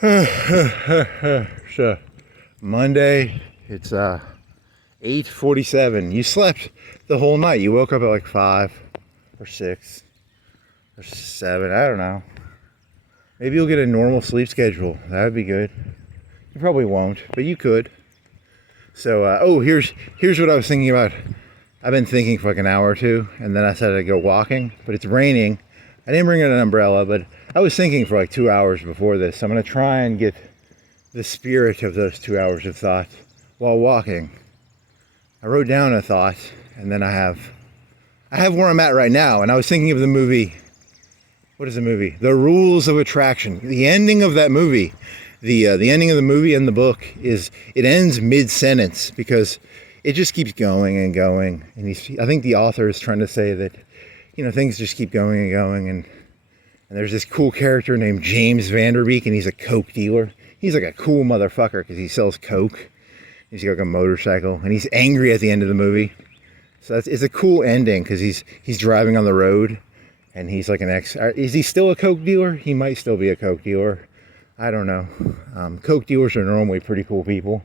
So, Monday, it's 8:47. You slept the whole night. You woke up at like 5 or 6 or 7. I don't know. Maybe you'll get a normal sleep schedule. That would be good. You probably won't, but you could. So, here's what I was thinking about. I've been thinking for like an hour or two, and then I said I'd go walking, but it's raining. I didn't bring an umbrella, but I was thinking for like 2 hours before this. So I'm going to try and get the spirit of those 2 hours of thought while walking. I wrote down a thought, and then I have where I'm at right now. And I was thinking of the movie. What is the movie? The Rules of Attraction. The ending of that movie, the ending of the movie and the book is, it ends mid-sentence because it just keeps going and going. And I think the author is trying to say that, things just keep going and going. And there's this cool character named James Vanderbeek, and he's a coke dealer. He's like a cool motherfucker because he sells coke. He's got like a motorcycle, and he's angry at the end of the movie. So it's a cool ending because he's driving on the road, and he's like is he still a coke dealer? He might still be a coke dealer. I don't know. Coke dealers are normally pretty cool people.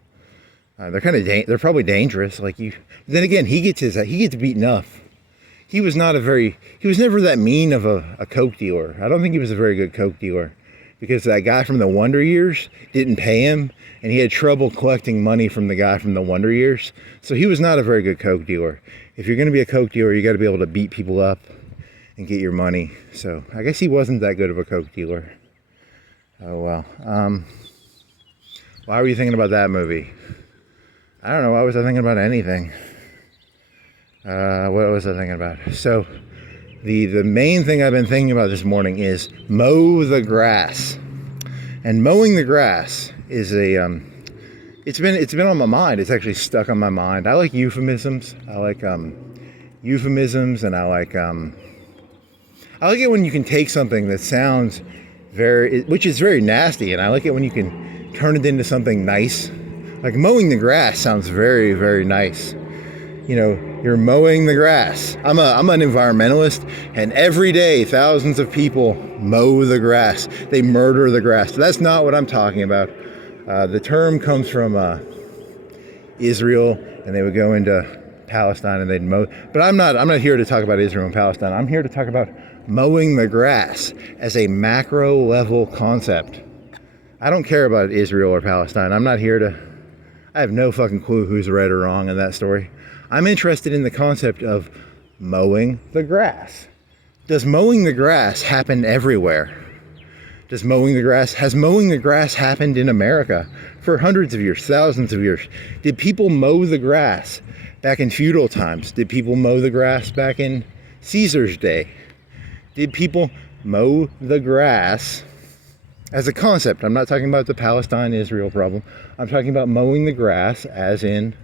They're probably dangerous. Then again, he gets beaten up. He was never that mean of a coke dealer. I don't think he was a very good coke dealer because that guy from the Wonder Years didn't pay him, and he had trouble collecting money from the guy from the Wonder Years. So he was not a very good coke dealer. If you're going to be a coke dealer, you got to be able to beat people up and get your money. So I guess he wasn't that good of a coke dealer. Oh well. Why were you thinking about that movie? I don't know. Why was I thinking about anything? What was I thinking about? So, the main thing I've been thinking about this morning is mow the grass. And mowing the grass is it's been on my mind. It's actually stuck on my mind. I like euphemisms. I like euphemisms, and I like it when you can take something that sounds which is very nasty, and I like it when you can turn it into something nice. Like mowing the grass sounds very, very nice. You're mowing the grass. I'm an environmentalist, and every day thousands of people mow the grass. They murder the grass. That's not what I'm talking about. The term comes from Israel, and they would go into Palestine and they'd mow. But I'm not here to talk about Israel and Palestine. I'm here to talk about mowing the grass as a macro level concept. I don't care about Israel or Palestine. I have no fucking clue who's right or wrong in that story. I'm interested in the concept of mowing the grass. Does mowing the grass happen everywhere? Has mowing the grass happened in America for hundreds of years, thousands of years? Did people mow the grass back in feudal times? Did people mow the grass back in Caesar's day? Did people mow the grass as a concept? I'm not talking about the Palestine-Israel problem. I'm talking about mowing the grass as in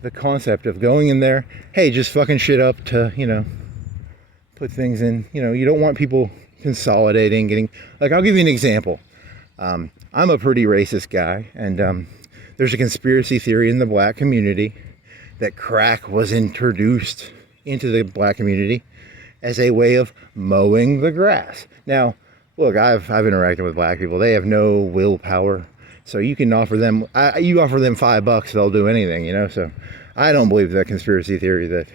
the concept of going in there, hey, just fucking shit up to, put things in, you don't want people consolidating, I'll give you an example. I'm a pretty racist guy, and there's a conspiracy theory in the black community that crack was introduced into the black community as a way of mowing the grass. Now, look, I've interacted with black people. They have no willpower. So you can offer them $5, they'll do anything, So I don't believe that conspiracy theory that,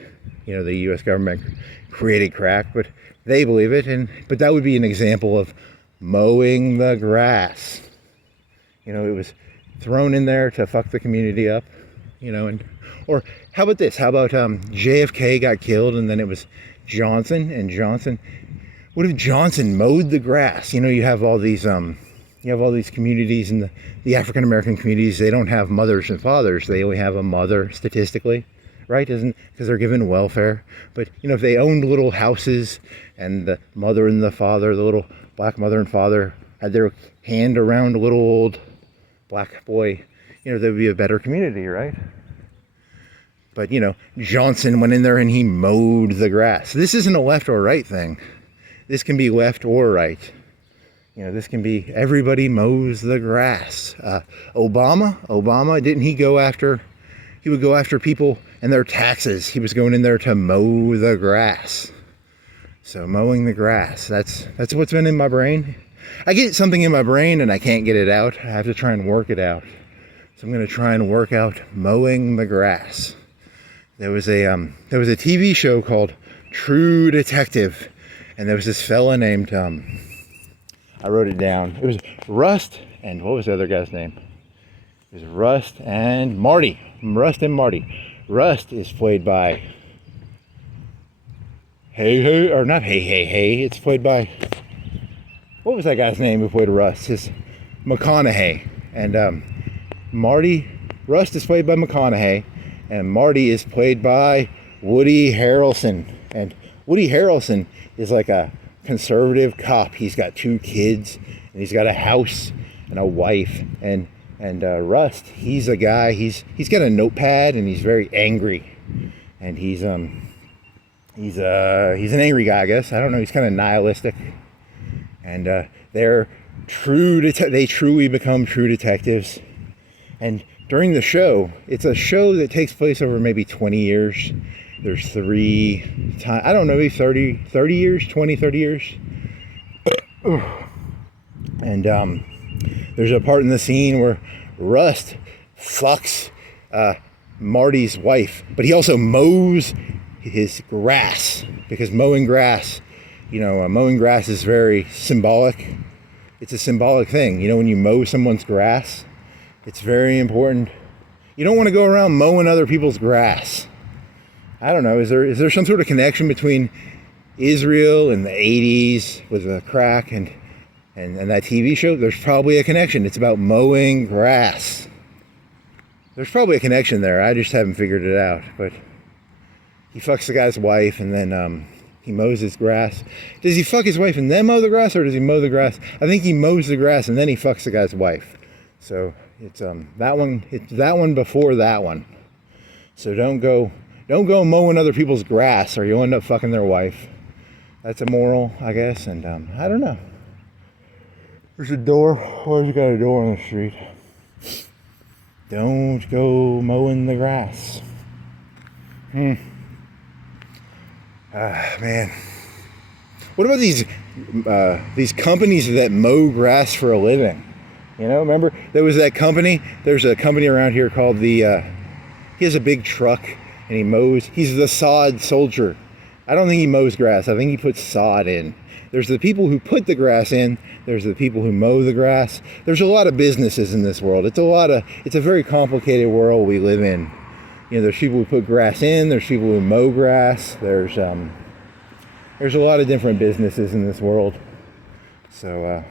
the U.S. government created crack, but they believe it. But that would be an example of mowing the grass. It was thrown in there to fuck the community up, or how about this? How about JFK got killed, and then it was Johnson. What if Johnson mowed the grass? You have all these communities in the African American communities. They don't have mothers and fathers. They only have a mother statistically, right? Because they're given welfare. But if they owned little houses, and the mother and the father, the little black mother and father, had their hand around a little old black boy, there would be a better community, right? But Johnson went in there and he mowed the grass. This isn't a left or right thing. This can be left or right. This can be everybody mows the grass. Obama, didn't he would go after people and their taxes. He was going in there to mow the grass. So mowing the grass, that's what's been in my brain. I get something in my brain and I can't get it out. I have to try and work it out. So I'm going to try and work out mowing the grass. There was a TV show called True Detective, and there was this fella named, I wrote it down. It was Rust, and what was the other guy's name? It was Rust and Marty. Rust and Marty. Rust is played by It's played by, what was that guy's name who played Rust? His McConaughey. And Rust is played by McConaughey, and Marty is played by Woody Harrelson. And Woody Harrelson is like a conservative cop. He's got 2 kids, and he's got a house and a wife. And Rust, he's a guy. He's got a notepad, and he's very angry. And he's an angry guy, I guess. I don't know. He's kind of nihilistic. And they truly become true detectives. And during the show, it's a show that takes place over maybe 20 years. There's 3 times, I don't know, maybe 30 years, 20, 30 years. And there's a part in the scene where Rust fucks Marty's wife, but he also mows his grass, because mowing grass, mowing grass is very symbolic. It's a symbolic thing. When you mow someone's grass, it's very important. You don't want to go around mowing other people's grass. I don't know. Is there some sort of connection between Israel and the 80s with the crack and that TV show? There's probably a connection. It's about mowing grass. There's probably a connection there. I just haven't figured it out. But he fucks the guy's wife, and then he mows his grass. Does he fuck his wife and then mow the grass, or does he mow the grass? I think he mows the grass and then he fucks the guy's wife. So it's that one. It's that one before that one. So don't go mowing other people's grass, or you'll end up fucking their wife. That's immoral, I guess. And I don't know. There's a door. Where's got a door on the street? Don't go mowing the grass. Man. What about these companies that mow grass for a living? Remember there was that company. There's a company around here called he has a big truck and he mows. He's the sod soldier. I don't think he mows grass. I think he puts sod in. There's the people who put the grass in. There's the people who mow the grass. There's a lot of businesses in this world. It's a very complicated world we live in. There's people who put grass in. There's people who mow grass. There's a lot of different businesses in this world. So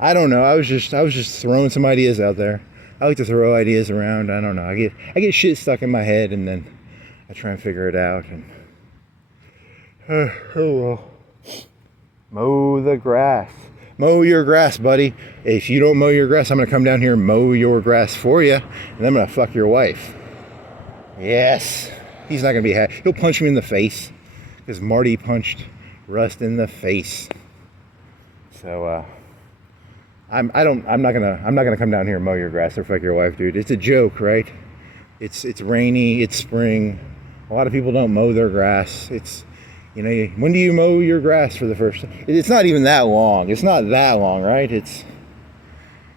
I don't know. I was just throwing some ideas out there. I like to throw ideas around. I don't know. I get shit stuck in my head, and then I try and figure it out. And oh well. Mow the grass. Mow your grass, buddy. If you don't mow your grass, I'm gonna come down here and mow your grass for you, and I'm gonna fuck your wife. Yes. He's not gonna be happy. He'll punch me in the face, because Marty punched Rust in the face. So I'm not gonna come down here and mow your grass or fuck your wife, dude. It's a joke, right? It's rainy. It's spring. A lot of people don't mow their grass. When do you mow your grass for the first time? It's not even that long. It's not that long, right?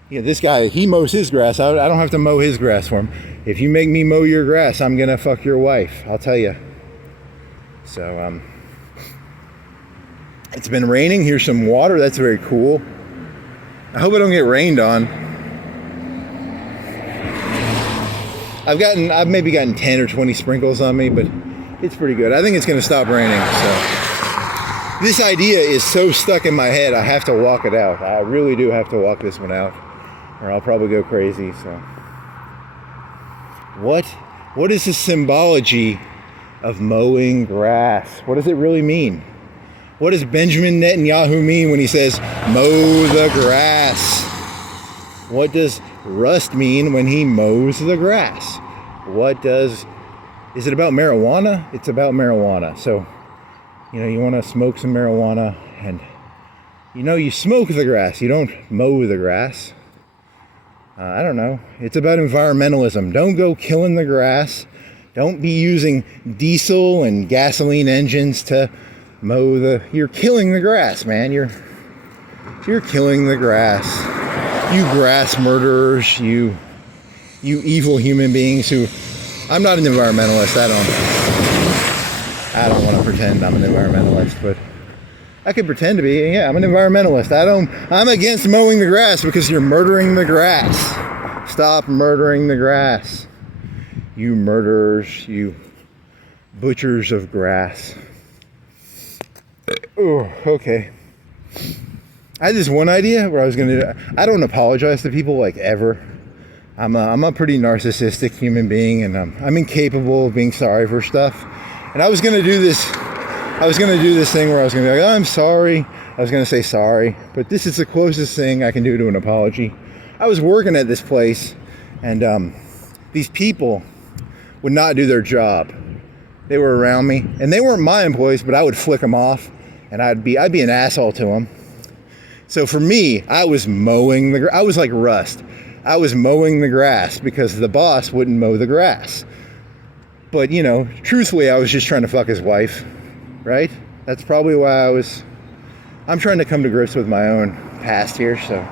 This guy, he mows his grass. I don't have to mow his grass for him. If you make me mow your grass, I'm gonna fuck your wife. I'll tell you. So it's been raining. Here's some water. That's very cool. I hope I don't get rained on. I've maybe gotten 10 or 20 sprinkles on me, but it's pretty good. I think it's going to stop raining. So this idea is so stuck in my head, I have to walk it out. I really do have to walk this one out, or I'll probably go crazy. So what is the symbology of mowing grass? What does it really mean? What does Benjamin Netanyahu mean when he says, mow the grass? What does Rust mean when he mows the grass? Is it about marijuana? It's about marijuana. So, you want to smoke some marijuana, and, you smoke the grass. You don't mow the grass. I don't know. It's about environmentalism. Don't go killing the grass. Don't be using diesel and gasoline engines to mow you're killing the grass, man. You're You're killing the grass. You grass murderers, you evil human beings who... I'm not an environmentalist. I don't want to pretend I'm an environmentalist, but I could pretend to be. Yeah, I'm an environmentalist. I'm against mowing the grass because you're murdering the grass. Stop murdering the grass. You murderers, you butchers of grass. Oh, okay. I had this one idea where I don't apologize to people like ever. I'm a pretty narcissistic human being, and I'm incapable of being sorry for stuff. And I was gonna do this thing where I was gonna be like, oh, I'm sorry. I was gonna say sorry, but this is the closest thing I can do to an apology. I was working at this place, and these people would not do their job. They were around me, and they weren't my employees, but I would flick them off, and I'd be an asshole to them. So for me, I was I was like Rust. I was mowing the grass because the boss wouldn't mow the grass. But, you know, truthfully, I was just trying to fuck his wife, right? That's probably why I'm trying to come to grips with my own past here, so.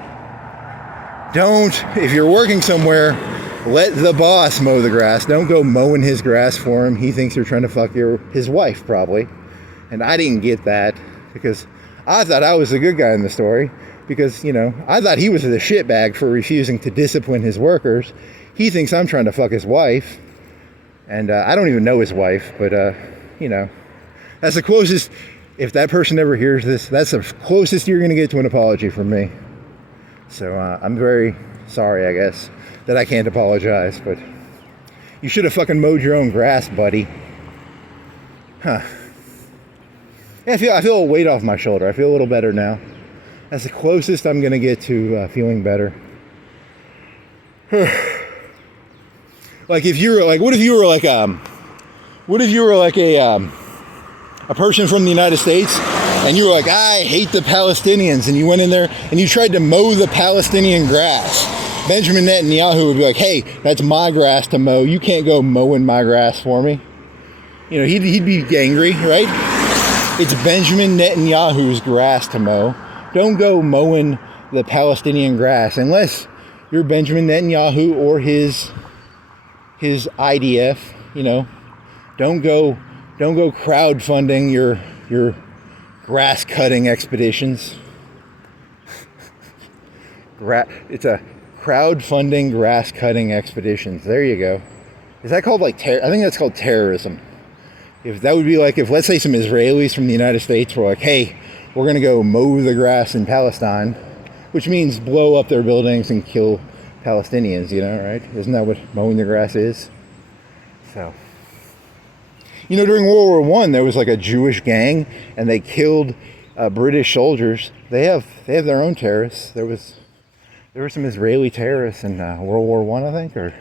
If you're working somewhere, let the boss mow the grass. Don't go mowing his grass for him. He thinks you're trying to fuck his wife, probably. And I didn't get that because I thought I was the good guy in the story. Because, you know, I thought he was the shitbag for refusing to discipline his workers. He thinks I'm trying to fuck his wife. And I don't even know his wife, but, you know, that's the closest, if that person ever hears this, that's the closest you're going to get to an apology from me. So I'm very sorry, I guess, that I can't apologize, but you should have fucking mowed your own grass, buddy. Huh. Yeah, I feel a weight off my shoulder. I feel a little better now. That's the closest I'm going to get to feeling better. Like what if you were like a person from the United States and you were like, I hate the Palestinians, and you went in there and you tried to mow the Palestinian grass. Benjamin Netanyahu would be like, hey, that's my grass to mow. You can't go mowing my grass for me. You know, he'd be angry, right? It's Benjamin Netanyahu's grass to mow. Don't go mowing the Palestinian grass unless you're Benjamin Netanyahu or his IDF. You know, don't go crowdfunding your grass cutting expeditions. It's a crowdfunding grass cutting expeditions. There you go. Is that called like I think that's called terrorism. If that would be like if, let's say, some Israelis from the United States were like, hey, we're going to go mow the grass in Palestine, which means blow up their buildings and kill Palestinians, you know, right? Isn't that what mowing the grass is? So, you know, during World War I, there was like a Jewish gang, and they killed British soldiers. They have their own terrorists. There were some Israeli terrorists in World War I think, or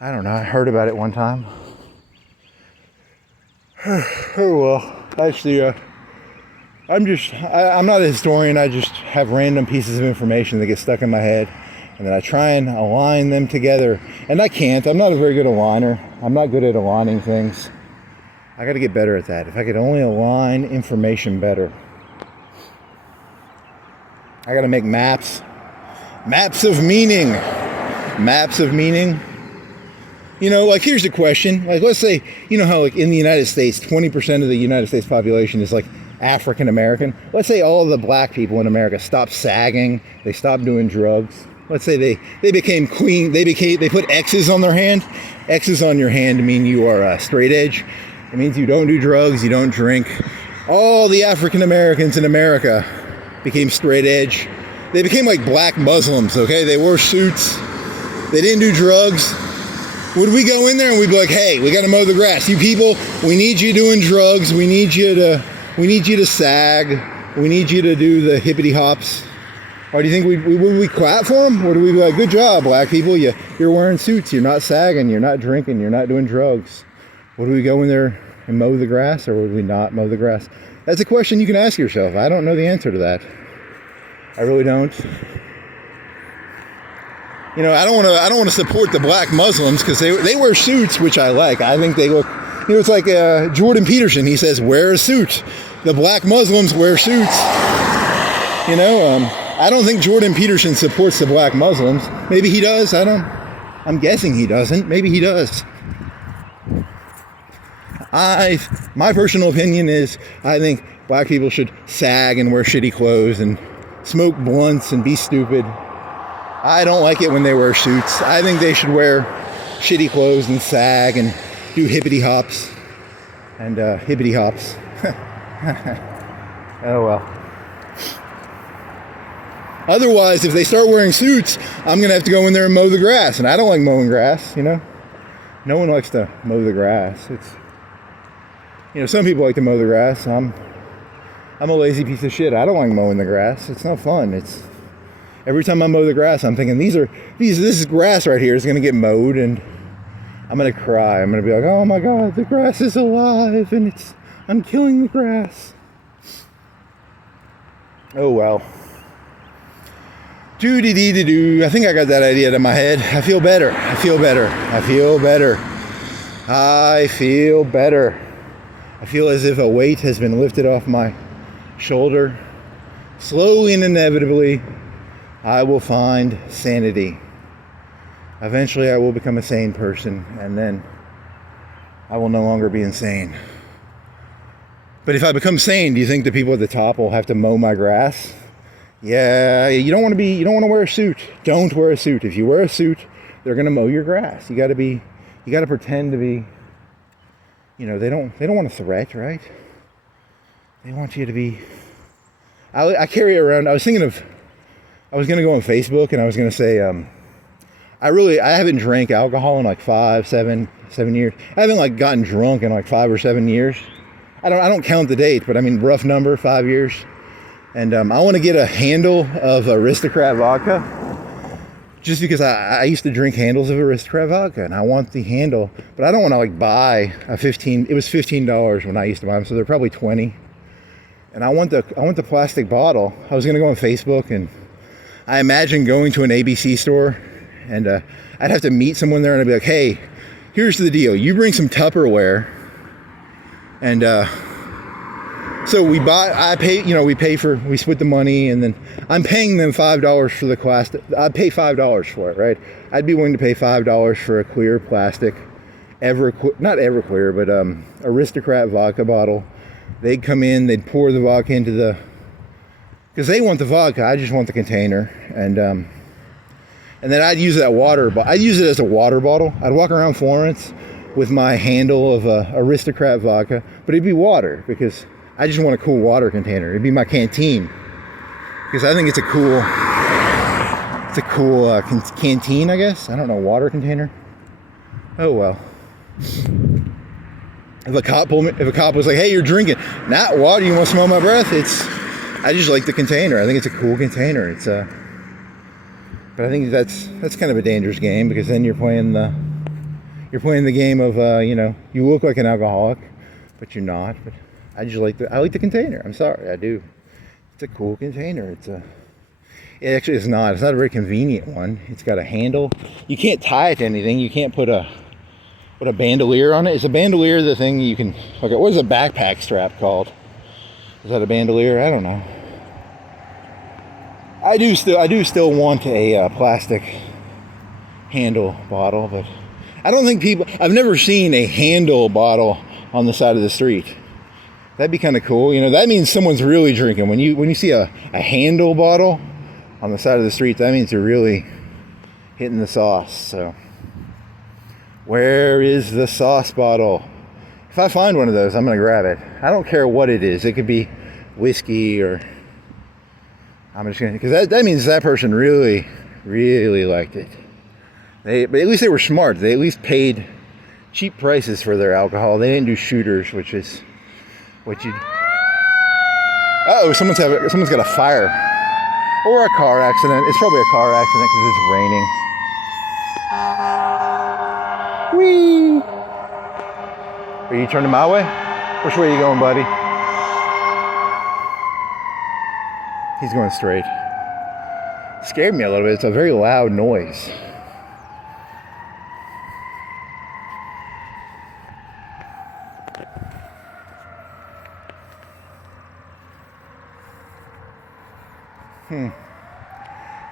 I don't know. I heard about it one time. Oh well, actually, I'm not a historian. I just have random pieces of information that get stuck in my head, and then I try and align them together. And I can't. I'm not a very good aligner. I'm not good at aligning things. I got to get better at that. If I could only align information better. I got to make maps of meaning. Maps of meaning. You know, like, here's the question. Like, let's say, you know how, like, in the United States, 20% of the United States population is, like, African American. Let's say all of the black people in America stopped sagging. They stopped doing drugs. Let's say they became clean. They put X's on their hand. X's on your hand mean you are straight edge. It means you don't do drugs. You don't drink. All the African Americans in America became straight edge. They became like black Muslims, okay? They wore suits. They didn't do drugs. Would we go in there and we'd be like, hey, we got to mow the grass. You people, we need you doing drugs. We need you to sag. We need you to do the hippity hops. Or do you think would we clap for them? Or do we be like, good job, black people. You're wearing suits. You're not sagging. You're not drinking. You're not doing drugs. Would we go in there and mow the grass, or would we not mow the grass? That's a question you can ask yourself. I don't know the answer to that. I really don't. You know, I don't want to support the black Muslims because they wear suits, which I like. I think they look, you know, it's like Jordan Peterson. He says, wear a suit. The black Muslims wear suits. I don't think Jordan Peterson supports the black Muslims. Maybe he does. I'm guessing he doesn't. Maybe he does. My personal opinion is I think black people should sag and wear shitty clothes and smoke blunts and be stupid. I don't like it when they wear suits. I think they should wear shitty clothes and sag and do hippity hops and hippity hops. Oh well. Otherwise, if they start wearing suits, I'm gonna have to go in there and mow the grass, and I don't like mowing grass. No one likes to mow the grass. Some people like to mow the grass. I'm a lazy piece of shit. I don't like mowing the grass. It's not fun. Every time I mow the grass, I'm thinking this grass right here is gonna get mowed, and I'm gonna cry. I'm gonna be like, oh my god, the grass is alive, and I'm killing the grass. Oh well. Do. I think I got that idea out of my head. I feel better. I feel as if a weight has been lifted off my shoulder. Slowly and inevitably, I will find sanity. Eventually, I will become a sane person, and then I will no longer be insane. But if I become sane, do you think the people at the top will have to mow my grass? Yeah, you don't want to wear a suit. Don't wear a suit. If you wear a suit, they're going to mow your grass. You got to pretend to be, they don't want to threat, right? They want you to be, I carry around, I was going to go on Facebook and I was going to say, I haven't drank alcohol in like 7 years. I haven't gotten drunk in 5 or 7 years. I don't count the date, but I mean, rough number, 5 years. And I want to get a handle of Aristocrat vodka, just because I used to drink handles of Aristocrat vodka, and I want the handle, but I don't want to buy it was $15 when I used to buy them, so they're probably 20. And I want the plastic bottle. I was going to go on Facebook, and I imagine going to an ABC store, and I'd have to meet someone there, and I'd be like, hey, here's the deal. You bring some Tupperware, and so we split the money, and then I'm paying them $5 for the plastic. I'd pay $5 for it, right? I'd be willing to pay $5 for a clear plastic, not Everclear, but Aristocrat vodka bottle. They'd come in, they'd pour the vodka into because they want the vodka, I just want the container, and then I'd use that water, but I'd use it as a water bottle. I'd walk around Florence with my handle of Aristocrat vodka, but it'd be water, because I just want a cool water container. It'd be my canteen, because I think it's a cool canteen, I guess. I don't know, water container. Oh well. If a cop was like, "Hey, you're drinking, not water. You want to smell my breath?" I just like the container. I think it's a cool container. But I think that's kind of a dangerous game, because then you're playing the game of you look like an alcoholic, but you're not. But I like the container. I'm sorry, I do. It's a cool container. It actually is not. It's not a very convenient one. It's got a handle. You can't tie it to anything. You can't put a bandolier on it. Is a bandolier the thing you can? Okay, what is a backpack strap called? Is that a bandolier? I don't know. I do still want a plastic handle bottle, but I don't think I've never seen a handle bottle on the side of the street. That'd be kind of cool. That means someone's really drinking. When you see a handle bottle on the side of the street, that means you're really hitting the sauce. So, where is the sauce bottle? If I find one of those, I'm gonna grab it. I don't care what it is. It could be whiskey, or I'm just gonna, because that means that person really, really liked it. But at least they were smart. They at least paid cheap prices for their alcohol. They didn't do shooters, which is what you. Uh-oh, someone's got a fire or a car accident. It's probably a car accident because it's raining. Whee! Are you turning my way? Which way are you going, buddy? He's going straight. Scared me a little bit. It's a very loud noise.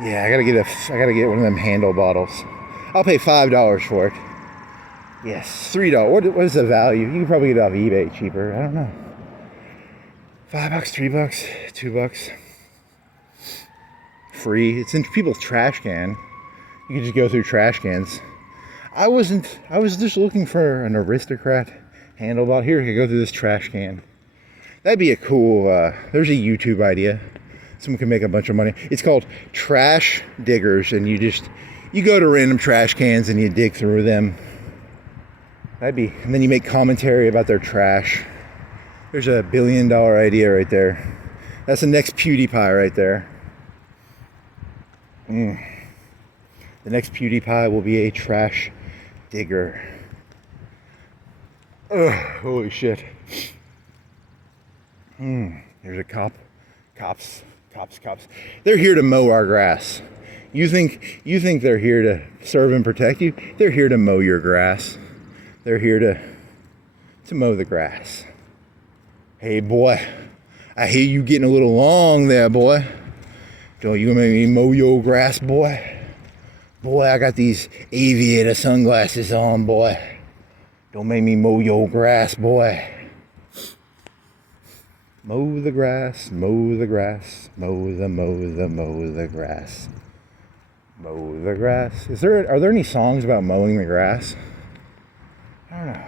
Yeah, I gotta get one of them handle bottles. I'll pay $5 for it. Yes, $3. What is the value? You can probably get it off eBay cheaper. I don't know. $5, $3, $2. Free. It's in people's trash can. You can just go through trash cans. I was just looking for an aristocrat handle bottle. Here, I can go through this trash can. That'd be a cool, there's a YouTube idea. Someone can make a bunch of money. It's called Trash Diggers, and you go to random trash cans and you dig through them. And then you make commentary about their trash. There's a $1 billion idea right there. That's the next PewDiePie right there. The next PewDiePie will be a trash digger. Ugh, holy shit. There's a cop. Cops. They're here to mow our grass. You think they're here to serve and protect you? They're here to mow your grass. They're here to mow the grass. Hey boy, I hear you getting a little long there, boy. Don't you make me mow your grass, boy? Boy, I got these aviator sunglasses on, boy. Don't make me mow your grass, boy. Mow the grass, mow the grass, mow the grass. Mow the grass. Are there any songs about mowing the grass? I don't know.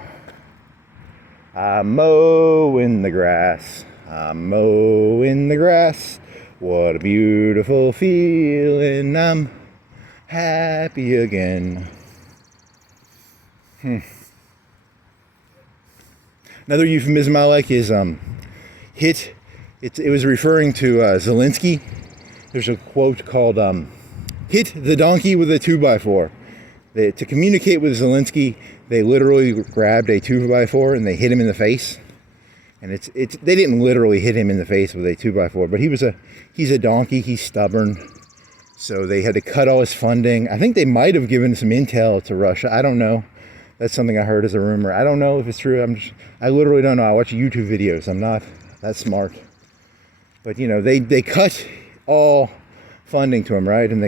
I'm mowing the grass. I'm mowing the grass. What a beautiful feeling. I'm happy again. Another euphemism I like is hit. It was referring to Zelensky. There's a quote called hit the donkey with a 2x4. To communicate with Zelensky, they literally grabbed a 2x4 and they hit him in the face. And they didn't literally hit him in the face with a 2x4, but he's a donkey, he's stubborn. So they had to cut all his funding. I think they might have given some intel to Russia. I don't know. That's something I heard as a rumor. I don't know if it's true. I literally don't know. I watch YouTube videos. I'm not that smart. But they cut all funding to him, right? And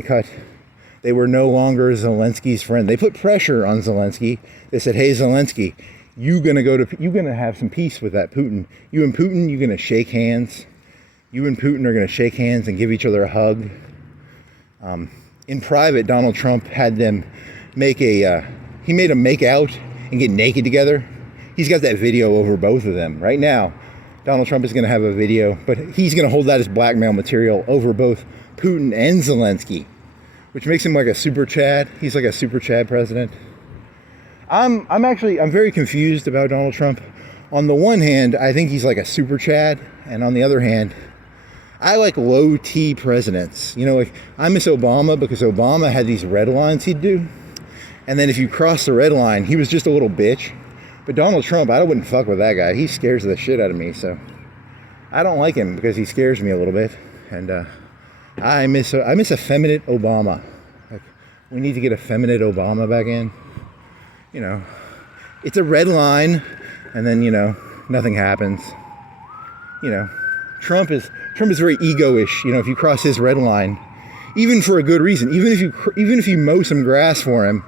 they were no longer Zelensky's friend. They put pressure on Zelensky. They said, "Hey Zelensky, you're gonna have some peace with that Putin. You and Putin, you're gonna shake hands. You and Putin are gonna shake hands and give each other a hug." In private, Donald Trump had them make he made them make out and get naked together. He's got that video over both of them right now. Donald Trump is going to have a video, but he's going to hold that as blackmail material over both Putin and Zelensky, which makes him like a super Chad. He's like a super Chad president. I'm very confused about Donald Trump. On the one hand, I think he's like a super Chad, and on the other hand, I like low T presidents. Like I miss Obama because Obama had these red lines he'd do. And then if you cross the red line, he was just a little bitch. But Donald Trump, I wouldn't fuck with that guy. He scares the shit out of me. So I don't like him because he scares me a little bit. And I miss effeminate Obama. Like we need to get effeminate Obama back in. It's a red line, and then nothing happens. Trump is very ego-ish. If you cross his red line, even for a good reason, even if you mow some grass for him,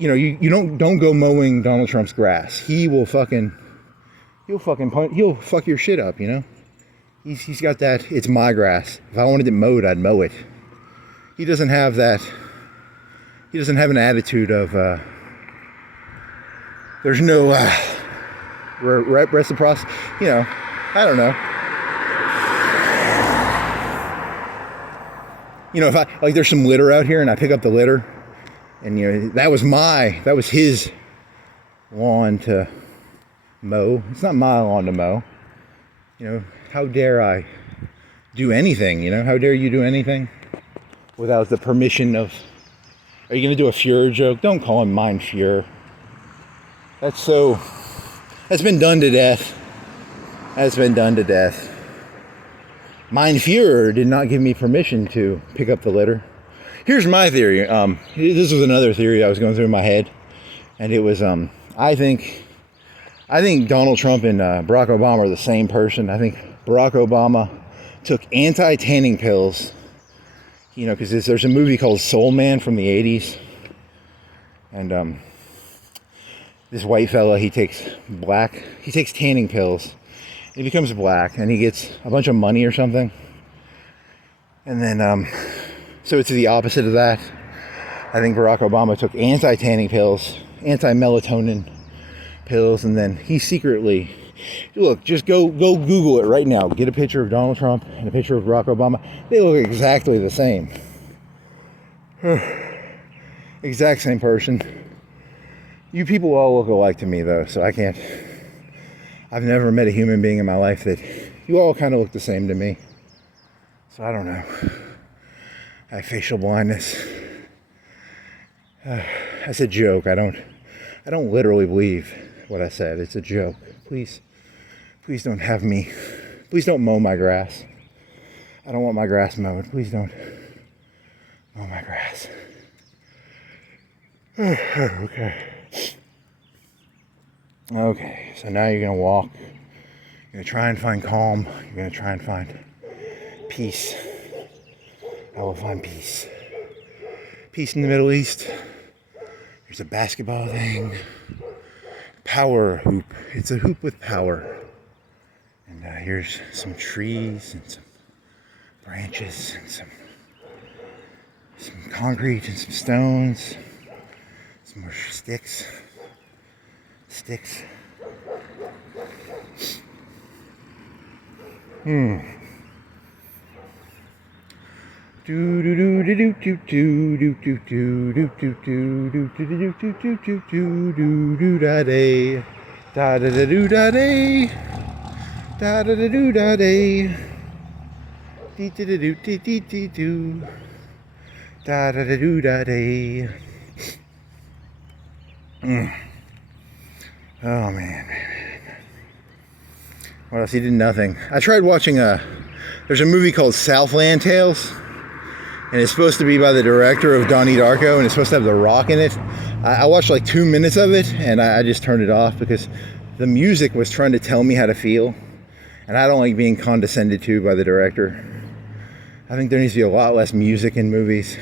you don't go mowing Donald Trump's grass. He'll fuck your shit up. He's got that. It's my grass. If I wanted it mowed, I'd mow it. He doesn't have that. He doesn't have an attitude of. There's no reciprocity. I don't know. If I there's some litter out here and I pick up the litter, and that was his lawn to mow. It's not my lawn to mow. How dare I do anything? How dare you do anything without the permission of? Are you gonna do a Fuhrer joke? Don't call him Mein Fuhrer. That's been done to death. That's been done to death. Mein Fuhrer did not give me permission to pick up the litter. Here's my theory. This was another theory I was going through in my head, and it was I think Donald Trump and Barack Obama are the same person. I think Barack Obama took anti-tanning pills. you know, because there's a movie called Soul Man from the 80s. And this white fella, he takes tanning pills. He becomes black, and he gets a bunch of money or something. And then, so it's the opposite of that. I think Barack Obama took anti-tanning pills, anti-melatonin pills, and then he secretly, look, just go Google it right now. Get a picture of Donald Trump and a picture of Barack Obama. They look exactly the same. Exact same person. You people all look alike to me, though, so I've never met a human being in my life that, you all kind of look the same to me. So I don't know. I have facial blindness. That's a joke. I don't literally believe what I said. It's a joke. Please don't have me. Please don't mow my grass. I don't want my grass mowed. Please don't mow my grass. Okay, so now you're gonna walk. You're gonna try and find calm. You're gonna try and find peace. I will find peace. Peace in the Middle East. There's a basketball thing. Power hoop. It's a hoop with power. And here's some trees and some branches and some concrete and some stones. Some more sticks. Do do do do do do do do do do do do do do do do do do do da day, da da da do da day, da da da do da day, dee dee dee dee dee dee do, da da da do da day. Oh man. What else? He did nothing. I tried watching there's a movie called Southland Tales, and it's supposed to be by the director of Donnie Darko, and it's supposed to have The Rock in it. I watched like 2 minutes of it, and I just turned it off because the music was trying to tell me how to feel, and I don't like being condescended to by the director. I think there needs to be a lot less music in movies.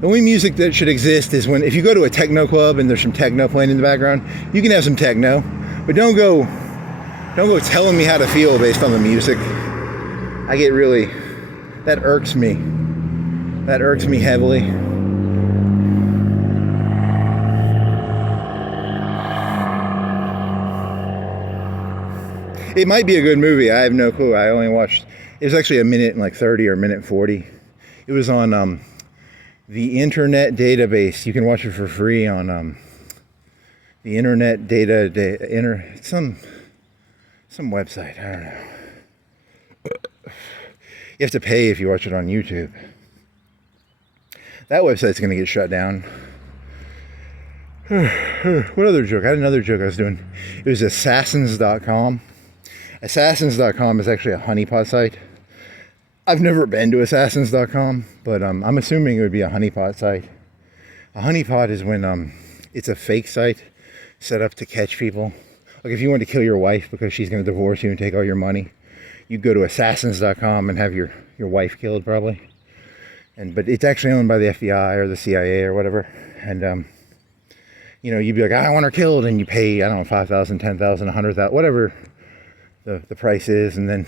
The only music that should exist is if you go to a techno club and there's some techno playing in the background, you can have some techno, but don't go telling me how to feel based on the music. That irks me. That irks me heavily. It might be a good movie. I have no clue. I only watched, it was actually 1:30 or 1:40. It was on the internet database. You can watch it for free on the internet some website. I don't know. You have to pay if you watch it on YouTube. That website's going to get shut down. What other joke? I had another joke I was doing. It was assassins.com. Assassins.com is actually a honeypot site. I've never been to assassins.com, but I'm assuming it would be a honeypot site. A honeypot is when it's a fake site set up to catch people. Like if you want to kill your wife because she's going to divorce you and take all your money, you go to assassins.com and have your wife killed probably. But it's actually owned by the FBI or the CIA or whatever. And you'd be like, I want her killed, and you pay, I don't know, $5,000, $10,000, $100,000, whatever the price is, and then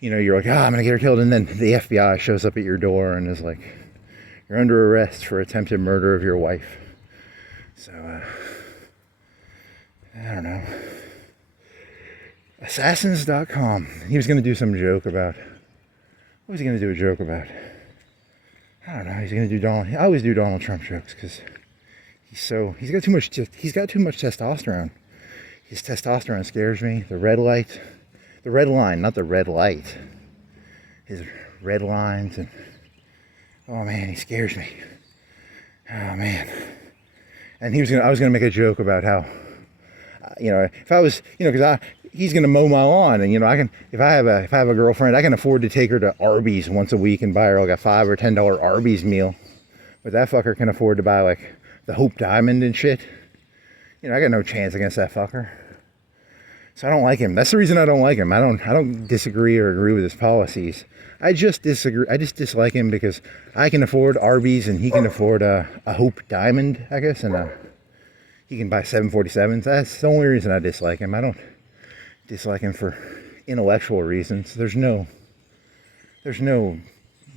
you're like, I'm gonna get her killed, and then the FBI shows up at your door and is like, you're under arrest for attempted murder of your wife. So I don't know. Assassins.com. He was gonna do some joke about, what was he gonna do a joke about? I don't know. He's gonna do Donald. I always do Donald Trump jokes because he's got too much testosterone. His testosterone scares me. The red line, not the red light. His red lines, and oh man, he scares me. Oh man. And I was gonna make a joke about how, if I was, because he's gonna mow my lawn, and if I have a girlfriend, I can afford to take her to Arby's once a week and buy her like a $5 or $10 Arby's meal. But that fucker can afford to buy like the Hope Diamond and shit. I got no chance against that fucker. So I don't like him. That's the reason I don't like him. I don't disagree or agree with his policies. I just disagree. I just dislike him because I can afford Arby's and he can afford a Hope Diamond, I guess, and he can buy 747s. That's the only reason I dislike him. I don't dislike him for intellectual reasons. There's no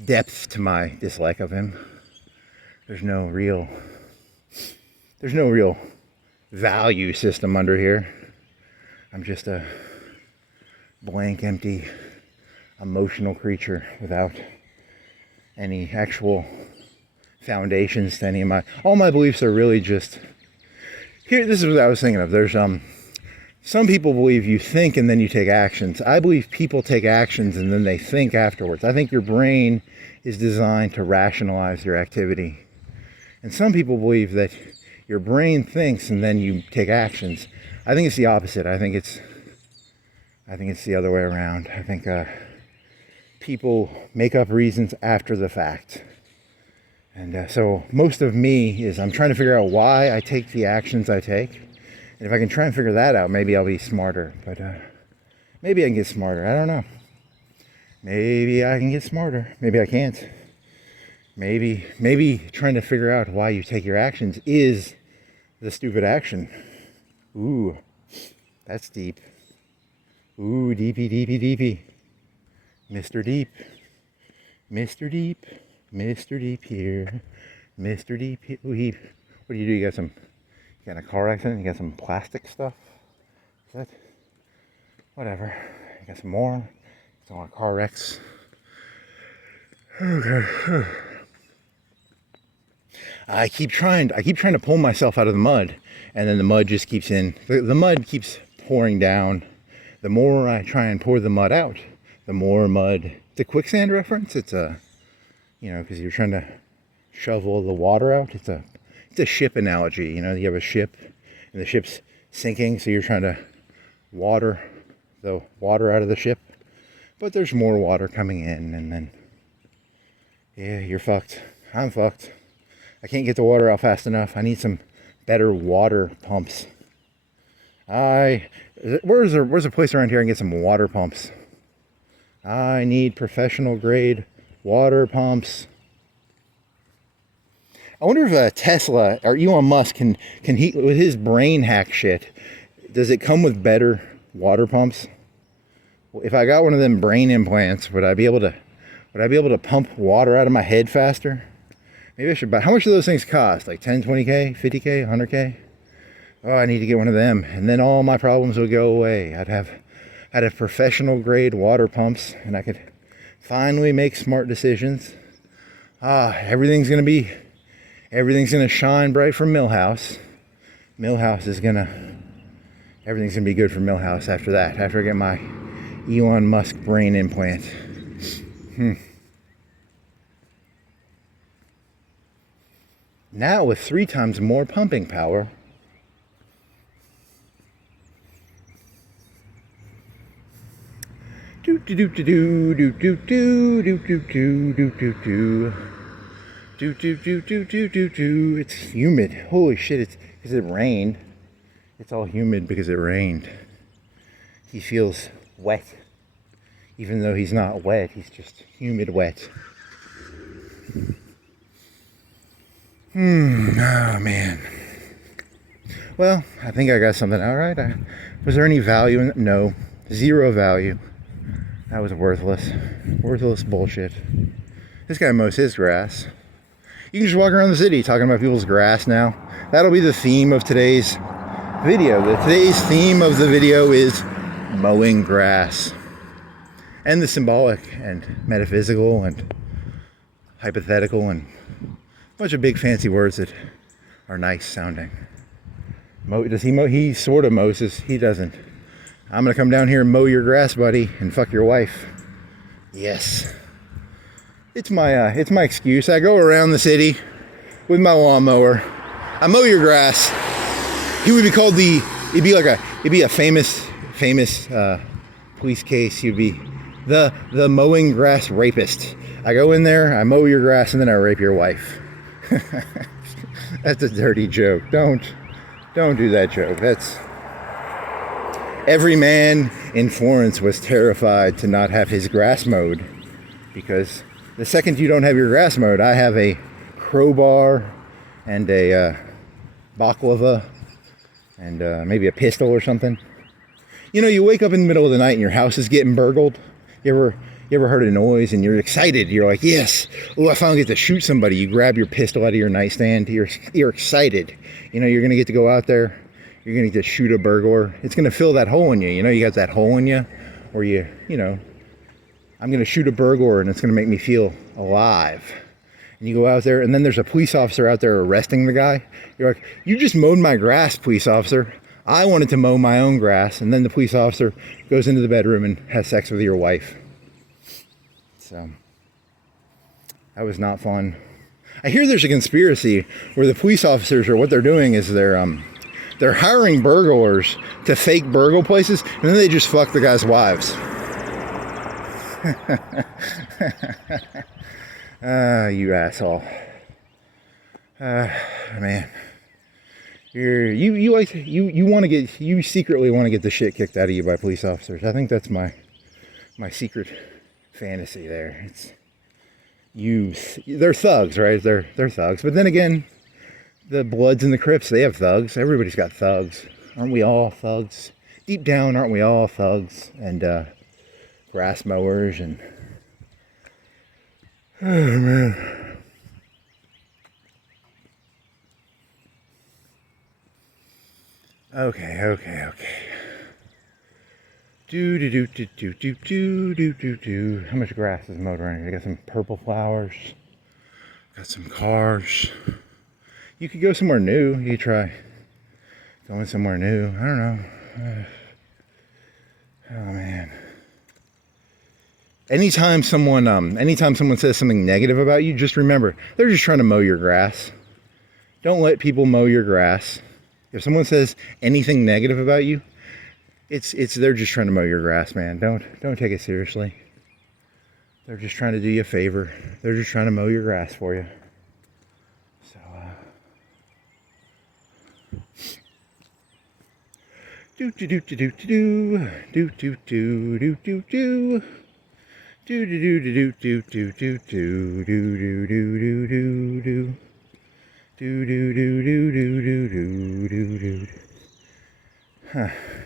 depth to my dislike of him. There's no real value system under here. I'm just a blank, empty, emotional creature without any actual foundations to any of all my beliefs are really just here. This is what I was thinking of. There's some people believe you think and then you take actions. I believe people take actions and then they think afterwards. I think your brain is designed to rationalize your activity. And some people believe that your brain thinks and then you take actions. I think it's the opposite. I think it's the other way around. I think people make up reasons after the fact. And so most of me is I'm trying to figure out why I take the actions I take. And if I can try and figure that out, maybe I'll be smarter. But maybe I can get smarter. I don't know. Maybe I can get smarter. Maybe I can't. Maybe trying to figure out why you take your actions is the stupid action. Ooh, that's deep. Ooh, deepy, deepy, deepy. Mr. Deep. Mr. Deep. Mr. Deep here. Mr. Deep here. Ooh, what do? You got in a car accident? You got some plastic stuff? Is that? Whatever. You got some more? Some more car wrecks. Okay. I keep trying to pull myself out of the mud, and then the mud just keeps the mud keeps pouring down. The more I try and pour the mud out, the more mud. It's a quicksand reference. It's because you're trying to shovel the water out. It's a ship analogy. You have a ship, and the ship's sinking, so you're trying to water the water out of the ship. But there's more water coming in, and then you're fucked. I'm fucked. I can't get the water out fast enough. I need some better water pumps. Where's a place around here I can get some water pumps? I need professional grade water pumps. I wonder if Tesla or Elon Musk can he, with his brain hack shit, does it come with better water pumps? If I got one of them brain implants, would I be able to pump water out of my head faster? Maybe I should buy. How much do those things cost? Like 10, 20K, 50K, 100K? Oh, I need to get one of them. And then all my problems would go away. I'd have professional grade water pumps, and I could finally make smart decisions. Everything's going to shine bright for Millhouse. Everything's going to be good for Millhouse after that. After I get my Elon Musk brain implant. Now with 3 times more pumping power. It's humid. Holy shit, it's because it rained. It's all humid because it rained. He feels wet. Even though he's not wet, he's just humid wet. Oh man. Well, I think I got something. All right. Was there any value in it? No. 0 value. That was worthless. Worthless bullshit. This guy mows his grass. You can just walk around the city talking about people's grass now. That'll be the theme of today's video. Today's theme of the video is mowing grass. And the symbolic and metaphysical and hypothetical and a bunch of big fancy words that are nice sounding. Does he mow? He sort of mows his. He doesn't. I'm gonna come down here and mow your grass, buddy, and fuck your wife. Yes. It's my excuse. I go around the city with my lawnmower. I mow your grass. He would be called it'd be a famous police case. He'd be the mowing grass rapist. I go in there, I mow your grass, and then I rape your wife. That's a dirty joke. Don't do that joke. every man in Florence was terrified to not have his grass mowed, because the second you don't have your grass mowed, I have a crowbar and a baklava and maybe a pistol or something. You know, you wake up in the middle of the night and your house is getting burgled. You ever heard a noise and you're excited? You're like, yes, oh, I finally get to shoot somebody. You grab your pistol out of your nightstand. You're excited. You know, you're going to get to go out there. You're going to get to shoot a burglar. It's going to fill that hole in you. You know, you got that hole in you where you know, I'm going to shoot a burglar and it's going to make me feel alive. And you go out there and then there's a police officer out there arresting the guy. You're like, you just mowed my grass, police officer. I wanted to mow my own grass. And then the police officer goes into the bedroom and has sex with your wife. So that was not fun. I hear there's a conspiracy where the police officers, or what they're doing is they're hiring burglars to fake burgle places, and then they just fuck the guys' wives. You asshole. Man. You secretly want to get the shit kicked out of you by police officers. I think that's my secret fantasy there. They're thugs, right? They're thugs. But then again, the Bloods and the Crips, they have thugs. Everybody's got thugs. Aren't we all thugs? Deep down, aren't we all thugs? And grass mowers and... Oh, man. Okay. How much grass is mowed around here? I got some purple flowers. Got some cars. You could go somewhere new. You could try going somewhere new. I don't know. Oh man. Anytime someone says something negative about you, just remember, they're just trying to mow your grass. Don't let people mow your grass. If someone says anything negative about you, they're just trying to mow your grass, man. Don't take it seriously. They're just trying to do you a favor. They're just trying to mow your grass for you. So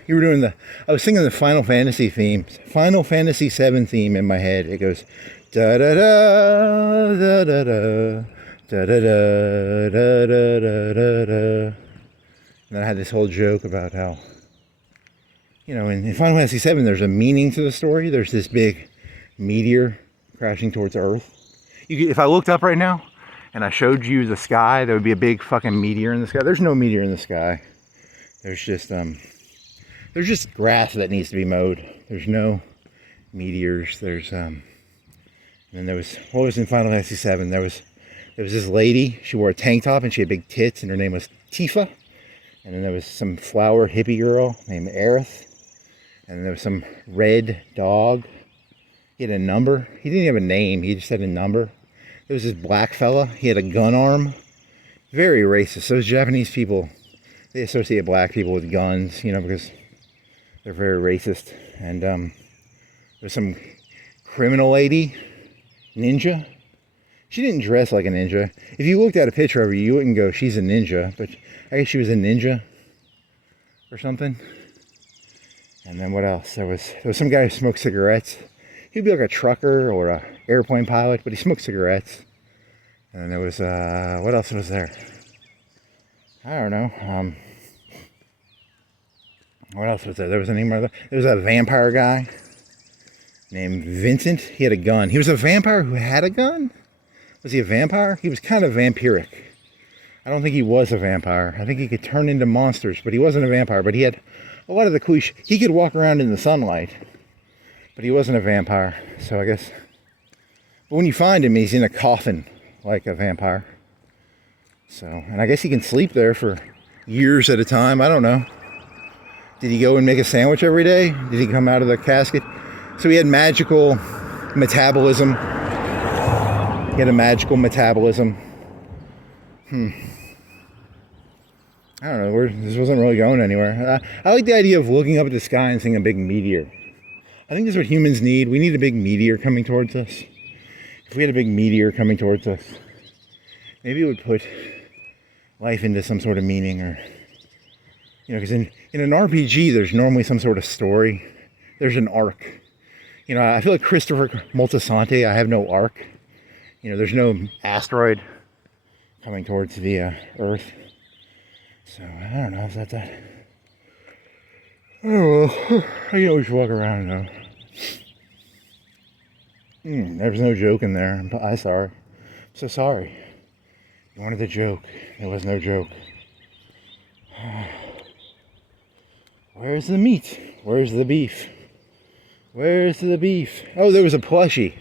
You were doing I was singing the Final Fantasy theme, Final Fantasy 7 theme in my head. It goes da da da da da da da da da da da da da. And then I had this whole joke about how, you know, in Final Fantasy 7 there's a meaning to the story. There's this big meteor crashing towards Earth. If I looked up right now and I showed you the sky, there would be a big fucking meteor in the sky. There's no meteor in the sky. There's just grass that needs to be mowed. There's no meteors. And then there was, what was in Final Fantasy 7? There was this lady. She wore a tank top and she had big tits, and her name was Tifa. And then there was some flower hippie girl named Aerith. And then there was some red dog. He had a number. He didn't have a name. He just had a number. There was this black fella. He had a gun arm. Very racist. Those Japanese people, they associate black people with guns, you know, because they're very racist. And there's some criminal lady, ninja. She didn't dress like a ninja. If you looked at a picture of her, you wouldn't go, she's a ninja. But I guess she was a ninja or something. And then what else? There was some guy who smoked cigarettes. He'd be like a trucker or a airplane pilot, but he smoked cigarettes. And then there was, what else was there? I don't know. What else was there? There was there was a vampire guy named Vincent. He had a gun. He was a vampire who had a gun? Was he a vampire? He was kind of vampiric. I don't think he was a vampire. I think he could turn into monsters, but he wasn't a vampire. But he had a lot of the cliche. He could walk around in the sunlight, but he wasn't a vampire. So I guess, but when you find him, he's in a coffin like a vampire. So, and I guess he can sleep there for years at a time. I don't know. Did he go and make a sandwich every day? Did he come out of the casket? So he had magical metabolism. He had a magical metabolism. I don't know, this wasn't really going anywhere. I like the idea of looking up at the sky and seeing a big meteor. I think that's what humans need. We need a big meteor coming towards us. If we had a big meteor coming towards us, maybe it would put life into some sort of meaning, or, because in an RPG, there's normally some sort of story. There's an arc. I feel like Christopher Moltisanti, I have no arc. There's no asteroid coming towards the Earth. So, I don't know if that's that. Oh, well, I can always walk around, though. There was no joke in there. I'm sorry. I'm so sorry. You wanted a joke. There was no joke. Where's the meat? Where's the beef? Where's the beef? Oh, there was a plushie.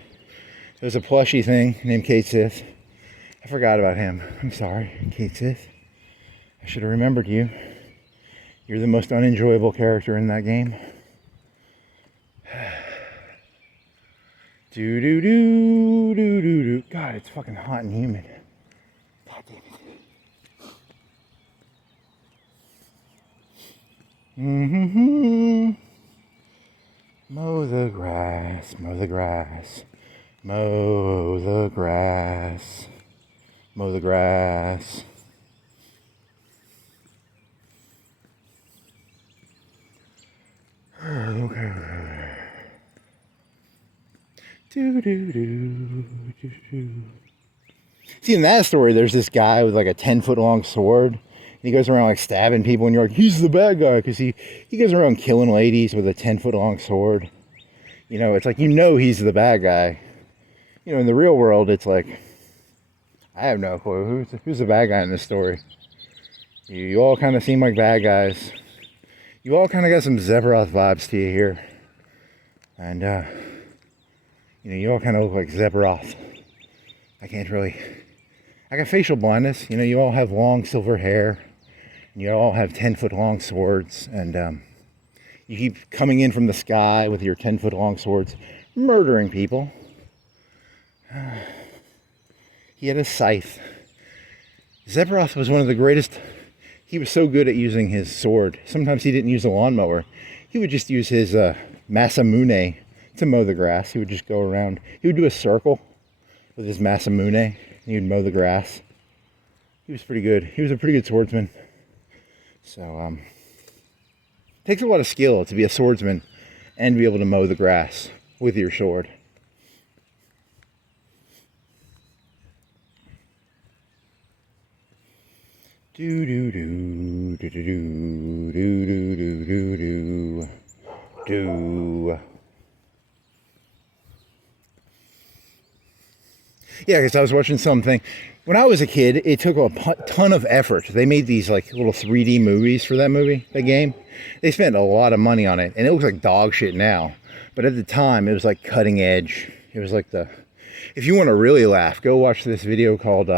There was a plushie thing named Kate Sith. I forgot about him. I'm sorry, Kate Sith. I should have remembered you. You're the most unenjoyable character in that game. Do do do do do do. God, it's fucking hot and humid. God damn it. Mow the grass, mow the grass, mow the grass, mow the grass. Okay. Do, do, do, do, do. See, in that story, there's this guy with like a 10-foot long sword. And he goes around like stabbing people, and you're like, he's the bad guy, because he goes around killing ladies with a 10-foot long sword. It's like, he's the bad guy. In the real world, it's like, I have no clue. Who's the bad guy in this story? You all kind of seem like bad guys. You all kind of got some Zebroth vibes to you here. And, you all kind of look like Zebroth. I got facial blindness. You all have long silver hair. And you all have 10-foot long swords. And you keep coming in from the sky with your 10-foot long swords, murdering people. He had a scythe. Zebroth was one of the greatest. He was so good at using his sword. Sometimes he didn't use a lawnmower. He would just use his Masamune to mow the grass. He would just go around. He would do a circle with his Masamune, and he would mow the grass. He was pretty good. He was a pretty good swordsman. So, it takes a lot of skill to be a swordsman and be able to mow the grass with your sword. Do do do do do do do do do do do. Yeah, because I was watching something. When I was a kid, it took a ton of effort. They made these like little 3D movies for that game. They spent a lot of money on it, and it looks like dog shit now. But at the time, it was like cutting edge. It was like if you want to really laugh, go watch this video called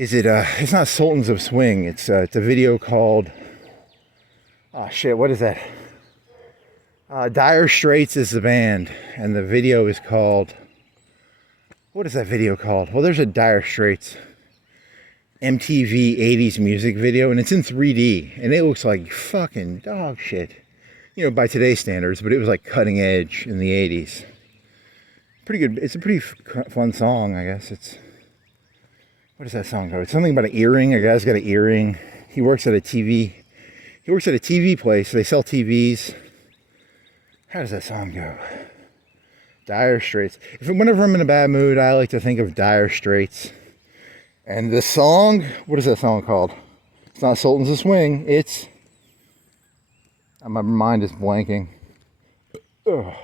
it's not Sultans of Swing. It's a video called, what is that? Dire Straits is the band, and the video is called, what is that video called? Well, there's a Dire Straits MTV 80s music video, and it's in 3D, and it looks like fucking dog shit, by today's standards, but it was like cutting edge in the 80s. Pretty good. It's a pretty fun song, I guess. What does that song go? It's something about an earring. A guy's got an earring. He works at a TV place. They sell TVs. How does that song go? Dire Straits. Whenever I'm in a bad mood, I like to think of Dire Straits. And the song, what is that song called? It's not Sultans of Swing. It's, my mind is blanking. Ugh.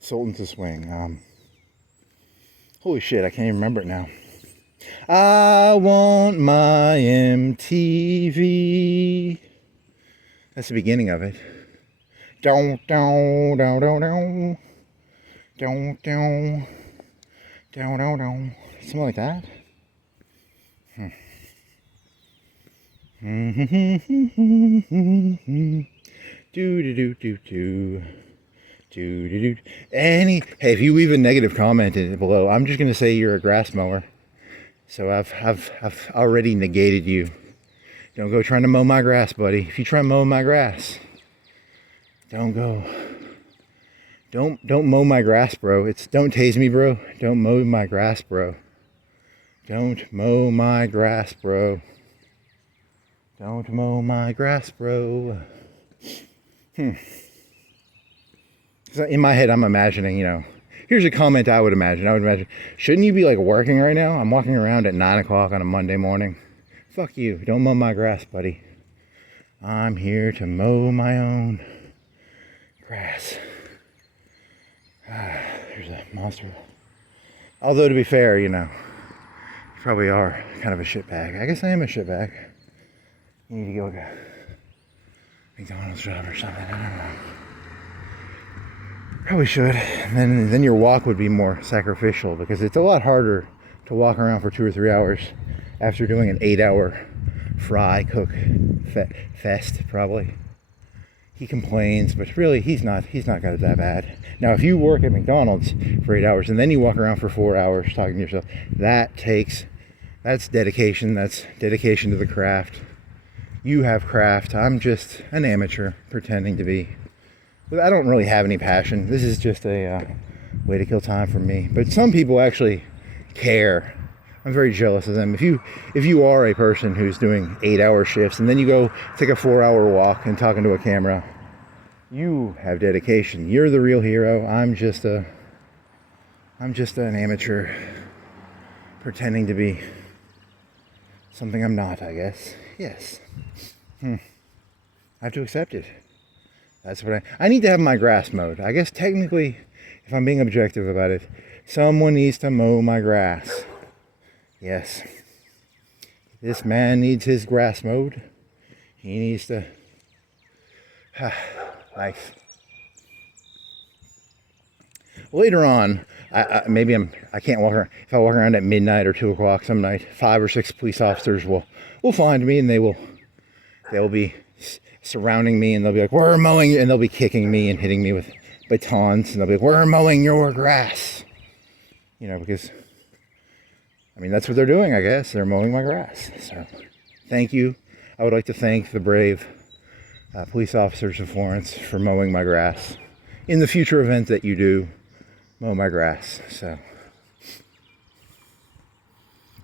Sultans of Swing. Holy shit, I can't even remember it now. I want my MTV. That's the beginning of it. Don't, don't, don't, don't, don't. Don't, don't. Don't, don't, don't. Something like that. Do, do, do, do, do. Hey, if you leave a negative comment below, I'm just going to say you're a grass mower. So I've already negated you. Don't go trying to mow my grass, buddy. If you try to mow my grass, don't go. Don't mow my grass, bro. Don't tase me, bro. Don't mow my grass, bro. Don't mow my grass, bro. Don't mow my grass, bro. So in my head, I'm imagining, here's a comment I would imagine. Shouldn't you be like working right now? I'm walking around at 9 o'clock on a Monday morning. Fuck you. Don't mow my grass, buddy. I'm here to mow my own grass. There's a monster. Although, to be fair, you probably are kind of a shitbag. I guess I am a shitbag. You need to go get a McDonald's job or something. I don't know. Probably should. And then your walk would be more sacrificial, because it's a lot harder to walk around for 2 or 3 hours after doing an 8-hour fry cook fest, probably. He complains, but really he's not got it that bad. Now, if you work at McDonald's for 8 hours and then you walk around for 4 hours talking to yourself, that's dedication. That's dedication to the craft. You have craft. I'm just an amateur pretending to be. But I don't really have any passion. This is just a way to kill time for me. But some people actually care. I'm very jealous of them. If you are a person who's doing 8-hour shifts and then you go take a 4-hour walk and talking to a camera, you have dedication. You're the real hero. I'm just an amateur pretending to be something I'm not, I guess. Yes. I have to accept it. That's what I need to have my grass mowed. I guess technically, if I'm being objective about it, someone needs to mow my grass. Yes. This man needs his grass mowed. He needs to... Life. Later on, I can't walk around. If I walk around at midnight or 2 o'clock some night, 5 or 6 police officers will find me, and they'll be surrounding me, and they'll be like, "We're mowing," and they'll be kicking me and hitting me with batons, and they'll be like, "We're mowing your grass," because that's what they're doing, I guess. They're mowing my grass. So, thank you. I would like to thank the brave police officers of Florence for mowing my grass. In the future event that you do mow my grass. So,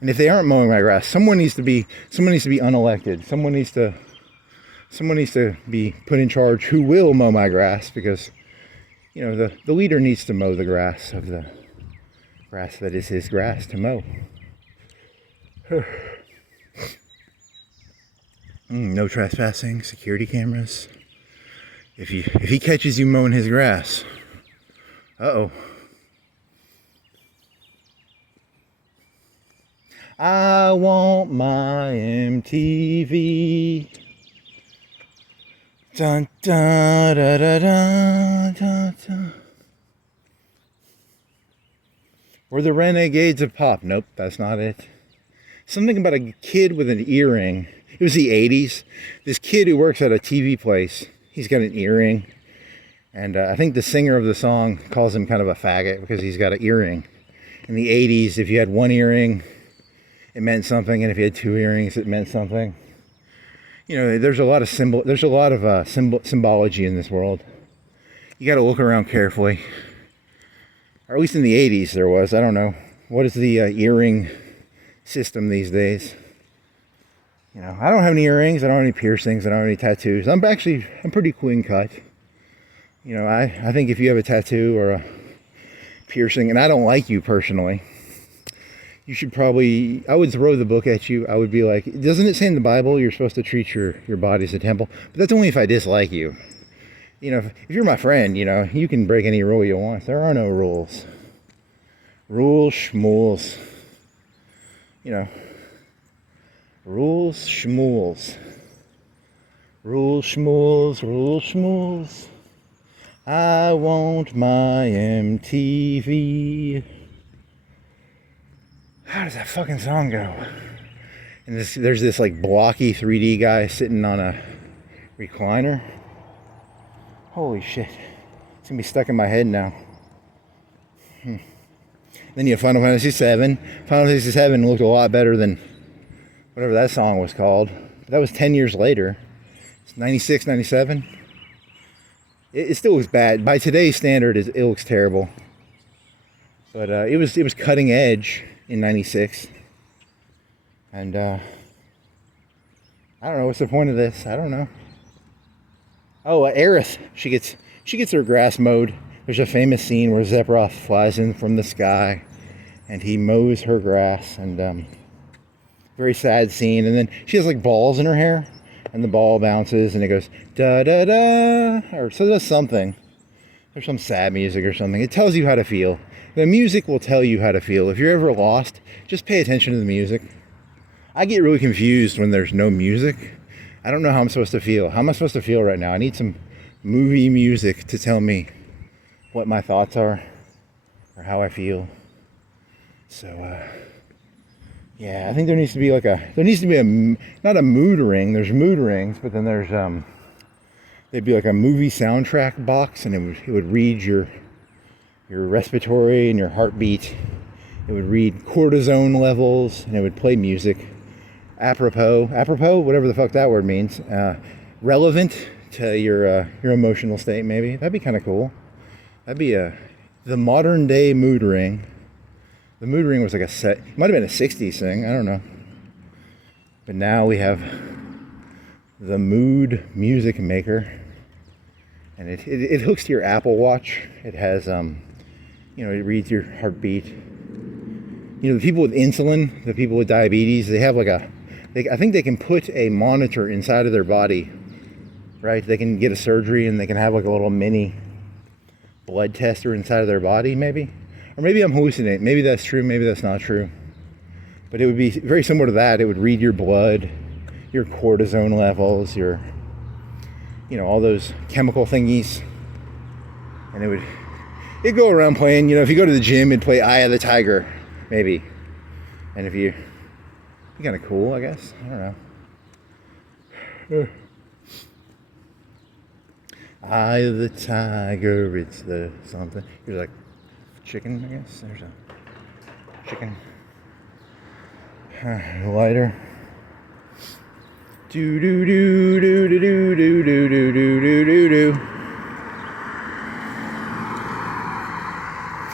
and if they aren't mowing my grass, someone needs to be unelected. Someone needs to be put in charge who will mow my grass, because the leader needs to mow the grass of the grass that is his grass to mow. No trespassing, security cameras. If he catches you mowing his grass, uh-oh. I want my MTV. Dun, dun, da, da, da, da, da. We're the renegades of pop. Nope, that's not it. Something about a kid with an earring. It was the 80s. This kid who works at a TV place, he's got an earring. And I think the singer of the song calls him kind of a faggot because he's got an earring. In the 80s, if you had one earring, it meant something. And if you had 2 earrings, it meant something. There's a lot of symbology in this world. You got to look around carefully. Or at least in the 80s there was. I don't know. What is the earring system these days? I don't have any earrings. I don't have any piercings. I don't have any tattoos. I'm pretty clean cut. I think if you have a tattoo or a piercing, and I don't like you personally, you should probably, I would throw the book at you. I would be like, doesn't it say in the Bible you're supposed to treat your body as a temple? But that's only if I dislike you. If you're my friend, you can break any rule you want. There are no rules. Rules, schmools. Rules, schmools. Rules, schmools, rules, schmools. I want my MTV. How does that fucking song go? And there's this like blocky 3D guy sitting on a recliner. Holy shit. It's gonna be stuck in my head now. Then you have Final Fantasy VII. Final Fantasy VII looked a lot better than whatever that song was called. That was 10 years later. It's 96, 97. It still looks bad. By today's standard, it looks terrible. But it was cutting edge in 96. And I don't know, what's the point of this? I don't know. Oh, Aerith. She gets her grass mowed. There's a famous scene where Sephiroth flies in from the sky and he mows her grass, and very sad scene. And then she has like balls in her hair, and the ball bounces and it goes da da da, or so does something. There's some sad music or something. It tells you how to feel. The music will tell you how to feel. If you're ever lost, just pay attention to the music. I get really confused when there's no music. I don't know how I'm supposed to feel. How am I supposed to feel right now? I need some movie music to tell me what my thoughts are or how I feel. So yeah, I think there needs to be not a mood ring. There's mood rings, but then there's there'd be like a movie soundtrack box, and it would read your respiratory and your heartbeat. It would read cortisone levels, and it would play music apropos, whatever the fuck that word means, relevant to your emotional state. Maybe that'd be kind of cool. That'd be the modern day mood ring. The mood ring was like it might have been a 60s thing, I don't know. But now we have the mood music maker, and it hooks to your Apple Watch. It has it reads your heartbeat. The people with insulin, the people with diabetes, they have I think they can put a monitor inside of their body, right? They can get a surgery and they can have like a little mini blood tester inside of their body, maybe. Or maybe I'm hallucinating. Maybe that's true, maybe that's not true. But it would be very similar to that. It would read your blood, your cortisone levels, your, all those chemical thingies. And it'd go around playing, if you go to the gym, it'd play Eye of the Tiger, maybe. And it'd be kind of cool, I guess. I don't know. Eye of the Tiger, it's the something. You're like, chicken, I guess. There's a chicken lighter. Do do do do do do do do do do do do.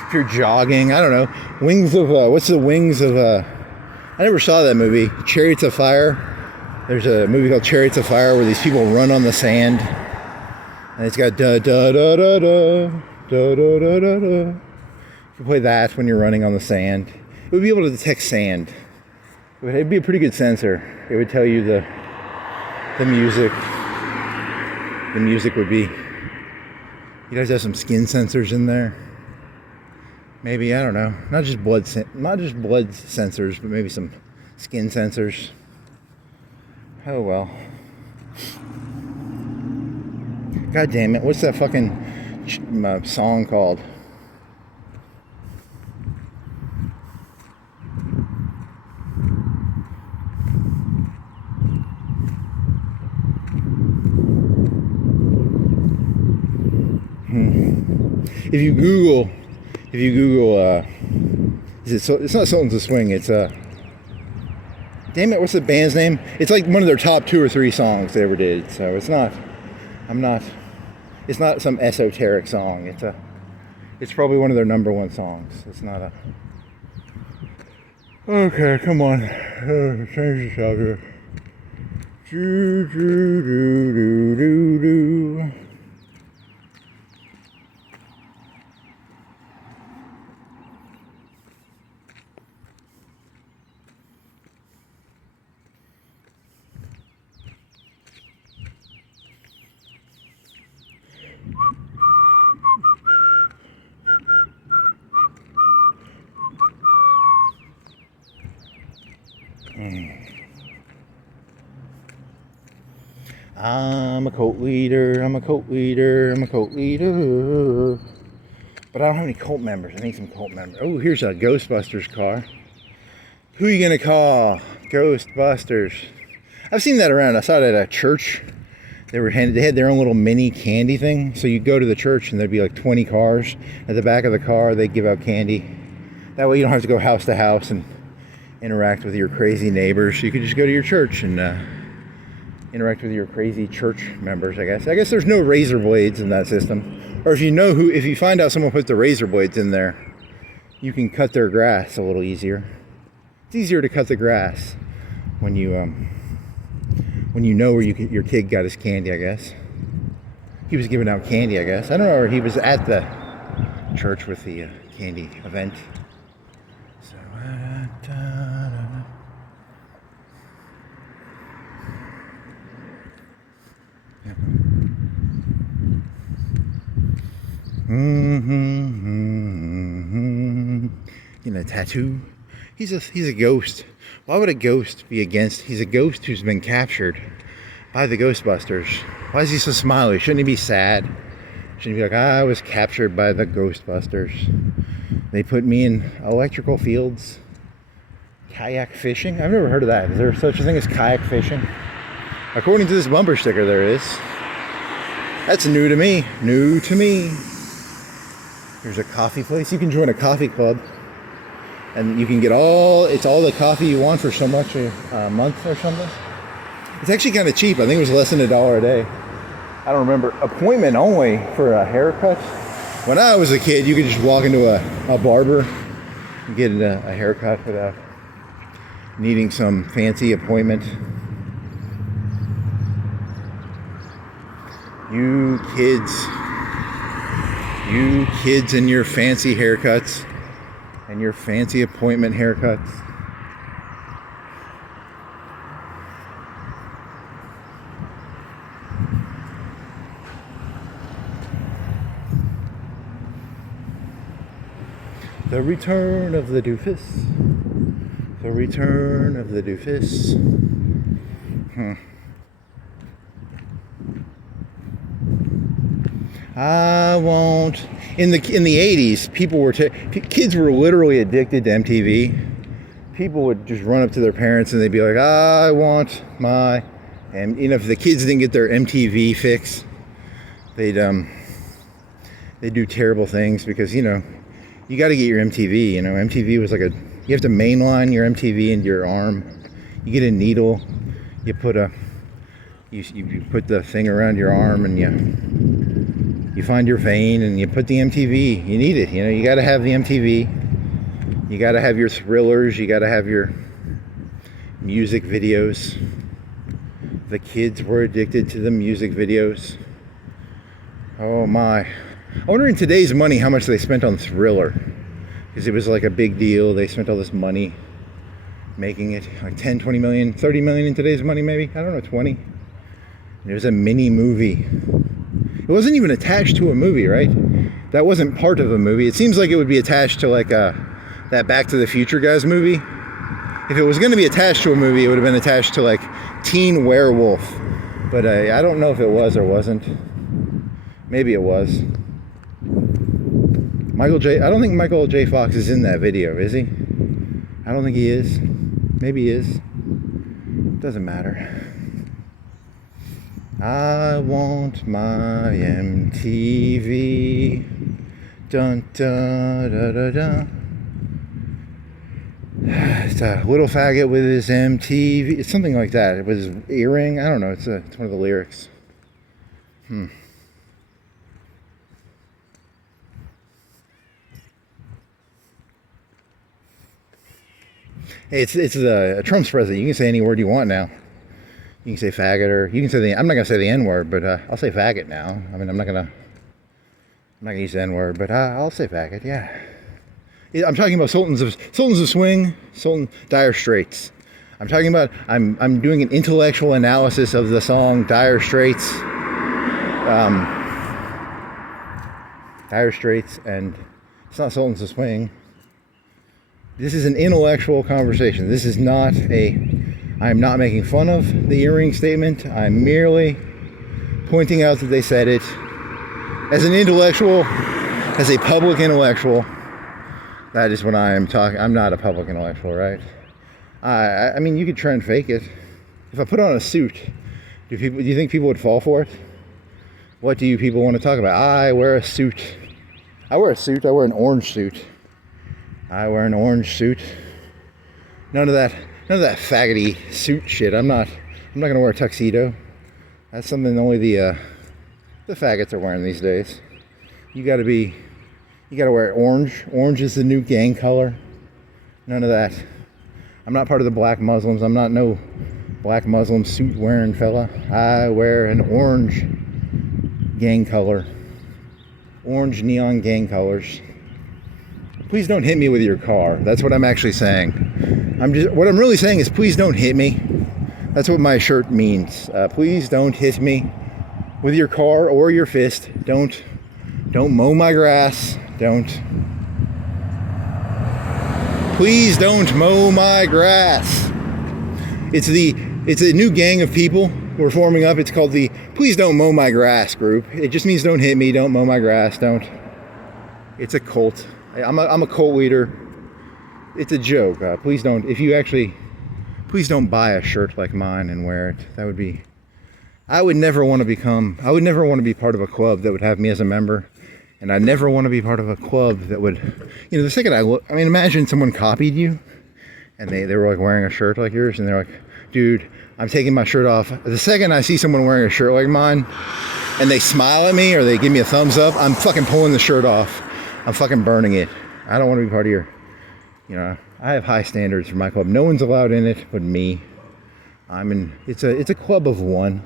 If you're jogging, I don't know. What's the Wings of I never saw that movie. Chariots of Fire. There's a movie called Chariots of Fire where these people run on the sand, and it's got da da da da da da da da da da. If you play that when you're running on the sand, it would be able to detect sand. It'd be a pretty good sensor. It would tell you the music. The music would be. You guys have some skin sensors in there. Maybe, I don't know. Not just blood sensors, but maybe some skin sensors. Oh well. God damn it! What's that fucking song called? If you Google, it's not Sultans of Swing. It's damn it, what's the band's name? It's like one of their top 2 or 3 songs they ever did. So it's not some esoteric song. It's probably one of their number 1 songs. It's not a. Okay, come on, change the subject. Do do do do do do. I'm a cult leader, I'm a cult leader, I'm a cult leader. But I don't have any cult members. I need some cult members. Oh, here's a Ghostbusters car. Who are you gonna call? Ghostbusters. I've seen that around. I saw it at a church. They had their own little mini candy thing. So you go to the church and there'd be like 20 cars. At the back of the car, they'd give out candy. That way you don't have to go house to house and interact with your crazy neighbors. You can just go to your church and interact with your crazy church members, I guess. I guess there's no razor blades in that system. Or if you find out someone put the razor blades in there, you can cut their grass a little easier. It's easier to cut the grass when you know where your kid got his candy, I guess. He was giving out candy, I guess. I don't know, or he was at the church with the candy event. So, yeah. You know, tattoo. He's a ghost. Why would a ghost be against? He's a ghost who's been captured by the Ghostbusters. Why is he so smiley? Shouldn't he be sad? Shouldn't he be like, I was captured by the Ghostbusters. They put me in electrical fields. Kayak fishing? I've never heard of that. Is there such a thing as kayak fishing? According to this bumper sticker, there is. That's new to me. New to me. Here's a coffee place. You can join a coffee club. And you can get all the coffee you want for so much a month or something. It's actually kind of cheap. I think it was less than $1 a day. I don't remember. Appointment only for a haircut. When I was a kid, you could just walk into a barber and get a haircut without needing some fancy appointment. You kids and your fancy haircuts and your fancy appointment haircuts. The return of the doofus. The return of the doofus. I won't. In the 80s, kids were literally addicted to MTV. People would just run up to their parents and they'd be like, I want my, and if the kids didn't get their MTV fix, they'd do terrible things because you got to get your MTV. MTV was like you have to mainline your MTV into your arm. You get a needle, you put you put the thing around your arm and you find your vein and you put the MTV. You need it. You got to have the MTV. You got to have your thrillers. You got to have your music videos. The kids were addicted to the music videos. Oh my. I wonder in today's money how much they spent on Thriller. Because it was like a big deal. They spent all this money making it. Like 10, 20 million, 30 million in today's money maybe. I don't know, 20. And it was a mini movie. It wasn't even attached to a movie, right? That wasn't part of a movie. It seems like it would be attached to like that Back to the Future guys movie. If it was going to be attached to a movie, it would have been attached to like Teen Werewolf. But I don't know if it was or wasn't. Maybe it was. I don't think Michael J. Fox is in that video, is he? I don't think he is. Maybe he is. Doesn't matter. I want my MTV. Dun dun da da da. It's a little faggot with his MTV. It's something like that. It was his earring. I don't know. It's one of the lyrics. Hey, it's Trump's president. You can say any word you want now. You can say faggot, or you can say I'm not gonna say the N word, but I'll say faggot now. I mean, I'm not gonna use the N word, but I'll say faggot. Yeah. I'm talking about Sultans of Swing, Dire Straits. I'm talking about. I'm doing an intellectual analysis of the song Dire Straits. Dire Straits, and it's not Sultans of Swing. This is an intellectual conversation. This is not I'm not making fun of the earring statement. I'm merely pointing out that they said it. As an intellectual, as a public intellectual, that is what I am talking. I'm not a public intellectual, right? I mean, you could try and fake it. If I put on a suit, do you think people would fall for it? What do you people want to talk about? I wear a suit. I wear an orange suit. I wear an orange suit. None of that faggoty suit shit. I'm not gonna wear a tuxedo. That's something only the faggots are wearing these days. You gotta wear orange. Orange is the new gang color. None of that. I'm not part of the black Muslims. I'm not no black Muslim suit wearing fella. I wear an orange gang color. Orange neon gang colors. Please don't hit me with your car. That's what I'm actually saying. What I'm really saying is please don't hit me. That's what my shirt means. Please don't hit me with your car or your fist. Don't mow my grass. Please don't mow my grass. It's a new gang of people we're forming up. It's called the Please Don't Mow My Grass group. It just means don't hit me, don't mow my grass, don't. It's a cult. I'm a cult leader. It's a joke. Please don't buy a shirt like mine and wear it. I would never want to be part of a club that would have me as a member. And I never want to be part of a club that would, the second imagine someone copied you and they were like wearing a shirt like yours and they're like, dude, I'm taking my shirt off. The second I see someone wearing a shirt like mine and they smile at me or they give me a thumbs up, I'm fucking pulling the shirt off. I'm fucking burning it. I don't want to be part of your, I have high standards for my club. No one's allowed in it but me. It's a club of one.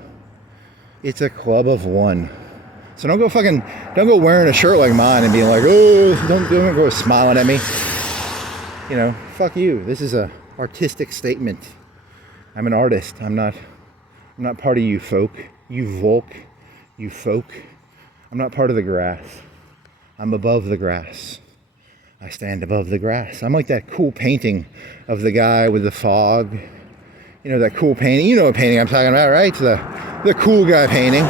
It's a club of one. So don't go wearing a shirt like mine and being like, oh, don't go smiling at me. Fuck you. This is a artistic statement. I'm an artist. I'm not part of you folk. You folk. I'm not part of the grass. I'm above the grass. I stand above the grass. I'm like that cool painting of the guy with the fog. That cool painting. You know what painting I'm talking about, right? The cool guy painting.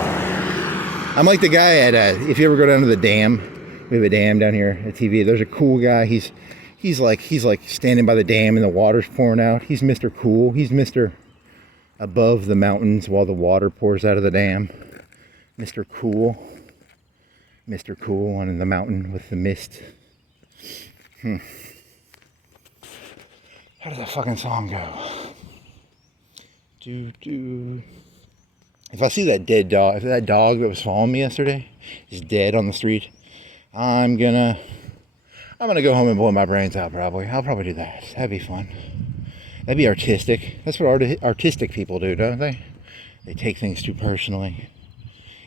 I'm like the guy at, if you ever go down to the dam, we have a dam down here at TV. There's a cool guy. He's like standing by the dam and the water's pouring out. He's Mr. Cool. He's Mr. Above the mountains while the water pours out of the dam. Mr. Cool. Mr. Cool on the mountain with the mist. How does that fucking song go? If I see that dead dog, if that dog that was following me yesterday is dead on the street, I'm gonna go home and blow my brains out probably. I'll probably do that. That'd be fun. That'd be artistic. That's what artistic people do, don't they? They take things too personally.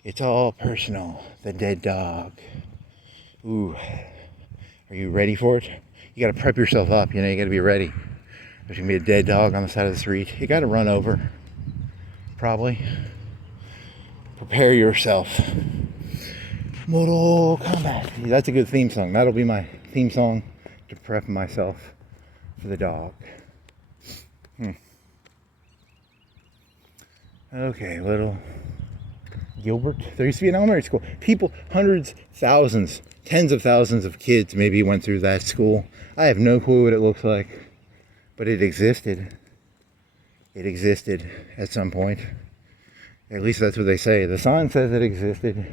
It's all personal. The dead dog. Ooh. Are you ready for it? You gotta prep yourself up, you gotta be ready. There's gonna be a dead dog on the side of the street. You gotta run over. Probably. Prepare yourself. Mortal Kombat. That's a good theme song. That'll be my theme song to prep myself for the dog. Okay, little Gilbert. There used to be an elementary school. People, hundreds, thousands, tens of thousands of kids maybe went through that school. I have no clue what it looks like, but it existed. It existed at some point. At least that's what they say. The sign says it existed.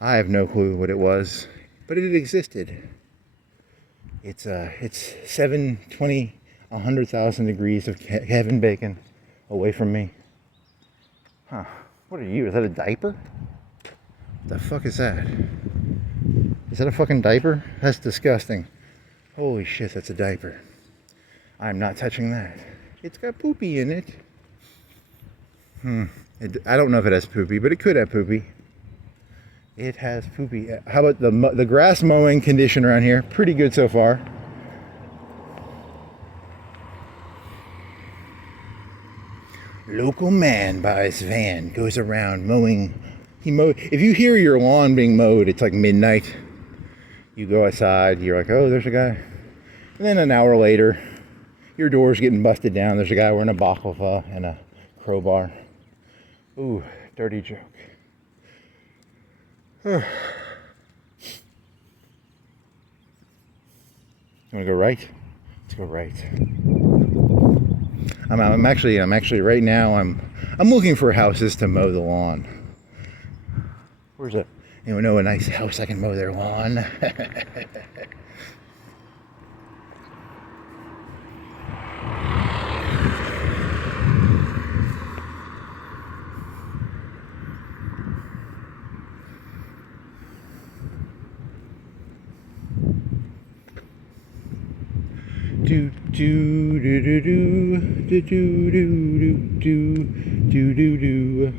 I have no clue what it was, but it existed. It's 720, 100,000 degrees of Kevin Bacon away from me. Huh. What are you? Is that a diaper? What the fuck is that? Is that a fucking diaper? That's disgusting. Holy shit, that's a diaper. I'm not touching that. It's got poopy in it. I don't know if it has poopy, but it could have poopy. It has poopy. How about the grass mowing condition around here? Pretty good so far. Local man buys van, goes around mowing. If you hear your lawn being mowed, it's like midnight. You go outside, you're like, oh, there's a guy. And then an hour later, your door's getting busted down. There's a guy wearing a baklava and a crowbar. Ooh, dirty joke. You wanna go right? Let's go right. I'm actually right now I'm looking for houses to mow the lawn. Anyone know a nice house I can mow their lawn? Do do do do do do do do do do do.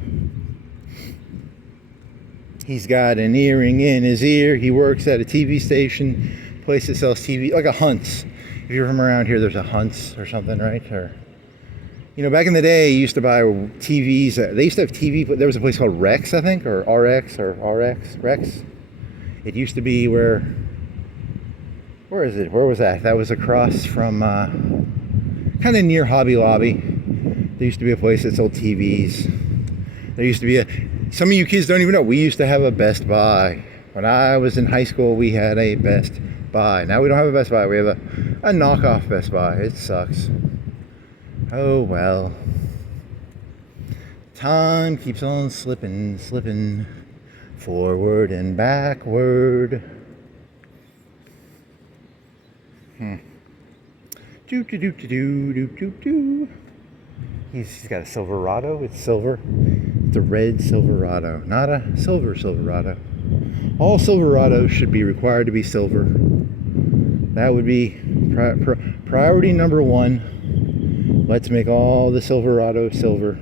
He's got an earring in his ear. He works at a TV station, place that sells TV, like a Hunt's. If you're from around here, there's a Hunt's or something, right? Or, you know, back in the day, you used to buy TVs. They used to have TV, but there was a place called Rex, I think, or RX, or RX, Rex. It used to be where is it? Where was that? That was across from, kind of near Hobby Lobby. There used to be a place that sold TVs. There used to be some of you kids don't even know, we used to have a Best Buy. When I was in high school, we had a Best Buy. Now we don't have a Best Buy, we have a knockoff Best Buy. It sucks. Oh well. Time keeps on slipping, forward and backward. Do do do do do do do do. He's got a Silverado. It's silver. It's a red Silverado, not a silver Silverado. All Silverados should be required to be silver. That would be priority number one. Let's make all the Silverados silver.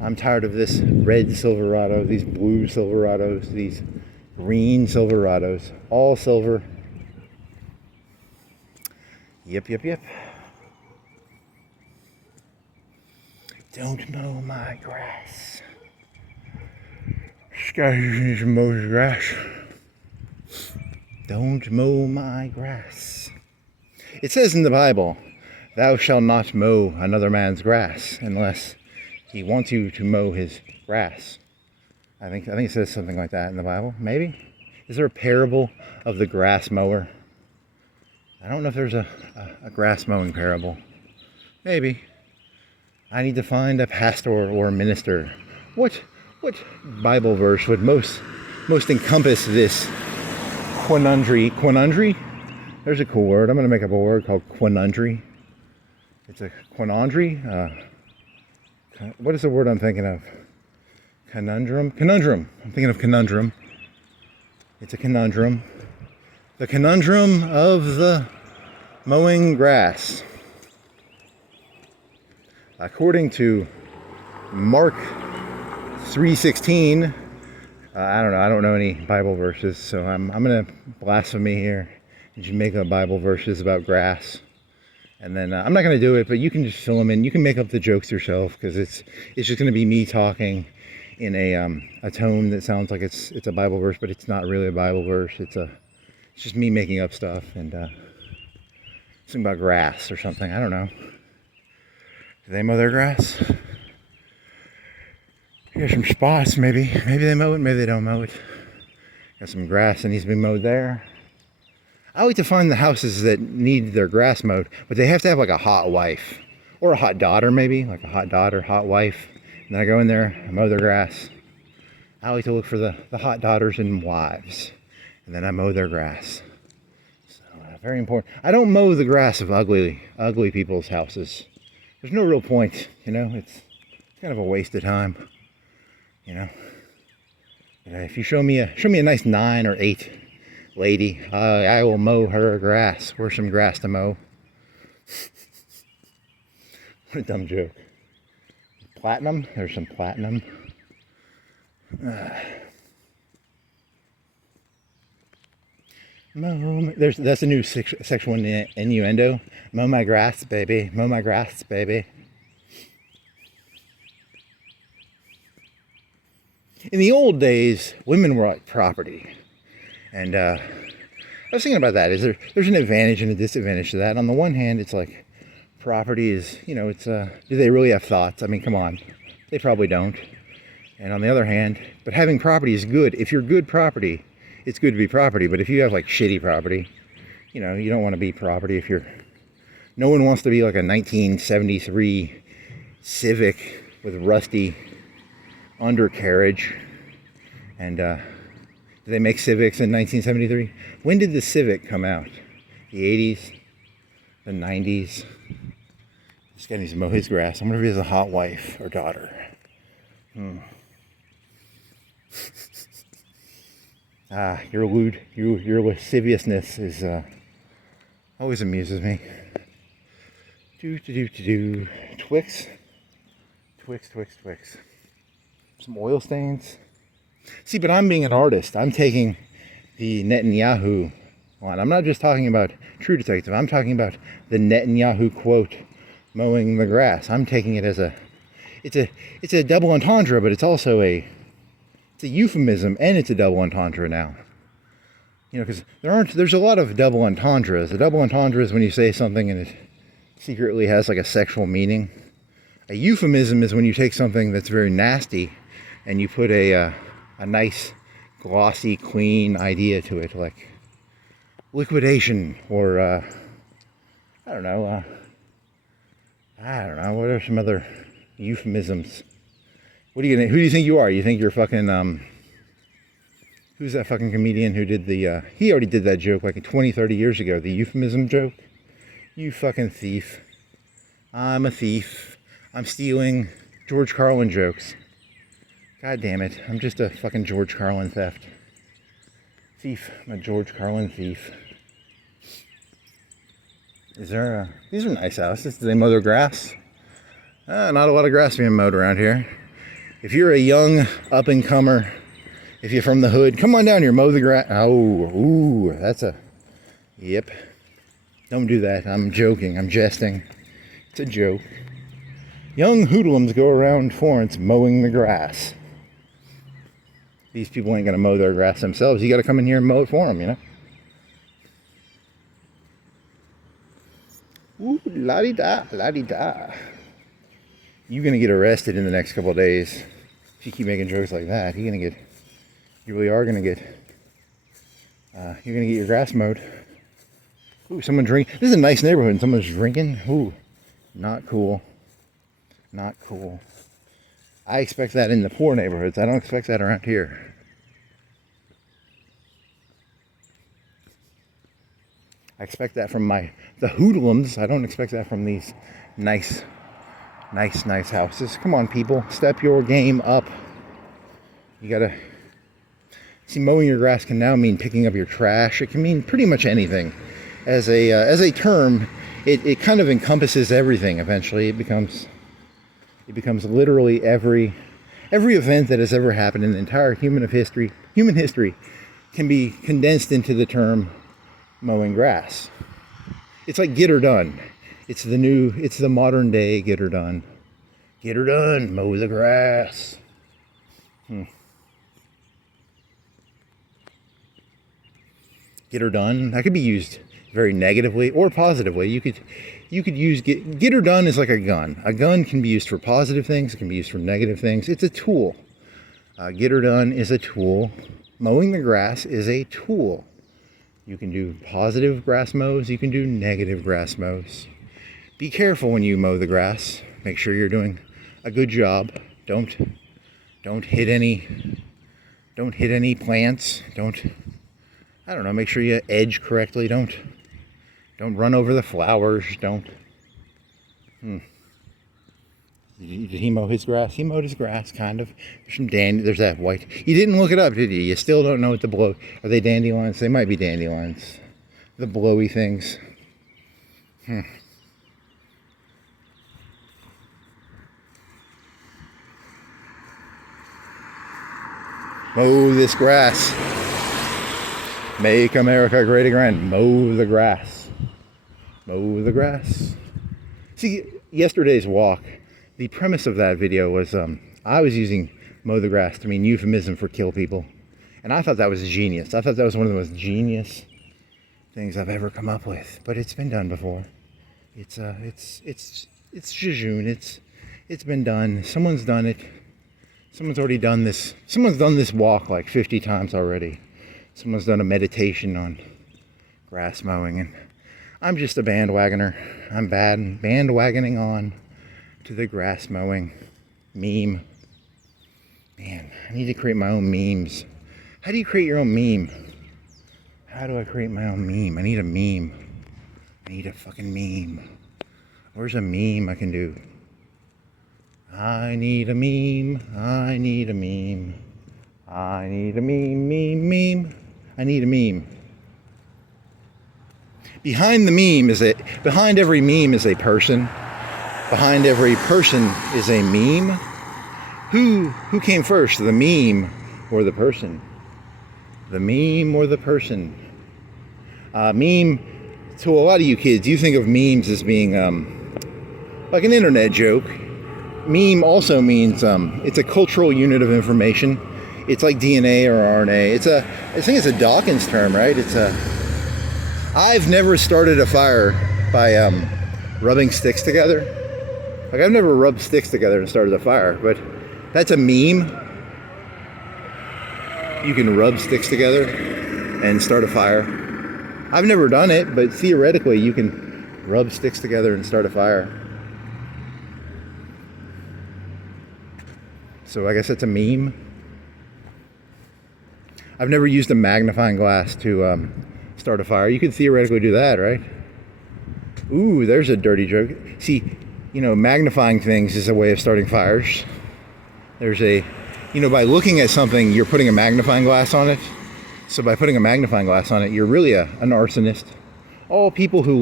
I'm tired of this red Silverado, these blue Silverados, these green Silverados. All silver. Yep. Don't mow my grass. This guy needs to mow his grass. Don't mow my grass. It says in the Bible, thou shalt not mow another man's grass unless he wants you to mow his grass. I think it says something like that in the Bible. Maybe? Is there a parable of the grass mower? I don't know if there's a grass mowing parable. Maybe. I need to find a pastor or a minister. What Bible verse would most encompass this quandary? Quandary? There's a cool word. I'm going to make up a word called quandary. It's a quandary. What is the word I'm thinking of? Conundrum? Conundrum. I'm thinking of conundrum. It's a conundrum. The conundrum of the mowing grass. According to Mark 3:16, I don't know any Bible verses, so I'm gonna blasphemy here. Did you make up Bible verses about grass? And then I'm not gonna do it, but you can just fill them in. You can make up the jokes yourself, because it's just gonna be me talking in a tone that sounds like it's a Bible verse, but it's not really a Bible verse. It's just me making up stuff and something about grass or something. I don't know. Do they mow their grass? Here's some spots, maybe. Maybe they mow it, maybe they don't mow it. Got some grass that needs to be mowed there. I like to find the houses that need their grass mowed, but they have to have like a hot wife. Or a hot daughter, maybe. Like a hot daughter, hot wife. And then I go in there, I mow their grass. I like to look for the hot daughters and wives. And then I mow their grass. So, very important. I don't mow the grass of ugly people's houses. There's no real point, you know. It's kind of a waste of time, you know. If you show me a nice 9 or 8 lady, I will mow her grass. Where's some grass to mow? What a dumb joke. Platinum. There's some platinum. That's a new sexual innuendo. Mow my grass, baby. Mow my grass, baby. In the old days, women were like property. And I was thinking about that. There's an advantage and a disadvantage to that. On the one hand, it's like property is, you know, it's do they really have thoughts? I mean, come on. They probably don't. And on the other hand, but having property is good. If you're good property, it's good to be property. But if you have like shitty property, you know, you don't want to be property if you're... No one wants to be like a 1973 Civic with rusty undercarriage. And did they make Civics in 1973? When did the Civic come out? The 80s? The 90s? This guy needs to mow his grass. I wonder if he has a hot wife or daughter. Your lasciviousness is Always amuses me. Twix. Some oil stains. See, but I'm being an artist. I'm taking the Netanyahu one. I'm not just talking about True Detective. I'm talking about the Netanyahu quote, mowing the grass. I'm taking it as it's a double entendre, but it's also it's a euphemism, and it's a double entendre now. You know, because there's a lot of double entendres. A double entendre is when you say something and it secretly has like a sexual meaning. A euphemism is when you take something that's very nasty and you put a nice, glossy, clean idea to it, like liquidation, or I don't know. What are some other euphemisms? Who do you think you are? You think you're fucking who's that fucking comedian who did he already did that joke like 20, 30 years ago, the euphemism joke? You fucking thief. I'm a thief. I'm stealing George Carlin jokes. God damn it. I'm just a fucking George Carlin theft. Thief. I'm a George Carlin thief. These are nice houses. Do they mow their grass? Not a lot of grass being mowed around here. If you're a young up-and-comer, if you're from the hood, come on down here, mow the grass. Yep. Don't do that. I'm joking. I'm jesting. It's a joke. Young hoodlums go around Florence mowing the grass. These people ain't going to mow their grass themselves. You got to come in here and mow it for them, you know? Ooh, la-di-da, la-di-da. You're going to get arrested in the next couple of days. If you keep making jokes like that, you really are going to get, you're going to get your grass mowed. Ooh, someone drink. This is a nice neighborhood and someone's drinking. Ooh, not cool. Not cool. I expect that in the poor neighborhoods. I don't expect that around here. I expect that from the hoodlums. I don't expect that from these nice houses. Come on, people. Step your game up. You gotta... See, mowing your grass can now mean picking up your trash. It can mean pretty much anything. As a term, it kind of encompasses everything eventually. It becomes literally every event that has ever happened in the entire human history can be condensed into the term mowing grass. It's like get her done. It's the modern day get her done. Get her done, mow the grass. Get her done. That could be used very negatively or positively. You could use get her done is like a gun. A gun can be used for positive things. It can be used for negative things. It's a tool. Get her done is a tool. Mowing the grass is a tool. You can do positive grass mows. You can do negative grass mows. Be careful when you mow the grass. Make sure you're doing a good job. Don't hit any plants. Make sure you edge correctly. Don't run over the flowers. Did he mow his grass? He mowed his grass, kind of. There's that white. You didn't look it up, did you? You still don't know what are they dandelions? They might be dandelions. The blowy things. Mow this grass. Make America great again. Mow the grass. Mow the grass. See, yesterday's walk, the premise of that video was I was using mow the grass to mean euphemism for kill people. And I thought that was genius. I thought that was one of the most genius things I've ever come up with. But it's been done before. It's jejune. It's been done. Someone's done it. Someone's already done this. Someone's done this walk like 50 times already. Someone's done a meditation on grass mowing, and I'm just a bandwagoner. I'm bandwagoning on to the grass mowing meme. Man, I need to create my own memes. How do you create your own meme? How do I create my own meme? I need a meme. I need a fucking meme. Where's a meme I can do? I need a meme. I need a meme. I need a meme. I need a meme. behind every meme is a person. Behind every person is a meme. Who came first, the meme or the person? The meme or the person? Meme, to a lot of you kids, you think of memes as being like an internet joke. Meme also means it's a cultural unit of information. It's like DNA or RNA. I think it's a Dawkins term, right? I've never started a fire by rubbing sticks together. Like, I've never rubbed sticks together and started a fire, but that's a meme. You can rub sticks together and start a fire. I've never done it, but theoretically you can rub sticks together and start a fire. So I guess that's a meme. I've never used a magnifying glass to start a fire. You could theoretically do that, right? Ooh, there's a dirty joke. See, magnifying things is a way of starting fires. By looking at something, you're putting a magnifying glass on it. So by putting a magnifying glass on it, you're really an arsonist. All people who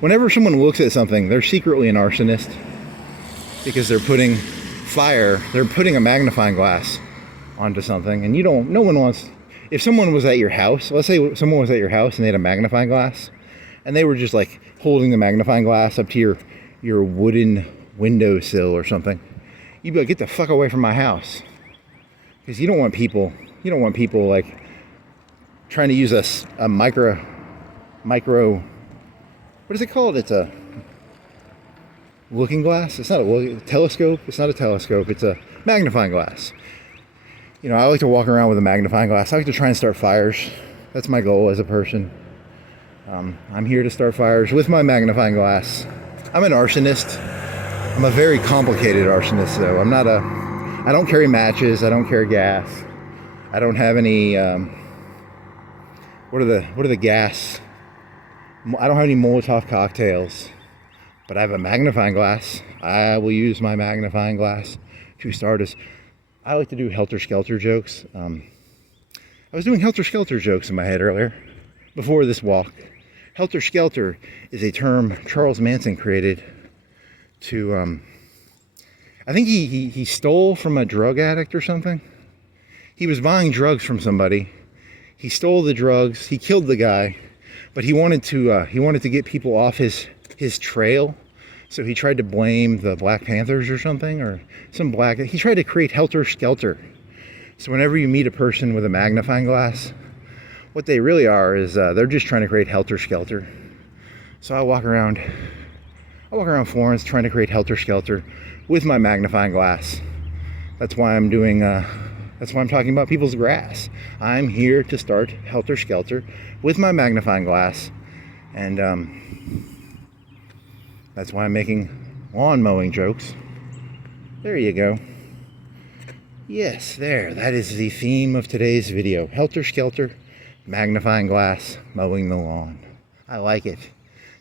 whenever someone looks at something, they're secretly an arsonist, because they're putting a magnifying glass onto something, and no one wants, if someone was at your house, let's say someone was at your house and they had a magnifying glass, and they were just like holding the magnifying glass up to your wooden windowsill or something, you'd be like, get the fuck away from my house. Because you don't want people like trying to use a micro, what is it called? It's a looking glass. It's not a telescope. It's not a telescope. It's a magnifying glass. I like to walk around with a magnifying glass. I like to try and start fires. That's my goal as a person. I'm here to start fires with my magnifying glass. I'm an arsonist. I'm a very complicated arsonist, though. I don't carry matches. I don't carry gas. I don't have any, what are the gas? I don't have any Molotov cocktails, but I have a magnifying glass. I will use my magnifying glass to start us. I like to do helter-skelter jokes. I was doing helter-skelter jokes in my head earlier, before this walk. Helter-skelter is a term Charles Manson created to, I think he stole from a drug addict or something. He was buying drugs from somebody. He stole the drugs. He killed the guy, but he wanted to get people off his trail. So he tried to blame the Black Panthers or something, or he tried to create helter-skelter. So whenever you meet a person with a magnifying glass, what they really are is they're just trying to create helter-skelter. So I walk around Florence trying to create helter-skelter with my magnifying glass. That's why I'm talking about people's grass. I'm here to start helter-skelter with my magnifying glass, and that's why I'm making lawn mowing jokes. There you go. Yes, there. That is the theme of today's video. Helter-skelter, magnifying glass, mowing the lawn. I like it.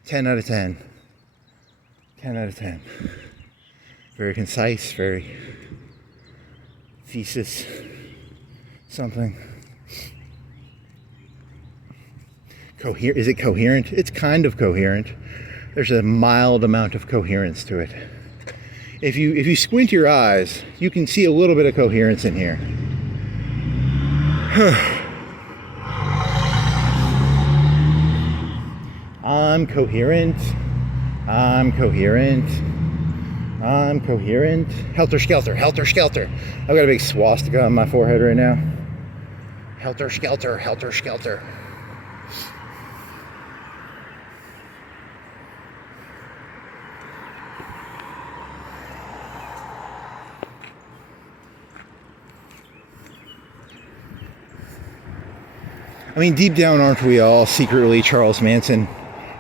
10 out of 10. 10 out of 10. Very concise, very thesis something. Is it coherent? It's kind of coherent. There's a mild amount of coherence to it. If you squint your eyes, you can see a little bit of coherence in here. I'm coherent. I'm coherent. I'm coherent. Helter-skelter, helter-skelter. I've got a big swastika on my forehead right now. Helter-skelter, helter-skelter. I mean, deep down, aren't we all secretly Charles Manson?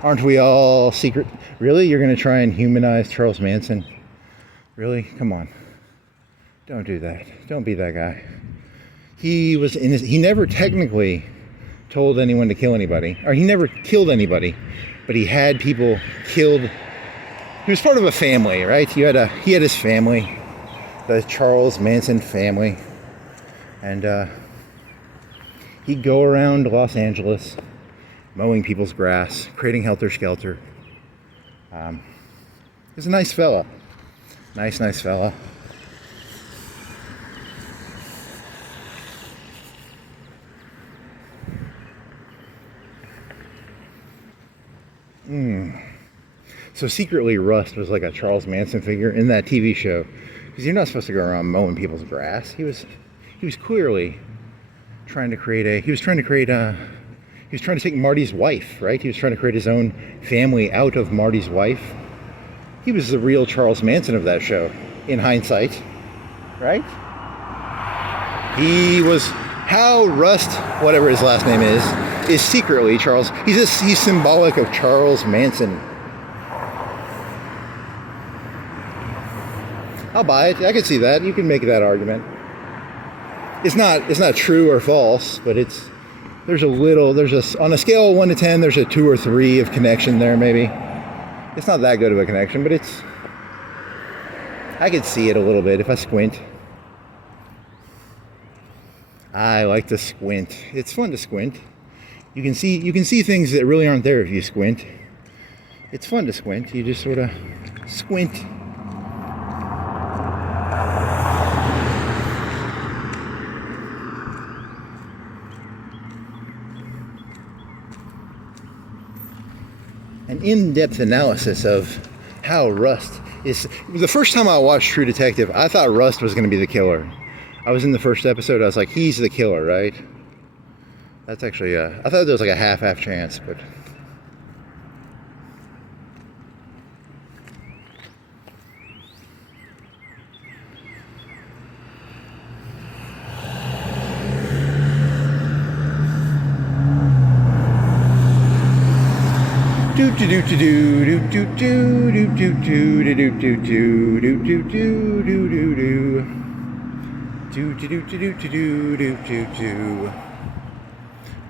Aren't we all secret? Really? You're going to try and humanize Charles Manson? Really? Come on. Don't do that. Don't be that guy. He never technically told anyone to kill anybody. Or he never killed anybody. But he had people killed. He was part of a family, right? He had his family. The Charles Manson family. And he'd go around Los Angeles mowing people's grass, creating helter-skelter. He's a nice fella. Nice fella. So secretly Rust was like a Charles Manson figure in that TV show, because you're not supposed to go around mowing people's grass. He was clearly trying to take Marty's wife, right? He was trying to create his own family out of Marty's wife. He was the real Charles Manson of that show, in hindsight, right? He was, how Rust, whatever his last name is secretly Charles. He's symbolic of Charles Manson. I'll buy it. I can see that. You can make that argument. It's not true or false, but on a scale of 1 to 10, there's a 2 or 3 of connection there, maybe. It's not that good of a connection, but I could see it a little bit if I squint. I like to squint. It's fun to squint. You can see things that really aren't there if you squint. It's fun to squint. You just sort of squint. An in-depth analysis of how Rust is. The first time I watched True Detective, I thought Rust was going to be the killer. I was in the first episode, I was like, he's the killer, right? That's actually, I thought there was like a half chance, but...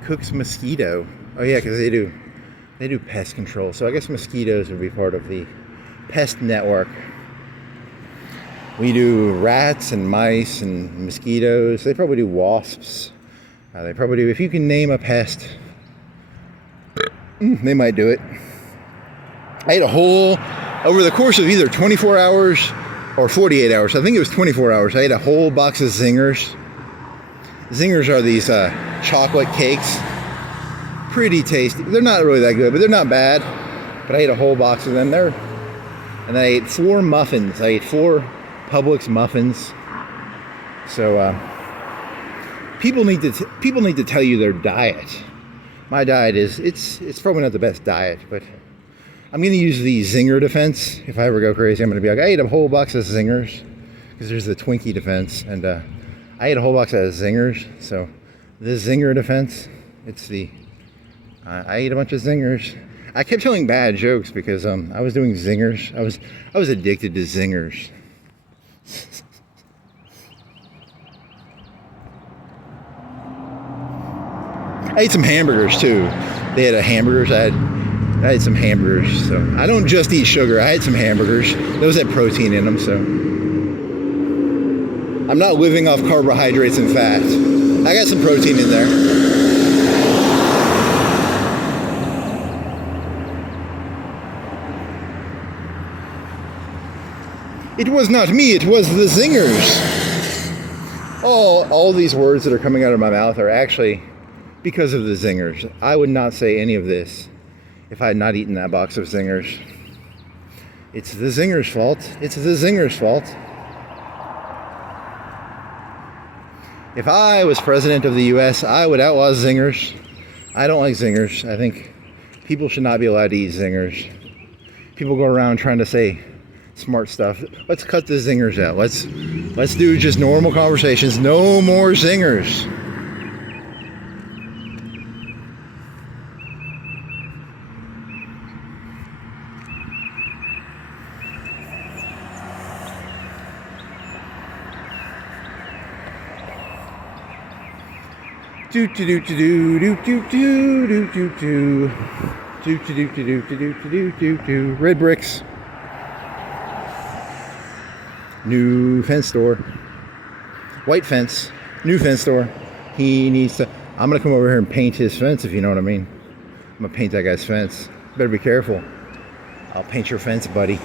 Cook's mosquito. Oh yeah, because they do pest control. So I guess mosquitoes would be part of the pest network. We do rats and mice and mosquitoes. They probably do wasps. They probably do. If you can name a pest, they might do it. I ate over the course of either 24 hours or 48 hours. I think it was 24 hours. I ate a whole box of Zingers. Zingers are these chocolate cakes. Pretty tasty. They're not really that good, but they're not bad. But I ate a whole box of them. And I ate 4 muffins. I ate 4 Publix muffins. So people need to tell you their diet. My diet it's probably not the best diet, but I'm going to use the Zinger defense. If I ever go crazy, I'm going to be like, I ate a whole box of Zingers, because there's the Twinkie defense, and I ate a whole box of Zingers. So the Zinger defense, I ate a bunch of Zingers. I kept telling bad jokes because I was doing Zingers. I was addicted to Zingers. I ate some hamburgers too. They had hamburgers. I had some hamburgers. So I don't just eat sugar. I had some hamburgers. Those had protein in them. So I'm not living off carbohydrates and fat. I got some protein in there. It was not me. It was the Zingers. All these words that are coming out of my mouth are actually because of the Zingers. I would not say any of this if I had not eaten that box of Zingers. It's the Zingers' fault. It's the Zingers' fault. If I was president of the U.S., I would outlaw Zingers. I don't like Zingers. I think people should not be allowed to eat Zingers. People go around trying to say smart stuff. Let's cut the Zingers out. Let's do just normal conversations. No more Zingers. Red bricks. New fence store. White fence. New fence store. He needs to. I'm gonna come over here and paint his fence, if you know what I mean. I'm gonna paint that guy's fence. Better be careful. I'll paint your fence, buddy.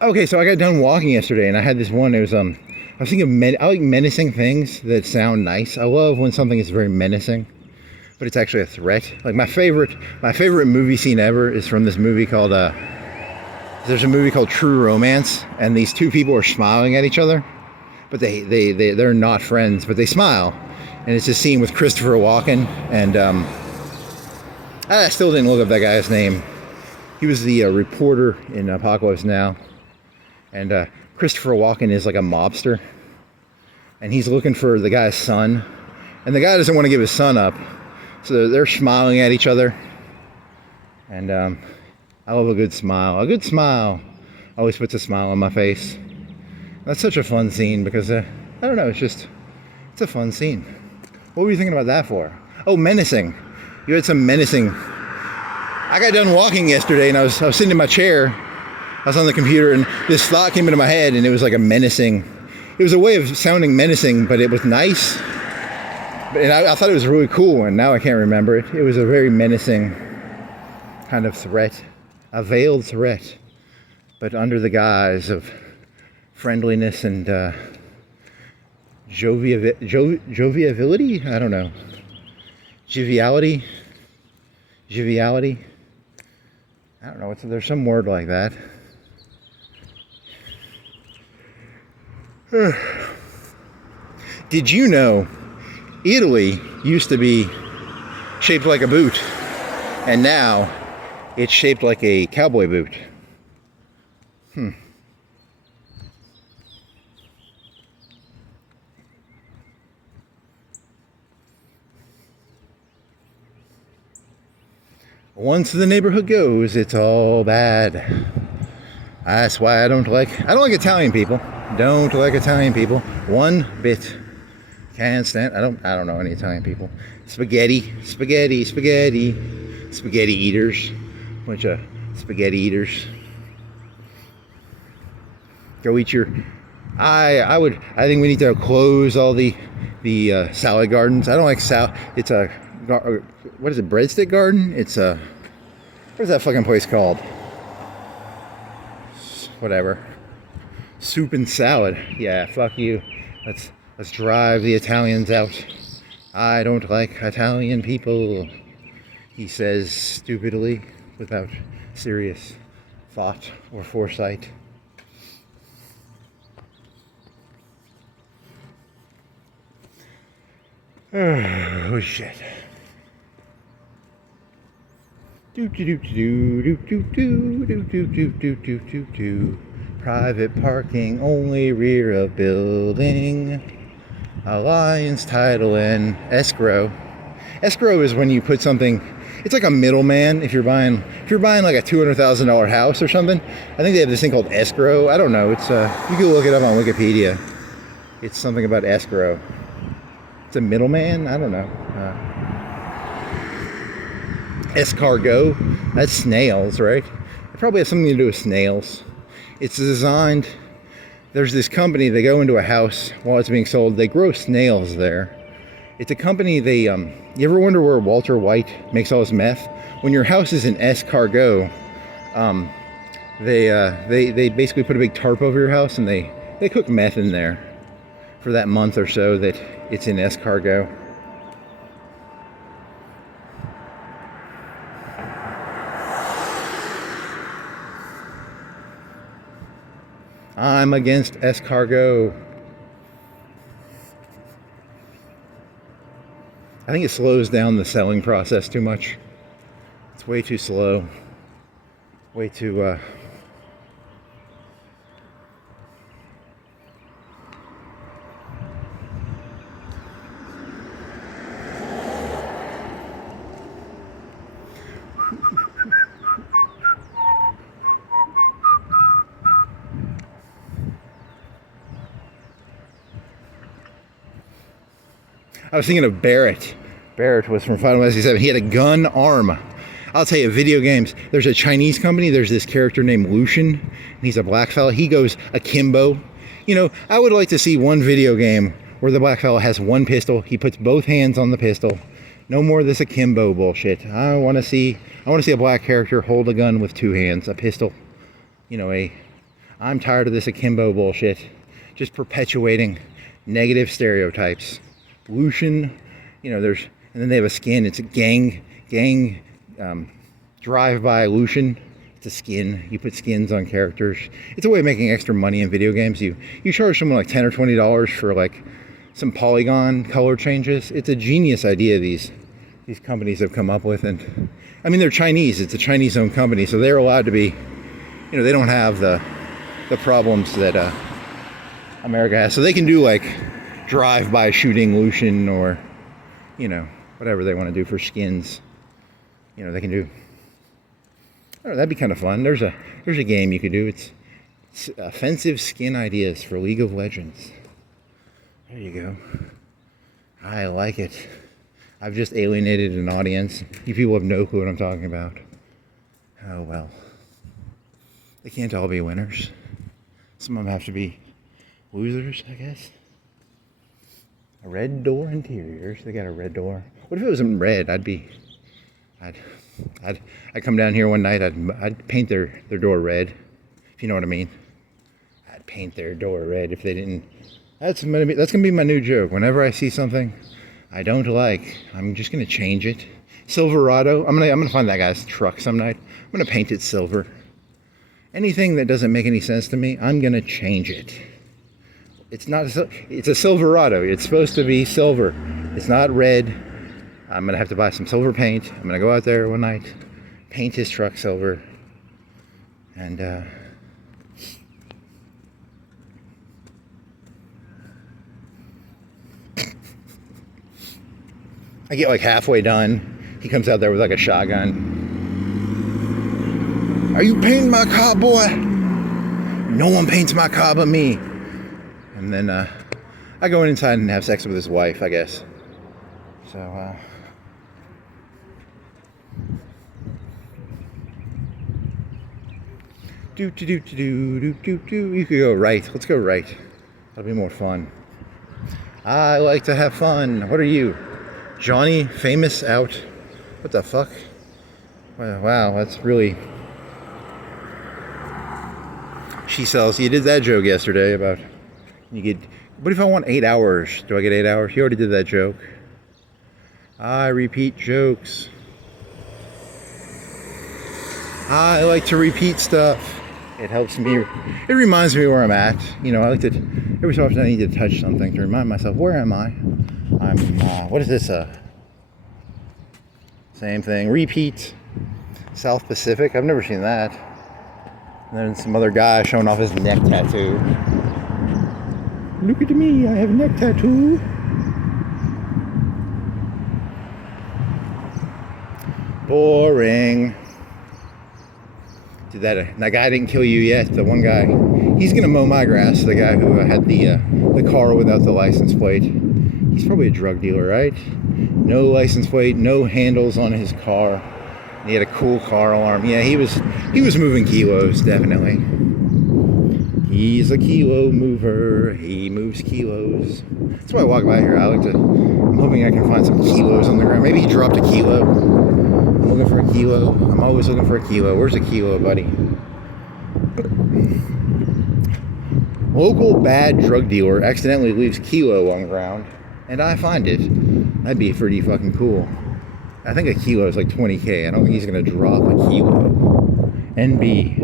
Okay, so I got done walking yesterday, and I had this one. It was I was thinking of I like menacing things that sound nice. I love when something is very menacing, but it's actually a threat. Like my favorite movie scene ever is from this movie called there's a movie called True Romance, and these two people are smiling at each other, but they're not friends, but they smile. And it's a scene with Christopher Walken, and I still didn't look up that guy's name. He was the reporter in Apocalypse Now, and Christopher Walken is like a mobster, and he's looking for the guy's son, and the guy doesn't want to give his son up, so they're smiling at each other, and I love a good smile. A good smile always puts a smile on my face. That's such a fun scene because, I don't know, it's a fun scene. What were you thinking about that for? Oh, menacing. You had some menacing. I got done walking yesterday and I was sitting in my chair. I was on the computer and this thought came into my head and it was like a menacing. It was a way of sounding menacing, but it was nice. And I thought it was really cool, and now I can't remember it. It was a very menacing kind of threat. A veiled threat, but under the guise of friendliness and joviality? I don't know. Joviality? I don't know. There's some word like that. Did you know Italy used to be shaped like a boot, and now it's shaped like a cowboy boot? Once the neighborhood goes, it's all bad. That's why I don't like Italian people. Don't like Italian people one bit. Can't stand. I don't know any Italian people. Spaghetti eaters. Bunch of spaghetti eaters. Go eat your. I think we need to close all the salad gardens. I don't like It's a. What is it? Breadstick garden? It's a. What's that fucking place called? Whatever. Soup and salad. Yeah, fuck you. Let's drive the Italians out. I don't like Italian people, he says stupidly, without serious thought or foresight. Oh shit. Private parking, only rear of building. Alliance, title, and escrow. Escrow is when you put something. It's like a middleman. If you're buying like a $200,000 house or something, I think they have this thing called escrow. I don't know. It's you can look it up on Wikipedia. It's something about escrow. It's a middleman. I don't know. Escargot. That's snails, right? It probably has something to do with snails. It's designed. There's this company. They go into a house while it's being sold. They grow snails there. It's a company. You ever wonder where Walter White makes all his meth? When your house is in escargot, they basically put a big tarp over your house and they cook meth in there for that month or so that it's in escargot. I'm against escargot. I think it slows down the selling process too much. It's way too slow. Way too I was thinking of Barrett. Barrett was from Final Fantasy VII. He had a gun arm. I'll tell you, video games, there's a Chinese company, there's this character named Lucian, and he's a black fella. He goes akimbo. You know, I would like to see one video game where the black fellow has one pistol. He puts both hands on the pistol. No more of this akimbo bullshit. I want to see a black character hold a gun with two hands, a pistol. You know, I'm tired of this akimbo bullshit. Just perpetuating negative stereotypes. Lucian, you know, and then they have a skin. It's a gang drive-by Lucian. It's a skin. You put skins on characters. It's a way of making extra money in video games. You charge someone like $10 or $20 for like some polygon color changes. It's a genius idea these companies have come up with. And I mean, they're Chinese. It's a Chinese-owned company, so they're allowed to be, you know, they don't have the problems that America has. So they can do like drive-by shooting Lucian, or, you know, whatever they want to do for skins. You know, they can do. I don't know, that'd be kind of fun. There's a game you could do. It's offensive skin ideas for League of Legends. There you go. I like it. I've just alienated an audience. You people have no clue what I'm talking about. Oh well. They can't all be winners. Some of them have to be losers, I guess. A red door interiors. They got a red door. What if it wasn't red? I'd come down here one night. I'd paint their door red, if you know what I mean. I'd paint their door red if they didn't. That's gonna be my new joke. Whenever I see something I don't like, I'm just gonna change it. Silverado. I'm gonna find that guy's truck some night. I'm gonna paint it silver. Anything that doesn't make any sense to me, I'm gonna change it. It's a Silverado. It's supposed to be silver. It's not red. I'm gonna have to buy some silver paint. I'm gonna go out there one night, paint his truck silver, and I get like halfway done. He comes out there with like a shotgun. Are you painting my car, boy? No one paints my car but me. And then I go inside and have sex with his wife, I guess. So you could go right. Let's go right. That'll be more fun. I like to have fun. What are you? Johnny Famous out? What the fuck? Wow, that's really... She sells. You did that joke yesterday about you get... What if I want 8 hours? Do I get 8 hours? You already did that joke. I repeat jokes. I like to repeat stuff. It helps me. It reminds me where I'm at. You know, I like to... Every so often I need to touch something to remind myself, where am I? I'm... what is this? Same thing. Repeat. South Pacific. I've never seen that. And then some other guy showing off his neck tattoo. Look at me, I have a neck tattoo. Boring. Did that guy didn't kill you yet. The one guy, he's gonna mow my grass. The guy who had the car without the license plate. He's probably a drug dealer, right? No license plate, no handles on his car. He had a cool car alarm. Yeah, he was moving kilos, definitely. He's a kilo mover. He moves kilos. That's why I walk by here. I'm hoping I can find some kilos on the ground. Maybe he dropped a kilo. I'm looking for a kilo. I'm always looking for a kilo. Where's a kilo, buddy? Local bad drug dealer accidentally leaves kilo on the ground, and I find it. That'd be pretty fucking cool. I think a kilo is like 20K. I don't think he's gonna drop a kilo. NB.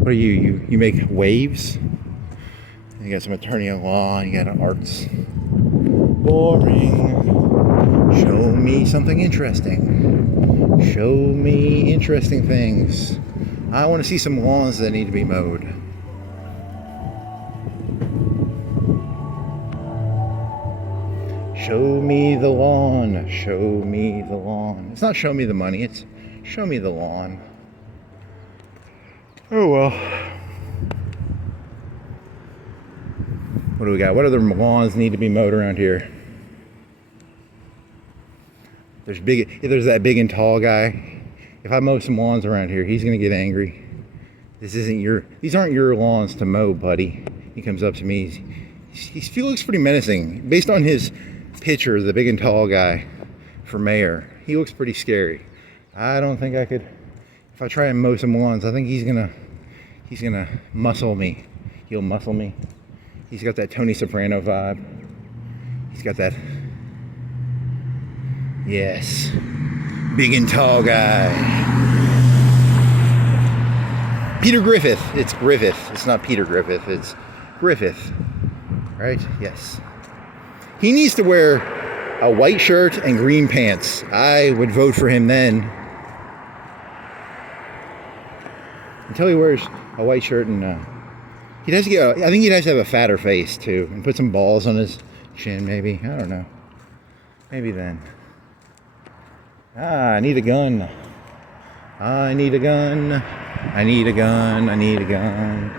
What are you? You make waves? You got some attorney at law, you got arts. Boring. Show me something interesting. Show me interesting things. I want to see some lawns that need to be mowed. Show me the lawn. Show me the lawn. It's not show me the money, it's show me the lawn. Oh well. What do we got? What other lawns need to be mowed around here? There's that big and tall guy. If I mow some lawns around here, he's gonna get angry. These aren't your lawns to mow, buddy. He comes up to me. he looks pretty menacing. Based on his picture, the big and tall guy for mayor, he looks pretty scary. I don't think I could, if I try and mow some lawns, I think he's gonna muscle me. He'll muscle me. He's got that Tony Soprano vibe. He's got that, yes, big and tall guy. Peter Griffith. It's Griffith. It's not Peter Griffith. It's Griffith. Right? Yes. He needs to wear a white shirt and green pants. I would vote for him then. Until he wears a white shirt and he does get. I think he does have a fatter face too, and put some balls on his chin. Maybe, I don't know. Maybe then. I need a gun. I need a gun. I need a gun. I need a gun.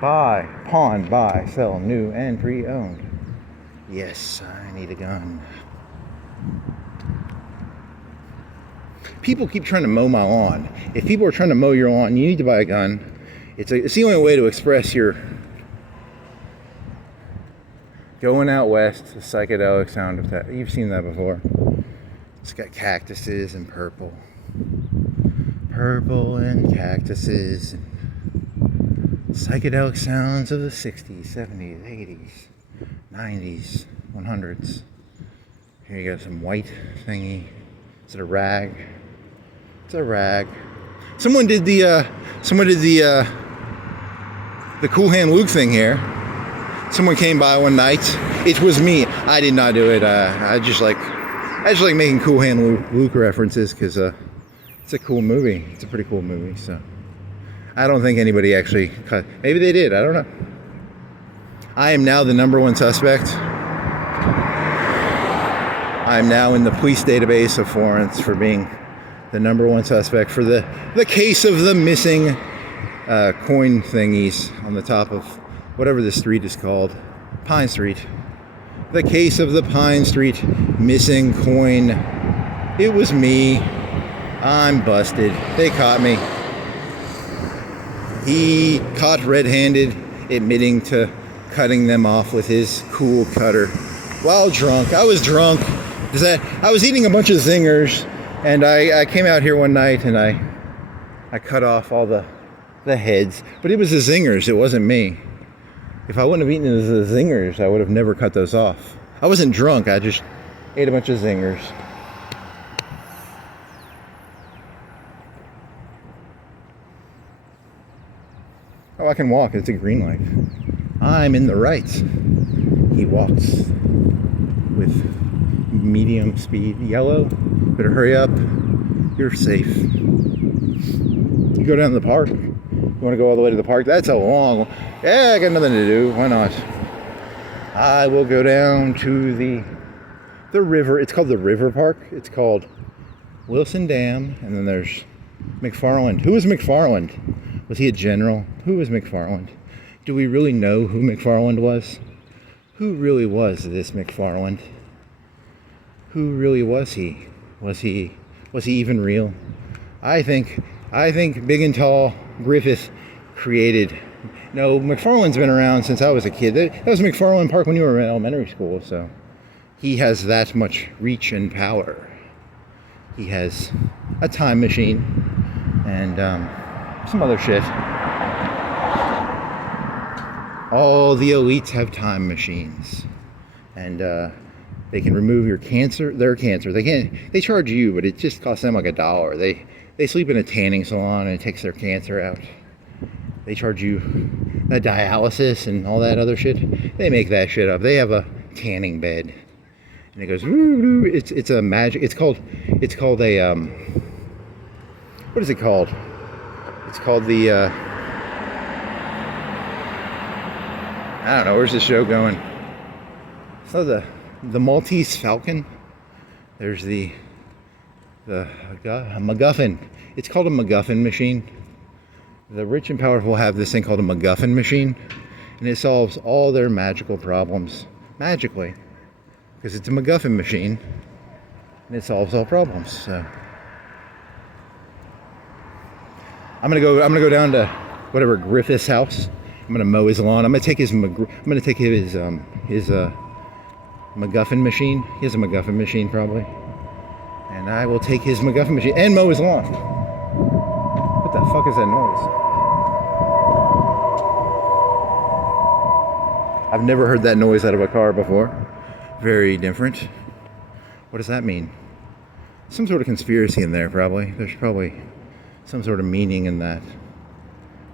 Buy, pawn, buy, sell, new and pre-owned. Yes, I need a gun. People keep trying to mow my lawn. If people are trying to mow your lawn, you need to buy a gun. It's the only way to express your going out west, the psychedelic sound of that. You've seen that before. It's got cactuses and purple. Purple and cactuses and psychedelic sounds of the 60s, 70s, 80s, 90s, 100s. Here you got some white thingy. Is it a rag? It's a rag. Someone did the Cool Hand Luke thing here. Someone came by one night. It was me. I did not do it. I just like making Cool Hand Luke references because it's a cool movie. It's a pretty cool movie. So I don't think anybody actually cut. Maybe they did. I don't know. I am now the #1 suspect. I am now in the police database of Florence for being the #1 suspect for the case of the missing coin thingies on the top of whatever the street is called. Pine Street. The case of the Pine Street missing coin. It was me. I'm busted. They caught me. He caught red-handed, admitting to cutting them off with his cool cutter while drunk. I was drunk. I was eating a bunch of zingers, and I came out here one night and I cut off all the heads, but it was the zingers. It wasn't me. If I wouldn't have eaten the zingers, I would have never cut those off. I wasn't drunk. I just ate a bunch of zingers. Oh, I can walk. It's a green light. I'm in the right. He walks with medium speed. Yellow. Better hurry up. You're safe. You go down to the park. You want to go all the way to the park? That's a long... Yeah, I got nothing to do. Why not? I will go down to the river. It's called the River Park. It's called Wilson Dam. And then there's McFarland. Who is McFarland? Was he a general? Who was McFarland? Do we really know who McFarland was? Who really was this McFarland? Who really was he? Was he even real? I think big and tall Griffith created. No, McFarland's been around since I was a kid. That was McFarland Park when you were in elementary school, so he has that much reach and power. He has a time machine and some other shit. All the elites have time machines, and they can remove their cancer. They charge you, but it just costs them like $1. They sleep in a tanning salon and it takes their cancer out. They charge you the dialysis and all that other shit. They make that shit up. They have a tanning bed, and it goes. It's a magic. It's called a what is it called? It's called the I don't know. Where's this show going? So the Maltese Falcon. There's a MacGuffin. It's called a MacGuffin machine. The rich and powerful have this thing called a MacGuffin machine, and it solves all their magical problems magically, because it's a MacGuffin machine, and it solves all problems. So I'm gonna go down to whatever Griffith's house, I'm gonna mow his lawn. I'm gonna take his MacGuffin machine. He has a MacGuffin machine probably. And I will take his MacGuffin machine and mow his lawn. What the fuck is that noise? I've never heard that noise out of a car before. Very different. What does that mean? Some sort of conspiracy in there probably. There's probably some sort of meaning in that.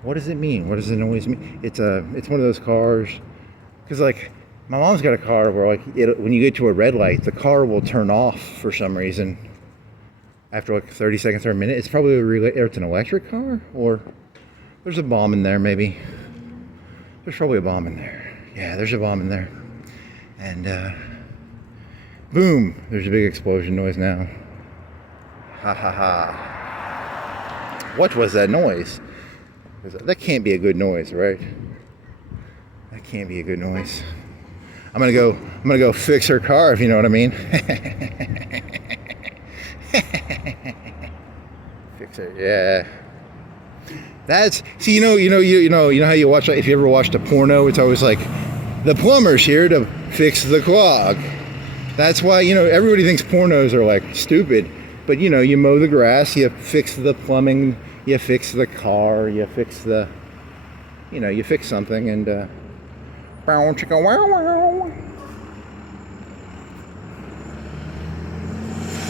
What does it mean? What does the noise mean? It's one of those cars. Because like, my mom's got a car where like, when you get to a red light, the car will turn off for some reason. After like 30 seconds or a minute. It's probably it's an electric car, or there's a bomb in there maybe. There's probably a bomb in there. Yeah, there's a bomb in there. And boom, there's a big explosion noise now. Ha ha ha. What was that noise? That can't be a good noise, right? That can't be a good noise. I'm gonna go fix her car, if you know what I mean. Fix it, yeah. That's, see, you know how you watch, if you ever watched a porno, it's always like, the plumber's here to fix the clog. That's why, everybody thinks pornos are like stupid, but you mow the grass, you fix the plumbing, you fix the car, you fix the, you fix something, and bow chicka wow wow.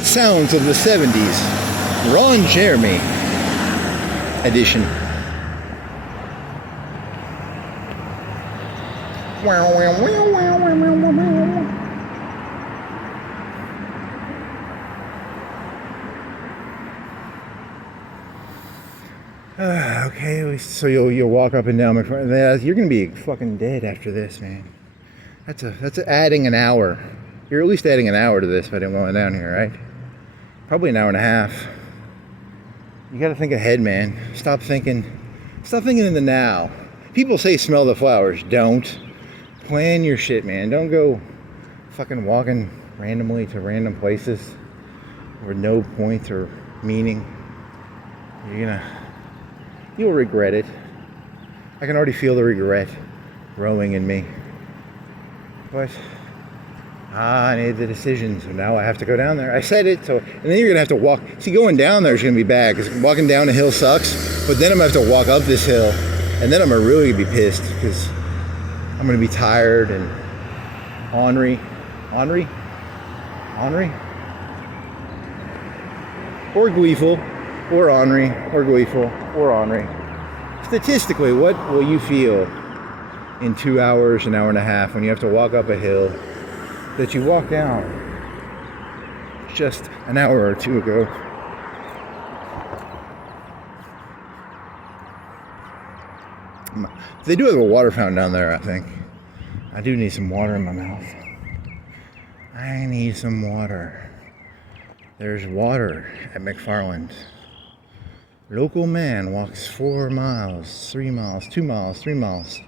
Sounds of the 70s, Ron Jeremy edition. Wow, wow, wow, wow, wow, wow, wow. Okay, so you'll walk up and down McFarland. You're gonna be fucking dead after this, man. That's adding an hour. You're at least adding an hour to this if I didn't go down here, right? Probably an hour and a half. You gotta think ahead, man. Stop thinking in the now. People say smell the flowers. Don't. Plan your shit, man. Don't go fucking walking randomly to random places with no point or meaning. You'll regret it. I can already feel the regret growing in me. But I made the decision, so now I have to go down there. I said it, and then you're gonna have to walk. See, going down there is gonna be bad, because walking down a hill sucks, but then I'm gonna have to walk up this hill, and then I'm gonna really be pissed, because I'm gonna be tired and ornery, or gleeful, or ornery, or gleeful, or ornery. Statistically, what will you feel in 2 hours, an hour and a half, when you have to walk up a hill that you walked down just an hour or two ago? They do have a water fountain down there, I think. I do need some water in my mouth. I need some water. There's water at McFarland. Local man walks 4 miles, 3 miles, 2 miles, 3 miles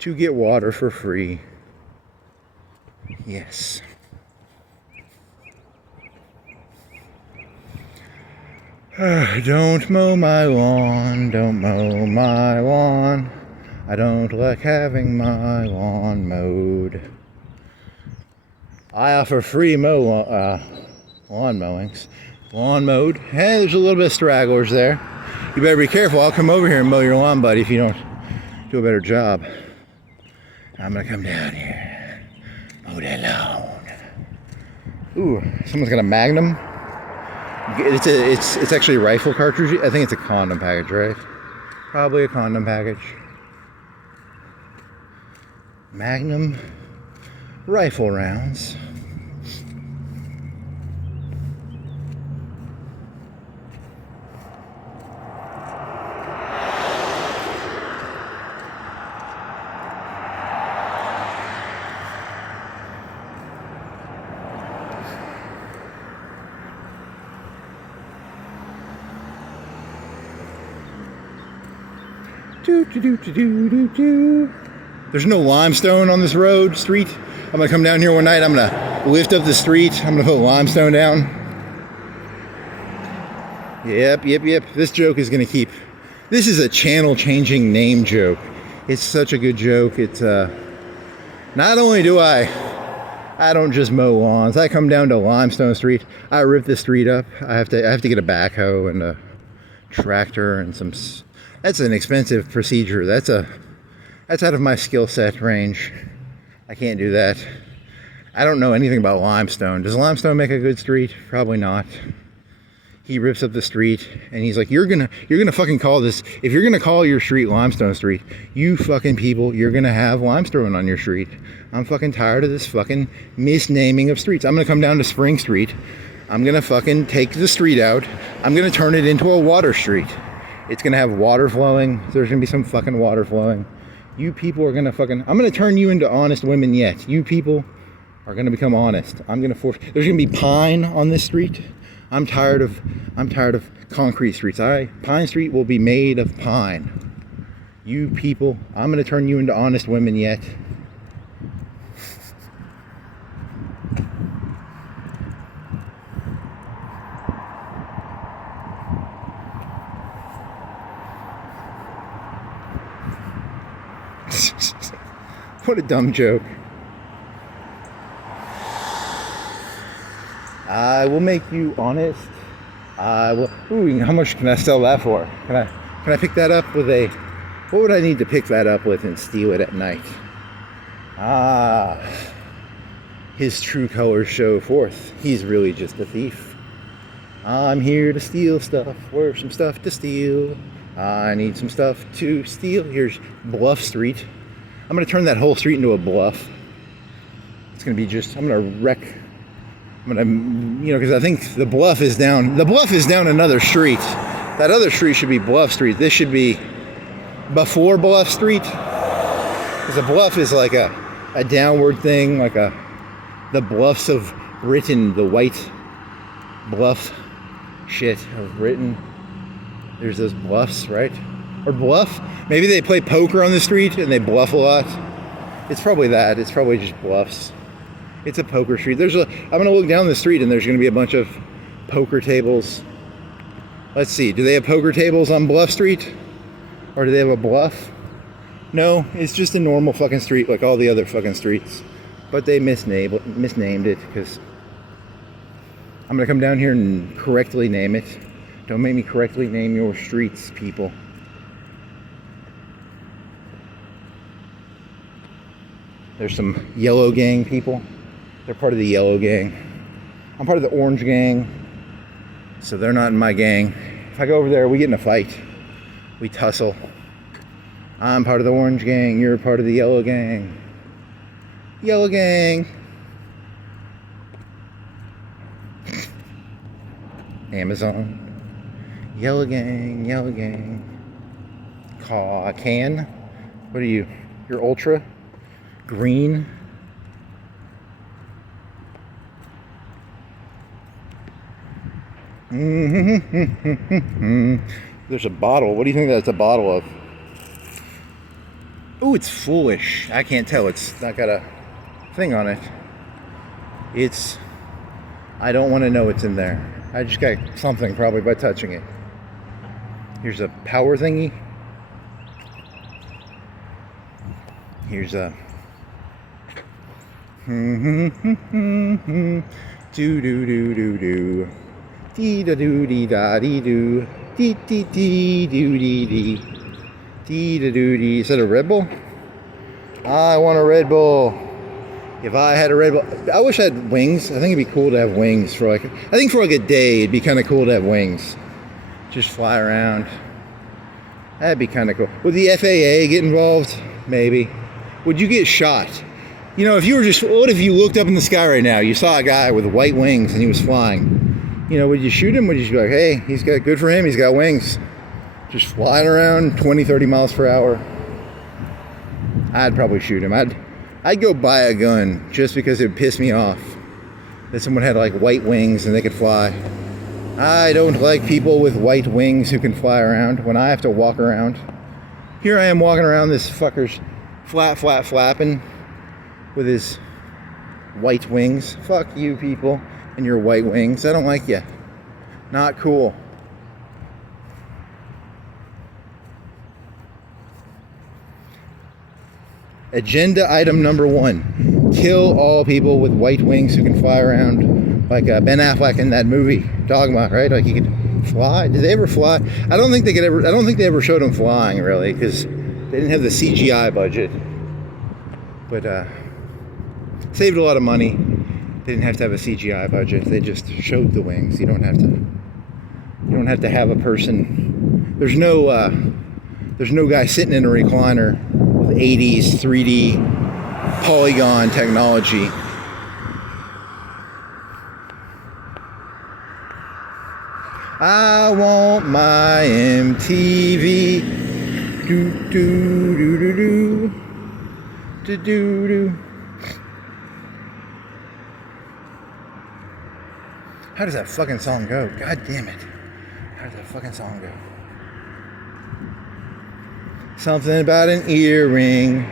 to get water for free. Yes. Don't mow my lawn, don't mow my lawn. I don't like having my lawn mowed. I offer free lawn mowings. Lawn mowed. Hey, there's a little bit of stragglers there. You better be careful. I'll come over here and mow your lawn, buddy, if you don't do a better job. I'm gonna come down here. Mow that lawn. Ooh, someone's got a Magnum. It's actually a rifle cartridge. I think it's a condom package, right? Probably a condom package. Magnum rifle rounds. There's no limestone on this street. I'm gonna come down here one night. I'm gonna lift up the street. I'm gonna put limestone down. Yep. This joke is gonna keep. This is a channel changing name joke. It's such a good joke. It's not only do I don't just mow lawns. I come down to Limestone Street. I rip the street up. I have to get a backhoe and a tractor and some. That's an expensive procedure. That's out of my skill set range. I can't do that. I don't know anything about limestone. Does limestone make a good street? Probably not. He rips up the street and he's like, you're gonna fucking call this, if you're gonna call your street Limestone Street, you fucking people, you're gonna have limestone on your street. I'm fucking tired of this fucking misnaming of streets. I'm gonna come down to Spring Street. I'm gonna fucking take the street out. I'm gonna turn it into a water street. It's gonna have water flowing. There's gonna be some fucking water flowing. You people are gonna fucking, I'm gonna turn you into honest women yet. You people are gonna become honest. There's gonna be pine on this street. I'm tired of concrete streets. Pine Street will be made of pine. You people, I'm gonna turn you into honest women yet. What a dumb joke. I will make you honest. I will. Ooh, how much can I sell that for? Can I pick that up with a? What would I need to pick that up with and steal it at night? His true colors show forth. He's really just a thief. I'm here to steal stuff. Where's some stuff to steal? I need some stuff to steal. Here's Bluff Street. I'm gonna turn that whole street into a bluff. It's gonna be just. I'm gonna wreck. I'm gonna, because I think the bluff is down. The bluff is down another street. That other street should be Bluff Street. This should be before Bluff Street. Because a bluff is like a downward thing, like the bluffs of Britain, the white bluff shit of Britain. There's those bluffs, right? Or bluff? Maybe they play poker on the street and they bluff a lot. It's probably that. It's probably just bluffs. It's a poker street. I'm going to look down the street and there's going to be a bunch of poker tables. Let's see. Do they have poker tables on Bluff Street? Or do they have a bluff? No, it's just a normal fucking street like all the other fucking streets. But they misnamed it because I'm going to come down here and correctly name it. Don't make me correctly name your streets, people. There's some yellow gang people. They're part of the yellow gang. I'm part of the orange gang, so they're not in my gang. If I go over there, we get in a fight. We tussle. I'm part of the orange gang. You're part of the yellow gang. Yellow gang. Amazon. Yellow gang. Yellow gang. Can. What are you? You're ultra? Green. There's a bottle. What do you think that's a bottle of? Oh, it's foolish. I can't tell. It's not got a thing on it. I don't want to know what's in there. I just got something probably by touching it. Here's a power thingy. Here's a do do do do do dee da doo dee da dee doo dee dee dee doo dee dee dee da doo dee. Is that a Red Bull? I want a Red Bull. If I had a Red Bull, I wish I had wings. I think it'd be cool to have wings for like a day. It'd be kind of cool to have wings. Just fly around. That'd be kind of cool. Would the FAA get involved? Maybe. Would you get shot? If you were what if you looked up in the sky right now, you saw a guy with white wings and he was flying. Would you shoot him? Would you be like, hey, he's got, good for him, he's got wings. Just flying around 20, 30 miles per hour. I'd probably shoot him. I'd go buy a gun just because it would piss me off that someone had like white wings and they could fly. I don't like people with white wings who can fly around when I have to walk around. Here I am walking around, this fucker's flapping with his white wings. Fuck you people and your white wings. I don't like you. Not cool. Agenda item number 1. Kill all people with white wings who can fly around, like Ben Affleck in that movie Dogma, right? Like he could fly. Did they ever fly? I don't think they ever showed them flying, really, because they didn't have the CGI budget. But saved a lot of money. They didn't have to have a CGI budget. They just showed the wings. You don't have to have a person. There's no guy sitting in a recliner with 80s 3D polygon technology. I want my MTV. Do do do do do do do do. How does that fucking song go? God damn it. How does that fucking song go? Something about an earring.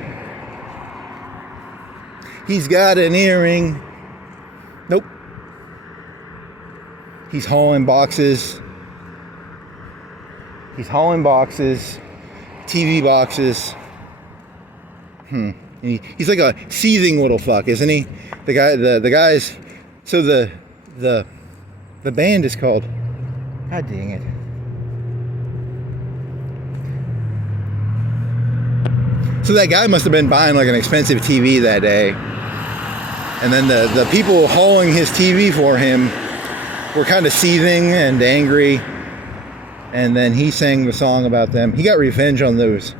He's got an earring. Nope. He's hauling boxes. TV boxes. He's like a seething little fuck, isn't he? The guy's. So the band is called. God dang it. So that guy must have been buying like an expensive TV that day. And then the people hauling his TV for him were kind of seething and angry. And then he sang the song about them. He got revenge on those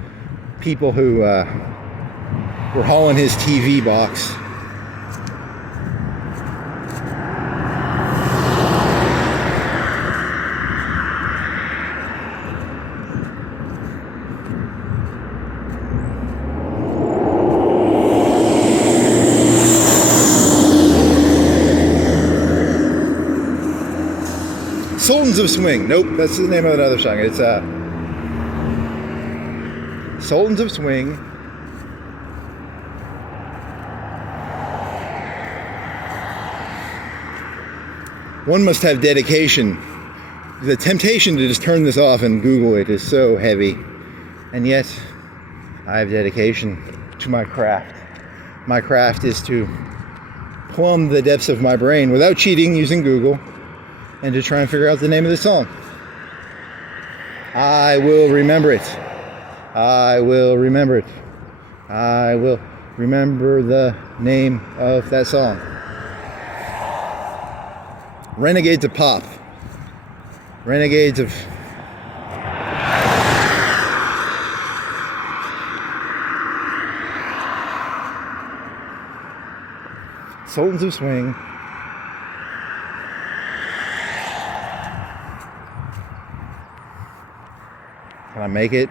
people who were hauling his TV box. Sultans of Swing. Nope, that's the name of another song. It's Sultans of Swing. One must have dedication. The temptation to just turn this off and Google it is so heavy. And yet, I have dedication to my craft. My craft is to plumb the depths of my brain without cheating using Google, and to try and figure out the name of the song. I will remember it. I will remember it. I will remember the name of that song. Renegades of Pop. Renegades of... Sultans of Swing. Can I make it?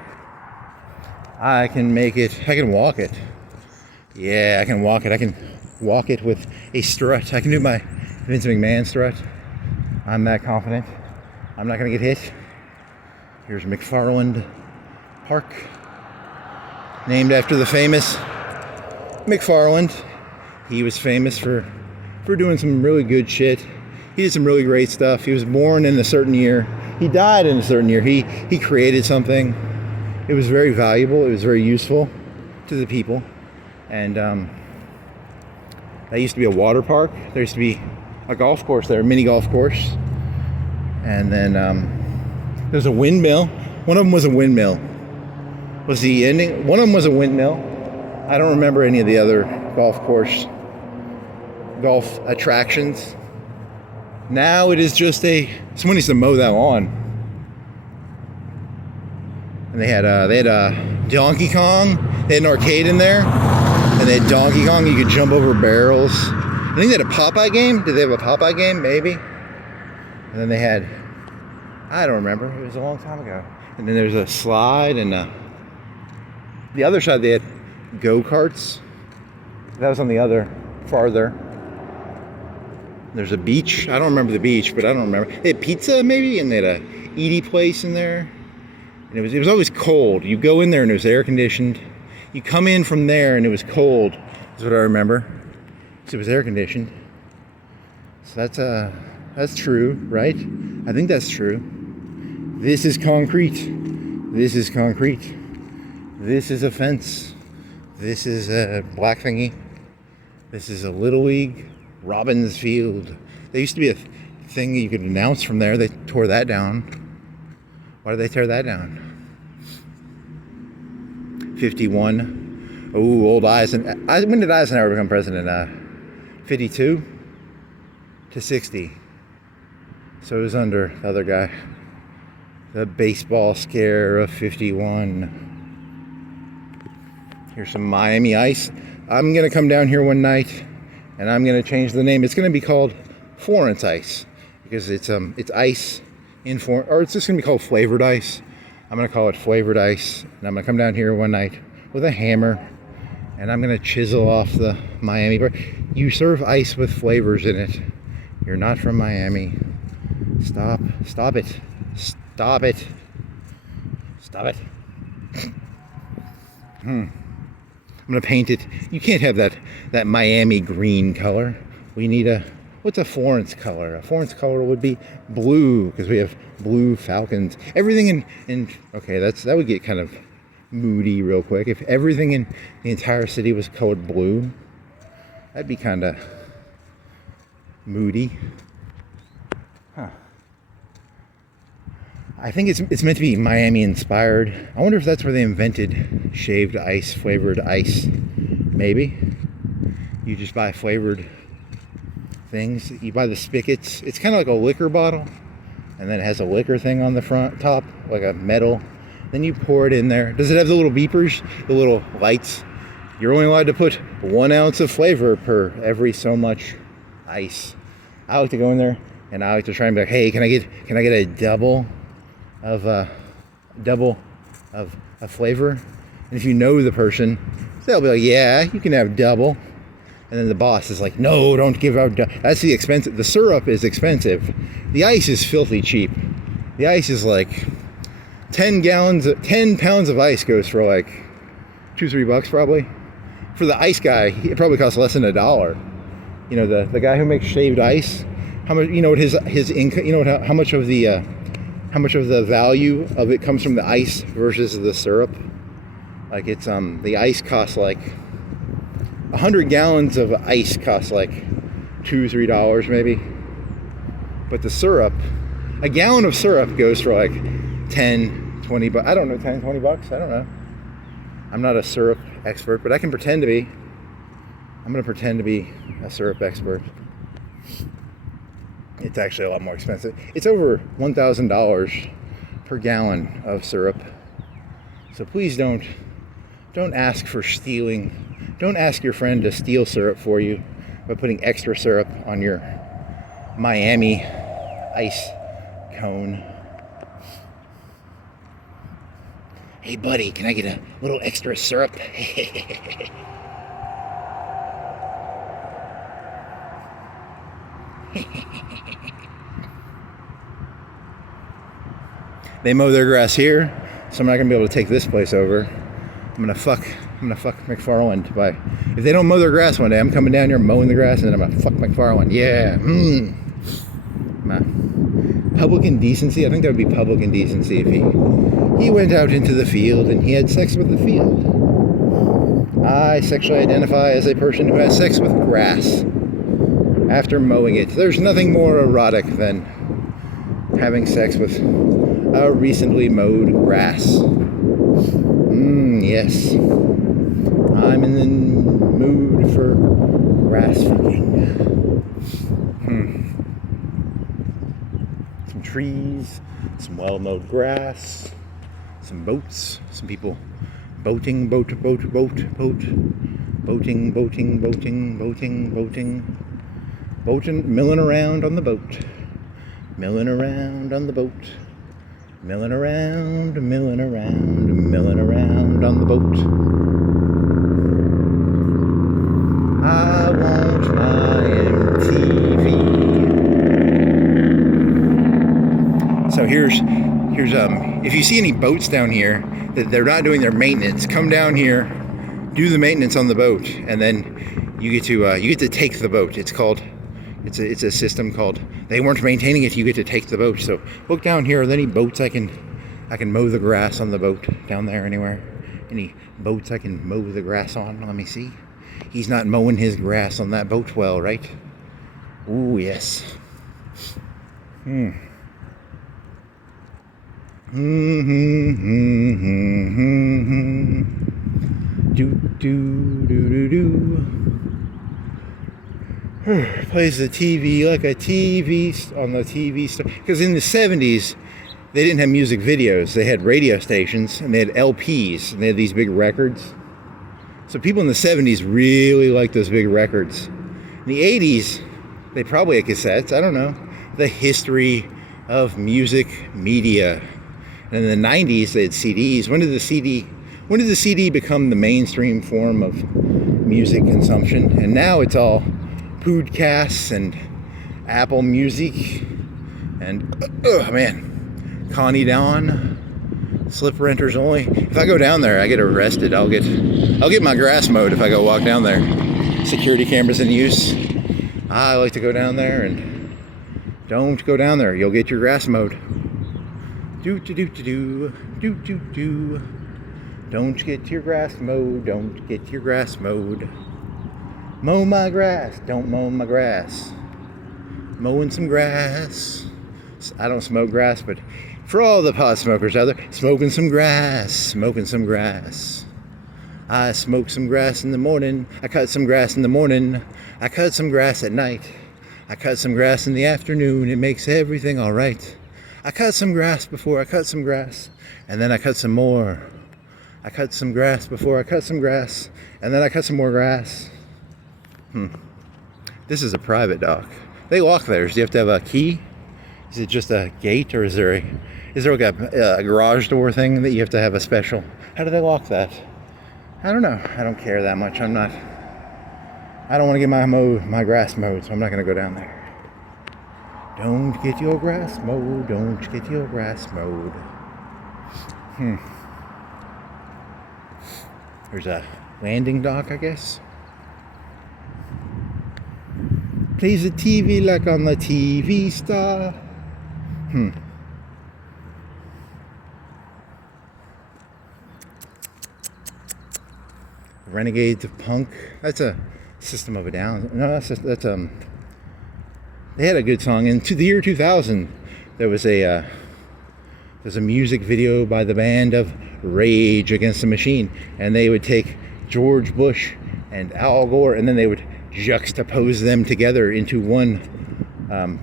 I can make it. I can walk it. Yeah, I can walk it. I can walk it with a strut. I can do my Vince McMahon strut. I'm that confident. I'm not going to get hit. Here's McFarland Park, named after the famous McFarland. He was famous for doing some really good shit. He did some really great stuff. He was born in a certain year. He died in a certain year. He created something. It was very valuable. It was very useful to the people. And that used to be a water park. There used to be a golf course there, a mini golf course. And then there's a windmill. One of them was a windmill. Was the ending? One of them was a windmill. I don't remember any of the other golf attractions. Now it is just someone needs to mow that lawn. And they had Donkey Kong. They had an arcade in there, and they had Donkey Kong. You could jump over barrels. I think they had a Popeye game. Did they have a Popeye game? Maybe. And then they had, I don't remember. It was a long time ago. And then there's a slide, and the other side they had go-karts. That was on the other, farther. There's a beach. I don't remember the beach, but I don't remember. They had pizza, maybe, and they had a Edie place in there. And it was always cold. You go in there and it was air conditioned. You come in from there and it was cold. That's what I remember. So it was air conditioned. So that's true, right? I think that's true. This is concrete. This is concrete. This is a fence. This is a black thingy. This is a Little League Robbins Field. There used to be a thing you could announce from there. They tore that down. Why did they tear that down? 51. Oh, old Eisenhower. When did Eisenhower become president? 52 to 60. So it was under the other guy. The baseball scare of 51. Here's some Miami ice. I'm going to come down here one night and I'm going to change the name. It's going to be called Florence ice because it's ice in form, or it's just going to be called flavored ice. I'm going to call it flavored ice. And I'm going to come down here one night with a hammer and I'm going to chisel off the Miami. You serve ice with flavors in it. You're not from Miami. Stop it. Stop it. Stop it. I'm going to paint it. You can't have that Miami green color. We need what's a Florence color? A Florence color would be blue because we have blue falcons. Everything okay, that would get kind of moody real quick. If everything in the entire city was colored blue, that'd be kind of moody. I think it's meant to be Miami inspired. I wonder if that's where they invented shaved ice, flavored ice. Maybe. You just buy flavored things. You buy the spigots. It's kind of like a liquor bottle. And then it has a liquor thing on the front top, like a metal. Then you pour it in there. Does it have the little beepers? The little lights? You're only allowed to put 1 ounce of flavor per every so much ice. I like to go in there and I like to try and be like, hey, can I get a double of flavor? And if you know the person, they'll be like, yeah, you can have double. And then the boss is like, no, don't give out double. That's the expensive. The syrup is expensive. The ice is filthy cheap. The ice is like 10 pounds of ice goes for like $2-3 probably. For the ice guy, it probably costs less than $1. You know, the guy who makes shaved ice, how much, you know what his income, you know how much of the value of it comes from the ice versus the syrup. Like it's the ice costs like 100 gallons of ice costs like $2-3 maybe. But the syrup, a gallon of syrup goes for like 10-20 bucks. I don't know, 10-20 bucks. I don't know. I'm not a syrup expert, but I can pretend to be. I'm going to pretend to be a syrup expert. It's actually a lot more expensive. It's over $1,000 per gallon of syrup. So please don't ask for stealing. Don't ask your friend to steal syrup for you by putting extra syrup on your Miami ice cone. Hey buddy, can I get a little extra syrup? They mow their grass here, so I'm not gonna be able to take this place over. I'm gonna fuck McFarland by, if they don't mow their grass one day, I'm coming down here mowing the grass and then I'm gonna fuck McFarland. Yeah. Public indecency. I think that would be public indecency if he went out into the field and he had sex with the field. I sexually identify as a person who has sex with grass after mowing it. There's nothing more erotic than having sex with a recently mowed grass. Yes. I'm in the mood for grass fucking. Some trees, some well-mowed grass, some boats, some people boating, boating, milling around on the boat. Milling around on the boat. Milling around on the boat. I want my MTV. So here's if you see any boats down here that they're not doing their maintenance, come down here, do the maintenance on the boat, and then you get to take the boat. It's a system called, they weren't maintaining it, you get to take the boat. So look down here, are there any boats I can mow the grass on the boat down there anywhere? Any boats I can mow the grass on? Let me see. He's not mowing his grass on that boat well, right? Ooh, yes. Do, do, do, do, do. Plays the TV like a TV on the TV star. Because in the 70s, they didn't have music videos. They had radio stations and they had LPs and they had these big records. So people in the 70s really liked those big records. In the 80s, they probably had cassettes. I don't know. The history of music media. And in the 90s, they had CDs. When did the CD become the mainstream form of music consumption? And now it's all podcasts and Apple Music and man, Connie Dawn, slip renters only. If I go down there, I get arrested. I'll get my grass mowed if I go walk down there. Security cameras in use. I like to go down there, and don't go down there. You'll get your grass mowed. Do do do do do do do do. Don't get your grass mowed. Don't get your grass mowed. Mow my grass, don't mow my grass. Mowing some grass. I don't smoke grass, but for all the pot smokers out there, smoking some grass, smoking some grass. I smoke some grass in the morning. I cut some grass in the morning. I cut some grass at night. I cut some grass in the afternoon. It makes everything all right. I cut some grass before I cut some grass, and then I cut some more. I cut some grass before I cut some grass, and then I cut some more grass. This is a private dock. They lock theirs. Do you have to have a key? Is it just a gate, or is there like a garage door thing that you have to have a special? How do they lock that? I don't know. I don't care that much. I don't want to get my grass mowed, so I'm not going to go down there. Don't get your grass mowed. Don't get your grass mowed. There's a landing dock, I guess. Plays the TV like on the TV star. Renegades of Punk. That's a System of a Down. No, that's they had a good song. In the year 2000, there's a music video by the band of Rage Against the Machine, and they would take George Bush and Al Gore, and then they would juxtapose them together into one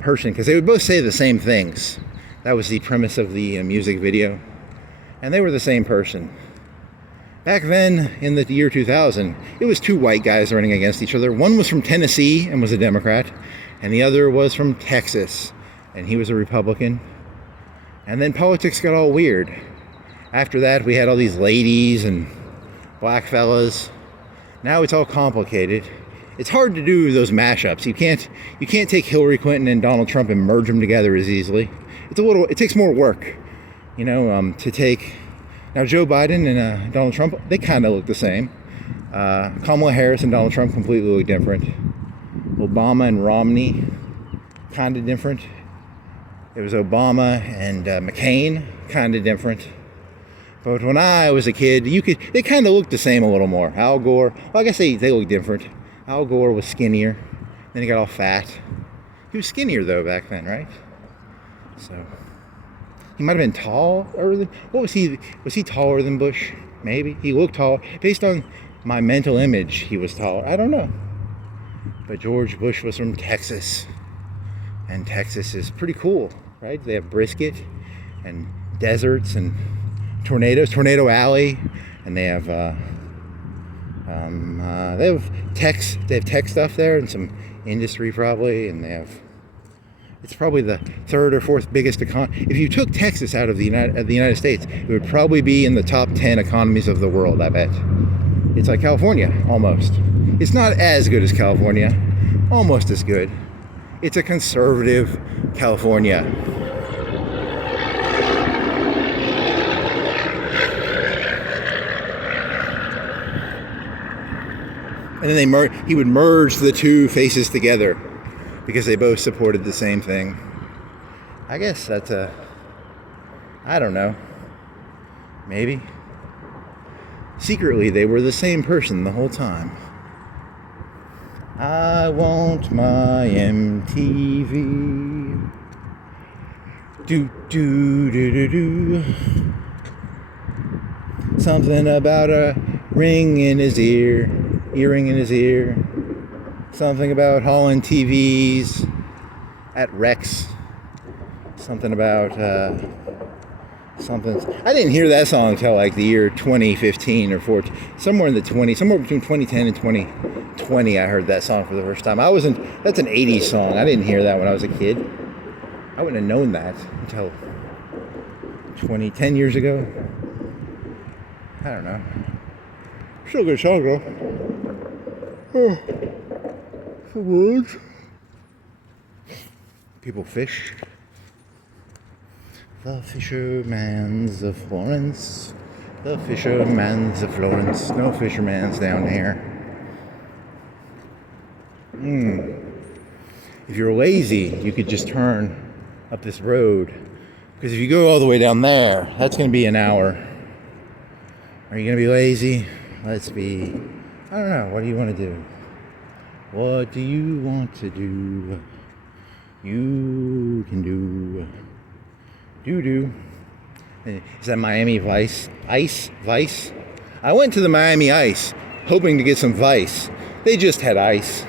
person, because they would both say the same things. That was the premise of the music video, and they were the same person. Back then, in the year 2000, it was two white guys running against each other. One was from Tennessee and was a Democrat, and the other was from Texas, and he was a Republican. And then politics got all weird. After that, we had all these ladies and black fellas. Now it's all complicated. It's hard to do those mashups. You can't take Hillary Clinton and Donald Trump and merge them together as easily. It takes more work, to take. Now Joe Biden and Donald Trump, they kind of look the same. Kamala Harris and Donald Trump completely look different. Obama and Romney, kind of different. It was Obama and McCain, kind of different. But when I was a kid, they kind of looked the same a little more. Al Gore, well, I guess they look different. Al Gore was skinnier, then he got all fat. He was skinnier though back then, right? So he might have been taller than, what was he? Was he taller than Bush? Maybe. He looked tall. Based on my mental image, he was taller. I don't know. But George Bush was from Texas. And Texas is pretty cool, right? They have brisket and deserts and tornadoes, Tornado Alley, and they have tech stuff there and some industry probably, and it's probably the third or fourth biggest economy. If you took Texas out of the United States, it would probably be in the top 10 economies of the world, I bet. It's like California, almost. It's not as good as California, almost as good. It's a conservative California. And then he would merge the two faces together because they both supported the same thing. I guess that's I don't know. Maybe. secretly they were the same person the whole time. I want my MTV. Do do do do do. Something about a ring in his ear, earring in his ear. Something about hauling TVs at Rex. Something about something. I didn't hear that song until like the year 2015 or 14, somewhere between 2010 and 2020. I heard that song for the first time. That's an 80s song. I didn't hear that when I was a kid. I wouldn't have known that until 10 years ago. I don't know. Still good song though. Oh. Words. People fish. The fisherman's of Florence. The fisherman's of Florence. No fisherman's down here. If you're lazy, you could just turn up this road. Because if you go all the way down there, that's going to be an hour. Are you going to be lazy? Let's be... I don't know. What do you want to do? What do you want to do? You can do. Do. Is that Miami Vice? Vice? I went to the Miami Ice hoping to get some Vice. They just had ice.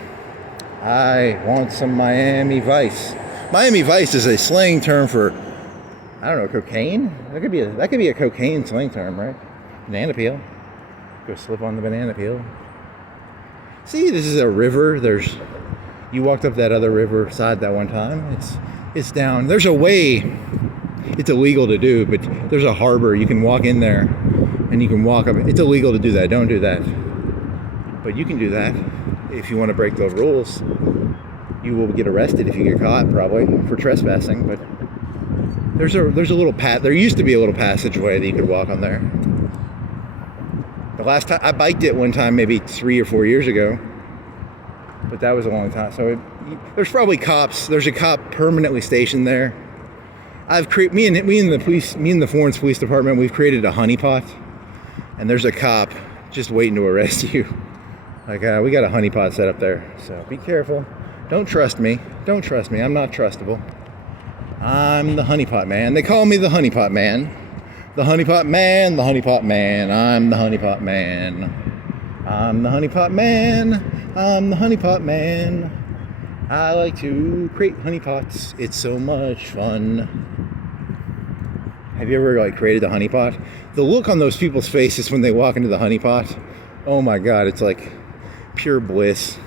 I want some Miami Vice. Miami Vice is a slang term for, I don't know, cocaine? That could be a cocaine slang term, right? Banana peel. Go slip on the banana peel. See, this is a river. You walked up that other river side that one time. It's down. There's a way. It's illegal to do, but there's a harbor. You can walk in there, and you can walk up. It's illegal to do that. Don't do that. But you can do that if you want to break the rules. You will get arrested if you get caught, probably for trespassing. But there's a little There used to be a little passageway that you could walk on there. The last time I biked it one time, maybe 3 or 4 years ago, but that was a long time. So there's probably cops. There's a cop permanently stationed there. Me and the Florence Police Department, we've created a honeypot, and there's a cop just waiting to arrest you. Like we got a honeypot set up there. So be careful. Don't trust me. I'm not trustable. I'm the honeypot man. They call me the honeypot man. The honeypot man, the honeypot man, I'm the honeypot man. I'm the honeypot man, I'm the honeypot man. I like to create honeypots, it's so much fun. Have you ever created a honeypot? The look on those people's faces when they walk into the honeypot, oh my God, it's like pure bliss.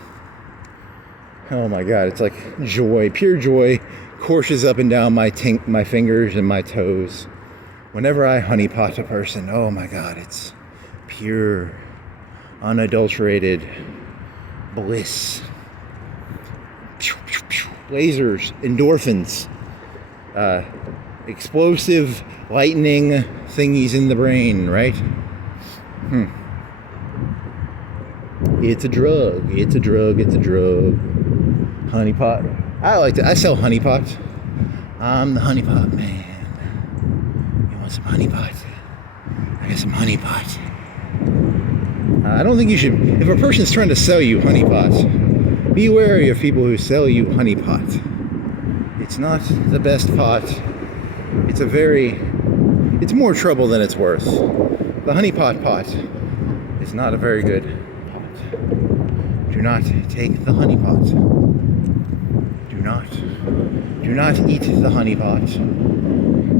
Oh my God, it's like joy, pure joy courses up and down my fingers and my toes. Whenever I honeypot a person, oh my God, it's pure, unadulterated bliss. Lasers, endorphins, explosive lightning thingies in the brain, right? It's a drug. Honeypot. I sell honeypots. I'm the honeypot man. Some honey pot. I got some honey pot. I don't think you should. If a person's trying to sell you honey pots, be wary of people who sell you honey pot. It's not the best pot. It's more trouble than it's worth. The honey pot is not a very good pot. Do not take the honey pot. Do not eat the honey pot.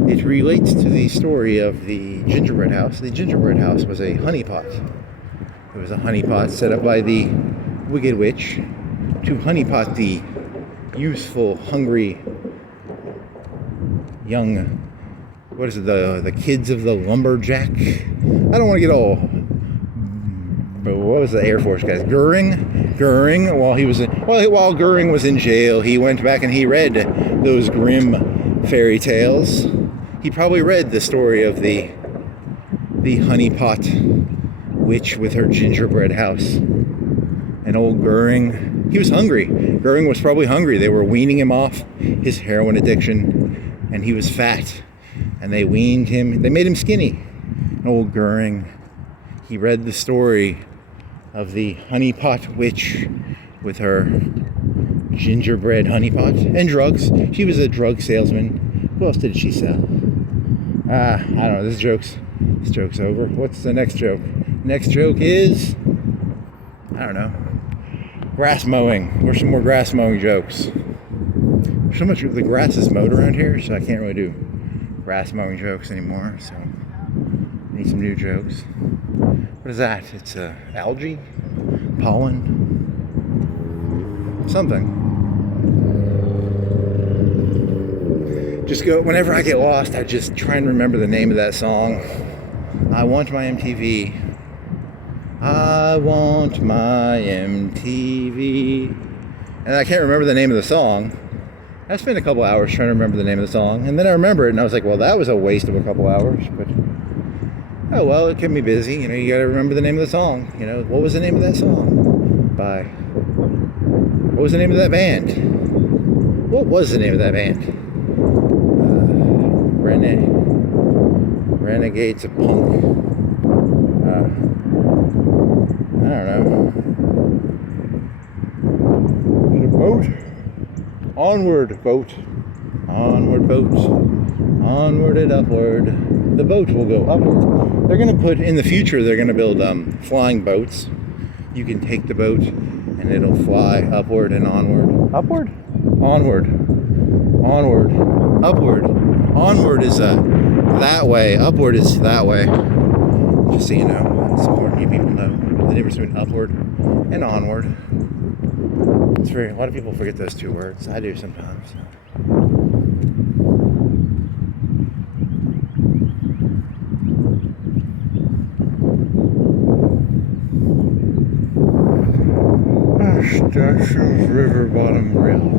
It relates to the story of the gingerbread house. The gingerbread house was a honey pot. It was a honey pot set up by the Wicked Witch to honey pot the youthful, hungry, young, the kids of the lumberjack? I don't want to get all, but what was the Air Force guy's? Goering, while Goering was in jail, he went back and he read those grim fairy tales. He probably read the story of the honey pot witch with her gingerbread house. And old Goering, he was hungry. Goering was probably hungry. They were weaning him off his heroin addiction, and he was fat. And they weaned him. They made him skinny. And old Goering, he read the story of the honeypot witch with her gingerbread honeypot and drugs. She was a drug salesman. Who else did she sell? I don't know. This joke's over. What's the next joke? Next joke is, I don't know, grass mowing. Where's some more grass mowing jokes? So much the grass is mowed around here, so I can't really do grass mowing jokes anymore. So I need some new jokes. What is that? It's algae, pollen, something. Just go, whenever I get lost, I just try and remember the name of that song. I want my MTV. I want my MTV. And I can't remember the name of the song. I spent a couple hours trying to remember the name of the song. And then I remember it and I was like, well, that was a waste of a couple hours. But, oh, well, it kept me busy. You know, you got to remember the name of the song. You know, what was the name of that song? What was the name of that band? What was the name of that band? Renegades of Punk. I don't know. Is it a boat? Onward, boat. Onward, boat. Onward and upward. The boat will go upward. They're going to put, in the future, they're going to build flying boats. You can take the boat and it'll fly upward and onward. Upward? Onward. Onward. Upward. Onward is that way. Upward is that way. Just so you know. It's important you people know the difference between upward and onward. It's a lot of people forget those two words. I do sometimes. Statues River Bottom Grill.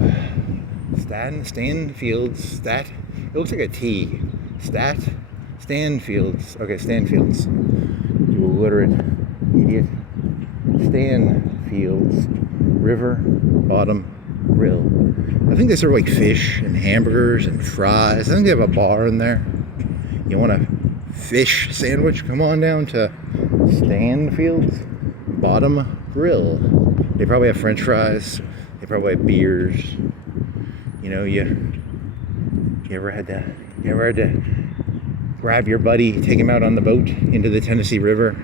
Stanfields. It looks like a T. Stanfields. Okay, Stanfields. You illiterate idiot. Stanfields River Bottom Grill. I think they serve like fish and hamburgers and fries. I think they have a bar in there. You want a fish sandwich? Come on down to Stanfields Bottom Grill. They probably have French fries. They probably have beers. You know, you ever had to grab your buddy, take him out on the boat into the Tennessee River?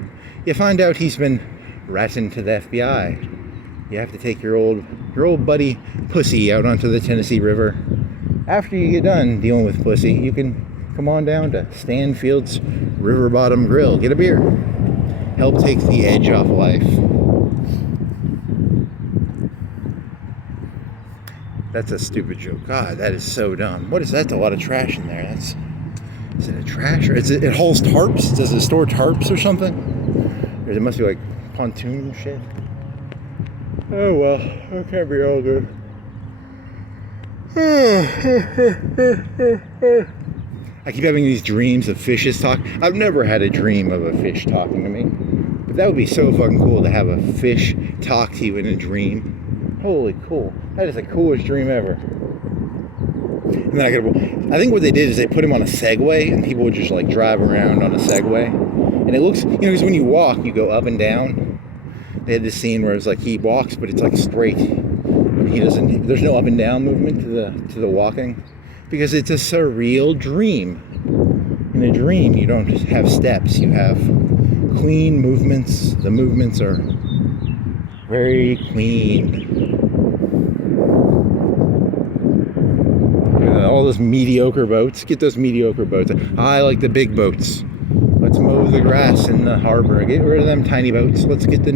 You find out he's been ratting to the FBI. You have to take your old buddy Pussy out onto the Tennessee River. After you get done dealing with Pussy, you can come on down to Stanfield's River Bottom Grill. Get a beer. Help take the edge off life. That's a stupid joke. God, that is so dumb. What is that? That's a lot of trash in there. Is it a trash? Or it hauls tarps? Does it store tarps or something? Or it must be like pontoon shit? Oh well, that can't be all good. I keep having these dreams of fishes talk. I've never had a dream of a fish talking to me. But that would be so fucking cool to have a fish talk to you in a dream. Holy cool. That is the coolest dream ever. And then I think what they did is they put him on a Segway and people would just like drive around on a Segway. And it looks, you know, because when you walk, you go up and down. They had this scene where it's like he walks, but it's like straight. There's no up and down movement to the walking. Because it's a surreal dream. In a dream, you don't just have steps. You have clean movements. The movements are very clean. All those mediocre boats. Get those mediocre boats. I like the big boats. Let's mow the grass in the harbor. Get rid of them tiny boats. Let's get the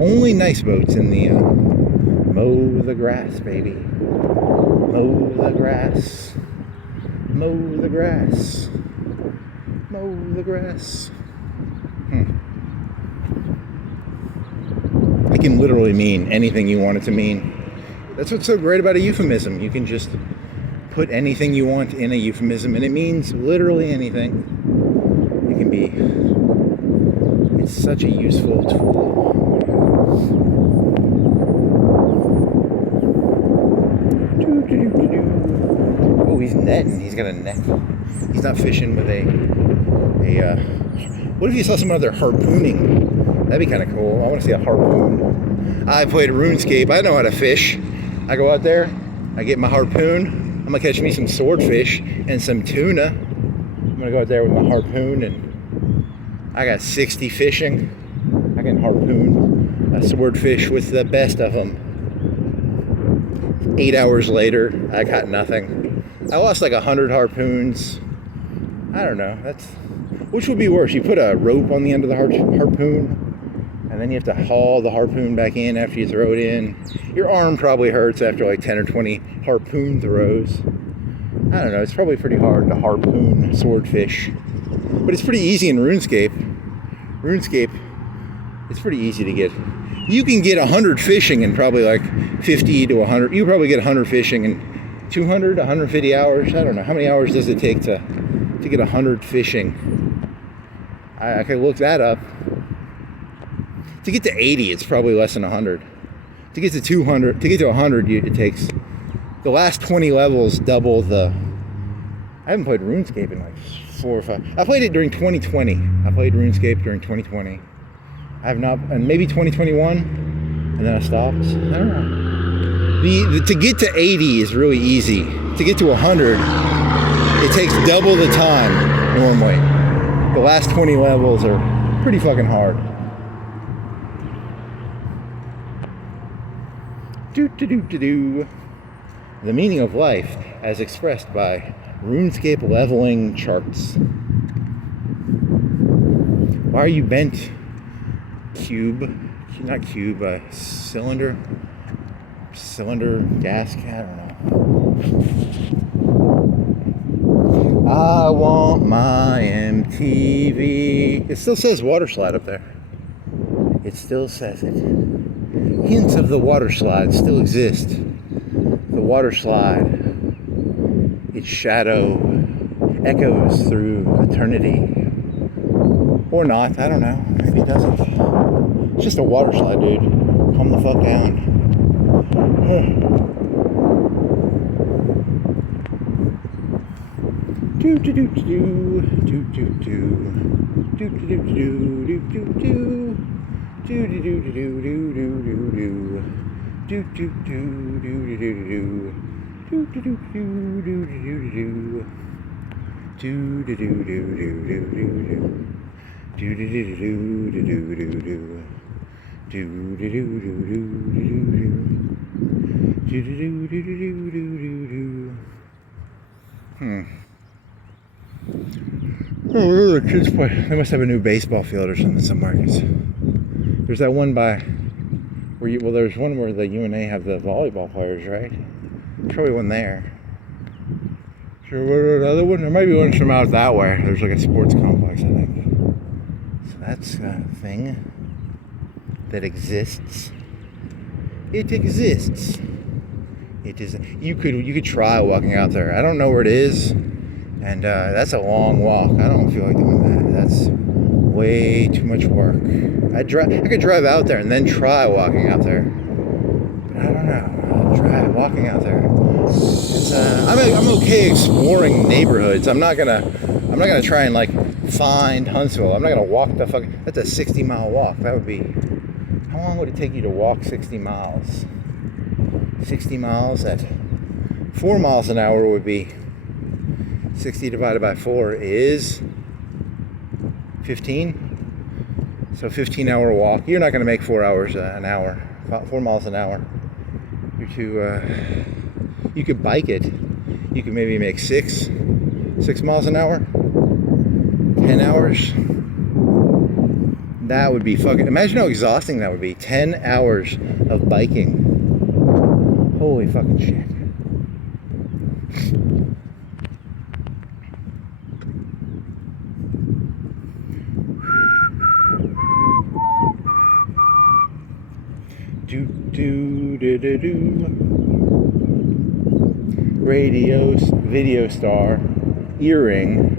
only nice boats in the mow the grass, baby. Mow the grass. Mow the grass. Mow the grass. It can literally mean anything you want it to mean. That's what's so great about a euphemism. You can just put anything you want in a euphemism and it means literally anything. It can be, it's such a useful tool. Oh, he's netting. He's got a net. He's not fishing with a What if you saw someone out there harpooning? That'd be kind of cool. I want to see a harpoon. I played RuneScape. I know how to fish. I go out there, I get my harpoon. I'm gonna catch me some swordfish and some tuna. I'm gonna go out there with my harpoon, and I got 60 fishing. I can harpoon a swordfish with the best of them. 8 hours later, I caught nothing. I lost like 100 harpoons. I don't know. Which would be worse? You put a rope on the end of the harpoon, and then you have to haul the harpoon back in after you throw it in. Your arm probably hurts after like 10 or 20 harpoon throws. I don't know. It's probably pretty hard to harpoon swordfish, but it's pretty easy in RuneScape. It's pretty easy to get. You can get 100 fishing in probably like 50 to 100. You probably get 100 fishing in 200, 150 hours. I don't know. How many hours does it take to get 100 fishing? I could look that up. To get to 80, it's probably less than 100. To get to 200, to get to 100, it takes the last 20 levels double the. I haven't played RuneScape in like 4 or 5. I played it during 2020. I played RuneScape during 2020. I have not, and maybe 2021, and then I stopped. I don't know. To get to 80 is really easy. To get to 100, it takes double the time normally. The last 20 levels are pretty fucking hard. The meaning of life as expressed by RuneScape leveling charts. Why are you bent? Cylinder, gas can, I don't know. I want my MTV. It still says water slide up there. It still says it. Hints of the water slide still exist. The water slide, its shadow echoes through eternity. Or not, I don't know. Maybe it doesn't. It's just a water slide, dude. Calm the fuck down. Oh, where the kids play? They must have a new baseball field or something in some markets. There's that one by where there's one where the UNA have the volleyball players, right? There's probably one there. Sure, where another one? There might be one from out that way. There's like a sports complex, I think. So that's a thing that exists. It exists. It is. You could try walking out there. I don't know where it is, and that's a long walk. I don't feel like doing that. That's way too much work. I could drive out there and then try walking out there. But I don't know. I'll try walking out there. I'm okay exploring neighborhoods. I'm not gonna try and like find Huntsville. I'm not gonna walk the fuck. That's a 60-mile walk. That would be. How long would it take you to walk 60 miles? 60 miles at 4 miles an hour would be 60 divided by 4 is 15. So 15-hour walk. You're not going to make 4 hours an hour. 4 miles an hour. You're too. You could bike it. You could maybe make 6 miles an hour. 10 hours. That would be fucking. Imagine how exhausting that would be. 10 hours of biking. Holy fucking shit. Radio, video star, earring,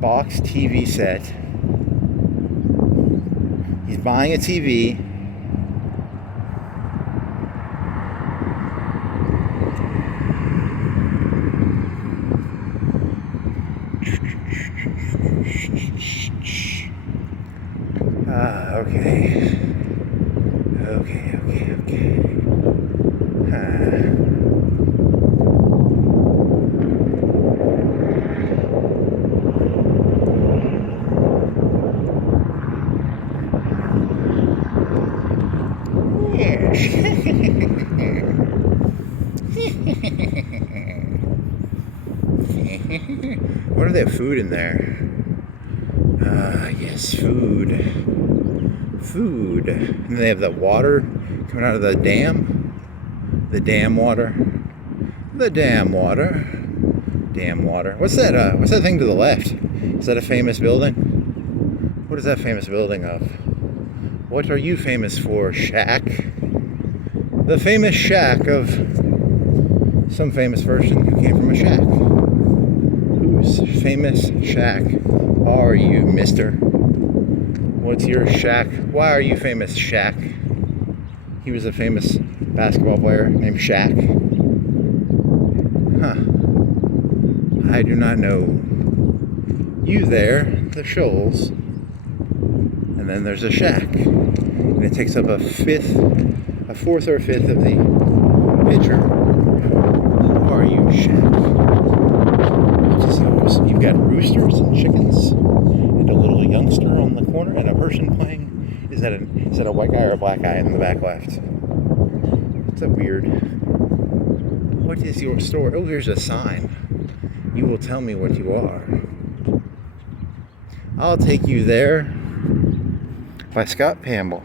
box TV set. He's buying a TV. Okay. What do they have food in there? Yes, food. And they have the water coming out of the dam. The dam water. What's that thing to the left? Is that a famous building? What is that famous building of? What are you famous for, Shack? The famous shack of some famous person who came from a shack. Whose famous shack are you, mister? What's your shack? Why are you famous, Shack? He was a famous basketball player named Shaq. I do not know. You there, the shoals, and then there's a shack, and it takes up a fourth or fifth of the picture. Who are you, Shack? What is yours? You've got roosters and chickens, and a little youngster on the corner, and a person playing. Is that a white guy or a black guy in the back left? It's a weird. What is your store? Oh, here's a sign. You will tell me what you are. I'll take you there. By Scott Pamble.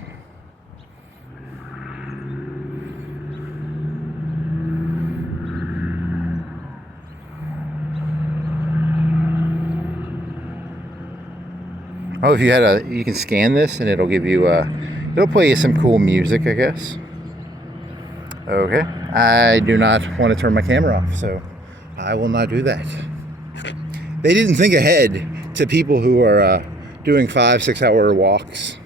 Oh, if you had you can scan this and it'll give you it'll play you some cool music, I guess. Okay, I do not want to turn my camera off, so I will not do that. They didn't think ahead to people who are doing 5-6 hour walks.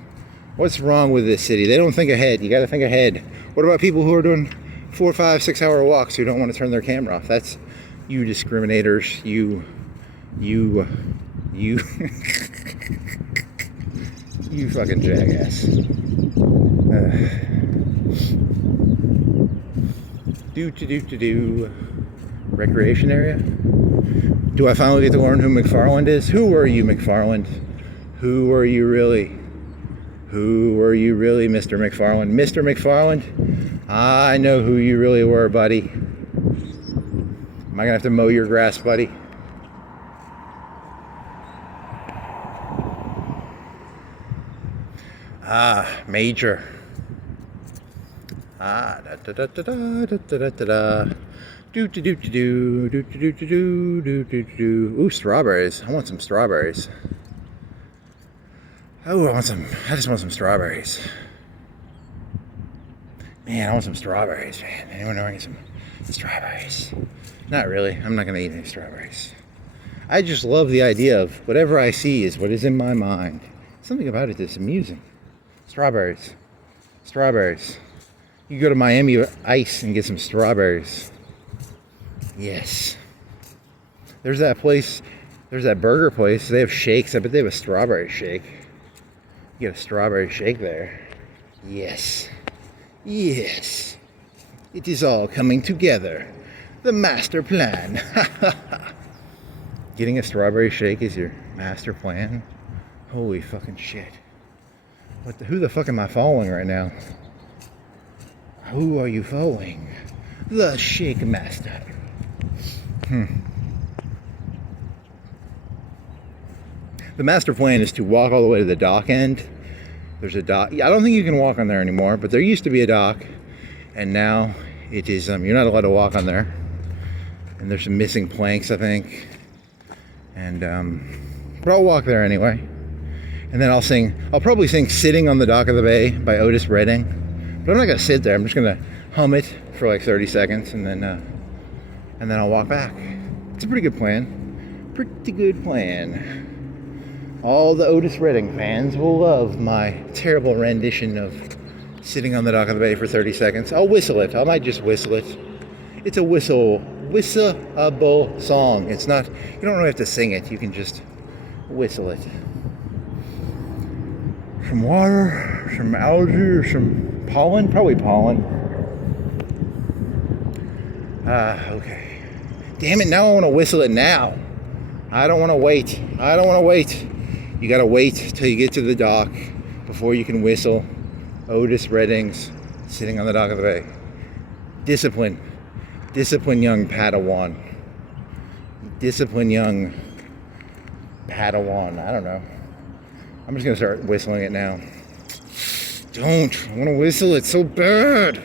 What's wrong with this city? They don't think ahead. You got to think ahead. What about people who are doing 4, 5, 6 hour walks who don't want to turn their camera off? That's you discriminators. You you fucking jackass. Recreation area? Do I finally get to learn who McFarland is? Who are you, McFarland? Who are you really? Who are you really, Mr. McFarland? Mr. McFarland, I know who you really were, buddy. Am I gonna have to mow your grass, buddy? Major. Ooh, strawberries. I want some strawberries. Oh, I just want some strawberries. Man, I want some strawberries, man. Anyone know some strawberries? Not really. I'm not gonna eat any strawberries. I just love the idea of whatever I see is what is in my mind. Something about it that's amusing. Strawberries. You go to Miami Ice and get some strawberries. Yes. There's that place. There's that burger place. They have shakes. I bet they have a strawberry shake. You get a strawberry shake there. Yes. It is all coming together. The master plan. Getting a strawberry shake is your master plan? Holy fucking shit. Who the fuck am I following right now? Who are you following? The Shake Master. The master plan is to walk all the way to the dock end. There's a dock. I don't think you can walk on there anymore, but there used to be a dock, and now it is. You're not allowed to walk on there. And there's some missing planks, I think. And but I'll walk there anyway. And then I'll probably sing Sitting on the Dock of the Bay by Otis Redding. But I'm not gonna sit there, I'm just gonna hum it for like 30 seconds and then I'll walk back. It's a pretty good plan. All the Otis Redding fans will love my terrible rendition of Sitting on the Dock of the Bay for 30 seconds. I'll whistle it. I might just whistle it. It's a whistleable song. It's not, you don't really have to sing it. You can just whistle it. some water, some algae, or some pollen, probably pollen. Okay. Damn it, now I want to whistle it now. I don't want to wait. You gotta wait till you get to the dock before you can whistle Otis Redding's Sitting on the Dock of the Bay. Discipline, young Padawan. Discipline, young Padawan. I don't know. I'm just gonna start whistling it now. I want to whistle it so bad.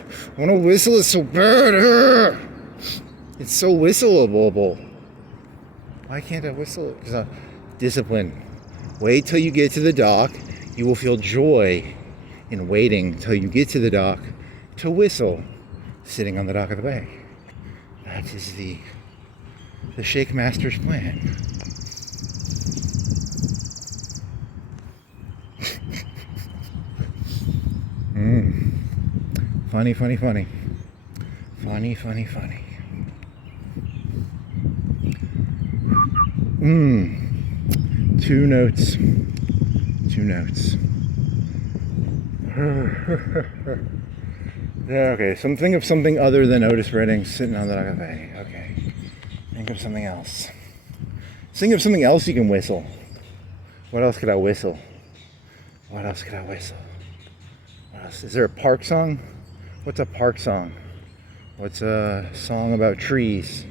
It's so whistleable. Why can't I whistle it? Because discipline. Wait till you get to the dock. You will feel joy in waiting till you get to the dock to whistle Sitting on the Dock of the Bay. That is the Shake Master's plan. Funny. Two notes. Yeah, okay, so think of something other than Otis Redding Sitting on the Dock of the Bay. Okay. Think of something else. Think of something else you can whistle. What else could I whistle? Is there a park song? What's a park song? What's a song about trees?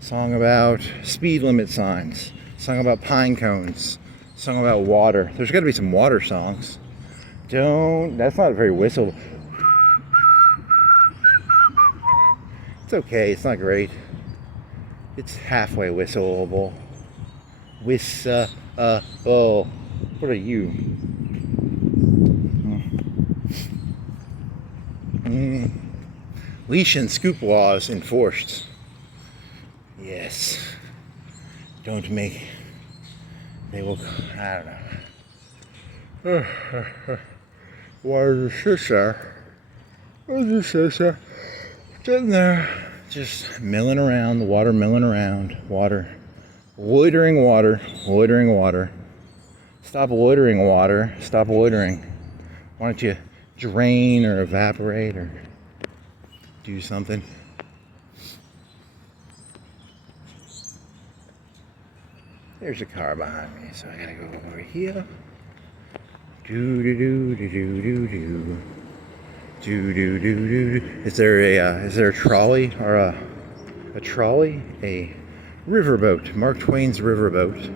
Song about speed limit signs? Song about pine cones? Song about water? There's got to be some water songs. That's not very whistle. It's okay, it's not great. It's halfway whistleable. Oh, what are you? Leash and scoop laws enforced. Yes. They will, I don't know. Where's the sister? Sitting there, just milling around, the water milling around, loitering water. Stop loitering water, stop loitering. Why don't you drain or evaporate or do something? There's a car behind me, so I gotta go over here. Do. Is there a trolley or a trolley? A riverboat. Mark Twain's riverboat.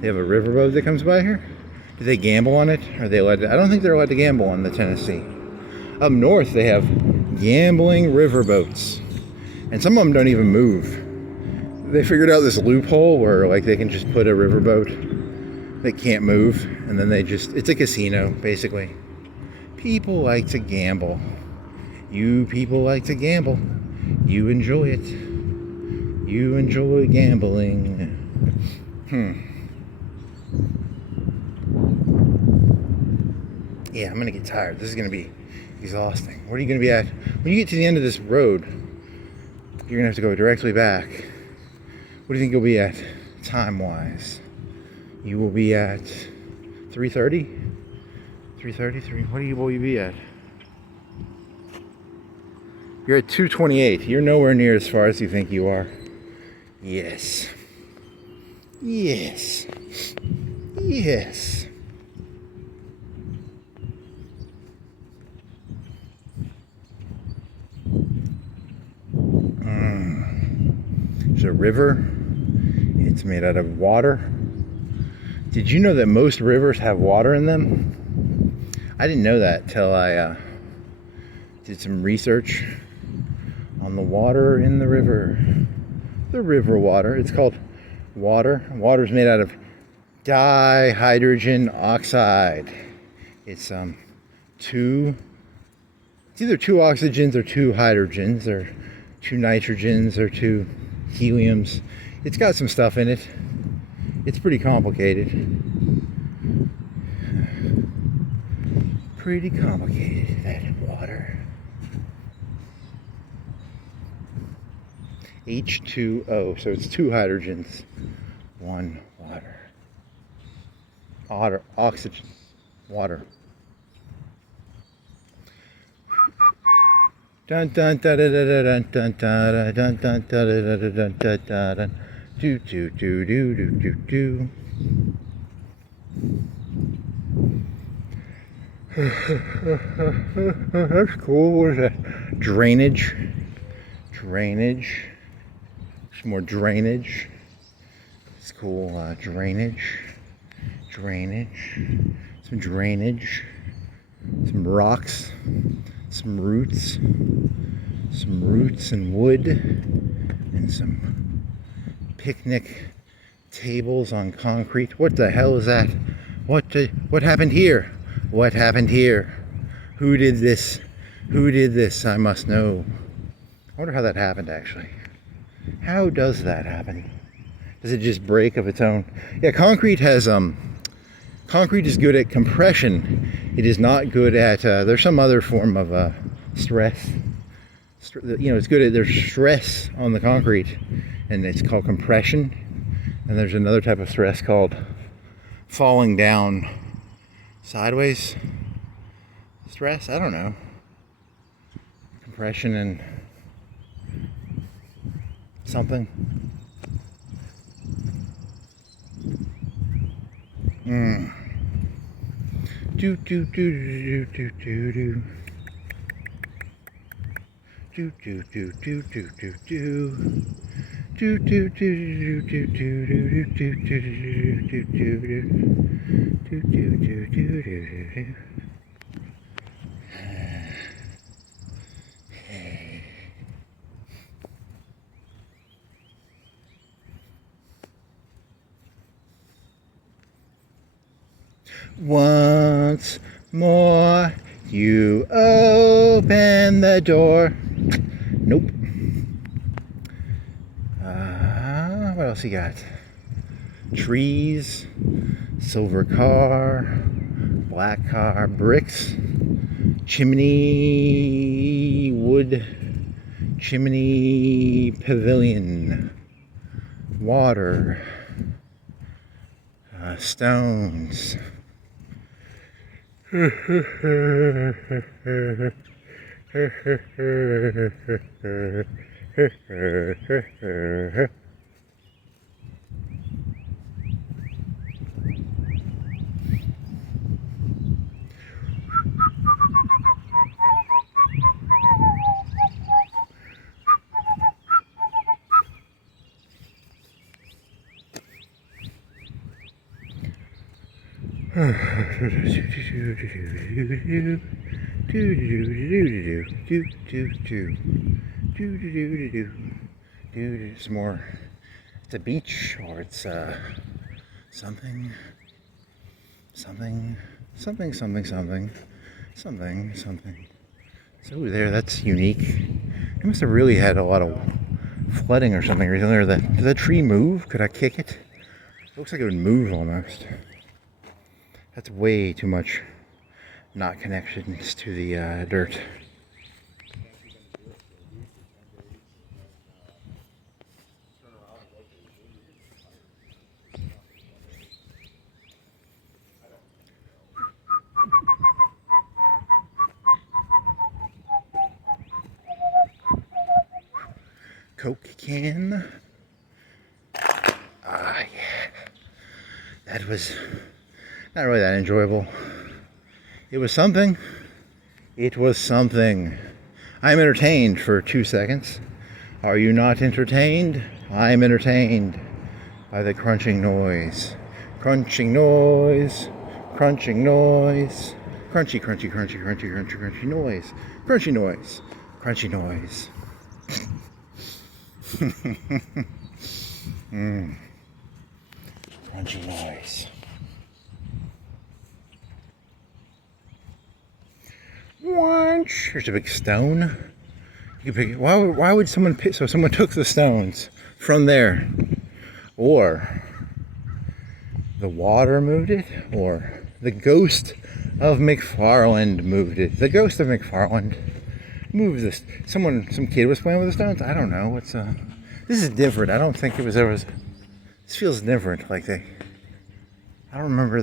They have a riverboat that comes by here? Do they gamble on it? Are they allowed to? I don't think they're allowed to gamble on the Tennessee. Up north they have gambling riverboats. And some of them don't even move. They figured out this loophole where like they can just put a riverboat that can't move, and then it's a casino basically. People like to gamble. You people like to gamble. You enjoy it. You enjoy gambling. Yeah, I'm gonna get tired. This is gonna be exhausting. What are you gonna be at? When you get to the end of this road, you're gonna have to go directly back. What do you think you'll be at time-wise? You will be at 3:30? 3:33? What will you be at? You're at 2:28. You're nowhere near as far as you think you are. Yes. There's a river. It's made out of water. Did you know that most rivers have water in them? I didn't know that till I did some research on the water in the river. The river water. It's called water. Water's made out of dihydrogen oxide. It's either two oxygens or two hydrogens or two nitrogens or two heliums. It's got some stuff in it. It's pretty complicated. That water. H2O, so it's two hydrogens, one water. Oxygen. Water. Dun dun dun dun dun dun dun dun dun dun dun dun dun. Do do do do do do do. That's cool. What is that? Drainage. Drainage. Some more drainage. It's cool. Drainage. Drainage. Some drainage. Some rocks. Some roots and wood, and some picnic tables on concrete. What the hell is that? What happened here? What happened here? Who did this? Who did this? I must know. I wonder how that happened, actually. How does that happen? Does it just break of its own? Yeah, concrete has concrete is good at compression. It is not good at, there's some other form of stress. You know, it's good at, there's stress on the concrete, and it's called compression. And there's another type of stress called falling down sideways stress. I don't know. Compression and something. Do do do do do do do. Do do do do do do do. Do do do do do do do do do do do do. Once more, you open the door. Nope. What else you got? Trees, silver car, black car, bricks, chimney, wood, chimney pavilion, water, stones. It's more, it's a beach, or it's something. So there, that's unique. It must have really had a lot of flooding or something recently. Or did the tree move? Could I kick it? It looks like it would move almost. That's way too much not connections to the dirt. Coke can. Ah, yeah. That was not really that enjoyable. It was something. It was something. I'm entertained for 2 seconds. Are you not entertained? I'm entertained by the crunching noise. Crunching noise. Crunching noise. Crunchy, crunchy, crunchy, crunchy, crunchy, crunchy noise. Crunchy noise. Crunchy noise. Crunchy noise. There's a big stone. You can pick it. Why would someone pick? So someone took the stones from there, or the water moved it, or the ghost of McFarland moved it. The ghost of McFarland moved this. Some kid was playing with the stones. I don't know. This is different. I don't think it was ever. This feels different. I don't remember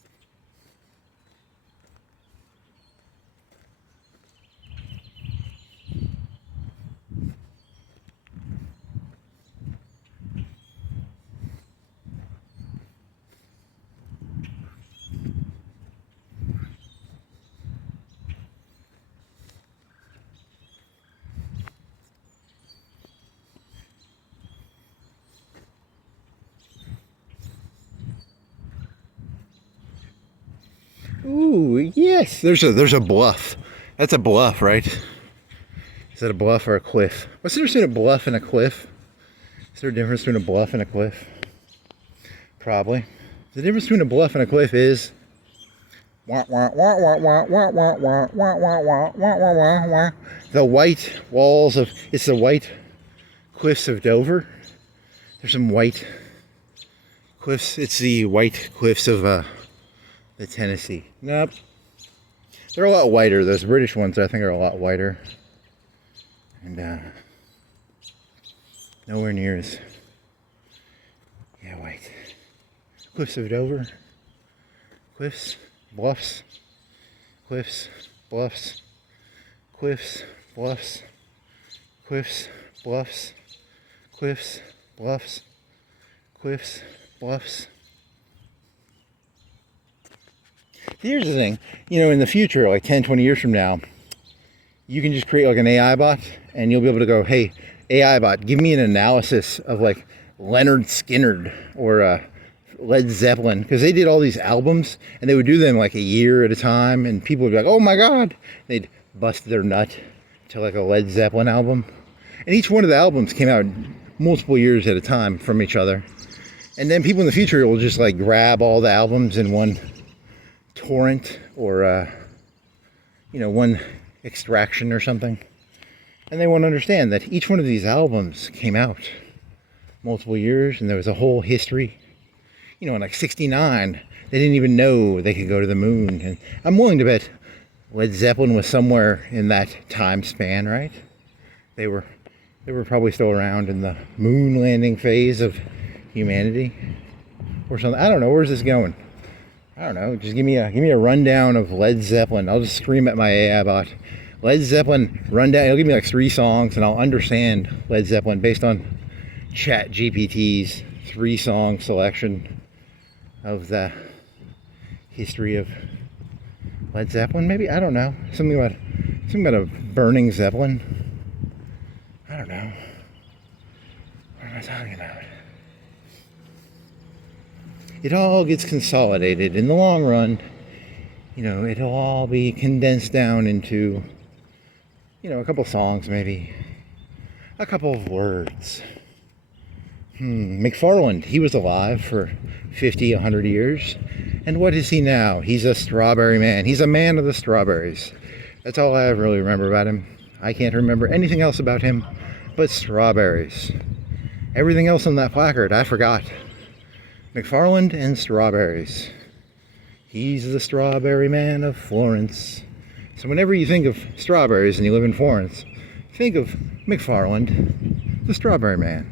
Ooh, yes. There's a bluff. That's a bluff, right? Is that a bluff or a cliff? What's the difference between a bluff and a cliff? Is there a difference between a bluff and a cliff? Probably. The difference between a bluff and a cliff is the white walls of, it's the white cliffs of Dover. There's some white cliffs. It's the white cliffs of the Tennessee. Nope. They're a lot whiter. Those British ones I think are a lot whiter. And nowhere near as white. Cliffs of Dover. Cliffs, bluffs, cliffs, bluffs, cliffs, bluffs, cliffs, bluffs, cliffs, bluffs, cliffs, bluffs. Here's the thing, in the future, like 10, 20 years from now, you can just create like an AI bot and you'll be able to go, hey, AI bot, give me an analysis of like Leonard Skinner or Led Zeppelin, because they did all these albums and they would do them like a year at a time and people would be like, oh my God, they'd bust their nut to like a Led Zeppelin album. And each one of the albums came out multiple years at a time from each other. And then people in the future will just like grab all the albums in one torrent or, one extraction or something. And they won't understand that each one of these albums came out multiple years and there was a whole history. In like 69, they didn't even know they could go to the moon. And I'm willing to bet Led Zeppelin was somewhere in that time span, right? They were probably still around in the moon landing phase of humanity or something. I don't know. Where's this going? I don't know. Just give me a rundown of Led Zeppelin. I'll just scream at my AI bot. Led Zeppelin rundown. It'll give me like 3 songs and I'll understand Led Zeppelin based on Chat GPT's 3-song selection of the history of Led Zeppelin, maybe? I don't know. Something about a burning Zeppelin. I don't know. What am I talking about? It all gets consolidated in the long run. It'll all be condensed down into, a couple songs, maybe. A couple of words. McFarland, he was alive for 50, 100 years. And what is he now? He's a strawberry man. He's a man of the strawberries. That's all I really remember about him. I can't remember anything else about him but strawberries. Everything else on that placard, I forgot. McFarland and strawberries. He's the strawberry man of Florence. So whenever you think of strawberries and you live in Florence, think of McFarland, the strawberry man.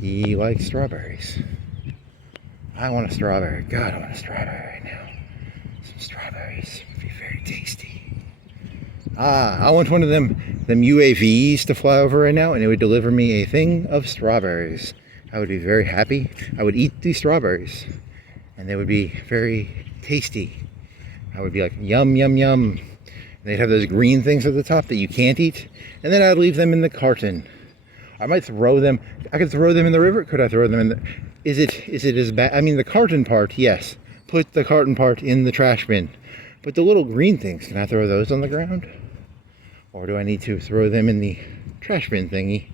He likes strawberries. I want a strawberry. God, I want a strawberry right now. Some strawberries would be very tasty. I want one of them UAVs to fly over right now and it would deliver me a thing of strawberries. I would be very happy. I would eat these strawberries and they would be very tasty. I would be like, yum, yum, yum. And they'd have those green things at the top that you can't eat. And then I'd leave them in the carton. I might throw them. I could throw them in the river. Could I throw them in the... Is it as bad? I mean, the carton part, yes. Put the carton part in the trash bin. But the little green things, can I throw those on the ground? Or do I need to throw them in the trash bin thingy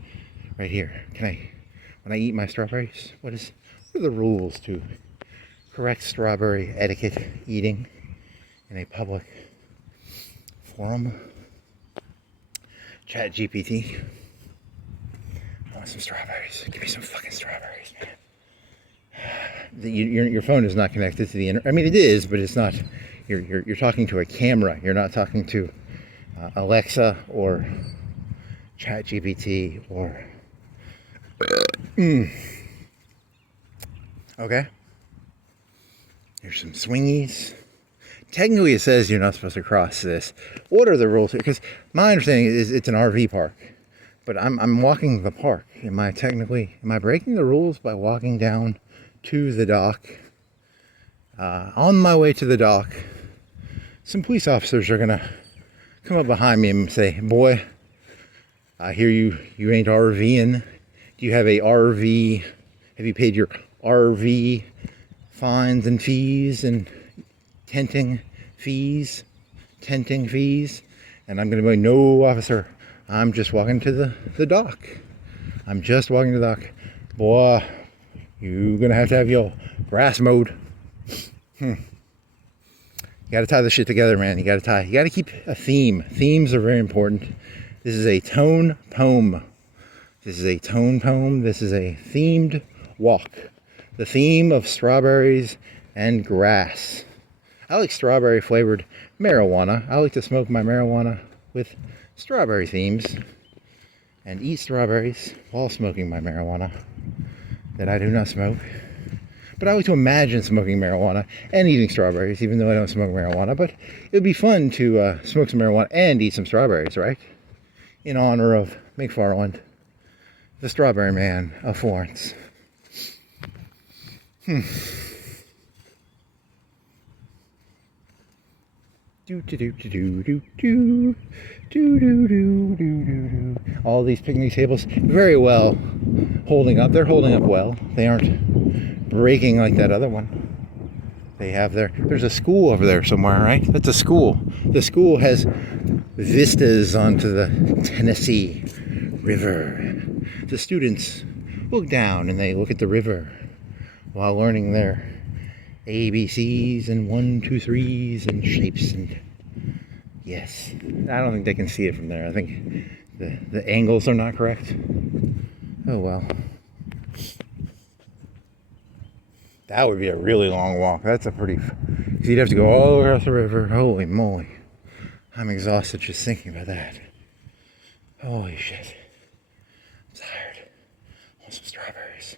right here? Can I, when I eat my strawberries, what are the rules to correct strawberry etiquette eating in a public forum? Chat GPT. I want some strawberries. Give me some fucking strawberries, man. Your phone is not connected to the internet. I mean, it is, but it's not. You're talking to a camera. You're not talking to Alexa or ChatGPT or. Okay. Here's some swingies. Technically, it says you're not supposed to cross this. What are the rules here? Because my understanding is it's an RV park, but I'm walking the park. Am I breaking the rules by walking down to the dock? On my way to the dock, some police officers are gonna come up behind me and say, "Boy, I hear you ain't RVing. Do you have a RV? Have you paid your RV fines and fees and tenting fees, and I'm going to be, no, officer, I'm just walking to the dock. I'm just walking to the dock. Boy, you're going to have your grass mowed. You got to tie this shit together, man. You got to keep a theme. Themes are very important. This is a tone poem. This is a themed walk. The theme of strawberries and grass. I like strawberry flavored marijuana. I like to smoke my marijuana with strawberry themes and eat strawberries while smoking my marijuana that I do not smoke. But I like to imagine smoking marijuana and eating strawberries, even though I don't smoke marijuana. But it would be fun to smoke some marijuana and eat some strawberries, right? In honor of McFarland, the strawberry man of Florence. All these picnic tables, very well holding up. They're holding up well. They aren't breaking like that other one. They have there's a school over there somewhere, right? That's a school. The school has vistas onto the Tennessee River. The students look down and they look at the river while learning their ABCs and 1, 2, 3s and shapes. And yes, I don't think they can see it from there. I think the angles are not correct. Oh well. That would be a really long walk. That's a pretty... Because you'd have to go all across the river. Holy moly. I'm exhausted just thinking about that. Holy shit. I'm tired. I want some strawberries.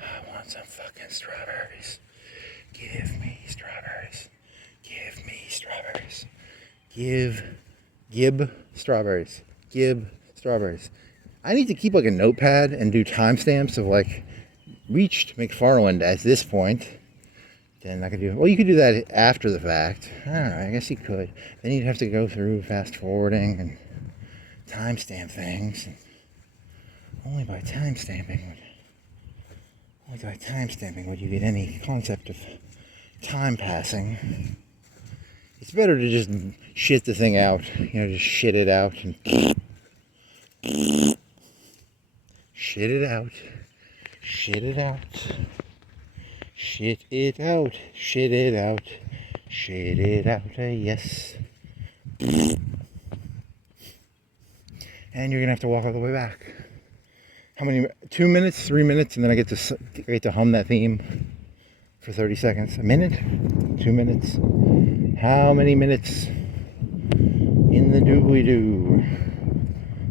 I want some fucking strawberries. Give me strawberries. Give me strawberries. Gib strawberries. Gib strawberries. I need to keep like a notepad and do timestamps of like reached McFarland at this point. Then I could do, well, you could do that after the fact. I don't know, I guess you could. Then you'd have to go through fast forwarding and timestamp things. And only by timestamping would you get any concept of time passing. It's better to just shit the thing out, just shit it out and shit it out. Shit it out. Shit it out. Shit it out. Shit it out. Yes. And you're gonna have to walk all the way back. How many? 2 minutes, 3 minutes, and then I get to hum that theme for 30 seconds. A minute? 2 minutes? How many minutes in the doobly-doo?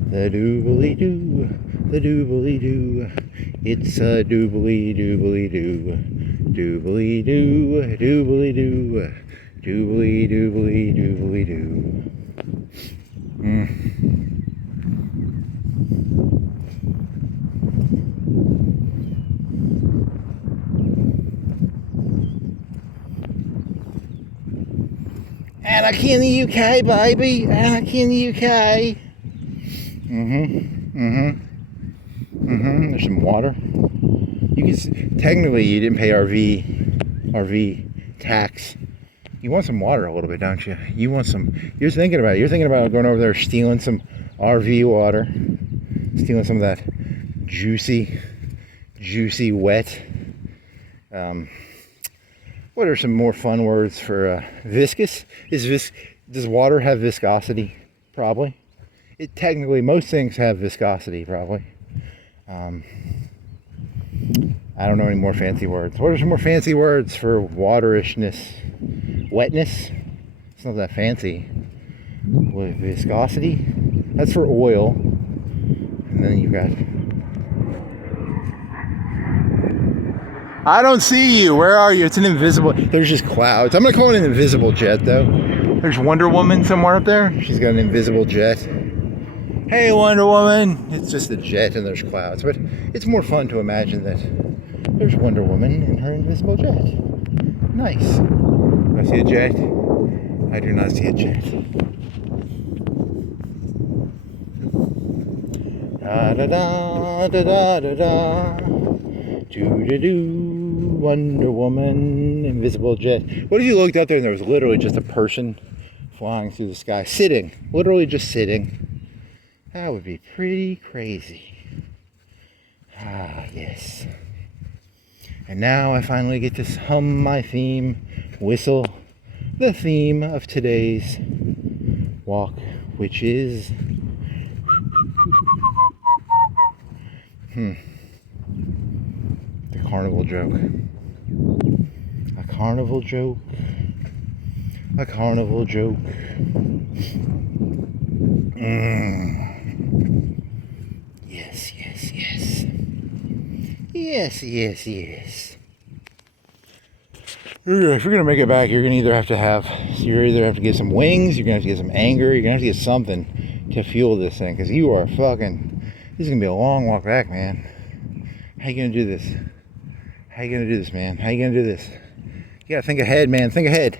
The doobly-doo. The doobly-doo. It's a doobly-doobly-doo. Doobly-doo. Doobly-doo. Doobly-doobly-doobly-doo. Anarchy in the UK, baby. Anarchy in the UK. There's some water. Technically you didn't pay RV tax. You want some water a little bit, don't you? You're thinking about it. You're thinking about going over there stealing some RV water. Stealing some of that juicy wet. What are some more fun words for viscous? Does water have viscosity? Probably. Technically, most things have viscosity, probably. I don't know any more fancy words. What are some more fancy words for waterishness? Wetness? It's not that fancy. With viscosity? That's for oil. And then you've got... I don't see you. Where are you? It's an invisible... There's just clouds. I'm going to call it an invisible jet, though. There's Wonder Woman somewhere up there. She's got an invisible jet. Hey, Wonder Woman. It's just a jet and there's clouds. But it's more fun to imagine that there's Wonder Woman in her invisible jet. Nice. Do I see a jet? I do not see a jet. Da da da da da da da. Do do do Wonder Woman, invisible jet. What if you looked out there and there was literally just a person flying through the sky, sitting, literally just sitting? That would be pretty crazy. Ah, yes. And now I finally get to hum my theme, whistle the theme of today's walk, which is the carnival joke. A carnival joke. A carnival joke. Yes, yes, yes. Yes, yes, yes. If you're gonna make it back, you're gonna either have to get some wings, you're gonna have to get some anger, you're gonna have to get something to fuel this thing, because you are fucking, this is gonna be a long walk back, man. How you gonna do this? How you gonna do this, man? How you gonna do this? You gotta think ahead, man. Think ahead.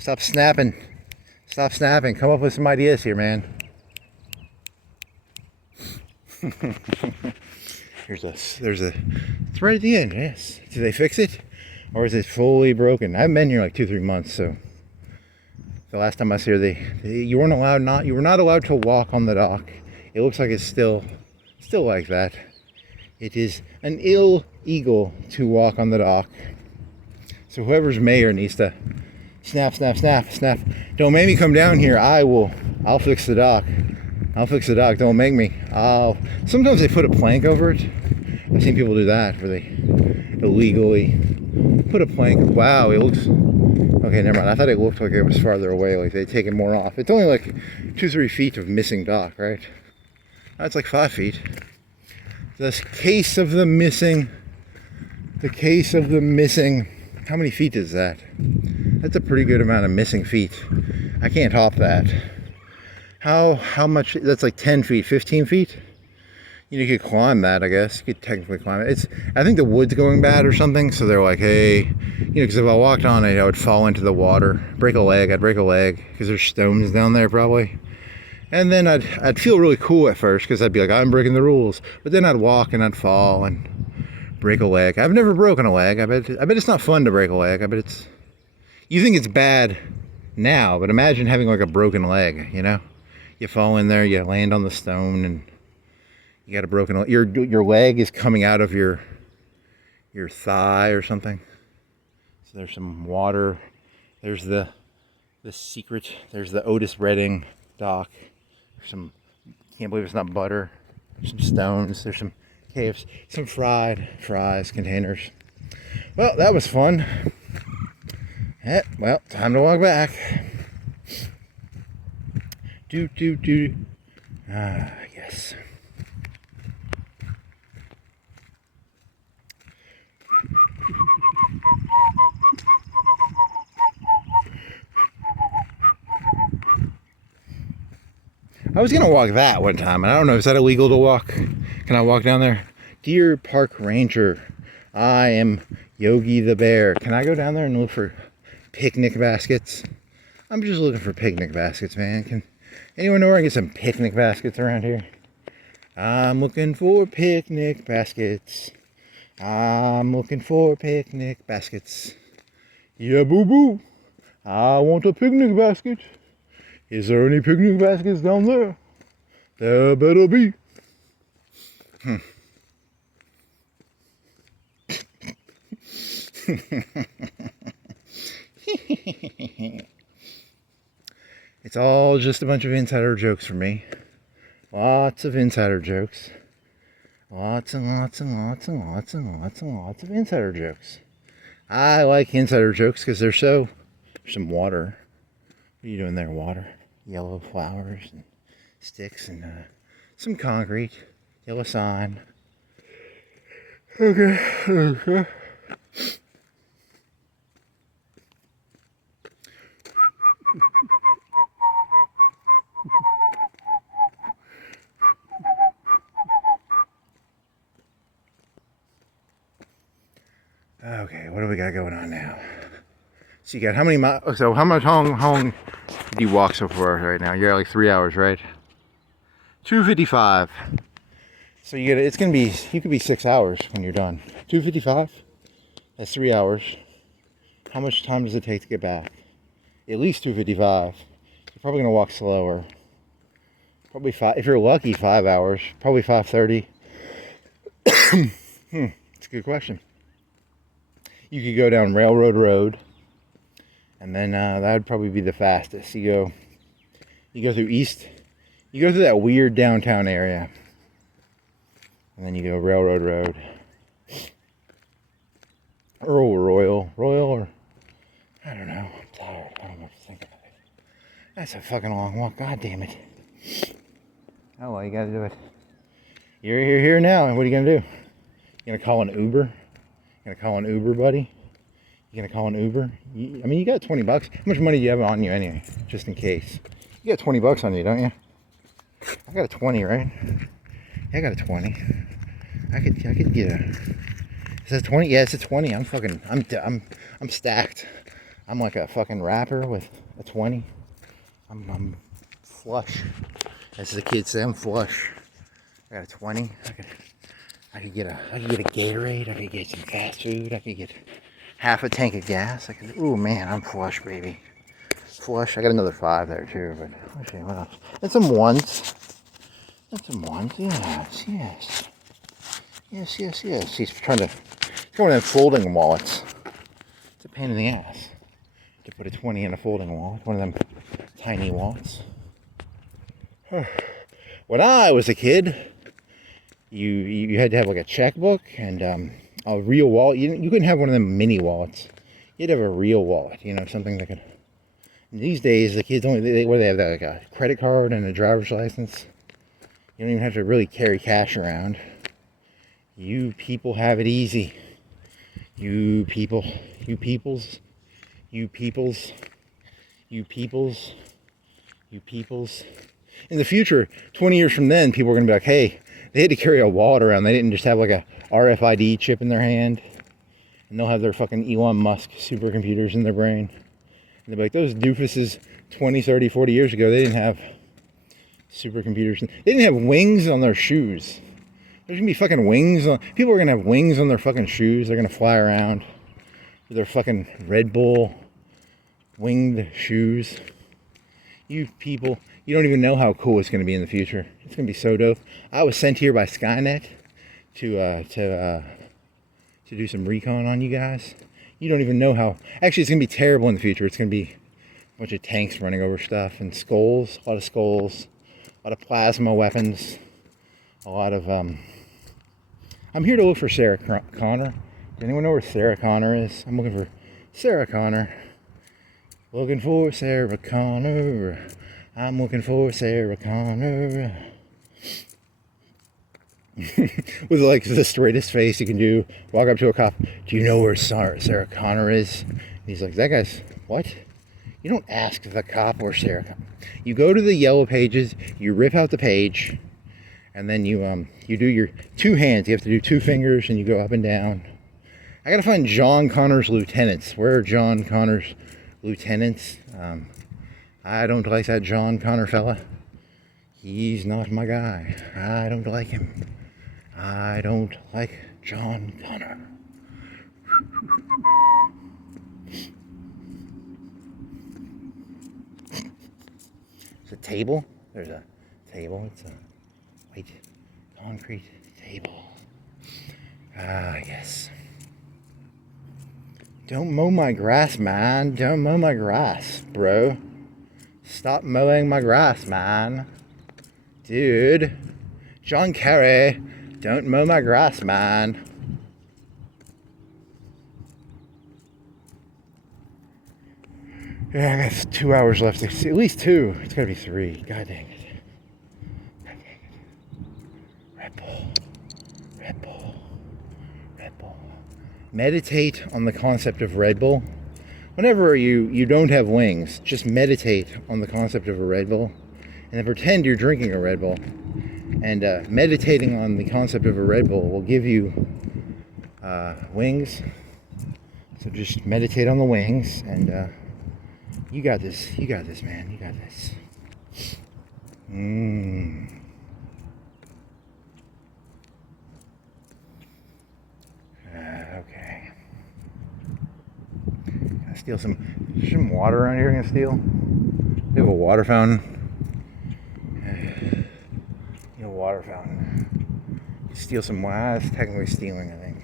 Stop snapping. Stop snapping. Come up with some ideas here, man. There's a, it's right at the end, yes. Did they fix it? Or is it fully broken? I haven't been here like 2-3 months, so the last time I was here, you were not allowed to walk on the dock. It looks like it's still like that. It is an illegal to walk on the dock. So whoever's mayor needs to snap, snap, snap, snap. Don't make me come down here. I'll fix the dock. I'll fix the dock. Don't make me. Sometimes they put a plank over it. I've seen people do that where they illegally put a plank. Wow, it looks, okay, never mind. I thought it looked like it was farther away, like they'd taken more off. It's only like 2-3 feet of missing dock, right? That's like 5 feet. The case of the missing, how many feet is that? That's a pretty good amount of missing feet. I can't hop that. How much, that's like 10 feet, 15 feet? You could climb that, I guess. You could technically climb it. I think the wood's going bad or something, so they're like, hey, because if I walked on it, I would fall into the water, I'd break a leg, because there's stones down there probably. And then I'd feel really cool at first, because I'd be like, I'm breaking the rules. But then I'd walk and I'd fall and break a leg. I've never broken a leg. I bet it's not fun to break a leg. I bet it's, you think it's bad now, but imagine having like a broken leg, You fall in there, you land on the stone, and you got a broken leg. Your leg is coming out of your thigh or something. So there's some water. There's the secret. There's the Otis Redding dock. There's can't believe it's not butter. There's some stones. There's some KFC, some fried fries containers. Well, that was fun. Well, time to walk back. Ah, yes. I was gonna walk that one time, and I don't know, is that illegal to walk? Can I walk down there? Dear Park Ranger, I am Yogi the Bear. Can I go down there and look for picnic baskets? I'm just looking for picnic baskets, man. Can anyone know where I can get some picnic baskets around here? I'm looking for picnic baskets. I'm looking for picnic baskets. Yeah, boo-boo. I want a picnic basket. Is there any picnic baskets down there? There better be. It's all just a bunch of insider jokes for me. Lots of insider jokes. Lots and lots and lots and lots and lots and lots of insider jokes. I like insider jokes because there's some water. What are you doing there, water? Yellow flowers and sticks and some concrete. Yellow sign. Okay. Okay, what do we got going on now? So you got how many miles? So how long did you walk so far right now? You're at like 3 hours, right? 2:55. So you could be 6 hours when you're done. 2:55. That's 3 hours. How much time does it take to get back? At least 2:55. You're probably going to walk slower. Probably 5, if you're lucky, 5 hours. Probably 5:30. It's a good question. You could go down Railroad Road, and then that would probably be the fastest. You go through East, you go through that weird downtown area, and then you go Railroad Road, or Royal, or I don't know. I'm tired. I don't know what to think about it. That's a fucking long walk. God damn it. Oh well, you gotta do it. You're here now, and what are you gonna do? You gonna call an Uber? You gonna call an Uber, buddy? You gonna call an Uber? I mean, you got $20. How much money do you have on you anyway? Just in case. You got $20 on you, don't you? I got a 20, right? Yeah, I got a 20. I could get a. Is that 20? Yeah, it's a 20. I'm stacked. I'm like a fucking rapper with a 20. I'm flush. As the kids say, I'm flush. I got a 20. I could get a Gatorade. I could get some fast food. I could get half a tank of gas. Ooh man, I'm flush, baby. Flush. I got another 5 there too, but let's see what else. And some ones. Yes. He's going to have folding wallets. It's a pain in the ass to put a 20 in a folding wallet. One of them tiny wallets. When I was a kid, you had to have like a checkbook and a real wallet. You couldn't have one of them mini wallets. You'd have a real wallet, something that could. These days, the kids they have like a credit card and a driver's license. You don't even have to really carry cash around. You people have it easy. You peoples. In the future, 20 years from then, people are going to be like, hey, they had to carry a wallet around. They didn't just have like a RFID chip in their hand. And they'll have their fucking Elon Musk supercomputers in their brain. And they'll be like, those doofuses 20, 30, 40 years ago, they didn't have supercomputers. They didn't have wings on their shoes. There's going to be fucking wings on... People are going to have wings on their fucking shoes. They're going to fly around with their fucking Red Bull winged shoes. You people... You don't even know how cool it's going to be in the future. It's going to be so dope. I was sent here by Skynet to do some recon on you guys. You don't even know how... Actually, it's going to be terrible in the future. It's going to be a bunch of tanks running over stuff and skulls. A lot of skulls. A lot of plasma weapons. A lot of... I'm here to look for Sarah Connor. Does anyone know where Sarah Connor is? I'm looking for Sarah Connor. Looking for Sarah Connor. I'm looking for Sarah Connor. With like the straightest face you can do. Walk up to a cop. Do you know where Sarah Connor is? And he's like, that guy's... What? You don't ask the cop where Sarah Connor... You go to the yellow pages. You rip out the page. And then you do your 2 hands. You have to do 2 fingers and you go up and down. I gotta find John Connor's lieutenants. Where are John Connor's lieutenants? I don't like that John Connor fella. He's not my guy. I don't like him. I don't like John Connor. It's a table. There's a table. It's a white concrete table. Ah, yes. Don't mow my grass, man. Don't mow my grass, bro. Stop mowing my grass, man. Dude. John Kerry, don't mow my grass, man. Yeah, I got 2 hours left. At least 2. It's gotta be 3. God dang it. Red Bull. Meditate on the concept of Red Bull. Whenever you don't have wings, just meditate on the concept of a Red Bull. And then pretend you're drinking a Red Bull. And meditating on the concept of a Red Bull will give you wings. So just meditate on the wings. And you got this, man. You got this. Okay. Steal some water around here. I'm gonna steal. We have a water fountain. A water fountain. You steal some water. It's technically stealing, I think.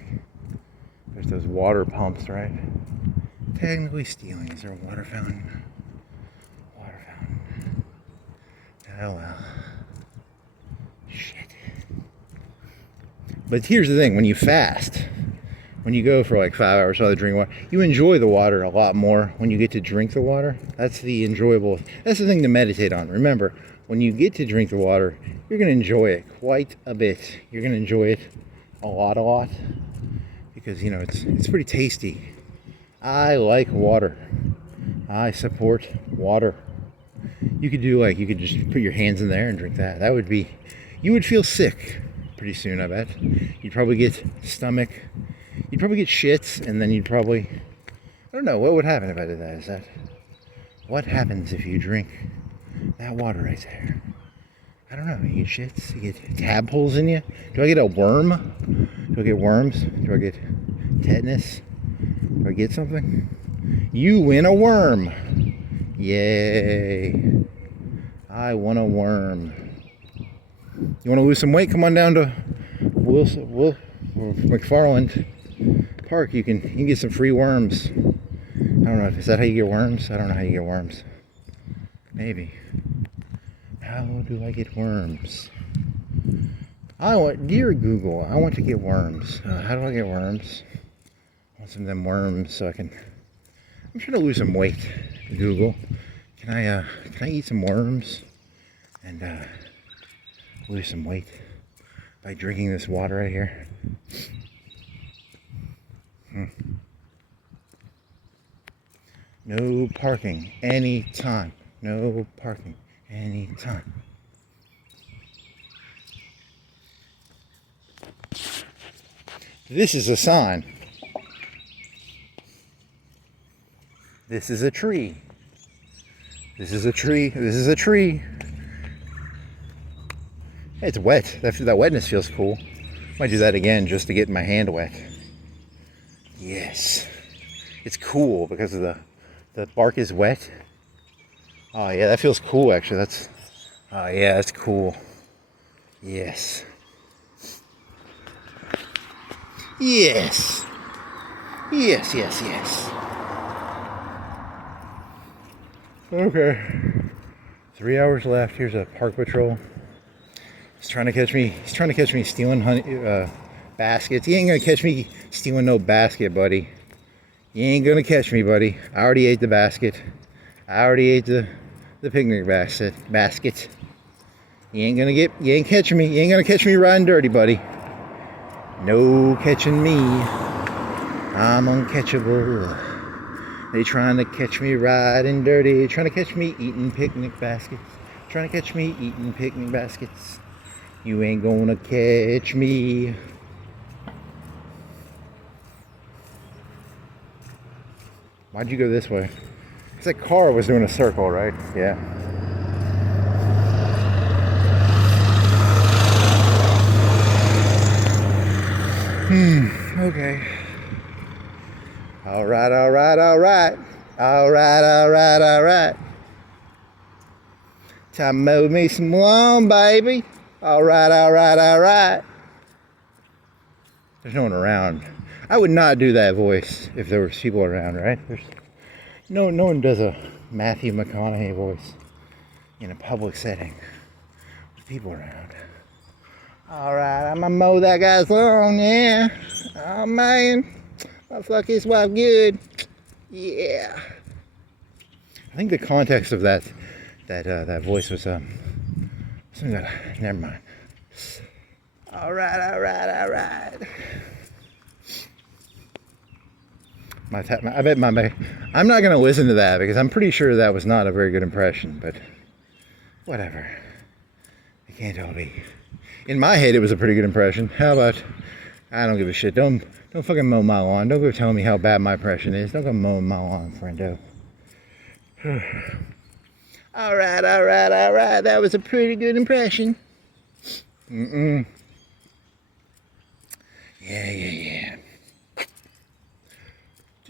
There's those water pumps, right? Technically stealing. Is there a water fountain? Water fountain. Oh well. Shit. But here's the thing: when you fast, when you go for like 5 hours without drinking water, you enjoy the water a lot more when you get to drink the water. That's the thing to meditate on. Remember, when you get to drink the water, you're going to enjoy it quite a bit. You're going to enjoy it a lot. Because, it's pretty tasty. I like water. I support water. You could just put your hands in there and drink that. You would feel sick pretty soon, I bet. You'd probably get you'd probably get shits, and then I don't know, what would happen if I did that? What happens if you drink that water right there? I don't know, you get shits, you get tadpoles in you? Do I get a worm? Do I get worms? Do I get tetanus? Do I get something? You win a worm! Yay! I won a worm. You want to lose some weight? Come on down to McFarland Park. You can get some free worms. I don't know. Is that how you get worms? I don't know how you get worms. Maybe. How do I get worms? Dear Google, I want to get worms. How do I get worms? I want some of them worms so I'm trying to lose some weight. Google, can I eat some worms and lose some weight by drinking this water right here? No parking anytime. No parking anytime. This is a sign. This is a tree. This is a tree. This is a tree. It's wet. That wetness feels cool. Might do that again just to get my hand wet. Yes. It's cool because of the bark is wet. Oh yeah, that feels cool actually. Oh yeah, that's cool. Yes. Yes. Yes, yes, yes. Okay. 3 hours left. Here's a park patrol. He's trying to catch me stealing honey baskets. You ain't gonna catch me stealing no basket, buddy. You ain't gonna catch me, buddy. I already ate the basket. I already ate the picnic basket. You ain't catching me. You ain't gonna catch me riding dirty, buddy. No catching me. I'm uncatchable. They trying to catch me riding dirty. Trying to catch me eating picnic baskets. Trying to catch me eating picnic baskets. You ain't gonna catch me. Why'd you go this way? Because that car was doing a circle, right? Yeah. Okay. Alright. Time to mow me some lawn, baby. Alright. There's no one around. I would not do that voice if there was people around, right? No one does a Matthew McConaughey voice in a public setting with people around. Alright, I'm gonna mow that guy's lawn, yeah. Oh man, I'll fuck his wife good. Yeah. I think the context of that voice was something that, never mind. Alright. I bet I'm not gonna listen to that because I'm pretty sure that was not a very good impression, but whatever. It can't all be. In my head, it was a pretty good impression. How about, I don't give a shit. Don't fucking mow my lawn. Don't go telling me how bad my impression is. Don't go mow my lawn, friendo. Alright. That was a pretty good impression. Yeah.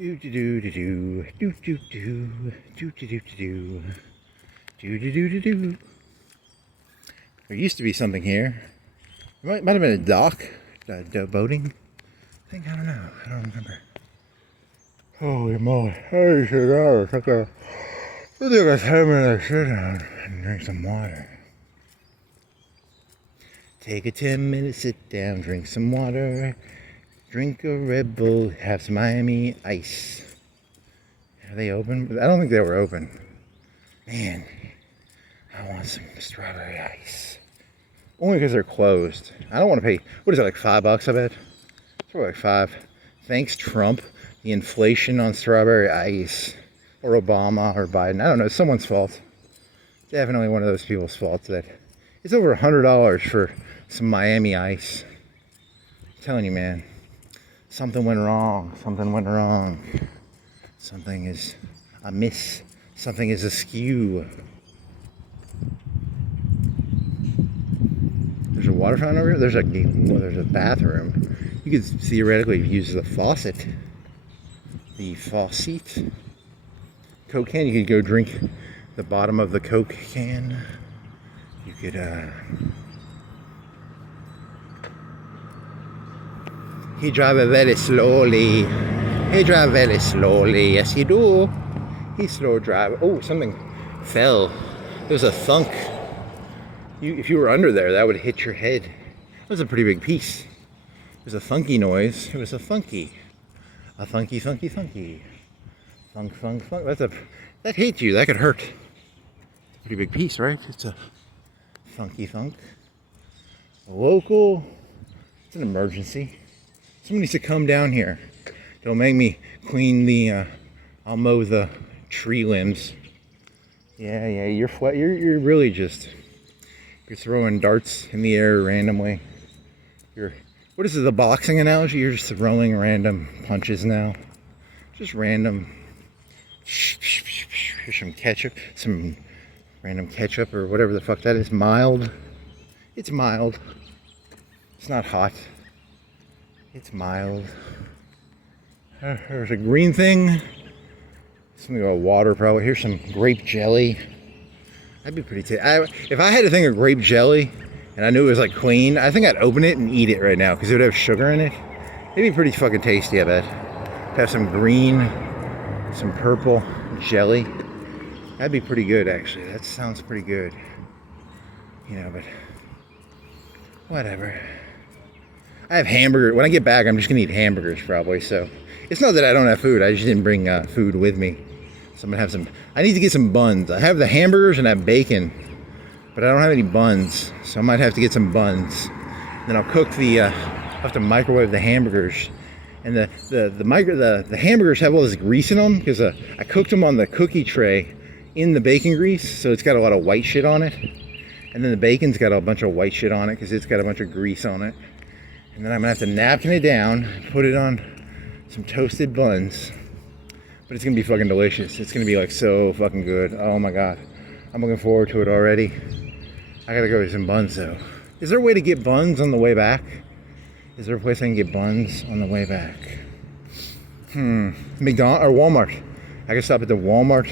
Do do do do do do do do do do do do do do do do. There used to be something here. It might have been a dock, boating. I don't know. I don't remember. Holy moly! I should take a 10-minute sit down and drink some water. Take a 10-minute sit down, drink some water. Drink a Red Bull, have some Miami Ice. Are they open? I don't think they were open. Man, I want some strawberry ice. Only because they're closed. I don't want to pay, what is it, like $5, I bet? It's probably like 5. Thanks, Trump. The inflation on strawberry ice. Or Obama or Biden. I don't know, it's someone's fault. Definitely one of those people's fault that it's over $100 for some Miami Ice. I'm telling you, man. Something went wrong. Something went wrong. Something is amiss. Something is askew. There's a water fountain over here. There's a bathroom. You could theoretically use the faucet. The faucet. Coke can. You could go drink the bottom of the Coke can. You could He drive it very slowly. He drive very slowly. Yes, he do. He slow drive. Oh, something fell. There was a thunk. If you were under there, that would hit your head. That was a pretty big piece. It was a thunky noise. It was a thunky. A thunky, thunky, thunky. Thunk, thunk, thunk. That hit you. That could hurt. It's a pretty big piece, right? It's a thunky thunk. Local. It's an emergency. Someone needs to come down here. Don't make me clean the, I'll mow the tree limbs. Yeah, you're really just, you're throwing darts in the air randomly. What is it, the boxing analogy? You're just throwing random punches now. Just random. Here's some ketchup, some random ketchup or whatever the fuck that is. Mild. It's mild. It's not hot. It's mild. There's a green thing. Something about water probably. Here's some grape jelly. That'd be pretty tasty. If I had a thing of grape jelly and I knew it was like clean, I think I'd open it and eat it right now because it would have sugar in it. It'd be pretty fucking tasty, I bet. Have some green, some purple jelly. That'd be pretty good, actually. That sounds pretty good. You know, but whatever. I have hamburger. When I get back, I'm just gonna eat hamburgers probably. So it's not that I don't have food. I just didn't bring food with me. So I'm gonna have some. I need to get some buns. I have the hamburgers and I have bacon, but I don't have any buns. So I might have to get some buns. Then I'll cook the. I'll have to microwave the hamburgers, and the hamburgers have all this grease in them because I cooked them on the cookie tray in the bacon grease, so it's got a lot of white shit on it. And then the bacon's got a bunch of white shit on it because it's got a bunch of grease on it. And then I'm gonna have to napkin it down, put it on some toasted buns. But it's gonna be fucking delicious. It's gonna be like so fucking good. Oh my god. I'm looking forward to it already. I gotta go get some buns though. Is there a way to get buns on the way back? Is there a place I can get buns on the way back? McDonald's or Walmart. I can stop at the Walmart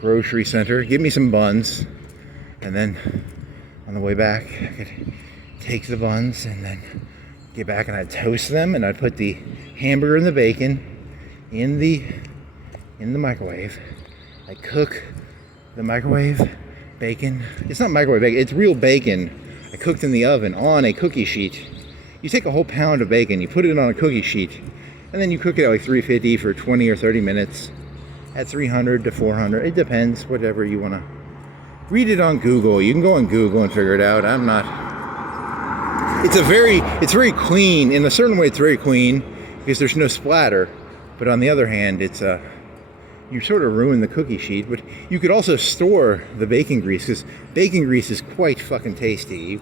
grocery center, get me some buns, and then on the way back I could take the buns and then get back and I'd toast them and I'd put the hamburger and the bacon in the microwave. I cook the microwave bacon. It's not microwave bacon, it's real bacon. I cooked in the oven on a cookie sheet. You take a whole pound of bacon, you put it on a cookie sheet, and then you cook it at like 350 for 20 or 30 minutes at 300 to 400. It depends, whatever you want to. Read it on Google. You can go on Google and figure it out. I'm not. It's very clean. In a certain way, it's very clean because there's no splatter. But on the other hand, you sort of ruin the cookie sheet. But you could also store the bacon grease because bacon grease is quite fucking tasty.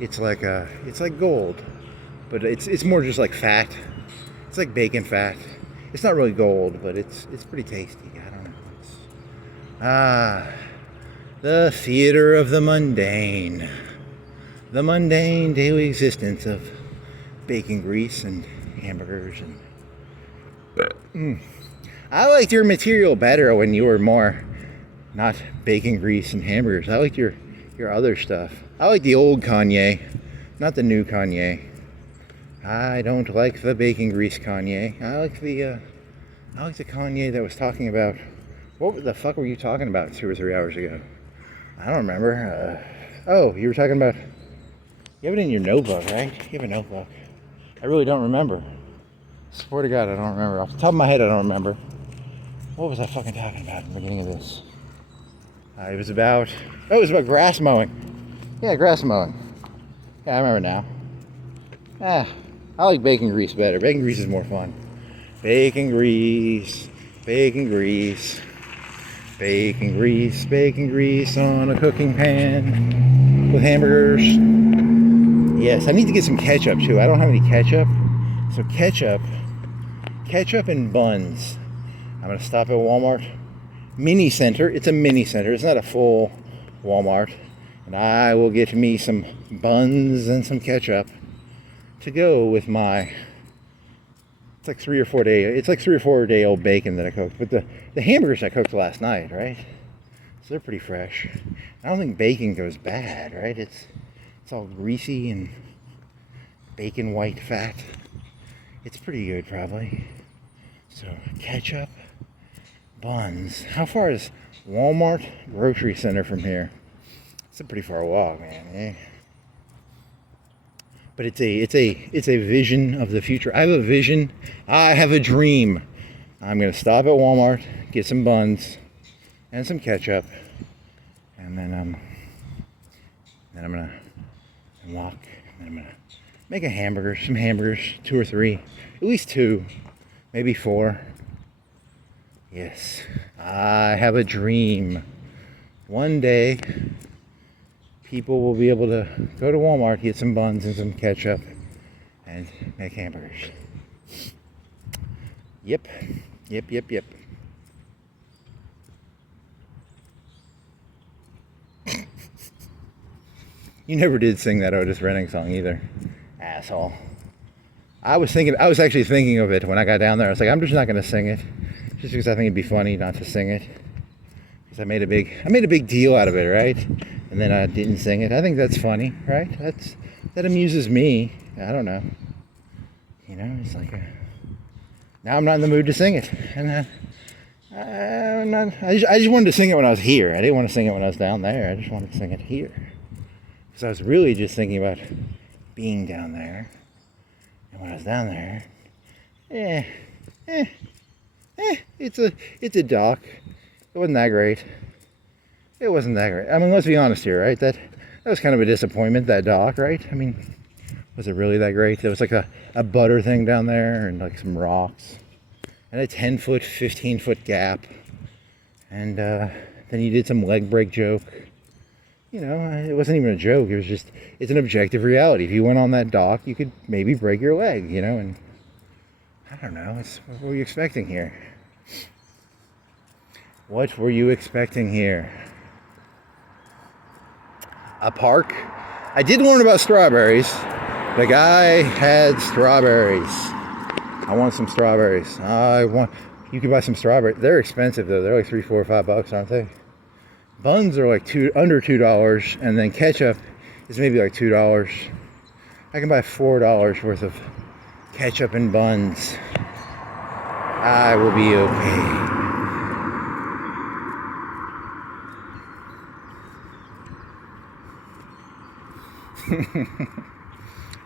It's like gold, but it's more just like fat. It's like bacon fat. It's not really gold, but it's pretty tasty. I don't know. The theater of the mundane. The mundane daily existence of bacon grease and hamburgers and I liked your material better when you were more not bacon grease and hamburgers. I liked your other stuff. I like the old Kanye, not the new Kanye. I don't like the bacon grease Kanye. I like the Kanye that was talking about, what the fuck were you talking about 2 or 3 hours ago? I don't remember. Oh, you were talking about, you have it in your notebook, right? You have a notebook. I really don't remember. Swear to God, I don't remember. Off the top of my head, I don't remember. What was I fucking talking about in the beginning of this? It was about grass mowing. Yeah, grass mowing. Yeah, I remember now. I like bacon grease better. Bacon grease is more fun. Bacon grease, bacon grease, bacon grease, bacon grease on a cooking pan with hamburgers. Yes, I need to get some ketchup too. I don't have any ketchup. So ketchup and buns. I'm gonna stop at Walmart mini center. It's a mini center. It's not a full Walmart. And I will get me some buns and some ketchup to go with my, it's like 3 or 4 day old bacon that I cooked. But the hamburgers I cooked last night, right? So they're pretty fresh. I don't think bacon goes bad, right? It's all greasy and bacon white fat. It's pretty good probably. So ketchup, buns. How far is Walmart grocery center from here? It's a pretty far walk, man. But it's a vision of the future. I have a vision. I have a dream. I'm gonna stop at Walmart, get some buns and some ketchup, and then I'm gonna walk. And I'm gonna make some hamburgers, 2 or 3, at least 2, maybe 4. Yes, I have a dream. One day, people will be able to go to Walmart, get some buns and some ketchup, and make hamburgers. Yep. You never did sing that Otis Redding song either, asshole. I was actually thinking of it when I got down there. I was like, I'm just not going to sing it, just because I think it'd be funny not to sing it. Because I made a big deal out of it, right? And then I didn't sing it. I think that's funny, right? That amuses me. I don't know. You know, it's like now I'm not in the mood to sing it, and I just wanted to sing it when I was here. I didn't want to sing it when I was down there. I just wanted to sing it here. So I was really just thinking about being down there. And when I was down there, it's a dock. It wasn't that great. I mean, let's be honest here, right? That was kind of a disappointment, that dock, right? I mean, was it really that great? There was like a butter thing down there and like some rocks and a 10-foot, 15-foot gap. And then you did some leg break joke. You know, it wasn't even a joke. It was just, it's an objective reality. If you went on that dock, you could maybe break your leg, you know, and I don't know. What were you expecting here? What were you expecting here? A park? I did learn about strawberries. The guy had strawberries. I want some strawberries. You can buy some strawberries. They're expensive though. They're like $3, $4, $5, aren't they? Buns are like under $2, and then ketchup is maybe like $2. I can buy $4 worth of ketchup and buns. I will be okay.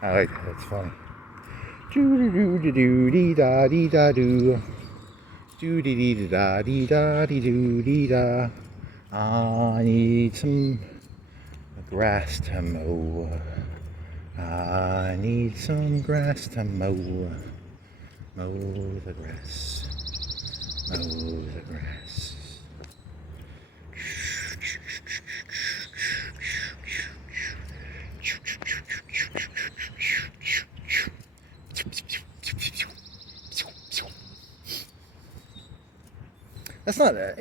I like that. That's funny. Do do do do dee da dee da do. Do dee dee da dee da dee do dee da. I need some grass to mow. I need some grass to mow. Mow the grass. Mow the grass. That's not, I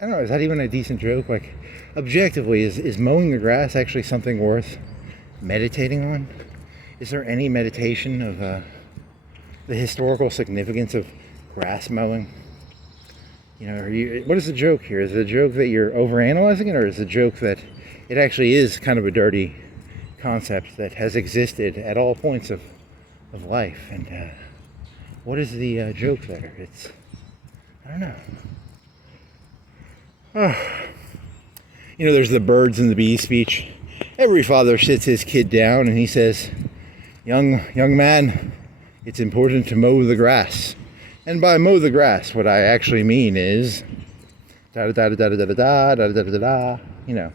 don't know, is that even a decent joke? Like, objectively, is mowing the grass actually something worth meditating on? Is there any meditation of the historical significance of grass mowing. You know, what is the joke here? Is it a joke that you're overanalyzing it, or is it a joke that it actually is kind of a dirty concept that has existed at all points of life? And what is the joke there? I don't know. You know, there's the birds and the bees speech. Every father sits his kid down and he says, young man, it's important to mow the grass. And by mow the grass, what I actually mean is da da da da da da da da da da da, you know.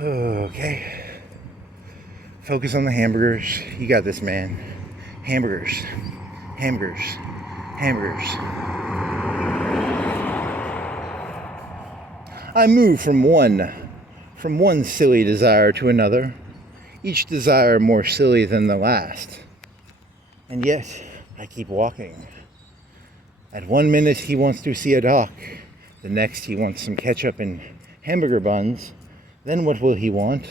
Okay. Focus on the hamburgers. You got this, man. Hamburgers. Hamburgers. Hamburgers. I move from one silly desire to another, each desire more silly than the last. And yet, I keep walking. At 1 minute, he wants to see a dock. The next, he wants some ketchup and hamburger buns. Then what will he want?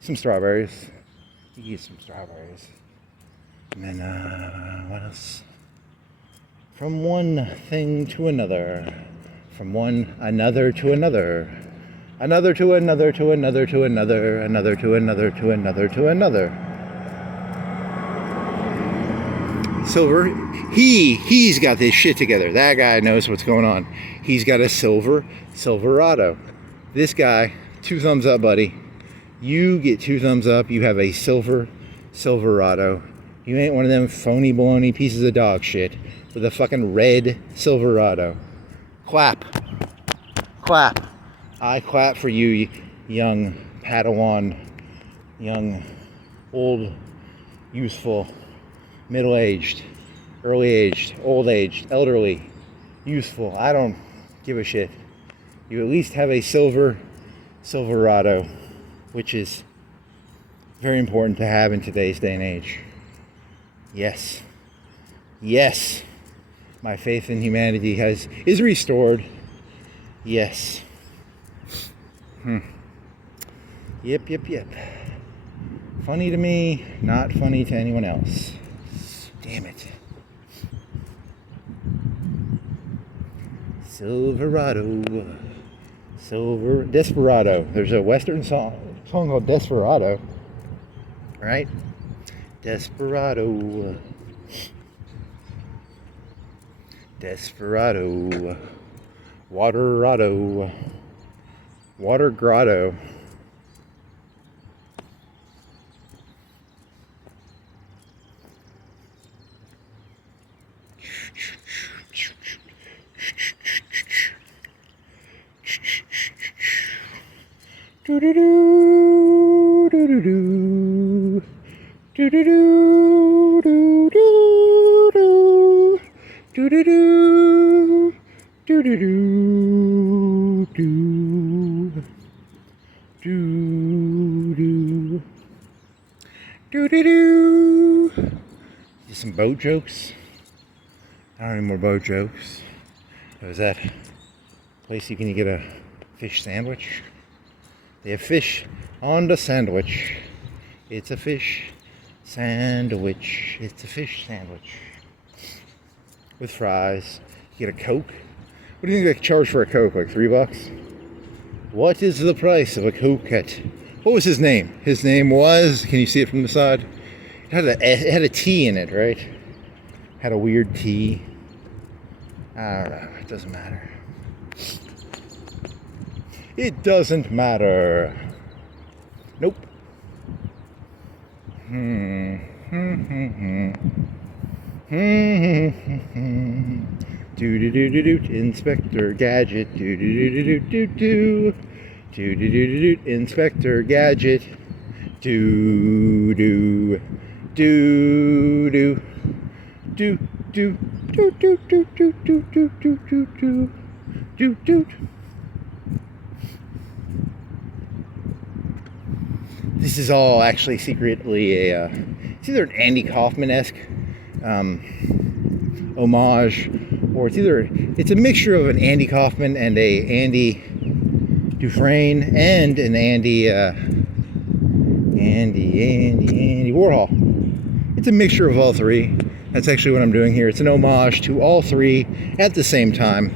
Some strawberries. He gets some strawberries. And then, what else? From one thing to another. From another to another. Another to another to another to another. Another to another to another to another. Silver. He's got this shit together. That guy knows what's going on. He's got a Silverado. This guy, 2 thumbs up, buddy. You get 2 thumbs up. You have a Silverado. You ain't one of them phony baloney pieces of dog shit with a fucking red Silverado. Clap. Clap. I clap for you, young Padawan, young, old, youthful, middle-aged, early-aged, old-aged, elderly, youthful. I don't give a shit. You at least have a Silverado, which is very important to have in today's day and age. Yes. Yes. My faith in humanity is restored. Yes. Yep. Funny to me, not funny to anyone else. Damn it. Desperado. There's a Western song called Desperado. Right? Desperado. Water grotto. Some boat jokes. I don't have any more boat jokes. There's that place you can get a fish sandwich. They have fish on the sandwich. It's a fish sandwich. It's a fish sandwich. With fries. You get a Coke. What do you think they charge for a Coke? Like $3? What is the price of a Coke at... What was his name? His name was... Can you see it from the side? It had a T in it, right? Had a weird T. I don't know. It doesn't matter. It doesn't matter. Nope. Inspector Gadget. Inspector Gadget. This is all actually secretly it's either an Andy Kaufman-esque homage, or it's a mixture of an Andy Kaufman and a Andy Dufresne and an Andy Andy Warhol. It's a mixture of all three. That's actually what I'm doing here. It's an homage to all three at the same time.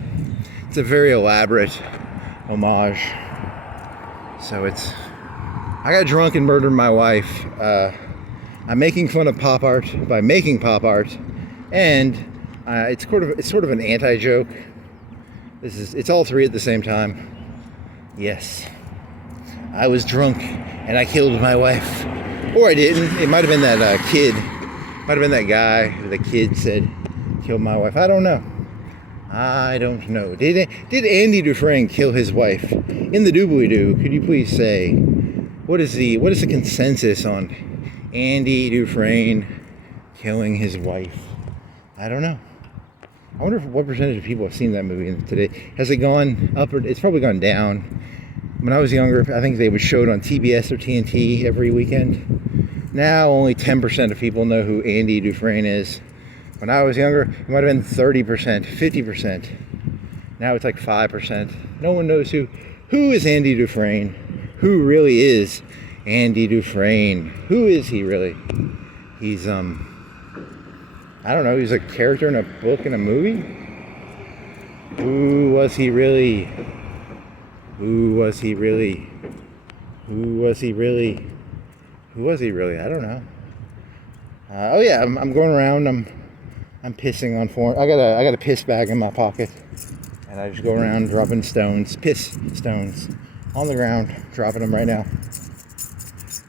It's a very elaborate homage. So I got drunk and murdered my wife. I'm making fun of pop art by making pop art, and it's sort of an anti-joke. It's all three at the same time. Yes, I was drunk and I killed my wife, or I didn't. It might have been that kid. Might have been that guy. The kid said, "Killed my wife." I don't know. Did Andy Dufresne kill his wife? In the doobly-doo, could you please say what is the consensus on Andy Dufresne killing his wife? I don't know. I wonder what percentage of people have seen that movie today. Has it gone up, or it's probably gone down? When I was younger, I think they would show it on TBS or TNT every weekend. Now only 10% of people know who Andy Dufresne is. When I was younger, it might have been 30%, 50%. Now it's like 5%. No one knows who is Andy Dufresne. Who really is Andy Dufresne? Who is he really? He's I don't know, he's a character in a book and a movie? Who was he really? Who was he really? Who was he really? Who was he really? I don't know. Oh yeah, I'm going around, I'm pissing on Florence. I got a piss bag in my pocket, and I just go around dropping stones, piss stones, on the ground, dropping them right now.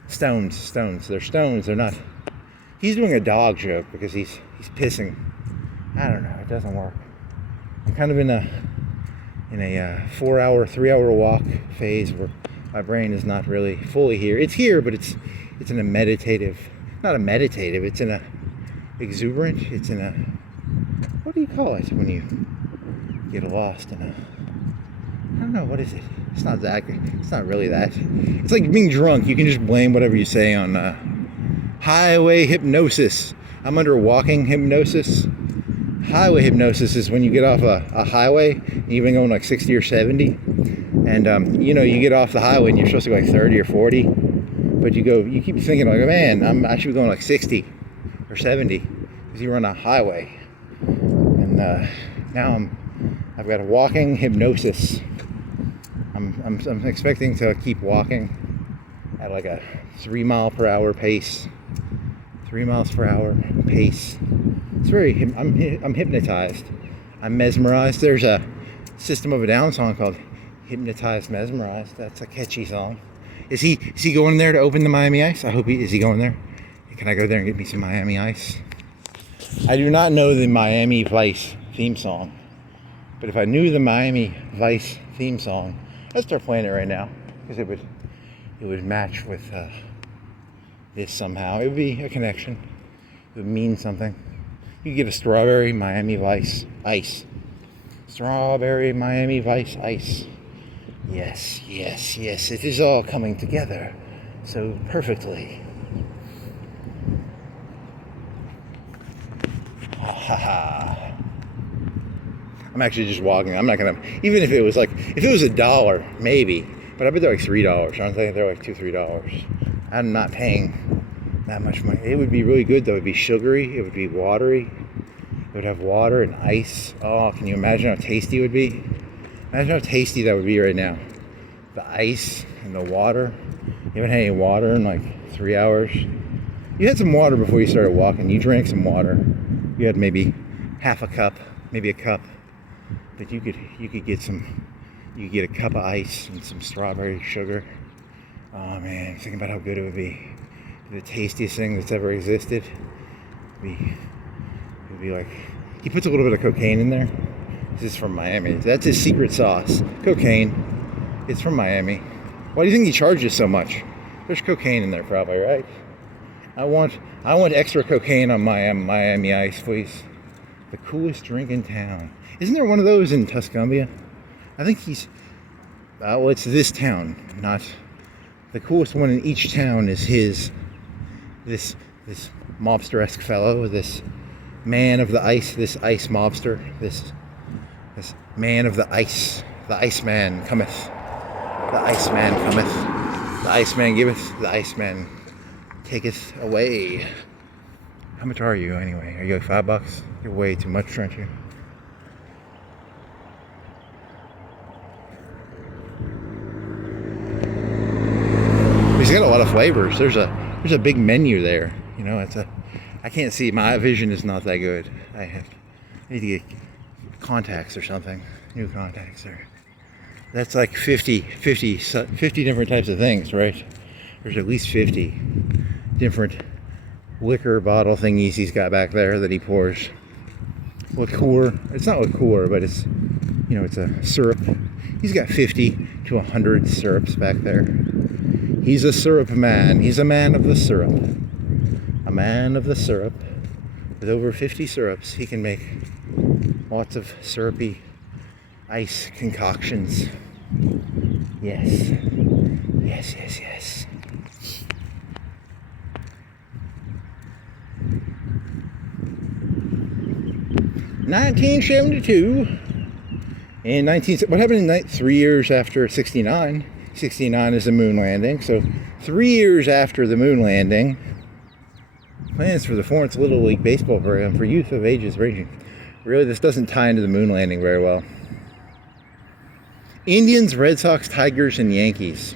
Stones. They're stones. They're not. He's doing a dog joke because he's pissing. I don't know. It doesn't work. I'm kind of in a 3-hour walk phase where my brain is not really fully here. It's here, but it's in a meditative. Not a meditative. It's in a exuberant. It's in a. What do you call it when you get lost in a? I don't know. What is it? It's not that. It's not really that. It's like being drunk. You can just blame whatever you say on highway hypnosis. I'm under walking hypnosis. Highway hypnosis is when you get off a highway and you've been going like 60 or 70, and you get off the highway and you're supposed to go like 30 or 40, but you keep thinking like, man, I should be going like 60 or 70 because you were on a highway, and now I've got a walking hypnosis. I'm expecting to keep walking at like a 3 mile per hour pace. 3 miles per hour pace. It's I'm hypnotized. I'm mesmerized. There's a System of a Down song called Hypnotized Mesmerized. That's a catchy song. Is he going there to open the Miami Ice? I hope is he going there? Can I go there and get me some Miami Ice? I do not know the Miami Vice theme song, but if I knew the Miami Vice theme song, I'd start playing it right now because it would match with this somehow. It would be a connection. It would mean something. You get a strawberry Miami Vice ice. Strawberry Miami Vice ice. Yes. It is all coming together so perfectly. I'm actually just walking. I'm not gonna, even if it was $1, maybe, but I bet they're like $3. I'm thinking they're like $2-3. I'm not paying that much money. It would be really good though. It'd be sugary. It would be watery. It would have water and ice. Oh, can you imagine how tasty it would be? Imagine how tasty that would be right now. The ice and the water. You haven't had any water in like 3 hours. You had some water before you started walking. You drank some water. You had maybe half a cup, maybe a cup. But you could get a cup of ice and some strawberry sugar. Oh man, thinking about how good it would be. The tastiest thing that's ever existed. It would be like, he puts a little bit of cocaine in there. This is from Miami. That's his secret sauce. Cocaine. It's from Miami. Why do you think he charges so much? There's cocaine in there probably, right? I want extra cocaine on my Miami Ice, please. The coolest drink in town. Isn't there one of those in Tuscumbia? I think it's this town, not the coolest one in each town is this mobster-esque fellow, this man of the ice, this ice mobster, this man of the ice. The Iceman cometh. The Iceman cometh. The Iceman giveth. The Iceman taketh away. How much are you anyway? Are you like $5? You're way too much, aren't you? He's got a lot of flavors. There's a big menu there. You know, I can't see. My vision is not that good. I need to get contacts or something. New contacts there. That's like 50 different types of things, right? There's at least 50 different liquor bottle thingies he's got back there that he pours liqueur. It's not liqueur, but it's, you know, it's a syrup. He's got 50 to 100 syrups back there. He's a syrup man. He's a man of the syrup. A man of the syrup. With over 50 syrups, he can make lots of syrupy ice concoctions. Yes. Yes, yes, yes. (1972) what happened in 3 years after 69? 69 is the moon landing. So 3 years after the moon landing, plans for the Florence Little League baseball program for youth of ages ranging. Really, this doesn't tie into the moon landing very well. Indians, Red Sox, Tigers, and Yankees.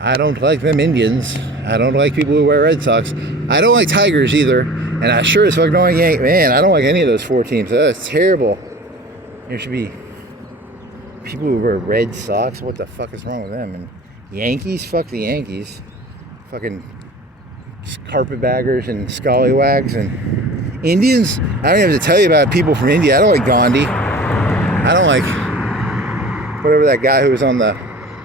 I don't like them Indians. I don't like people who wear Red Sox. I don't like Tigers either. And I sure as fuck don't like Yankees. Man, I don't like any of those 4 teams. That's terrible. There should be people who wear Red Sox. What the fuck is wrong with them? And Yankees? Fuck the Yankees. Fucking carpetbaggers and scallywags. And Indians? I don't have to tell you about people from India. I don't like Gandhi. I don't like whatever that guy who was on the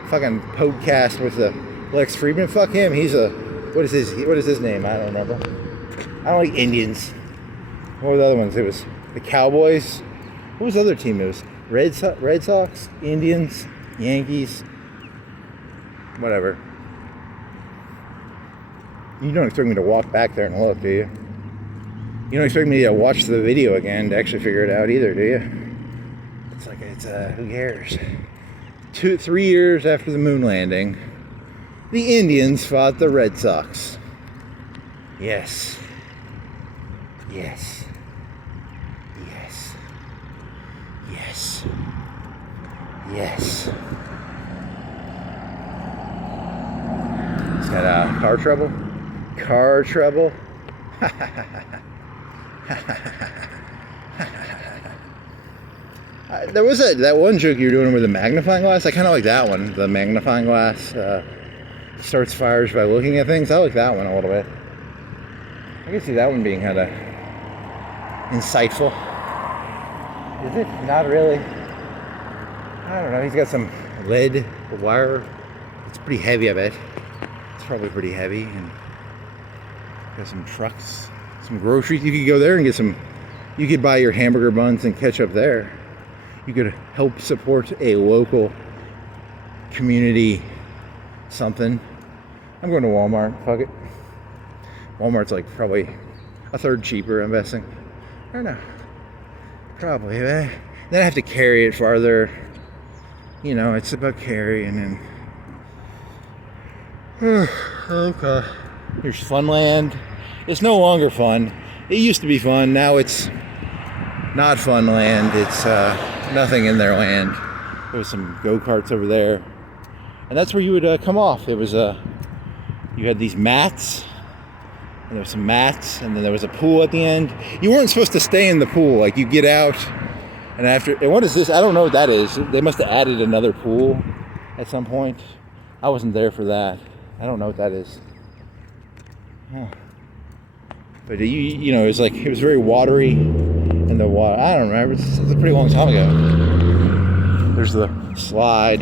fucking podcast with the Lex Friedman. Fuck him. He's a... What is his name? I don't remember. I don't like Indians. What were the other ones? It was the Cowboys. What was the other team? It was Red Sox, Indians, Yankees, whatever. You don't expect me to walk back there and look, do you? You don't expect me to watch the video again to actually figure it out either, do you? It's like, who cares? 3 years after the moon landing, the Indians fought the Red Sox. Yes. Yes. Yes. Yes. Yes. He's got car trouble. Car trouble. There was that one joke you were doing with the magnifying glass. I kind of like that one. The magnifying glass starts fires by looking at things. I like that one a little bit. I can see that one being kind of insightful. Is it? Not really. I don't know. He's got some lead wire. It's pretty heavy, I bet. It's probably pretty heavy. And got some trucks, some groceries. You could go there and get some. You could buy your hamburger buns and ketchup there. You could help support a local community something. I'm going to Walmart. Fuck it. Walmart's like probably a third cheaper, I'm guessing. I don't know. Probably. Then I have to carry it farther. You know, it's about carrying and... Okay. Here's Funland. It's no longer fun. It used to be fun. Now it's not fun land. It's nothing in their land. There was some go-karts over there. And that's where you would come off. It was you had these mats. And there was some mats, and then there was a pool at the end. You weren't supposed to stay in the pool. Like, you get out, and after... And what is this? I don't know what that is. They must have added another pool at some point. I wasn't there for that. I don't know what that is. Huh. But, you know, it was very watery, and the water... I don't remember. It's a pretty long time ago. There's the slide.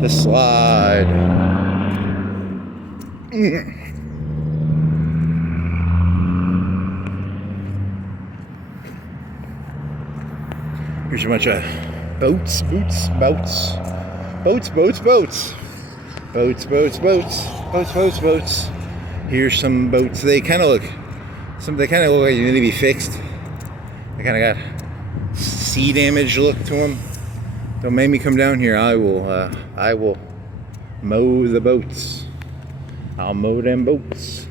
The slide. Here's a bunch of boats. Here's some boats. They kind of look like they need to be fixed. They kind of got sea damage look to them. Don't make me come down here. I will mow the boats. I'll mow them boats.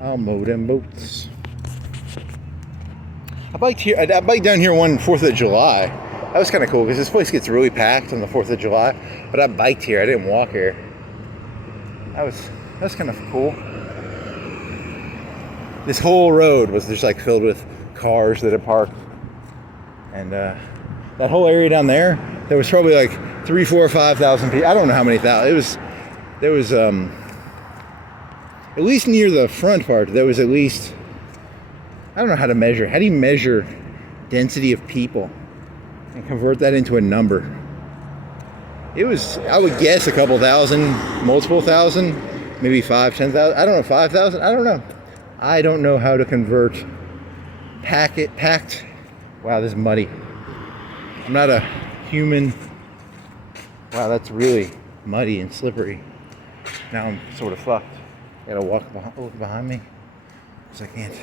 I'll mow them boats. I biked down here one 4th of July. That was kind of cool because this place gets really packed on the 4th of July. But I biked here. I didn't walk here. That was kind of cool. This whole road was just like filled with cars that had parked. And that whole area down there, there was probably like 3,000, 4,000, 5,000 people. I don't know how many thousand. There was at least near the front part, there was at least, I don't know how to measure. How do you measure density of people and convert that into a number? It was, I would guess, a couple thousand, multiple thousand, maybe 5,000, 10,000. I don't know, 5,000. I don't know. I don't know how to convert packed. Wow, this is muddy. I'm not a human. Wow, that's really muddy and slippery. Now I'm sort of fucked. I gotta look behind me because I can't.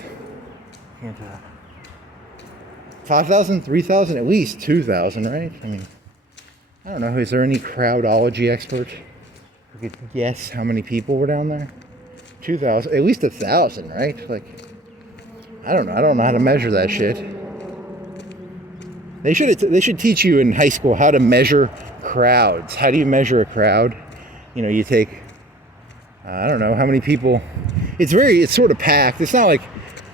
5,000, 3,000, at least 2,000, right? I mean, I don't know. Is there any crowdology expert who could guess how many people were down there? 2,000, at least 1,000, right? Like, I don't know. I don't know how to measure that shit. They should teach you in high school how to measure crowds. How do you measure a crowd? You know, you take, I don't know how many people. It's sort of packed. It's not like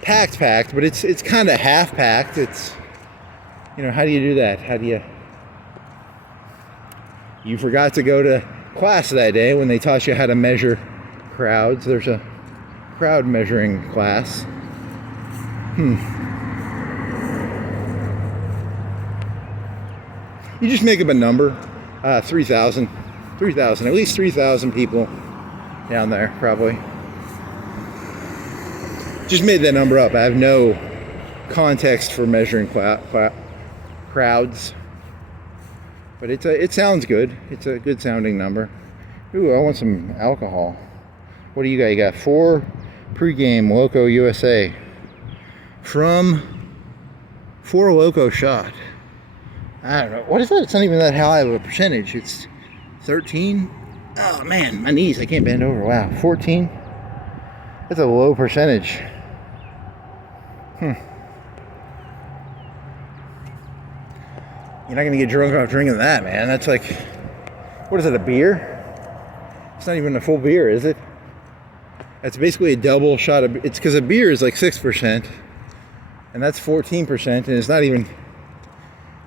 packed, but it's kind of half packed. It's, you know, how do you do that? How do you forgot to go to class that day when they taught you how to measure crowds. There's a crowd measuring class. You just make up a number, 3,000, at least 3,000 people down there, probably. Just made that number up. I have no context for measuring crowds, but it sounds good. It's a good sounding number. Ooh, I want some alcohol. What do you got? You got 4 pregame Loco USA from 4 Loco shot. I don't know. What is that? It's not even that high of a percentage. It's 13. Oh man, my knees. I can't bend over. Wow. 14. That's a low percentage. You're not going to get drunk off drinking that, man. That's like, what is it, a beer? It's not even a full beer, is it? That's basically a double shot of, it's because a beer is like 6%. And that's 14%. And it's not even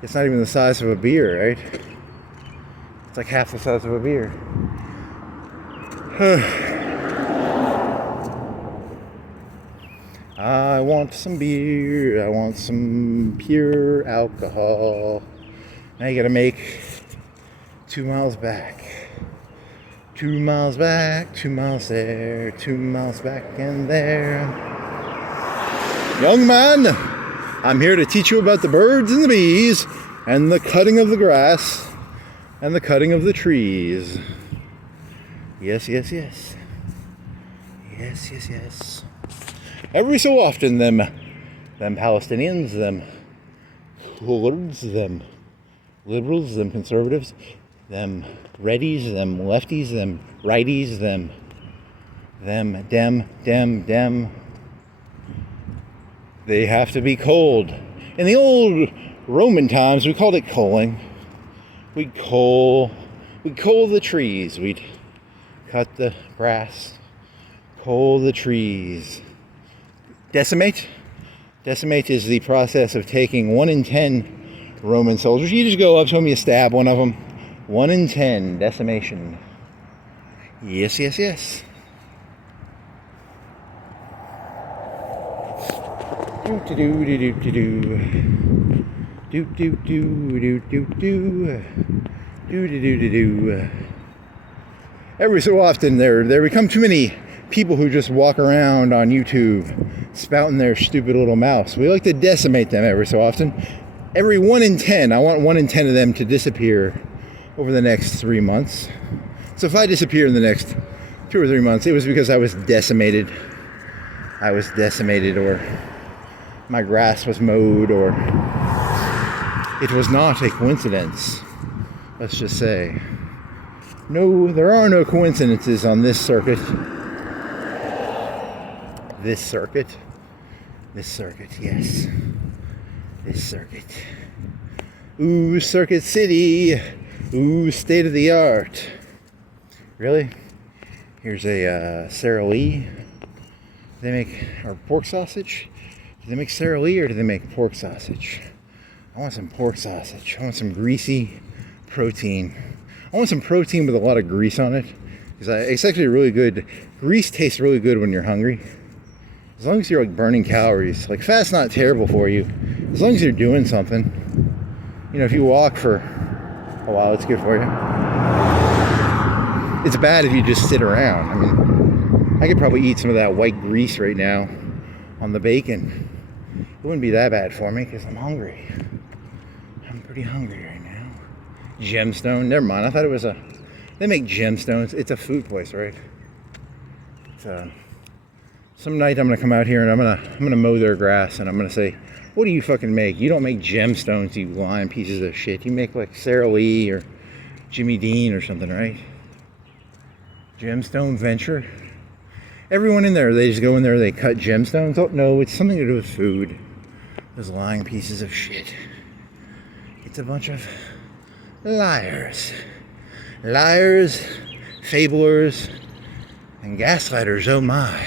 the size of a beer, right? It's like half the size of a beer. I want some beer. I want some pure alcohol. Now you gotta make 2 miles back. 2 miles back, 2 miles there, 2 miles back and there. Young man, I'm here to teach you about the birds and the bees and the cutting of the grass and the cutting of the trees. Yes, yes, yes. Yes, yes, yes. Every so often, them Palestinians, them Kurds, them liberals, them conservatives, them reddies, them lefties, them righties, them dem. They have to be cold. In the old Roman times, we called it coaling. We'd coal the trees. We'd cut the grass, coal the trees. Decimate? Decimate is the process of taking 1 in 10 Roman soldiers. You just go up to them, you stab one of them. 1 in 10, decimation. Yes, yes, yes. Every so often there become too many people who just walk around on YouTube spouting their stupid little mouths. We like to decimate them every so often. Every 1 in 10, I want 1 in 10 of them to disappear over the next 3 months. So if I disappear in the next 2 or 3 months, it was because I was decimated. Or my grass was mowed, or it was not a coincidence. Let's just say. No, there are no coincidences on this circuit. this circuit. This circuit, yes. This circuit. Ooh, Circuit City. Ooh, state of the art. Really? Here's a Sara Lee. Do they make our pork sausage? Do they make Sara Lee or do they make pork sausage? I want some pork sausage. I want some greasy protein. I want some protein with a lot of grease on it. Because it's actually really good. Grease tastes really good when you're hungry. As long as you're like burning calories. Like fat's not terrible for you. As long as you're doing something. You know, if you walk for a while, it's good for you. It's bad if you just sit around. I mean, I could probably eat some of that white grease right now on the bacon. It wouldn't be that bad for me because I'm hungry. I'm pretty hungry right now. Gemstone, never mind. I thought it was they make gemstones. It's a food place, right? Some night I'm gonna come out here and I'm gonna mow their grass and I'm gonna say, what do you fucking make? You don't make gemstones, you lying pieces of shit. You make like Sara Lee or Jimmy Dean or something, right? Gemstone Venture. Everyone in there, they just go in there, they cut gemstones. Oh no, it's something to do with food. Those lying pieces of shit. It's a bunch of liars. Liars, fabulers, and gaslighters, oh my.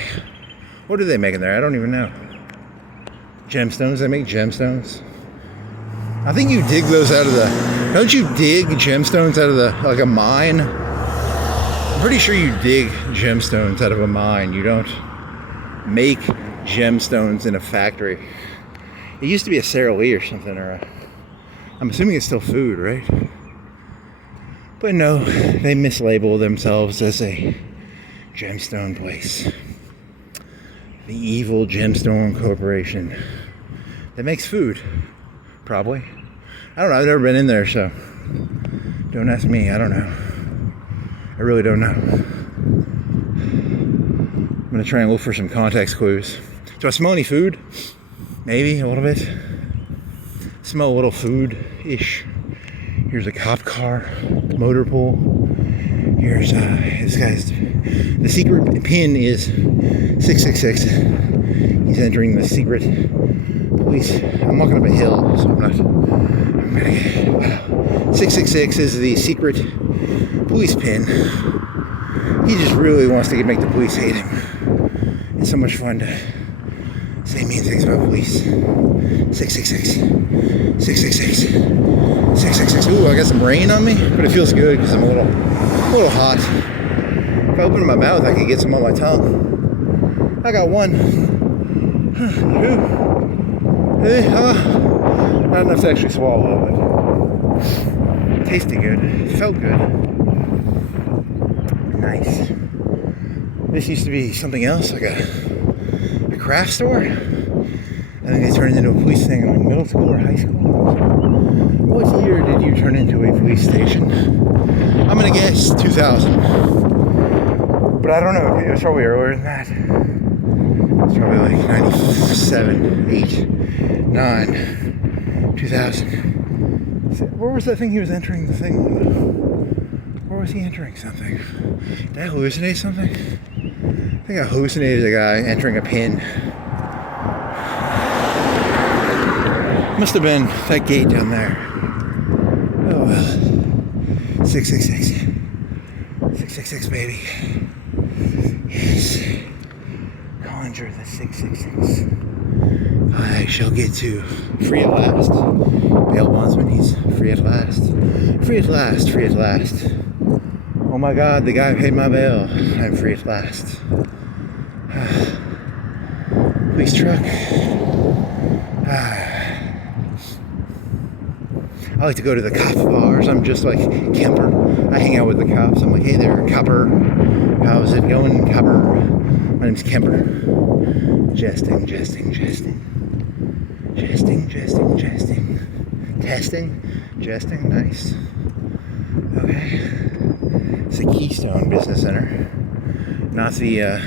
What are they making there? I don't even know. Gemstones, they make gemstones. I think you dig those out of don't you dig gemstones out of like a mine? I'm pretty sure you dig gemstones out of a mine. You don't make gemstones in a factory. It used to be a Sara Lee or something, I'm assuming it's still food, right? But no, they mislabel themselves as a gemstone place. The evil Gemstone Corporation that makes food, probably. I don't know, I've never been in there, so don't ask me, I don't know. I really don't know. I'm gonna try and look for some context clues. Do I smell any food? Maybe a little bit. Smell a little food-ish. Here's a cop car, motor pool. Here's this guy's, the secret pin is 666. He's entering the secret police. I'm walking up a hill, so I'm gonna get, wow. 666 is the secret police pin. He just really wants to make the police hate him. It's so much fun to say mean things about police. 666. 666. 666. Ooh, I got some rain on me, but it feels good because I'm a little hot. If I open my mouth, I could get some on my tongue. I got one. Not enough to actually swallow, but tasted good. It felt good. Nice. This used to be something else, like a craft store. I think they turned it into a police thing in like middle school or high school. What year did you turn into a police station? I'm gonna guess 2000. But I don't know, it was probably earlier than that. It's probably like 97, 8, 9, 2000. Where was that thing he was entering the thing with? Where was he entering something? Did I hallucinate something? I think I hallucinated a guy entering a pin. Must have been that gate down there. Oh well. 666. 666, baby. Yes. Conjure the 666. I shall get to free at last. Bail bondsman, he's free at last. Free at last, free at last. Oh my God, the guy paid my bail. I'm free at last. Police truck. I like to go to the cop bars. I'm just like Kemper. I hang out with the cops. I'm like, hey there, copper. How's it going, copper? My name's Kemper. Jesting, jesting, jesting. Jesting, jesting, jesting. Testing, jesting, nice. Okay. It's a Keystone Business Center. Not the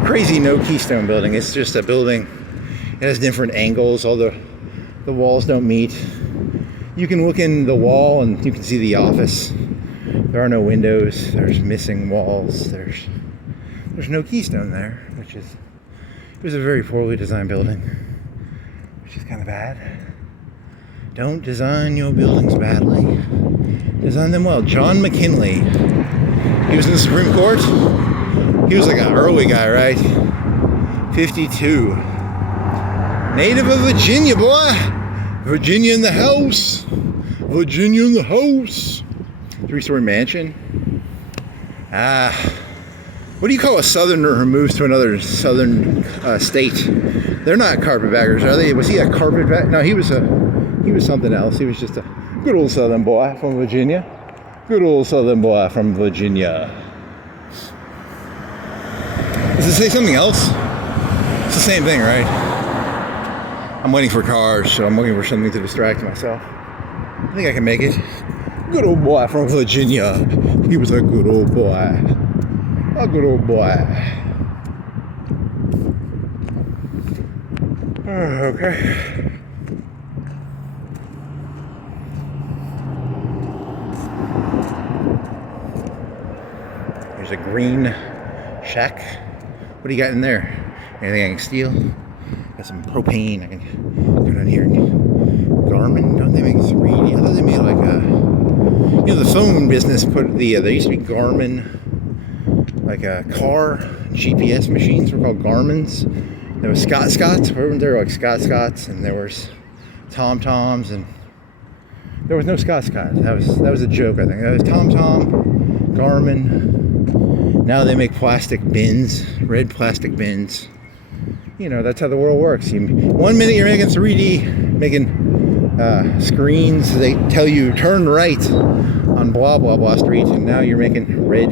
crazy no Keystone building. It's just a building. It has different angles. All the walls don't meet. You can look in the wall and you can see the office. There are no windows. There's missing walls. There's There's no keystone there, which is, it was a very poorly designed building, which is kind of bad. Don't design your buildings badly. Design them well. John McKinley. He was in the Supreme Court. He was like an early guy, right? 52. Native of Virginia, boy. Virginia in the house. Virginia in the house. 3-story mansion. What do you call a southerner who moves to another southern state? They're not carpetbaggers, are they? Was he a carpetbagger? No, he was something else. He was just a good old southern boy from Virginia. Good old southern boy from Virginia. Does it say something else? It's the same thing, right? I'm waiting for cars, so I'm looking for something to distract myself. I think I can make it. Good old boy from Virginia. He was a good old boy. A good old boy. Okay. There's a green shack. What do you got in there? Anything I can steal? Got some propane. I can go down here. Garmin? Don't they make 3D? I thought they made like a... You know, the phone business put the... there used to be Garmin, like a car GPS machines were called Garmins. There was Scots. Weren't there like Scots? And there was TomToms, and there was no Scots. That was a joke, I think. That was TomTom, Garmin. Now they make plastic bins, red plastic bins. You know, that's how the world works. 1 minute you're making 3D, making screens. They tell you turn right on blah blah blah street, and now you're making red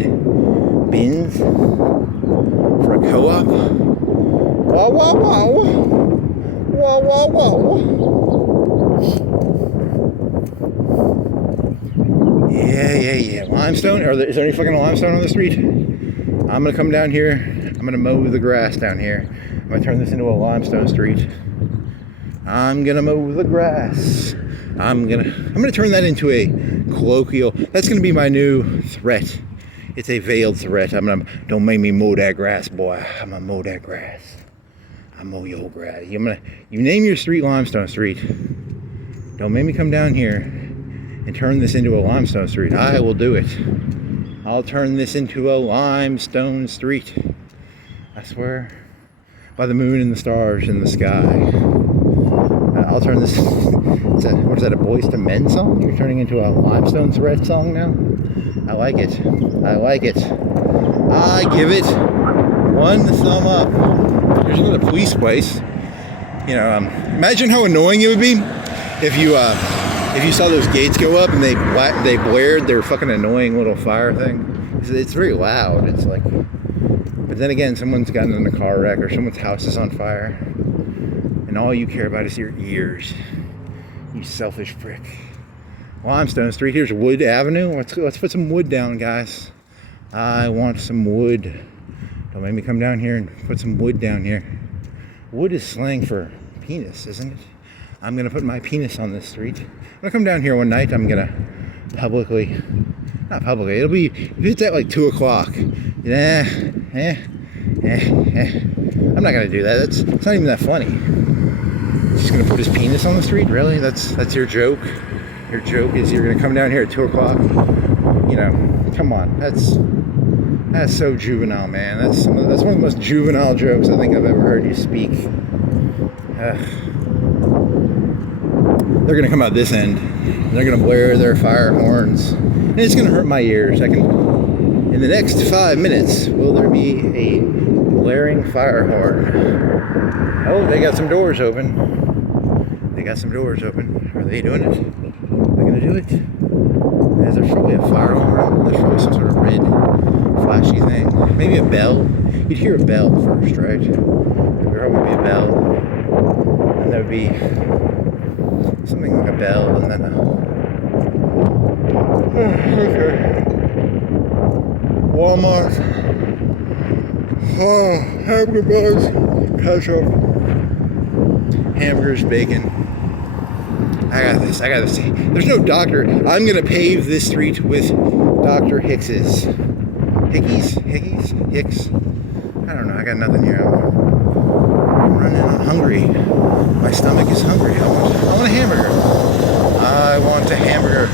bins for a co-op. Wow wow wow. Wow wow wow. Yeah. Limestone? Is there any fucking limestone on the street? I'm gonna come down here. I'm gonna mow the grass down here. I'm gonna turn this into a limestone street. I'm gonna mow the grass. I'm gonna turn that into a colloquial. That's gonna be my new threat. It's a veiled threat. Don't make me mow that grass, boy. I'm gonna mow that grass. I mow your grass. You name your street Limestone Street. Don't make me come down here and turn this into a limestone street. I will do it. I'll turn this into a limestone street. I swear. By the moon and the stars in the sky. I'll turn this... what is that, a Boys to Men song? You're turning into a limestone thread song now? I like it. I give it 1 thumb up. Here's another police place. You know, imagine how annoying it would be if you saw those gates go up and they blared their fucking annoying little fire thing. It's very loud. It's like, but then again, someone's gotten in a car wreck or someone's house is on fire, and all you care about is your ears. You selfish prick. Limestone Street. Here's Wood Avenue. Let's put some wood down, guys. I want some wood. Don't make me come down here and put some wood down here. Wood is slang for penis, isn't it? I'm gonna put my penis on this street. I'm gonna come down here one night. I'm gonna not publicly. It'll be, if it's at like 2 o'clock. I'm not gonna do that. It's not even that funny. He's just gonna put his penis on the street? Really? That's your joke? Your joke is you're gonna come down here at 2 o'clock? You know, come on. That's so juvenile, man. That's one of the most juvenile jokes I think I've ever heard you speak. They're gonna come out this end. They're gonna blare their fire horns, and it's gonna hurt my ears. In the next 5 minutes, will there be a blaring fire horn? Oh, they got some doors open. Are they doing it? Are they gonna do it? There's probably a fire horn. There's probably some sort of red flashy thing. Maybe a bell. You'd hear a bell first, right? There'd probably be a bell. And there would be something like a bell, and then okay. Wallmart. Oh, hamburger buns, ketchup, hamburgers, bacon. I got this. There's no doctor. I'm gonna pave this street with Dr. Hicks. I don't know, I got nothing here. I'm running, I'm hungry. My stomach is hungry. I want a hamburger. I want a hamburger.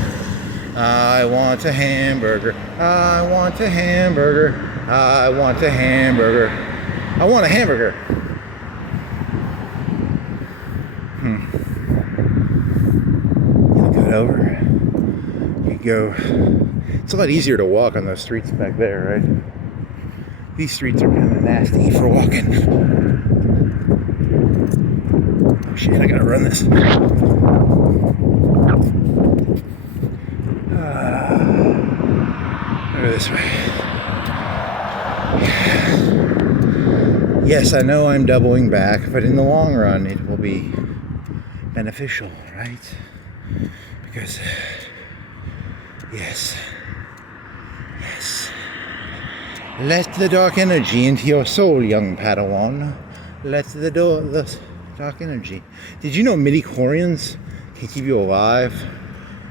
I want a hamburger. I want a hamburger. I want a hamburger. I want a hamburger. Get over. You go. It's a lot easier to walk on those streets back there, right? These streets are kind of nasty for walking. Oh shit, I gotta run this. Over this way. Yes, I know I'm doubling back, but in the long run it will be beneficial, right? Because, yes. Let the dark energy into your soul, young Padawan. Let the dark energy. Did you know midi-chlorians can keep you alive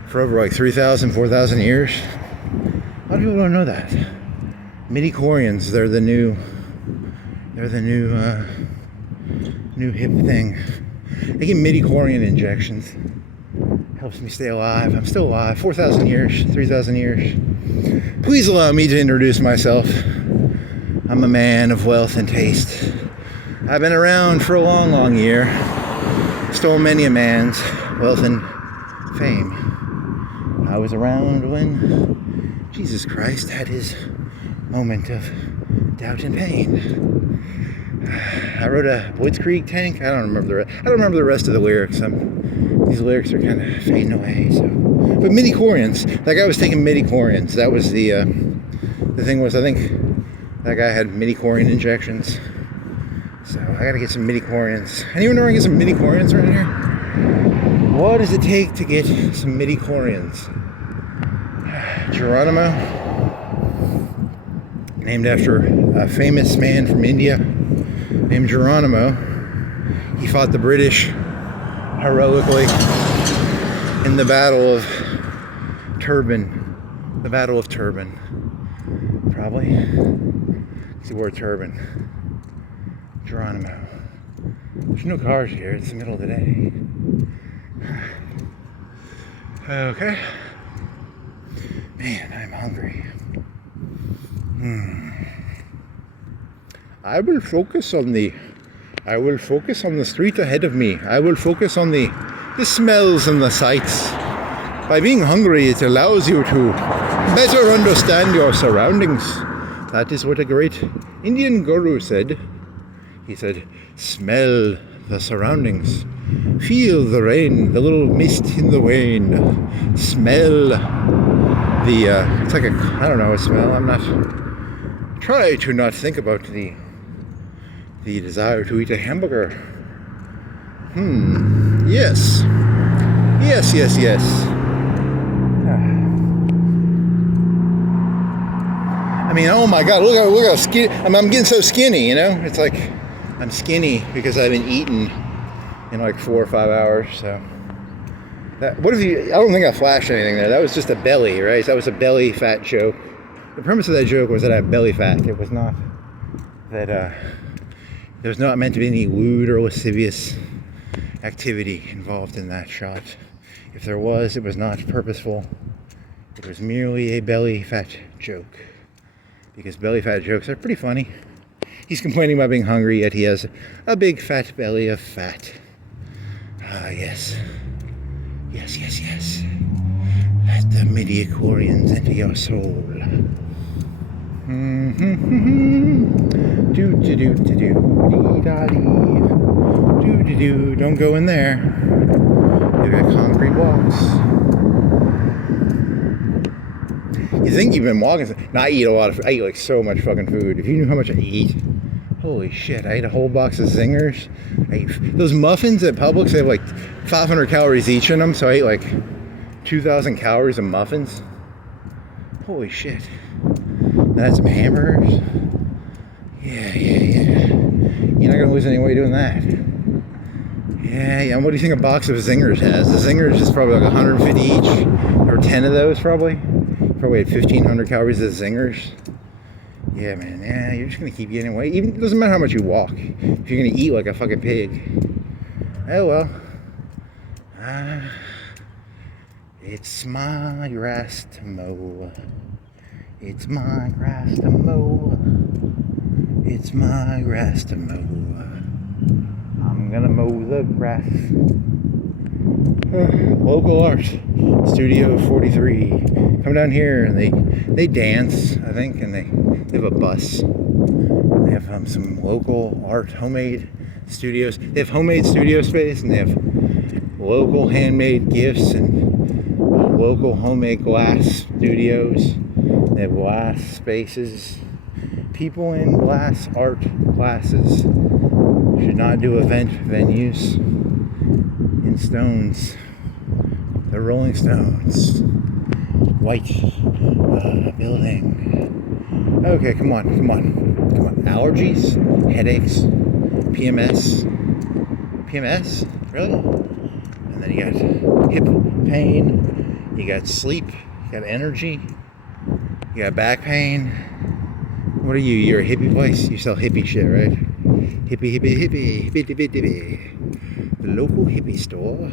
for over like 3,000, 4,000 years? A lot of people don't know that. Midi-chlorians, they're the new hip thing. I get midi-chlorian injections. Helps me stay alive. I'm still alive. 4,000 years, 3,000 years. Please allow me to introduce myself. I'm a man of wealth and taste. I've been around for a long, long year. Stole many a man's wealth and fame. I was around when Jesus Christ had his moment of doubt and pain. I wrote a Blitzkrieg tank. I don't remember the rest of the lyrics. These lyrics are kind of fading away. So, but midi-chlorians. That guy was taking midi-chlorians. That was the thing was, I think that guy had midi-chlorian injections. So I gotta get some midi-chlorians. Anyone know where I can get some midi-chlorians right here? What does it take to get some midi-chlorians? Geronimo, named after a famous man from India named Geronimo. He fought the British heroically in the Battle of Turban. The Battle of Turban. Probably. It's the word turban. Geronimo. There's no cars here. It's the middle of the day. Okay. Man, I'm hungry. I will focus on the street ahead of me. I will focus on the smells and the sights. By being hungry, it allows you to better understand your surroundings. That is what a great Indian guru said. He said, smell the surroundings. Feel the rain, the little mist in the wane. Smell it's like I don't know a smell. Try to not think about the desire to eat a hamburger. Yes. Yes. I mean, oh my God, look how skinny, I'm getting so skinny, you know? It's like, I'm skinny because I've been eating in like 4 or 5 hours, so. I don't think I flashed anything there. That was just a belly, right? That was a belly fat joke. The premise of that joke was that I have belly fat. It was not that, there was not meant to be any lewd or lascivious activity involved in that shot. If there was, it was not purposeful. It was merely a belly fat joke. Because belly fat jokes are pretty funny. He's complaining about being hungry, yet he has a big fat belly of fat. Ah, yes. Yes. Let the midi-chlorians into your soul. Do-do-do-do-do-dee-da-dee. Don't go in there. They've got concrete walks. You think you've been walking? No, I eat like so much fucking food. If you knew how much I eat. Holy shit, I ate a whole box of Zingers. Those muffins at Publix, they have like 500 calories each in them, so I ate like 2,000 calories of muffins. Holy shit. Then I had some hamburgers. Yeah. You're not gonna lose any weight doing that. Yeah. What do you think a box of Zingers has? The Zingers is probably like 150 each, or 10 of those probably. Probably had 1,500 calories of Zingers. Yeah, man. Yeah, you're just gonna keep gaining weight. Even it doesn't matter how much you walk. If you're gonna eat like a fucking pig. Oh well. It's my grass to mow. It's my grass to mow. It's my grass to mow. I'm gonna mow the grass. Local art studio 43. Come down here and they dance, I think, and they have a bus. They have some local art, homemade studios. They have homemade studio space, and they have local handmade gifts and local homemade glass studios. They have glass spaces. People in glass art classes should not do event venues in stones. The Rolling Stones. White building. Okay, come on. Allergies, headaches, PMS. PMS? Really? And then you got hip pain, you got sleep, you got energy, you got back pain. What are you? You're a hippie place? You sell hippie shit, right? Hippie. The local hippie store.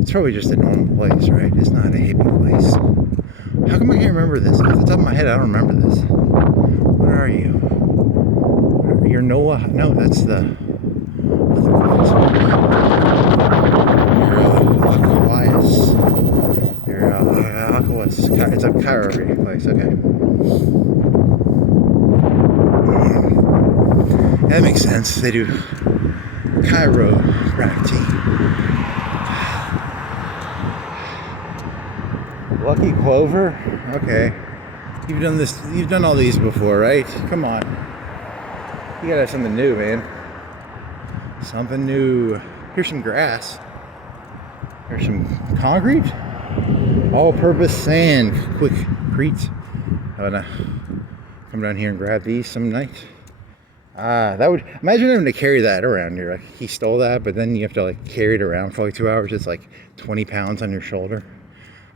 It's probably just a normal place, right? It's not a hippie place. How come I can't remember this? Off the top of my head, I don't remember this. What are you? You're Noah? No, that's the You're Aquas. It's a chiropractic place, okay. That makes sense. They do chiropractic. Lucky Clover? Okay. You've done this, you've done all these before, right? Come on. You gotta have something new, man. Something new. Here's some grass. Here's some concrete. All-purpose sand. Quickcrete. I'm gonna come down here and grab these some night. That would, imagine having to carry that around. You're like, he stole that, but then you have to like carry it around for like 2 hours. It's like 20 pounds on your shoulder.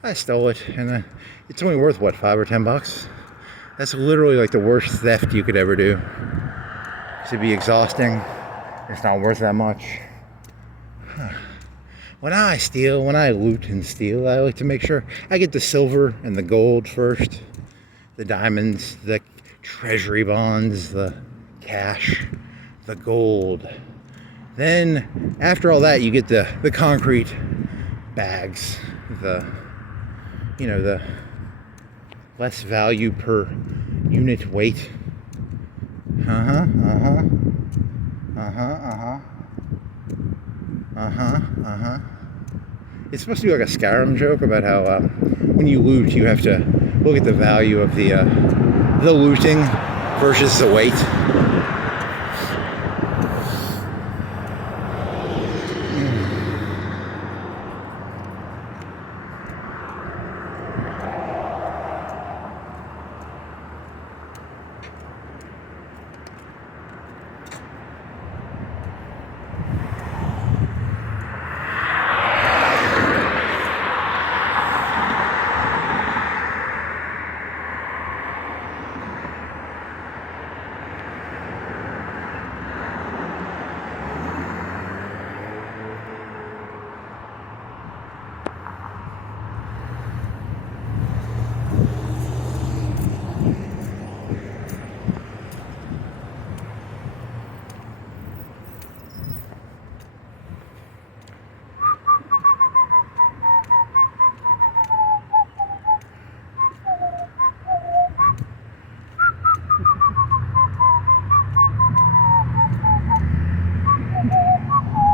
I stole it, and it's only worth what, $5 or $10? That's literally like the worst theft you could ever do. It'd be exhausting. It's not worth that much. When I loot and steal, I like to make sure I get the silver and the gold first, the diamonds, the treasury bonds, the cash, the gold. Then after all that, you get the concrete bags, the less value per unit weight. It's supposed to be like a Skyrim joke about how when you loot, you have to look at the value of the looting versus the weight.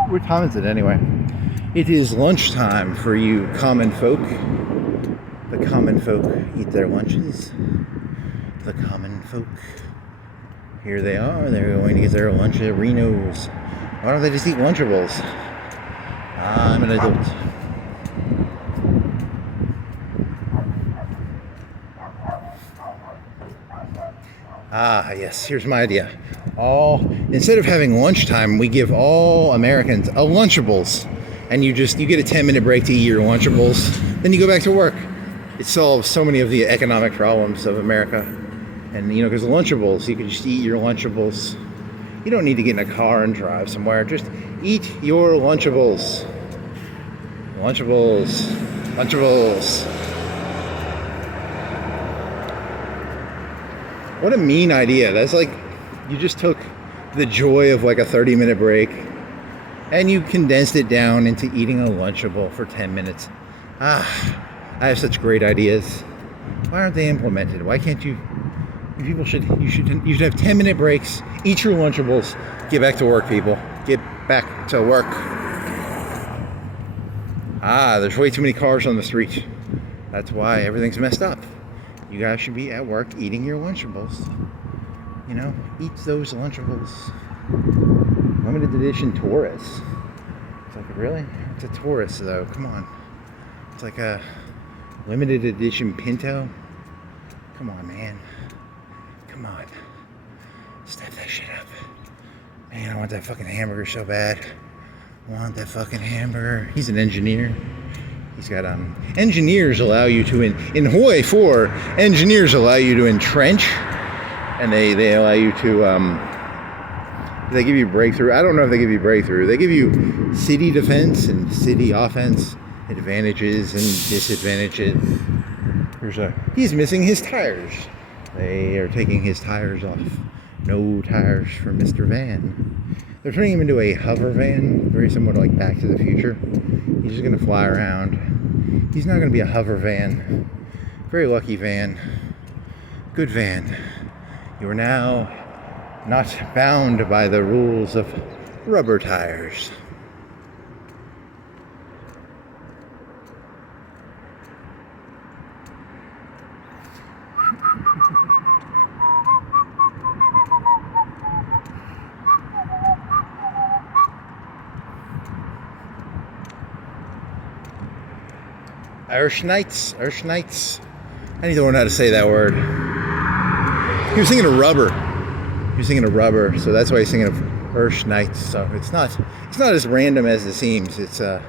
What time is it anyway? It is lunchtime for you common folk. The common folk eat their lunches. The common folk. Here they are. They're going to get their lunch at Reno's. Why don't they just eat Lunchables? I'm an adult. Yes, here's my idea. Instead of having lunchtime, we give all Americans a Lunchables, and you get a 10-minute break to eat your Lunchables, then you go back to work. It solves so many of the economic problems of America, And, you know, because Lunchables, you can just eat your Lunchables. You don't need to get in a car and drive somewhere. Just eat your Lunchables. Lunchables. Lunchables. What a mean idea. That's like, you just took the joy of like a 30-minute break and you condensed it down into eating a Lunchable for 10 minutes. I have such great ideas. Why aren't they implemented? Why can't you? You should have 10-minute breaks, eat your Lunchables, get back to work, people. Get back to work. There's way too many cars on the street. That's why everything's messed up. You guys should be at work eating your Lunchables. You know, eat those Lunchables. Limited edition Taurus. It's like, really? It's a Taurus, though. Come on. It's like a limited edition Pinto. Come on, man. Come on. Step that shit up. Man, I want that fucking hamburger so bad. I want that fucking hamburger. He's an engineer. He's got, engineers allow you to, in Hawaii 4, engineers allow you to entrench, and they allow you to, they give you breakthrough. I don't know if they give you breakthrough. They give you city defense and city offense, advantages and disadvantages. He's missing his tires. They are taking his tires off. No tires for Mr. Van. They're turning him into a hover van, very similar to like Back to the Future. He's just gonna fly around. He's not gonna be a hover van. Very lucky van. Good van. You are now not bound by the rules of rubber tires. Erschneitz. I need to learn how to say that word. He was thinking of rubber. So that's why he's thinking of Erschneitz. So it's not as random as it seems. It's I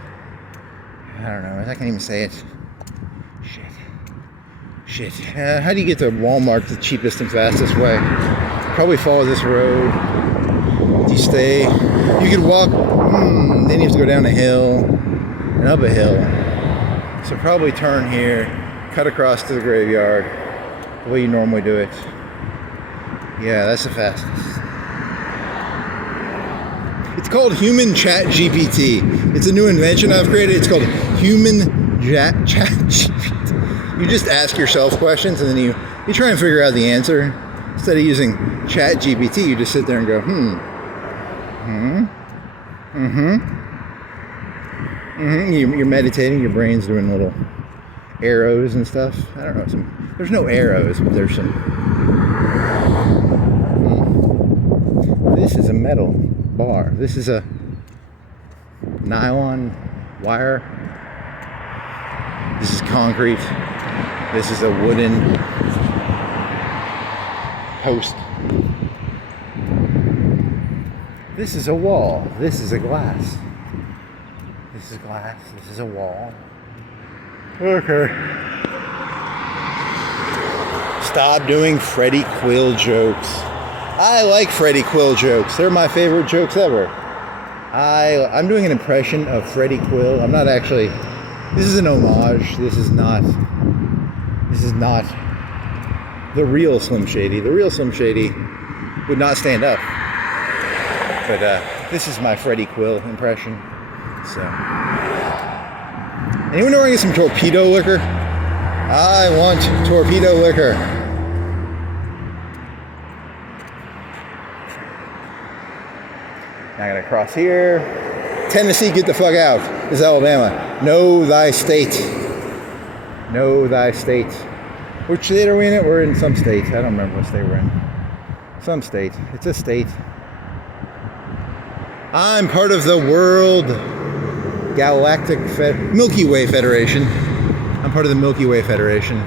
don't know. I can't even say it. Shit. How do you get to Wallmart the cheapest and fastest way? Probably follow this road. You stay. You could walk. Then you have to go down a hill and up a hill. So probably turn here, cut across to the graveyard, the way you normally do it. Yeah, that's the fastest. It's called Human Chat GPT. It's a new invention I've created. It's called Human Chat GPT. You just ask yourself questions and then you try and figure out the answer. Instead of using Chat GPT, you just sit there and go, You're meditating, your brain's doing little arrows and stuff. I don't know, there's no arrows, but there's some. This is a metal bar. This is a nylon wire. This is concrete. This is a wooden post. This is a wall. This is a glass. This is glass. This is a wall. Okay. Stop doing Freddie Quill jokes. I like Freddie Quill jokes. They're my favorite jokes ever. I'm doing an impression of Freddie Quill. I'm not actually. This is an homage. This is not the real Slim Shady. The real Slim Shady would not stand up. But this is my Freddie Quill impression. So, anyone know where I get some torpedo liquor? I want torpedo liquor. Now I gotta cross here. Tennessee, get the fuck out. This is Alabama. Know thy state. Know thy state. Which state are we in? We're in some state. I don't remember what state we're in. Some state. It's a state. I'm part of the World Galactic Milky Way Federation. I'm part of the Milky Way Federation.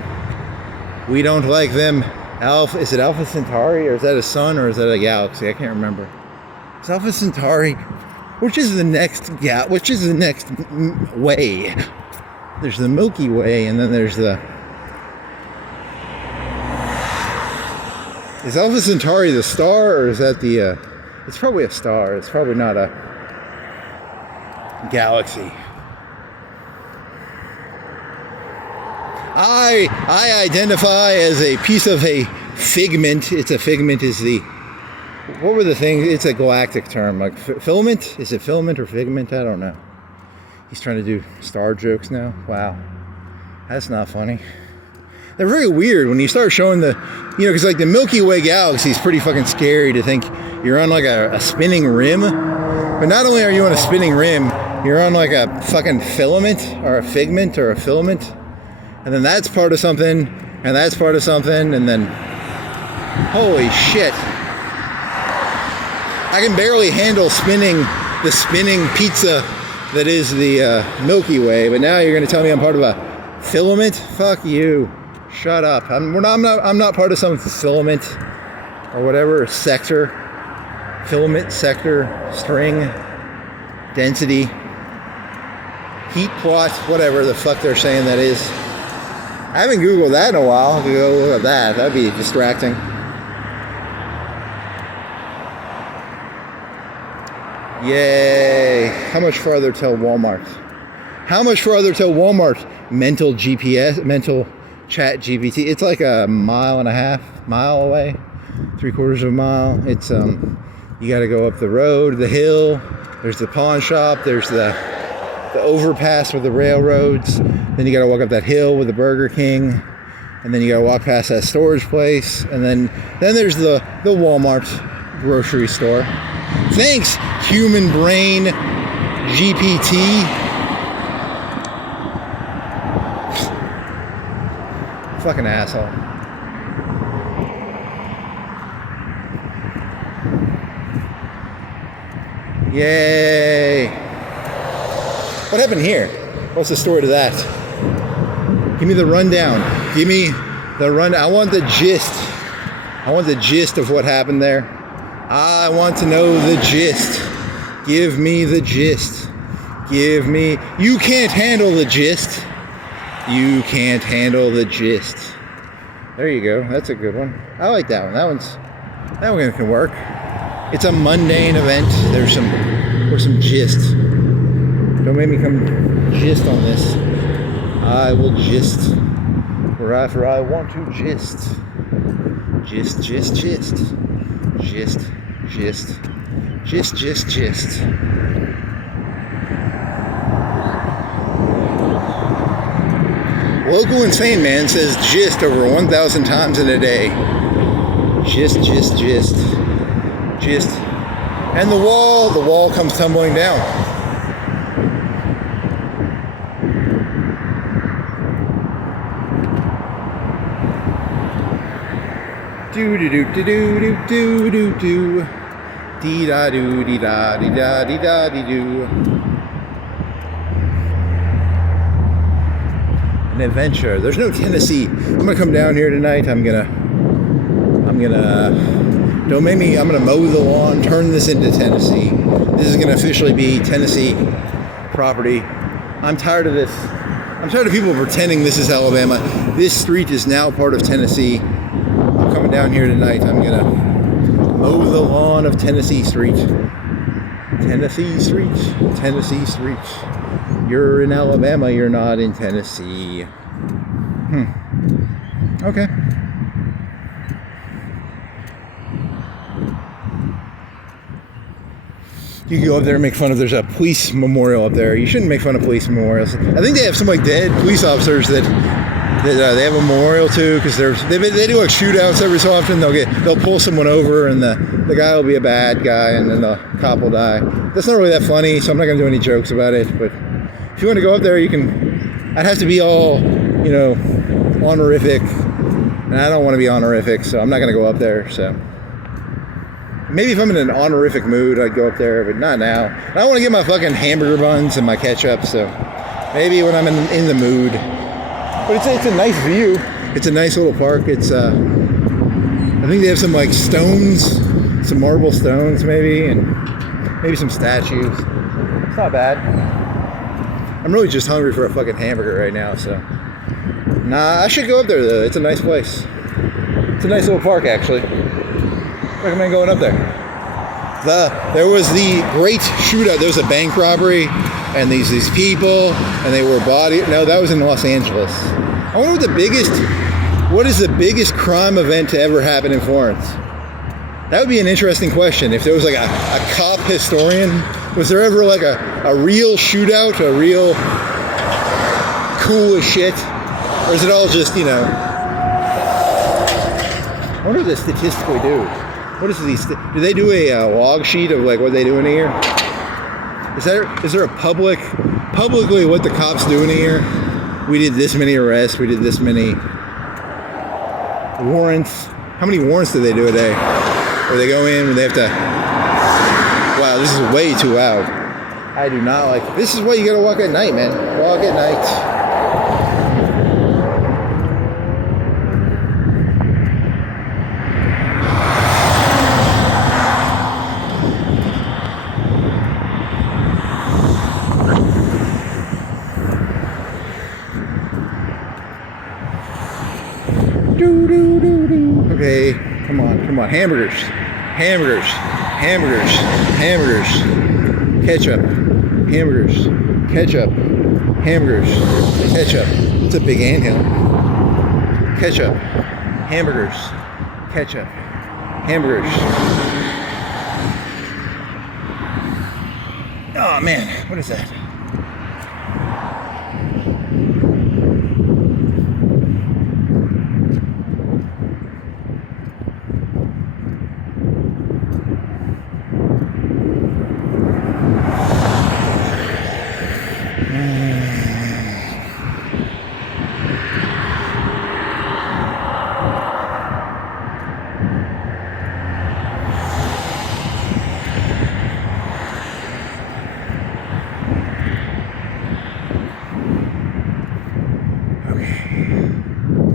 We don't like them. Is it Alpha Centauri, or is that a sun, or is that a galaxy? I can't remember. It's Alpha Centauri. Which is the next way? There's the Milky Way, and then there's the Is Alpha Centauri the star, or is that the, it's probably a star. It's probably not a galaxy. I identify as a piece of a figment. It's a figment is the, what were the things? It's a galactic term, like filament? Is it filament or figment? I don't know. He's trying to do star jokes now. Wow. That's not funny. They're very weird when you start showing the, you know, because like the Milky Way galaxy is pretty fucking scary to think you're on like a spinning rim. But not only are you on a spinning rim, you're on like a fucking filament or a figment or a filament. And then that's part of something, and that's part of something, and then, holy shit. I can barely handle the spinning pizza that is the Milky Way, but now you're going to tell me I'm part of a filament? Fuck you. Shut up. I'm not part of some filament or whatever, sector, filament, sector, string, density, heat plot, whatever the fuck they're saying that is. I haven't Googled that in a while. I could go look at that. That'd be distracting. Yay. How much farther till Walmart? How much farther till Walmart? Mental GPS, mental chat GPT. It's like a mile and a half, mile away, 3/4 of a mile. It's, you got to go up the road, the hill. There's the pawn shop. There's the overpass with the railroads. Then you got to walk up that hill with the Burger King. And then you got to walk past that storage place. And then there's the Walmart grocery store. Thanks, human brain GPT. Fucking asshole. Yay. What happened here? What's the story to that? Give me the rundown. Give me the run. I want the gist. I want the gist of what happened there. I want to know the gist. Give me the gist. Give me. You can't handle the gist. You can't handle the gist. There you go. That's a good one. I like that one. That one can work. It's a mundane event. There's some gist. Don't make me come gist on this. I will gist wherever I want to gist. Gist, gist, gist. Gist, gist. Gist, gist, gist. Local Insane Man says gist over 1,000 times in a day. Gist, gist, gist. Gist. And the wall comes tumbling down. Do do do do do do do do. Dee da do dee da dee da dee da dee do. An adventure. There's no Tennessee. I'm gonna come down here tonight. I'm gonna don't make me. I'm gonna mow the lawn. Turn this into Tennessee. This is gonna officially be Tennessee property. I'm tired of this. I'm tired of people pretending this is Alabama. This street is now part of Tennessee. I'm coming down here tonight. I'm gonna mow the lawn of Tennessee Street. Tennessee Street. Tennessee Street. You're in Alabama. You're not in Tennessee. Okay. You can go up there and make fun of, there's a police memorial up there. You shouldn't make fun of police memorials. I think they have some like dead police officers that they have a memorial to, because they do like shootouts every so often. They'll pull someone over and the guy will be a bad guy and then the cop will die. That's not really that funny, so I'm not gonna do any jokes about it. But if you want to go up there, you can. I'd have to be all, honorific, and I don't want to be honorific, so I'm not gonna go up there. So. Maybe if I'm in an honorific mood, I'd go up there, but not now. I don't want to get my fucking hamburger buns and my ketchup, so maybe when I'm in the mood. But it's a nice view. It's a nice little park. It's I think they have some like stones, some marble stones maybe, and maybe some statues. It's not bad. I'm really just hungry for a fucking hamburger right now, so. Nah, I should go up there though. It's a nice place. It's a nice little park, actually. Recommend going up there. There was the great shootout. There was a bank robbery, and these people, and they were body. No, that was in Los Angeles. I wonder what is the biggest crime event to ever happen in Florence? That would be an interesting question. If there was like a cop historian, was there ever like a real shootout, a real cool as shit? Or is it all just, I wonder what they statistically do. What is these? Do they do a log sheet of like what they do in a year? Is there a publicly what the cops do in a year? We did this many arrests. We did this many warrants. How many warrants do they do a day? Or they go in and they have to. Wow, this is way too loud. I do not like. This is why you gotta walk at night, man. Walk at night. Okay, come on. Hamburgers, ketchup, ketchup. It's a big anthill. Ketchup, hamburgers. Oh man, what is that?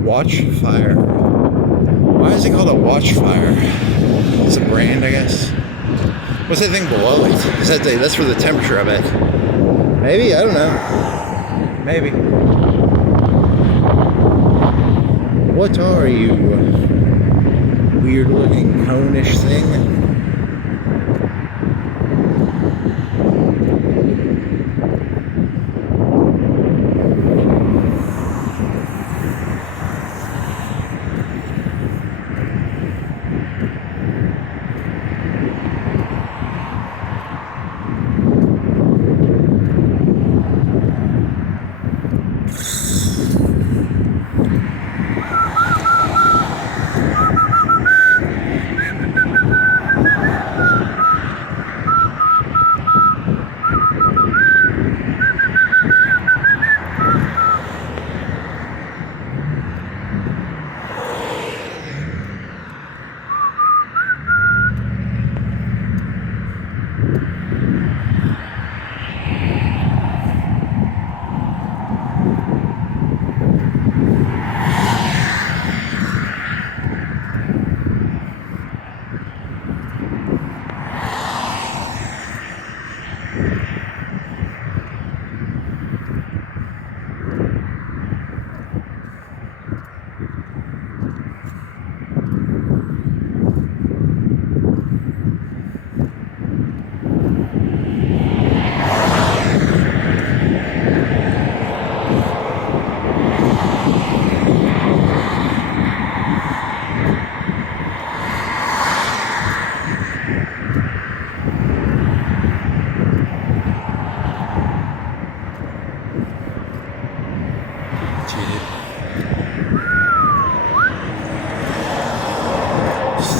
Watchfire. Why is it called a watchfire? It's a brand, I guess. What's that thing below it? That's for the temperature, I bet. Maybe, I don't know. Maybe. What are you? Weird looking cone-ish thing?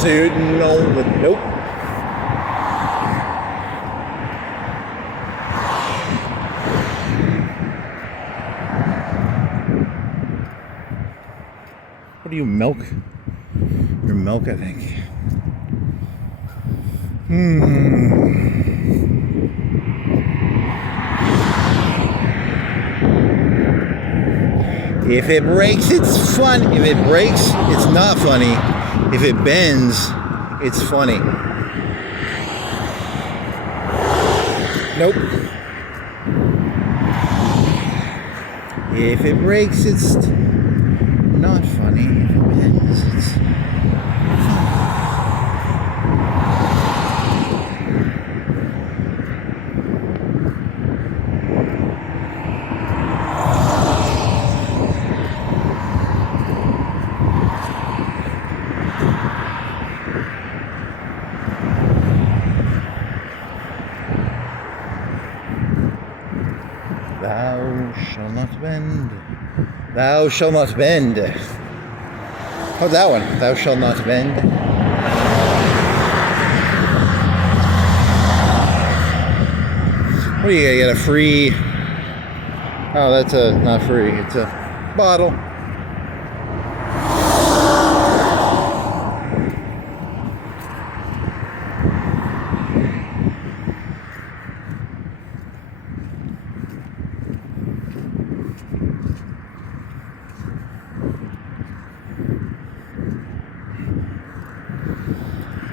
Sitting on the nope. What do you milk? Your milk, I think. If it breaks, it's fun. If it breaks, it's not funny. If it bends, it's funny. Nope. If it breaks, it's not funny. If it bends, it's bend. Thou shalt not bend. How's that one? Thou shalt not bend. What do you get? A free... Oh, that's not free. It's a bottle.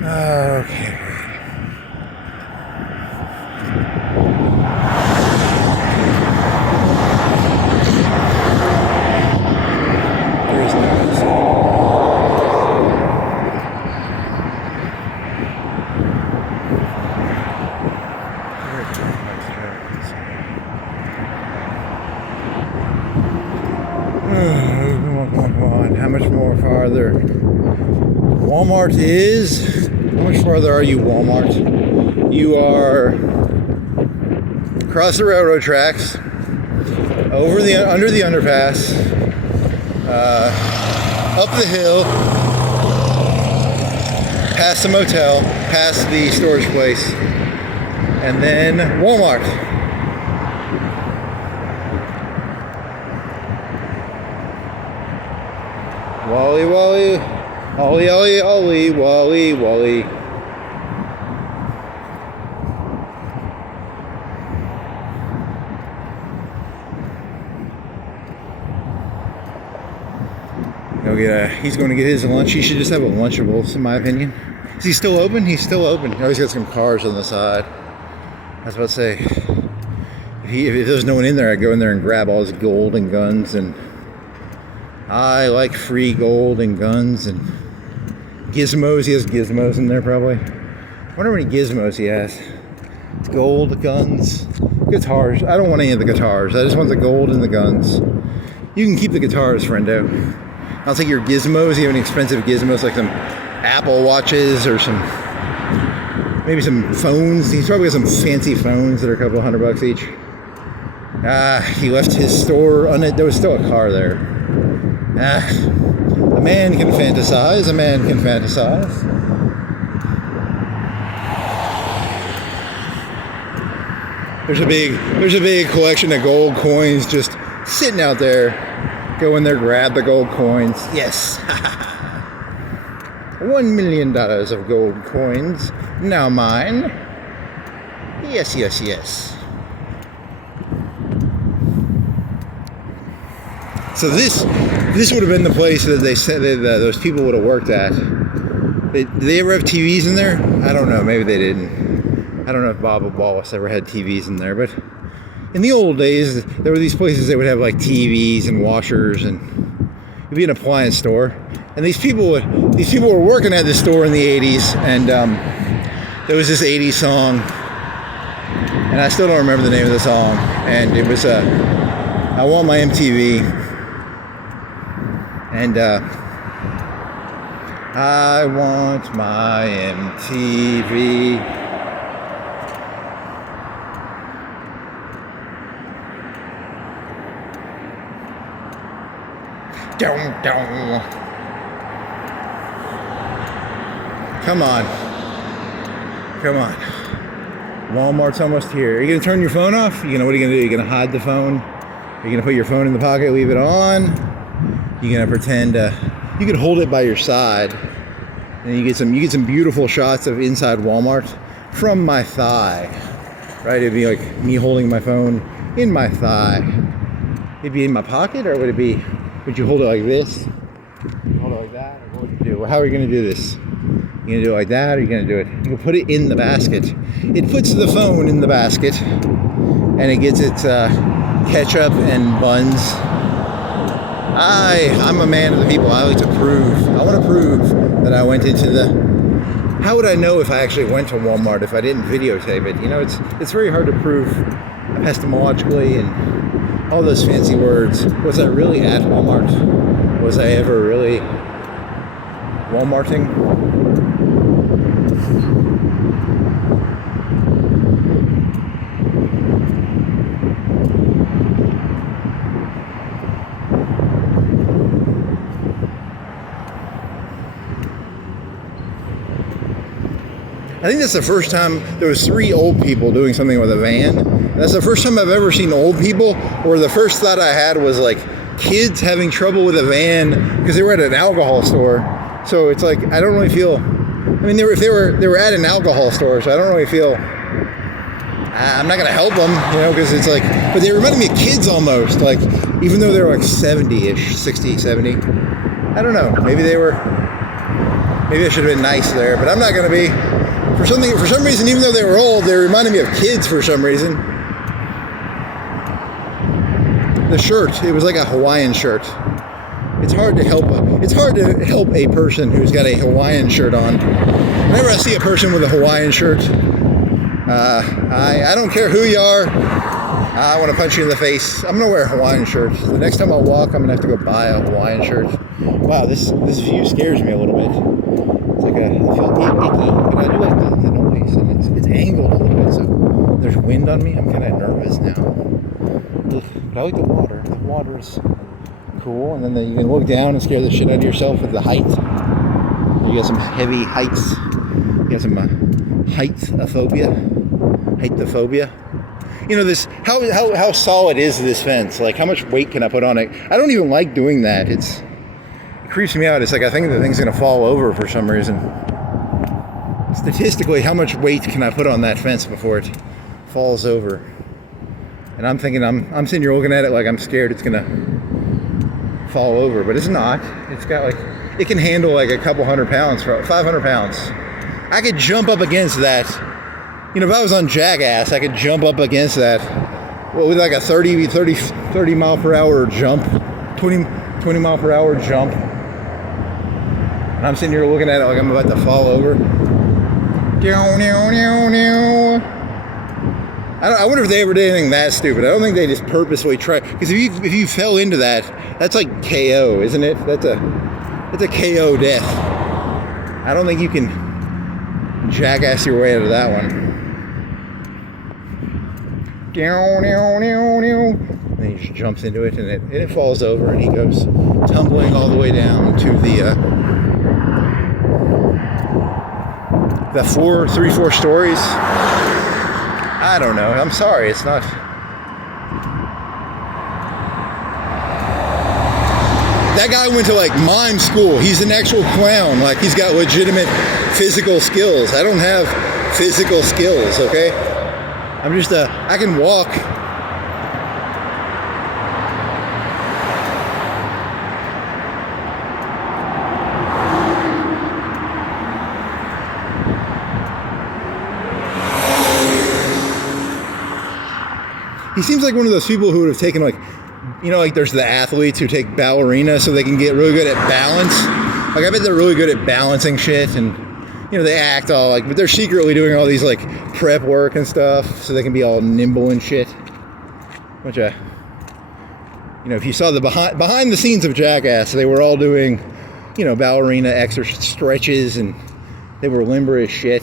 Okay. There's no come on. How much more farther? Walmart is... How much farther are you, Walmart? You are across the railroad tracks, under the underpass, up the hill, past the motel, past the storage place, and then Walmart. Wally, Wally. Ollie, ollie, ollie, wally, wally. He's going to get his lunch. He should just have a Lunchables, in my opinion. Is he still open? He's still open. He always got some cars on the side. I was about to say, if there's no one in there, I'd go in there and grab all his gold and guns. And I like free gold and guns and gizmos. He has gizmos in there probably. I wonder how many gizmos he has. Gold, guns, guitars. I don't want any of the guitars. I just want the gold and the guns. You can keep the guitars, friendo. I'll take your gizmos. You have any expensive gizmos like some Apple watches or maybe some phones. He's probably got some fancy phones that are a couple $100 each. He left his store there was still a car there. A man can fantasize. A man can fantasize. There's a big collection of gold coins just sitting out there. Go in there, grab the gold coins. Yes. $1 million of gold coins. Now mine. Yes, yes, yes. So this would have been the place that they said that those people would have worked at. Did they ever have TVs in there? I don't know. Maybe they didn't. I don't know if Bob Wallace ever had TVs in there, but in the old days, there were these places that would have like TVs and washers, and it'd be an appliance store. And these people were working at this store in the 80s, and there was this 80s song, and I still don't remember the name of the song. And it was I Want My MTV, and I want my MTV. Don't. Come on. Walmart's almost here. Are you gonna turn your phone off? What are you gonna do? You're gonna hide the phone? Are you gonna put your phone in the pocket, leave it on? You're gonna pretend you could hold it by your side, and you get some beautiful shots of inside Walmart from my thigh. Right? It'd be like me holding my phone in my thigh. It'd be in my pocket, or would you hold it like this? Hold it like that? Or what would you do? How are you going to do this? You going to do it like that, or are you going to do it? You can put it in the basket. It puts the phone in the basket, and it gets its ketchup and buns. I'm a man of the people. I like to prove. I want to prove that I went into the... How would I know if I actually went to Walmart if I didn't videotape it? It's very hard to prove epistemologically and all those fancy words. Was I really at Walmart? Was I ever really Walmarting? I think that's the first time there was 3 old people doing something with a van. That's the first time I've ever seen old people, or the first thought I had was like kids having trouble with a van because they were at an alcohol store. So it's like, I don't really feel, I mean, they were at an alcohol store, so I don't really feel, I'm not going to help them, you know, because it's like, but they reminded me of kids almost, like, even though they were like 70-ish, 60, 70. I don't know, maybe I should have been nice there, but I'm not going to be. For some reason, even though they were old, they reminded me of kids for some reason. The shirt, it was like a Hawaiian shirt. It's hard to help a person who's got a Hawaiian shirt on. Whenever I see a person with a Hawaiian shirt, I don't care who you are. I want to punch you in the face. I'm gonna wear a Hawaiian shirt. The next time I walk, I'm gonna have to go buy a Hawaiian shirt. Wow, this view scares me a little bit. It's like I feel icky, but I do like the noise, and it's angled a little bit, so there's wind on me. I'm kind of nervous now. But I like the water. The water is cool, and then you can look down and scare the shit out of yourself with the height. You got some heavy heights. You got some heighthophobia. You know, this how solid is this fence? Like, how much weight can I put on it? I don't even like doing that. It creeps me out. It's like I think the thing's gonna fall over for some reason. Statistically, how much weight can I put on that fence before it falls over? And I'm thinking, I'm sitting here looking at it like I'm scared it's gonna fall over, but it's not. It's got like, it can handle like a couple 100 pounds, 500 pounds. I could jump up against that. You know, if I was on Jackass, I could jump up against that. Well, with like a 30 mile per hour jump, 20 mile per hour jump. And I'm sitting here looking at it like I'm about to fall over. I wonder if they ever did anything that stupid. I don't think they just purposely try. Because if you fell into that, that's like KO, isn't it? That's a KO death. I don't think you can jackass your way out of that one. And then he just jumps into it, and it falls over, and he goes tumbling all the way down to the 4 stories. I don't know. I'm sorry. It's not. That guy went to like mime school. He's an actual clown. Like, he's got legitimate physical skills. I don't have physical skills, okay? I'm just I can walk. He seems like one of those people who would have taken, like, you know, like there's the athletes who take ballerina so they can get really good at balance. Like, I bet they're really good at balancing shit, and, you know, they act all like, but they're secretly doing all these like prep work and stuff so they can be all nimble and shit. Which, you know, if you saw the behind the scenes of Jackass, they were all doing, you know, ballerina exercise stretches, and they were limber as shit.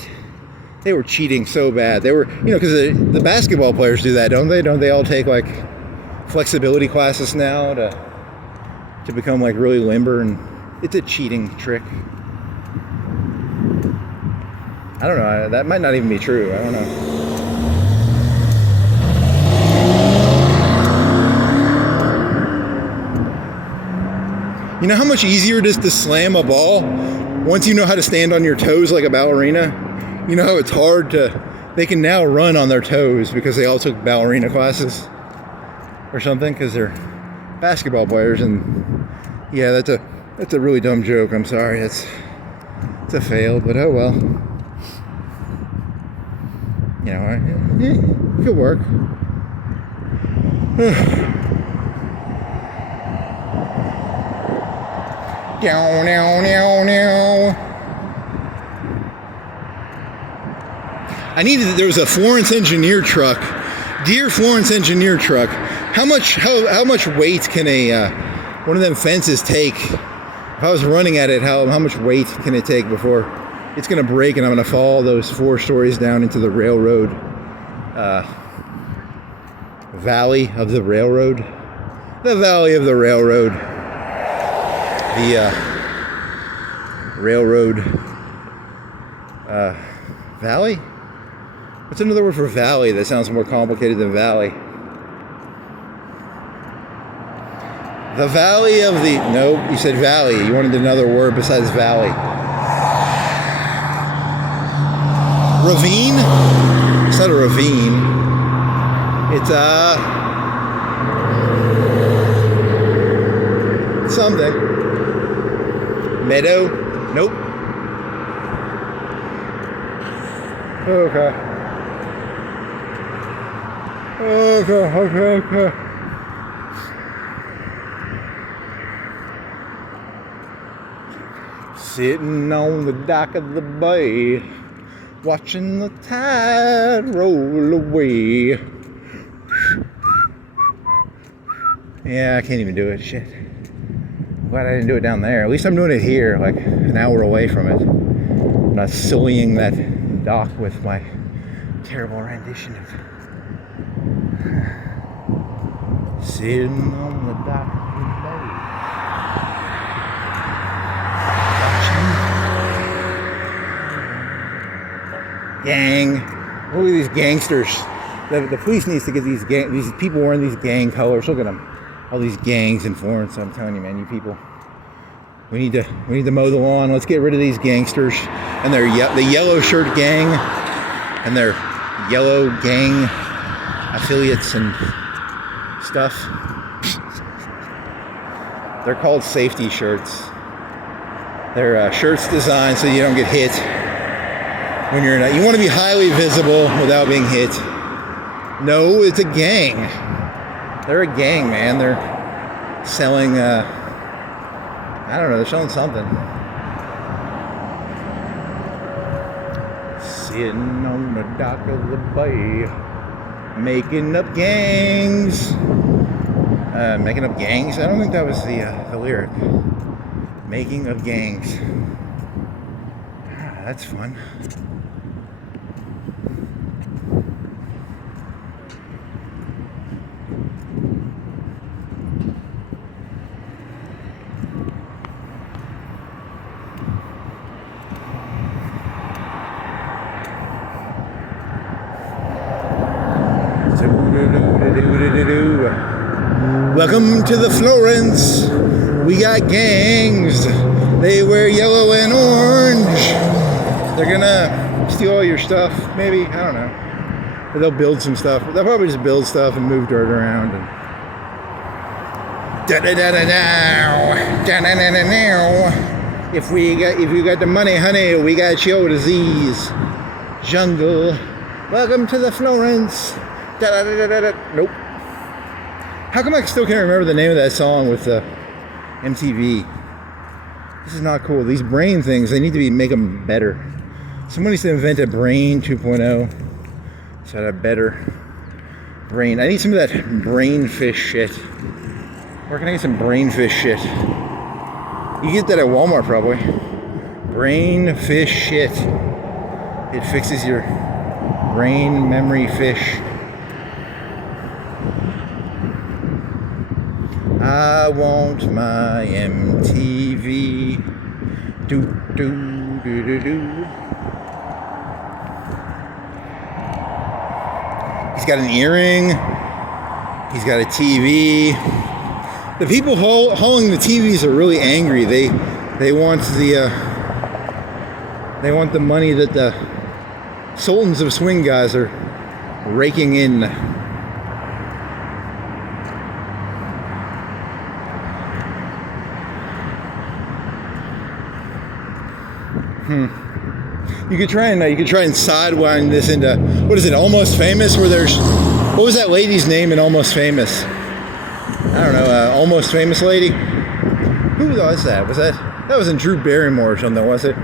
They were cheating so bad. They were, you know, because the basketball players do that, don't they? Don't they all take like flexibility classes now to become like really limber? And it's a cheating trick. I don't know. That might not even be true. I don't know. You know how much easier it is to slam a ball once you know how to stand on your toes like a ballerina? You know how it's hard they can now run on their toes because they all took ballerina classes or something, because they're basketball players. And yeah, that's a really dumb joke. I'm sorry. It's a fail, but oh well. You know, it could work. There was a Florence engineer truck. Dear Florence engineer truck, how much weight can one of them fences take? If I was running at it, how much weight can it take before it's gonna break and I'm gonna fall those 4 stories down into the railroad valley of the railroad? The valley of the railroad. The railroad Valley? What's another word for valley that sounds more complicated than valley? The valley of the... No, you said valley. You wanted another word besides valley. Ravine? It's not a ravine. It's something. Meadow? Nope. Okay. Okay. Sitting on the dock of the bay, watching the tide roll away. Yeah, I can't even do it. Shit. I'm glad I didn't do it down there. At least I'm doing it here, like an hour away from it. I'm not sullying that dock with my terrible rendition of sitting on the dock of the bay. Gang. Look at these gangsters. The police needs to get these people wearing these gang colors. Look at them. All these gangs in Florence. I'm telling you, man, you people. We need to mow the lawn. Let's get rid of these gangsters and the yellow shirt gang and their yellow gang affiliates and stuff. They're called safety shirts. They're shirts designed so you don't get hit when you're not. You want to be highly visible without being hit. No, it's a gang. They're a gang, man. They're selling, I don't know, they're selling something. Sitting on the dock of the bay, making up gangs. Making up gangs? I don't think that was the lyric. Making of gangs. That's fun. Welcome to the Florence. We got gangs. They wear yellow and orange. They're gonna steal all your stuff, maybe. I don't know. Or they'll build some stuff. They'll probably just build stuff and move dirt around. And if you got the money, honey, we got your disease. Jungle. Welcome to the Florence. Nope. How come I still can't remember the name of that song with MTV? This is not cool. These brain things, they need to make them better. Someone needs to invent a brain 2.0. So I have a better brain. I need some of that brain fish shit. Where can I get some brain fish shit? You get that at Wallmart probably. Brain fish shit. It fixes your brain memory fish. I want my MTV. Do do do do do. He's got an earring. He's got a TV. The people hauling the TVs are really angry. They want the money that the sultans of swing guys are raking in. You could try and sidewind this into, what is it, Almost Famous, where there's, what was that lady's name in Almost Famous? I don't know, Almost Famous lady? Who was that? That wasn't Drew Barrymore or something, was it?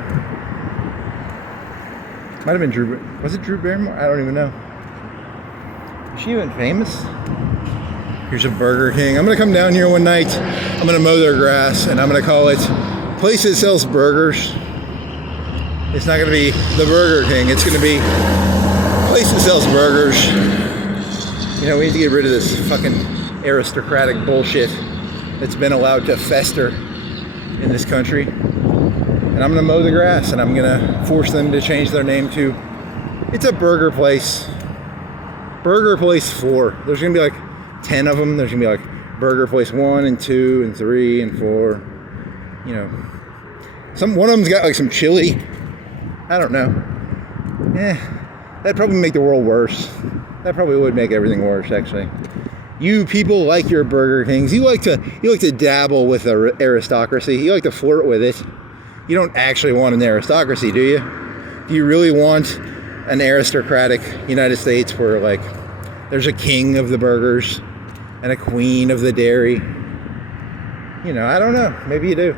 Might have been Drew, was it Drew Barrymore? I don't even know. Is she even famous? Here's a Burger King. I'm gonna come down here one night, I'm gonna mow their grass, and I'm gonna call it Place That Sells Burgers. It's not going to be the Burger King. It's going to be a place that sells burgers. You know, we need to get rid of this fucking aristocratic bullshit that's been allowed to fester in this country. And I'm going to mow the grass, and I'm going to force them to change their name to It's a burger place. Burger place 4. There's gonna be like 10 of them. There's gonna be like burger place 1 and 2 and 3 and 4. You know, one of them's got like some chili. I don't know. That'd probably make the world worse. That probably would make everything worse, actually. You people like your Burger Kings. You like to dabble with the aristocracy. You like to flirt with it. You don't actually want an aristocracy, do you? Do you really want an aristocratic United States where, like, there's a king of the burgers and a queen of the dairy? You know, I don't know. Maybe you do.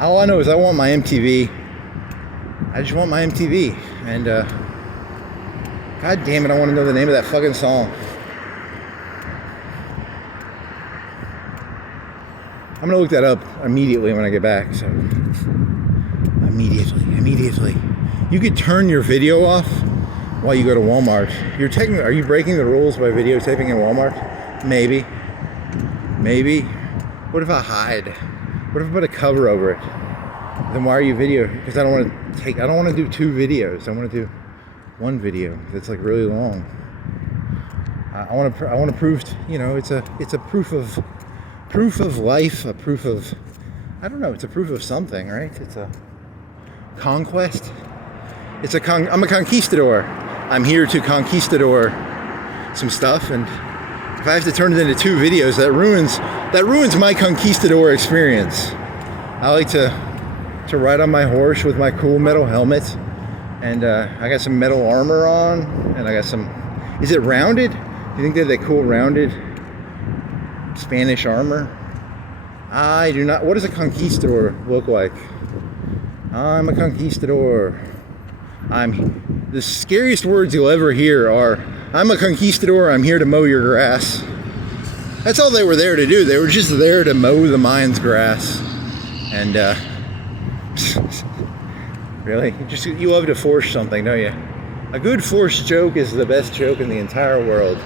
All I know is I want my MTV. I just want my MTV. And, God damn it, I want to know the name of that fucking song. I'm going to look that up immediately when I get back. So, immediately. You could turn your video off while you go to Walmart. Are you breaking the rules by videotaping in Walmart? Maybe. What if I hide? What if I put a cover over it? Then why are you video? Because I don't want to do 2 videos. I want to do 1 video that's like really long. I want to prove, you know, it's a proof of life, a proof of, I don't know, it's a proof of something, right? It's a conquest. I'm a conquistador. I'm here to conquistador some stuff, and if I have to turn it into 2 videos, that ruins my conquistador experience. I like to ride on my horse with my cool metal helmet, and I got some metal armor on, and I got some, is it rounded? Do you think they have that cool rounded Spanish armor? I do not. What does a conquistador look like? I'm a conquistador. The scariest words you'll ever hear are, I'm a conquistador, I'm here to mow your grass. That's all they were there to do. They were just there to mow the mine's grass. And, really? You love to force something, don't you? A good forced joke is the best joke in the entire world.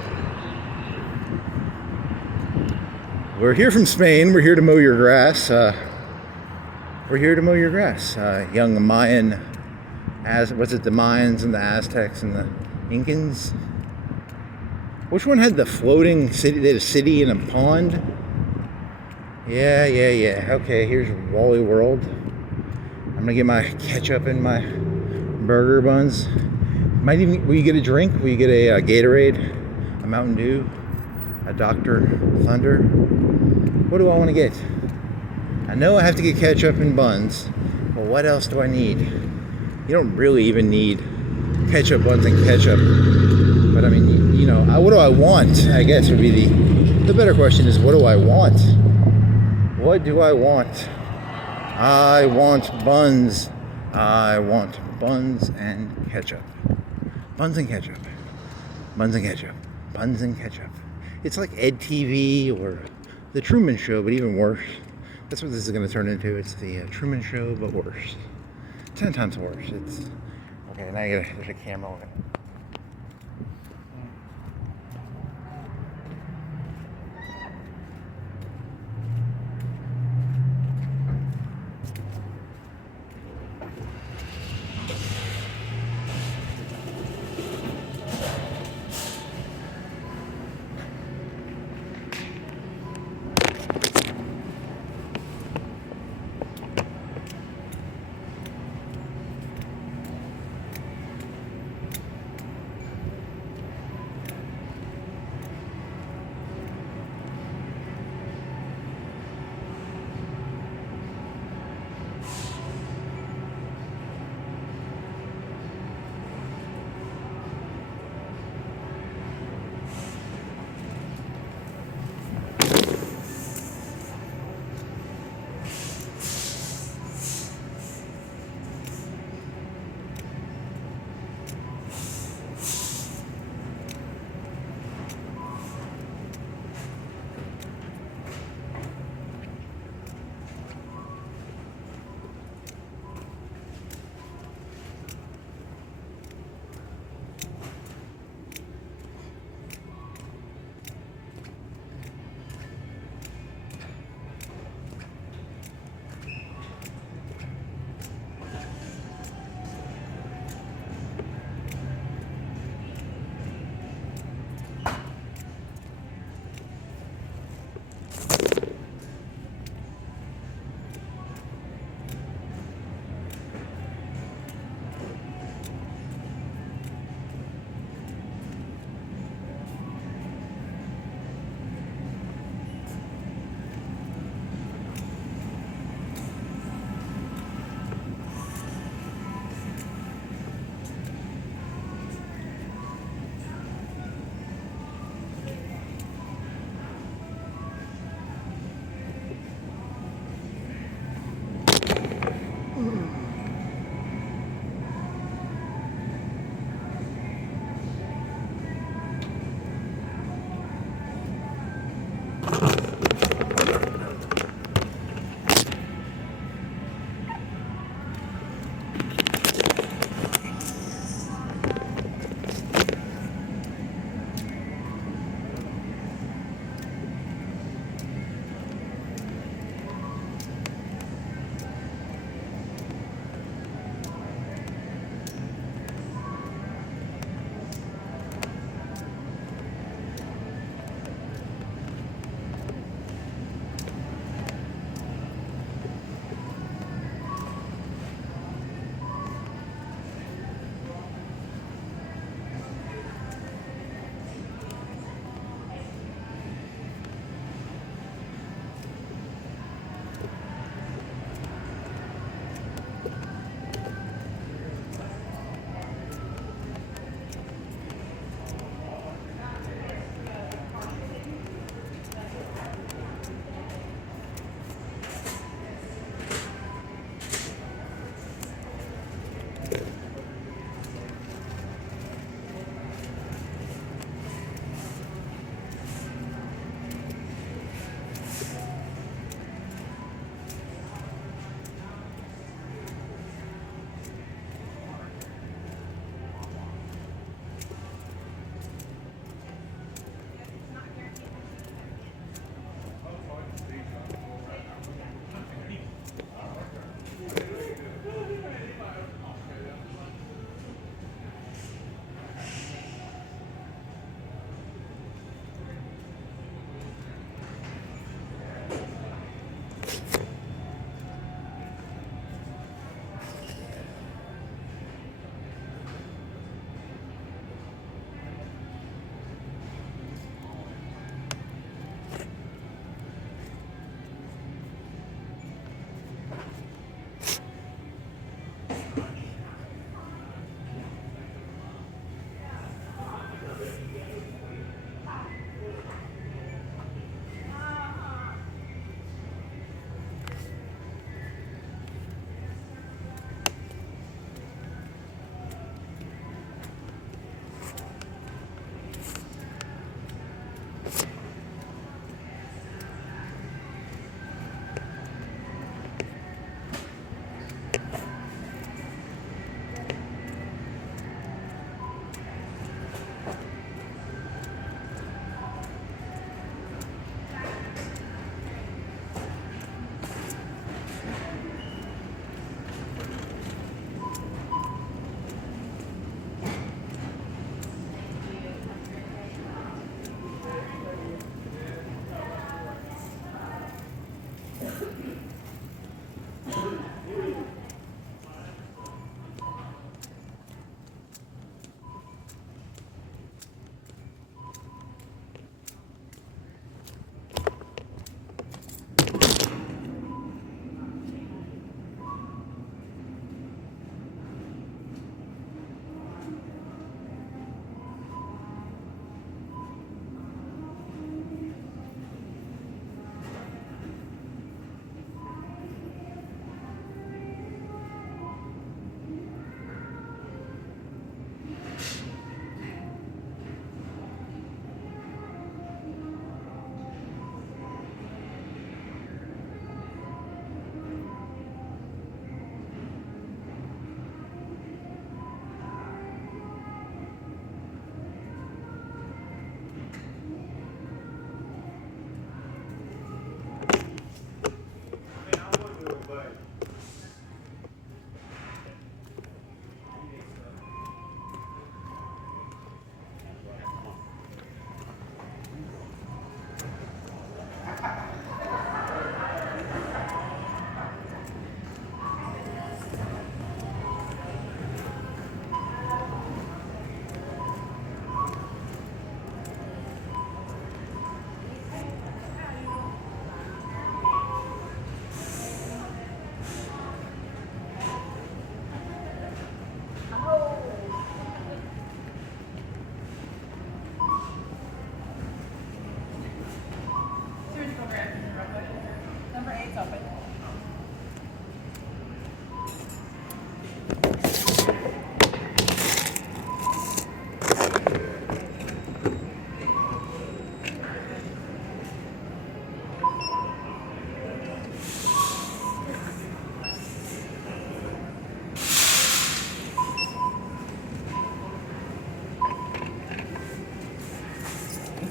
We're here from Spain. We're here to mow your grass. Young Mayan, the Mayans and the Aztecs and the Incans? Which one had the floating city? They had a city in a pond? Yeah. Okay, here's Wally World. I'm gonna get my ketchup and my burger buns. Will you get a drink? Will you get a Gatorade, a Mountain Dew, a Dr. Thunder? What do I want to get? I know I have to get ketchup and buns, but what else do I need? You don't really even need ketchup, buns, and ketchup. But I mean, you know, what do I want? I guess would be the better question is, what do I want? What do I want? I want buns. I want buns and ketchup. Buns and ketchup. Buns and ketchup. Buns and ketchup. It's like Ed TV or The Truman Show, but even worse. That's what this is going to turn into. It's the Truman Show, but worse. 10 times worse. It's okay. Now there's a camera on it.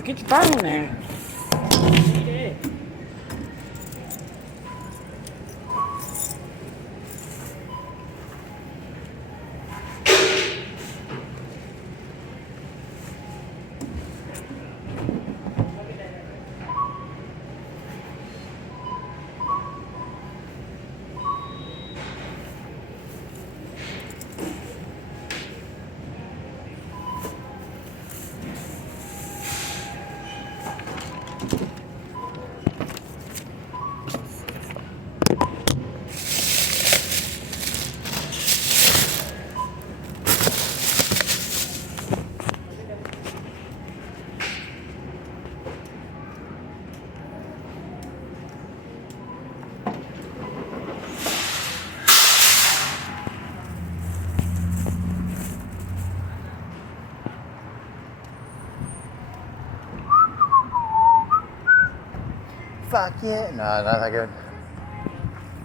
Get your bun in there. Fuck yeah. No, not that good.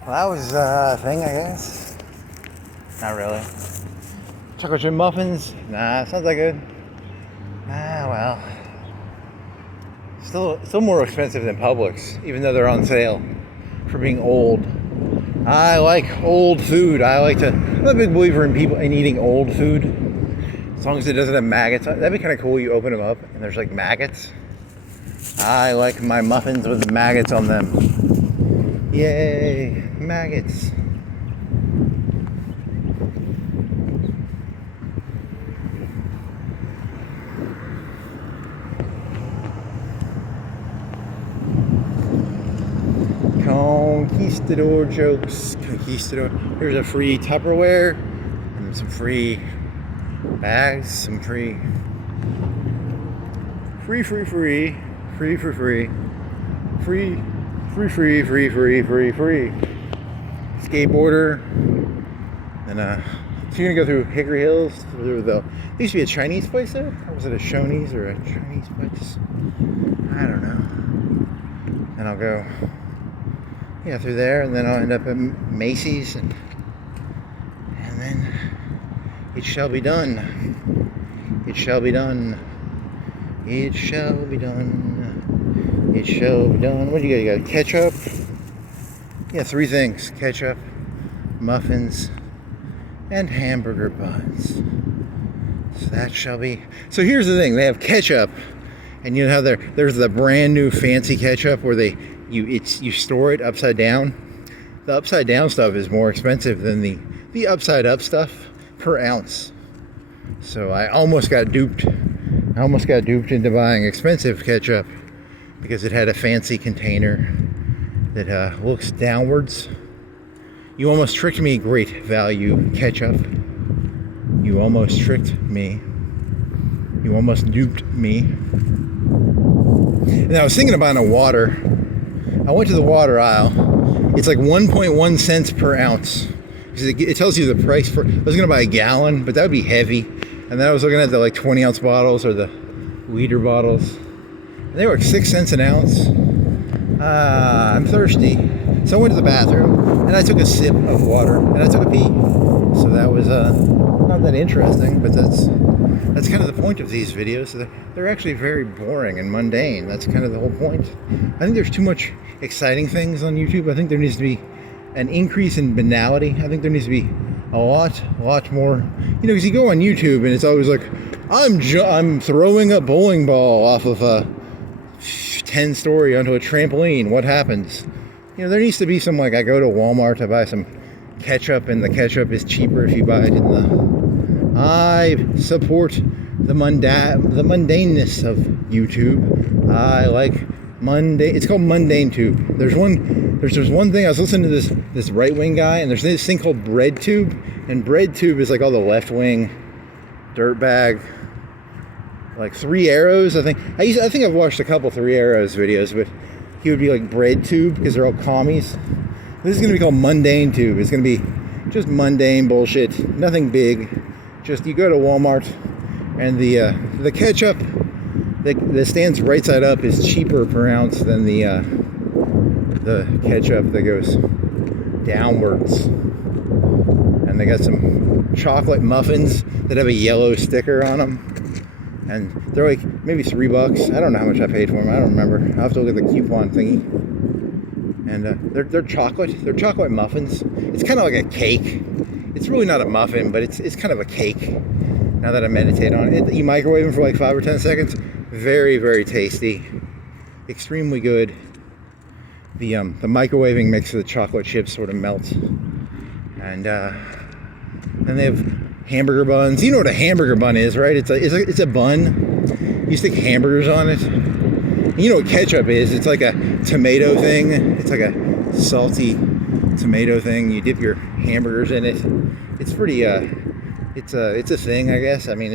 Well, that was a thing, I guess. Not really. Chocolate chip muffins? Nah, it's not that good. Ah, well. Still more expensive than Publix, even though they're on sale for being old. I like old food. I'm a big believer in eating old food. As long as it doesn't have maggots. That'd be kind of cool. You open them up and there's like maggots. I like my muffins with maggots on them. Yay, maggots. Conquistador jokes. Conquistador. Here's a free Tupperware and some free bags, some free skateboarder. And so you're gonna go through Hickory Hills. There used to be a Chinese place there, or was it a Shoney's or a Chinese place? I don't know. And I'll go through there, and then I'll end up at Macy's, and then it shall be done. It shall be done. It shall be done. It shall be done. What do you got? You got ketchup? Yeah, 3 things. Ketchup, muffins, and hamburger buns. So that shall be. So here's the thing. They have ketchup, and you know how there's the brand new fancy ketchup where you store it upside down. The upside down stuff is more expensive than the upside up stuff per ounce. So I almost got duped. Into buying expensive ketchup because it had a fancy container that looks downwards. You almost tricked me, great value ketchup. You almost tricked me. You almost duped me. And I was thinking of buying a water. I went to the water aisle. It's like 1.1 cents per ounce. It tells you the price for. I was going to buy a gallon, but that would be heavy. And then I was looking at the like 20 ounce bottles or the liter bottles. They were like 6 cents an ounce. I'm thirsty. So I went to the bathroom and I took a sip of water and I took a pee. So that was not that interesting, but that's kind of the point of these videos. They're actually very boring and mundane. That's kind of the whole point. I think there's too much exciting things on YouTube. I think there needs to be an increase in banality. I think there needs to be a lot more, because you go on YouTube and it's always like, I'm throwing a bowling ball off of a 10-story onto a trampoline. What happens? There needs to be some, like, I go to Walmart to buy some ketchup and the ketchup is cheaper if you buy it in the... I support the mundaneness of YouTube. I like mundane. It's called Mundane Tube. There's one thing. I was listening to this right-wing guy, and there's this thing called Bread Tube, and Bread Tube is like all the left-wing dirtbag, like 3 Arrows. I think I've watched a couple 3 Arrows videos, but he would be like Bread Tube because they're all commies. This is gonna be called Mundane Tube. It's gonna be just mundane bullshit, nothing big. Just you go to Walmart, and the ketchup that stands right side up is cheaper per ounce than the ketchup that goes downwards. And they got some chocolate muffins that have a yellow sticker on them. And they're like maybe $3. I don't know how much I paid for them. I don't remember. I'll have to look at the coupon thingy. And they're chocolate. They're chocolate muffins. It's kind of like a cake. It's really not a muffin, but it's kind of a cake. Now that I meditate on it, you microwave them for like 5 or 10 seconds. Very, very tasty. Extremely good. The microwaving makes the chocolate chips sort of melt. And then they have hamburger buns. You know what a hamburger bun is, right? It's a bun. You stick hamburgers on it. And you know what ketchup is? It's like a tomato thing. It's like a salty tomato thing. You dip your hamburgers in it. It's pretty. It's a thing, I guess. I mean,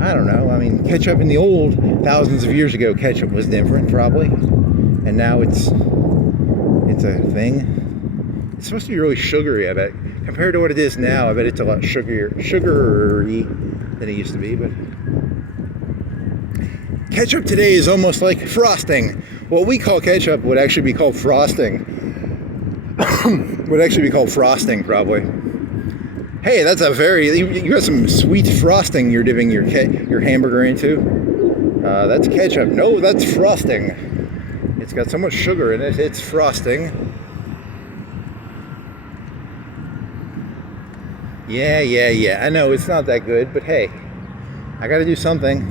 I don't know. I mean, ketchup in the old thousands of years ago, ketchup was different, probably, and now it's a thing. It's supposed to be really sugary, I bet. Compared to what it is now, I bet it's a lot sugary than it used to be. But ketchup today is almost like frosting. What we call ketchup would actually be called frosting. Would actually be called frosting, probably. Hey, that's you got some sweet frosting you're dipping your hamburger into. That's ketchup. No, that's frosting. It's got so much sugar in it, it's frosting. Yeah. I know it's not that good, but hey, I gotta do something.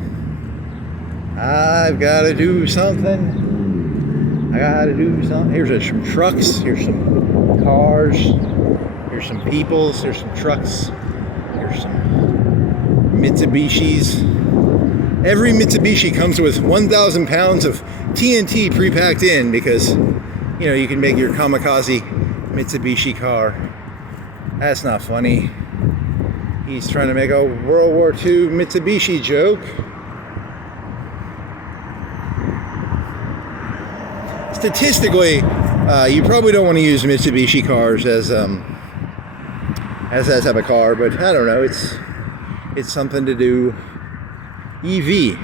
I've gotta do something. Here's some trucks. Here's some cars. Here's some peoples. Here's some trucks. Here's some Mitsubishis. Every Mitsubishi comes with 1,000 pounds of TNT pre-packed in because, you can make your kamikaze Mitsubishi car. That's not funny. He's trying to make a World War II Mitsubishi joke. Statistically, you probably don't want to use Mitsubishi cars as that type of car, but I don't know. It's something to do. EV,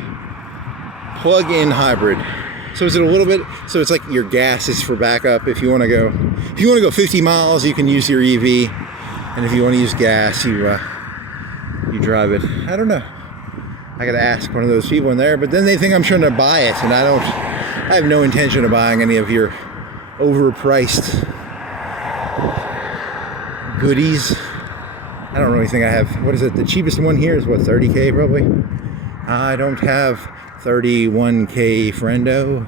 plug-in hybrid. So is it a little bit? So it's like your gas is for backup. If you want to go 50 miles, you can use your EV, and if you want to use gas, you drive it. I don't know. I gotta ask one of those people in there, but then they think I'm trying to buy it, and I have no intention of buying any of your overpriced goodies. I don't really think I have. What is it? The cheapest one here is what, $30K probably? I don't have $31K friendo.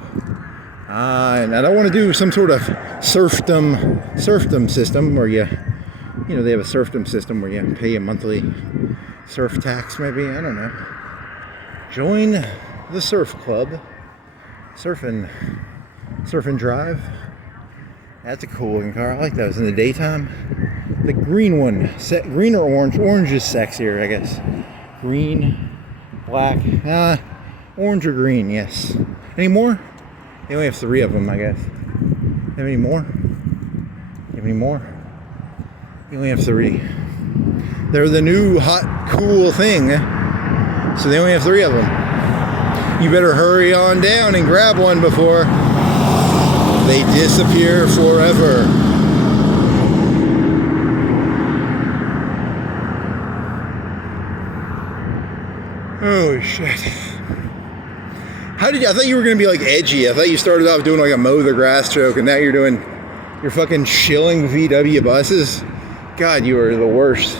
And I don't want to do some sort of serfdom system where they have a serfdom system where you pay a monthly surf tax, maybe. I don't know. Join the surf club. Surf and drive. That's a cool looking car. I like those in the daytime. The green one, green or orange? Orange is sexier, I guess. Green, black, orange or green, yes. Any more? They only have 3 of them, I guess. Have any more? You only have 3. They're the new hot, cool thing. So they only have 3 of them. You better hurry on down and grab one before they disappear forever. Oh shit. I thought you were gonna be like edgy. I thought you started off doing like a mow the grass joke, and now you're fucking shilling VW buses. God, you are the worst.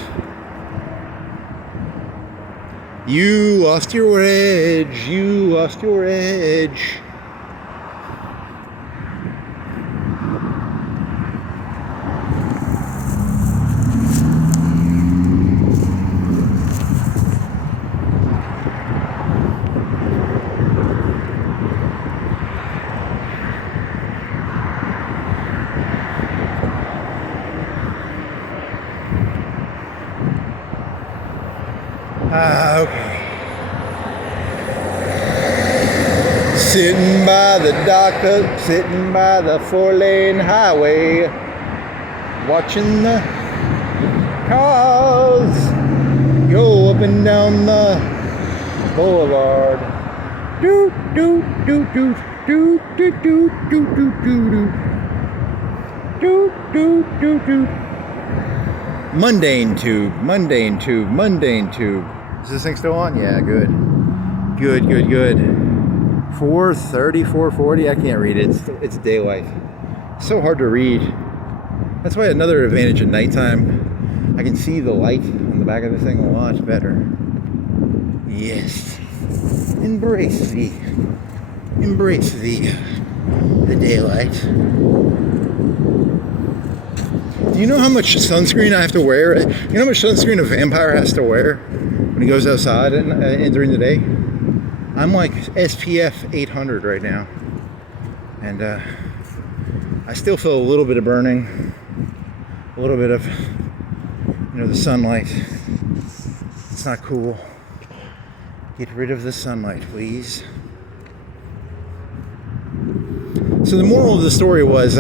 You lost your edge. Okay. Sitting by the doctor, sitting by the 4-lane highway, watching the cars go up and down the boulevard. Doot doot doot doot doot doot doot doot doot doot doot doot doot. Mundane tube. Is this thing still on? Yeah, good. Good. 4:30, 4:40. I can't read it. It's daylight. It's so hard to read. That's why another advantage at nighttime, I can see the light on the back of this thing a lot better. Yes. Embrace the daylight. Do you know how much sunscreen I have to wear? You know how much sunscreen a vampire has to wear when he goes outside and during the day? I'm like SPF 800 right now. And I still feel a little bit of burning. A little bit of, the sunlight. It's not cool. Get rid of the sunlight, please. So the moral of the story was,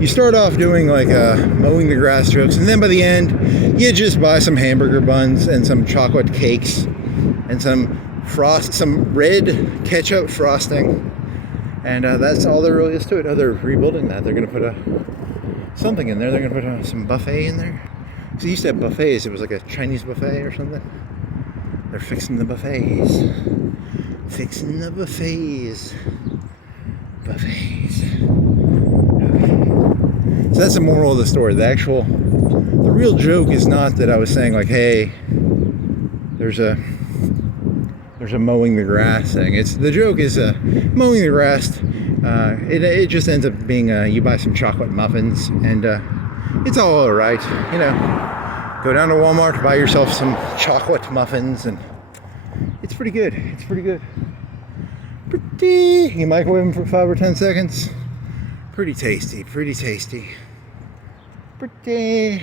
you start off doing like mowing the grass jokes, and then by the end, you just buy some hamburger buns and some chocolate cakes and some red ketchup frosting, and that's all there really is to it. Oh, they're rebuilding that. They're going to put something in there. They're going to put some buffet in there. So they used to have buffets. It was like a Chinese buffet or something. They're fixing the buffets. Fixing the buffets. Buffets. Okay. So that's the moral of the story. The real joke is not that I was saying like, hey, there's a mowing the grass thing. The joke is mowing the grass. It just ends up being you buy some chocolate muffins and it's all right. Go down to Walmart, buy yourself some chocolate muffins, and it's pretty good. You microwave them for 5 or 10 seconds. Pretty tasty. Pretty tasty. Okay.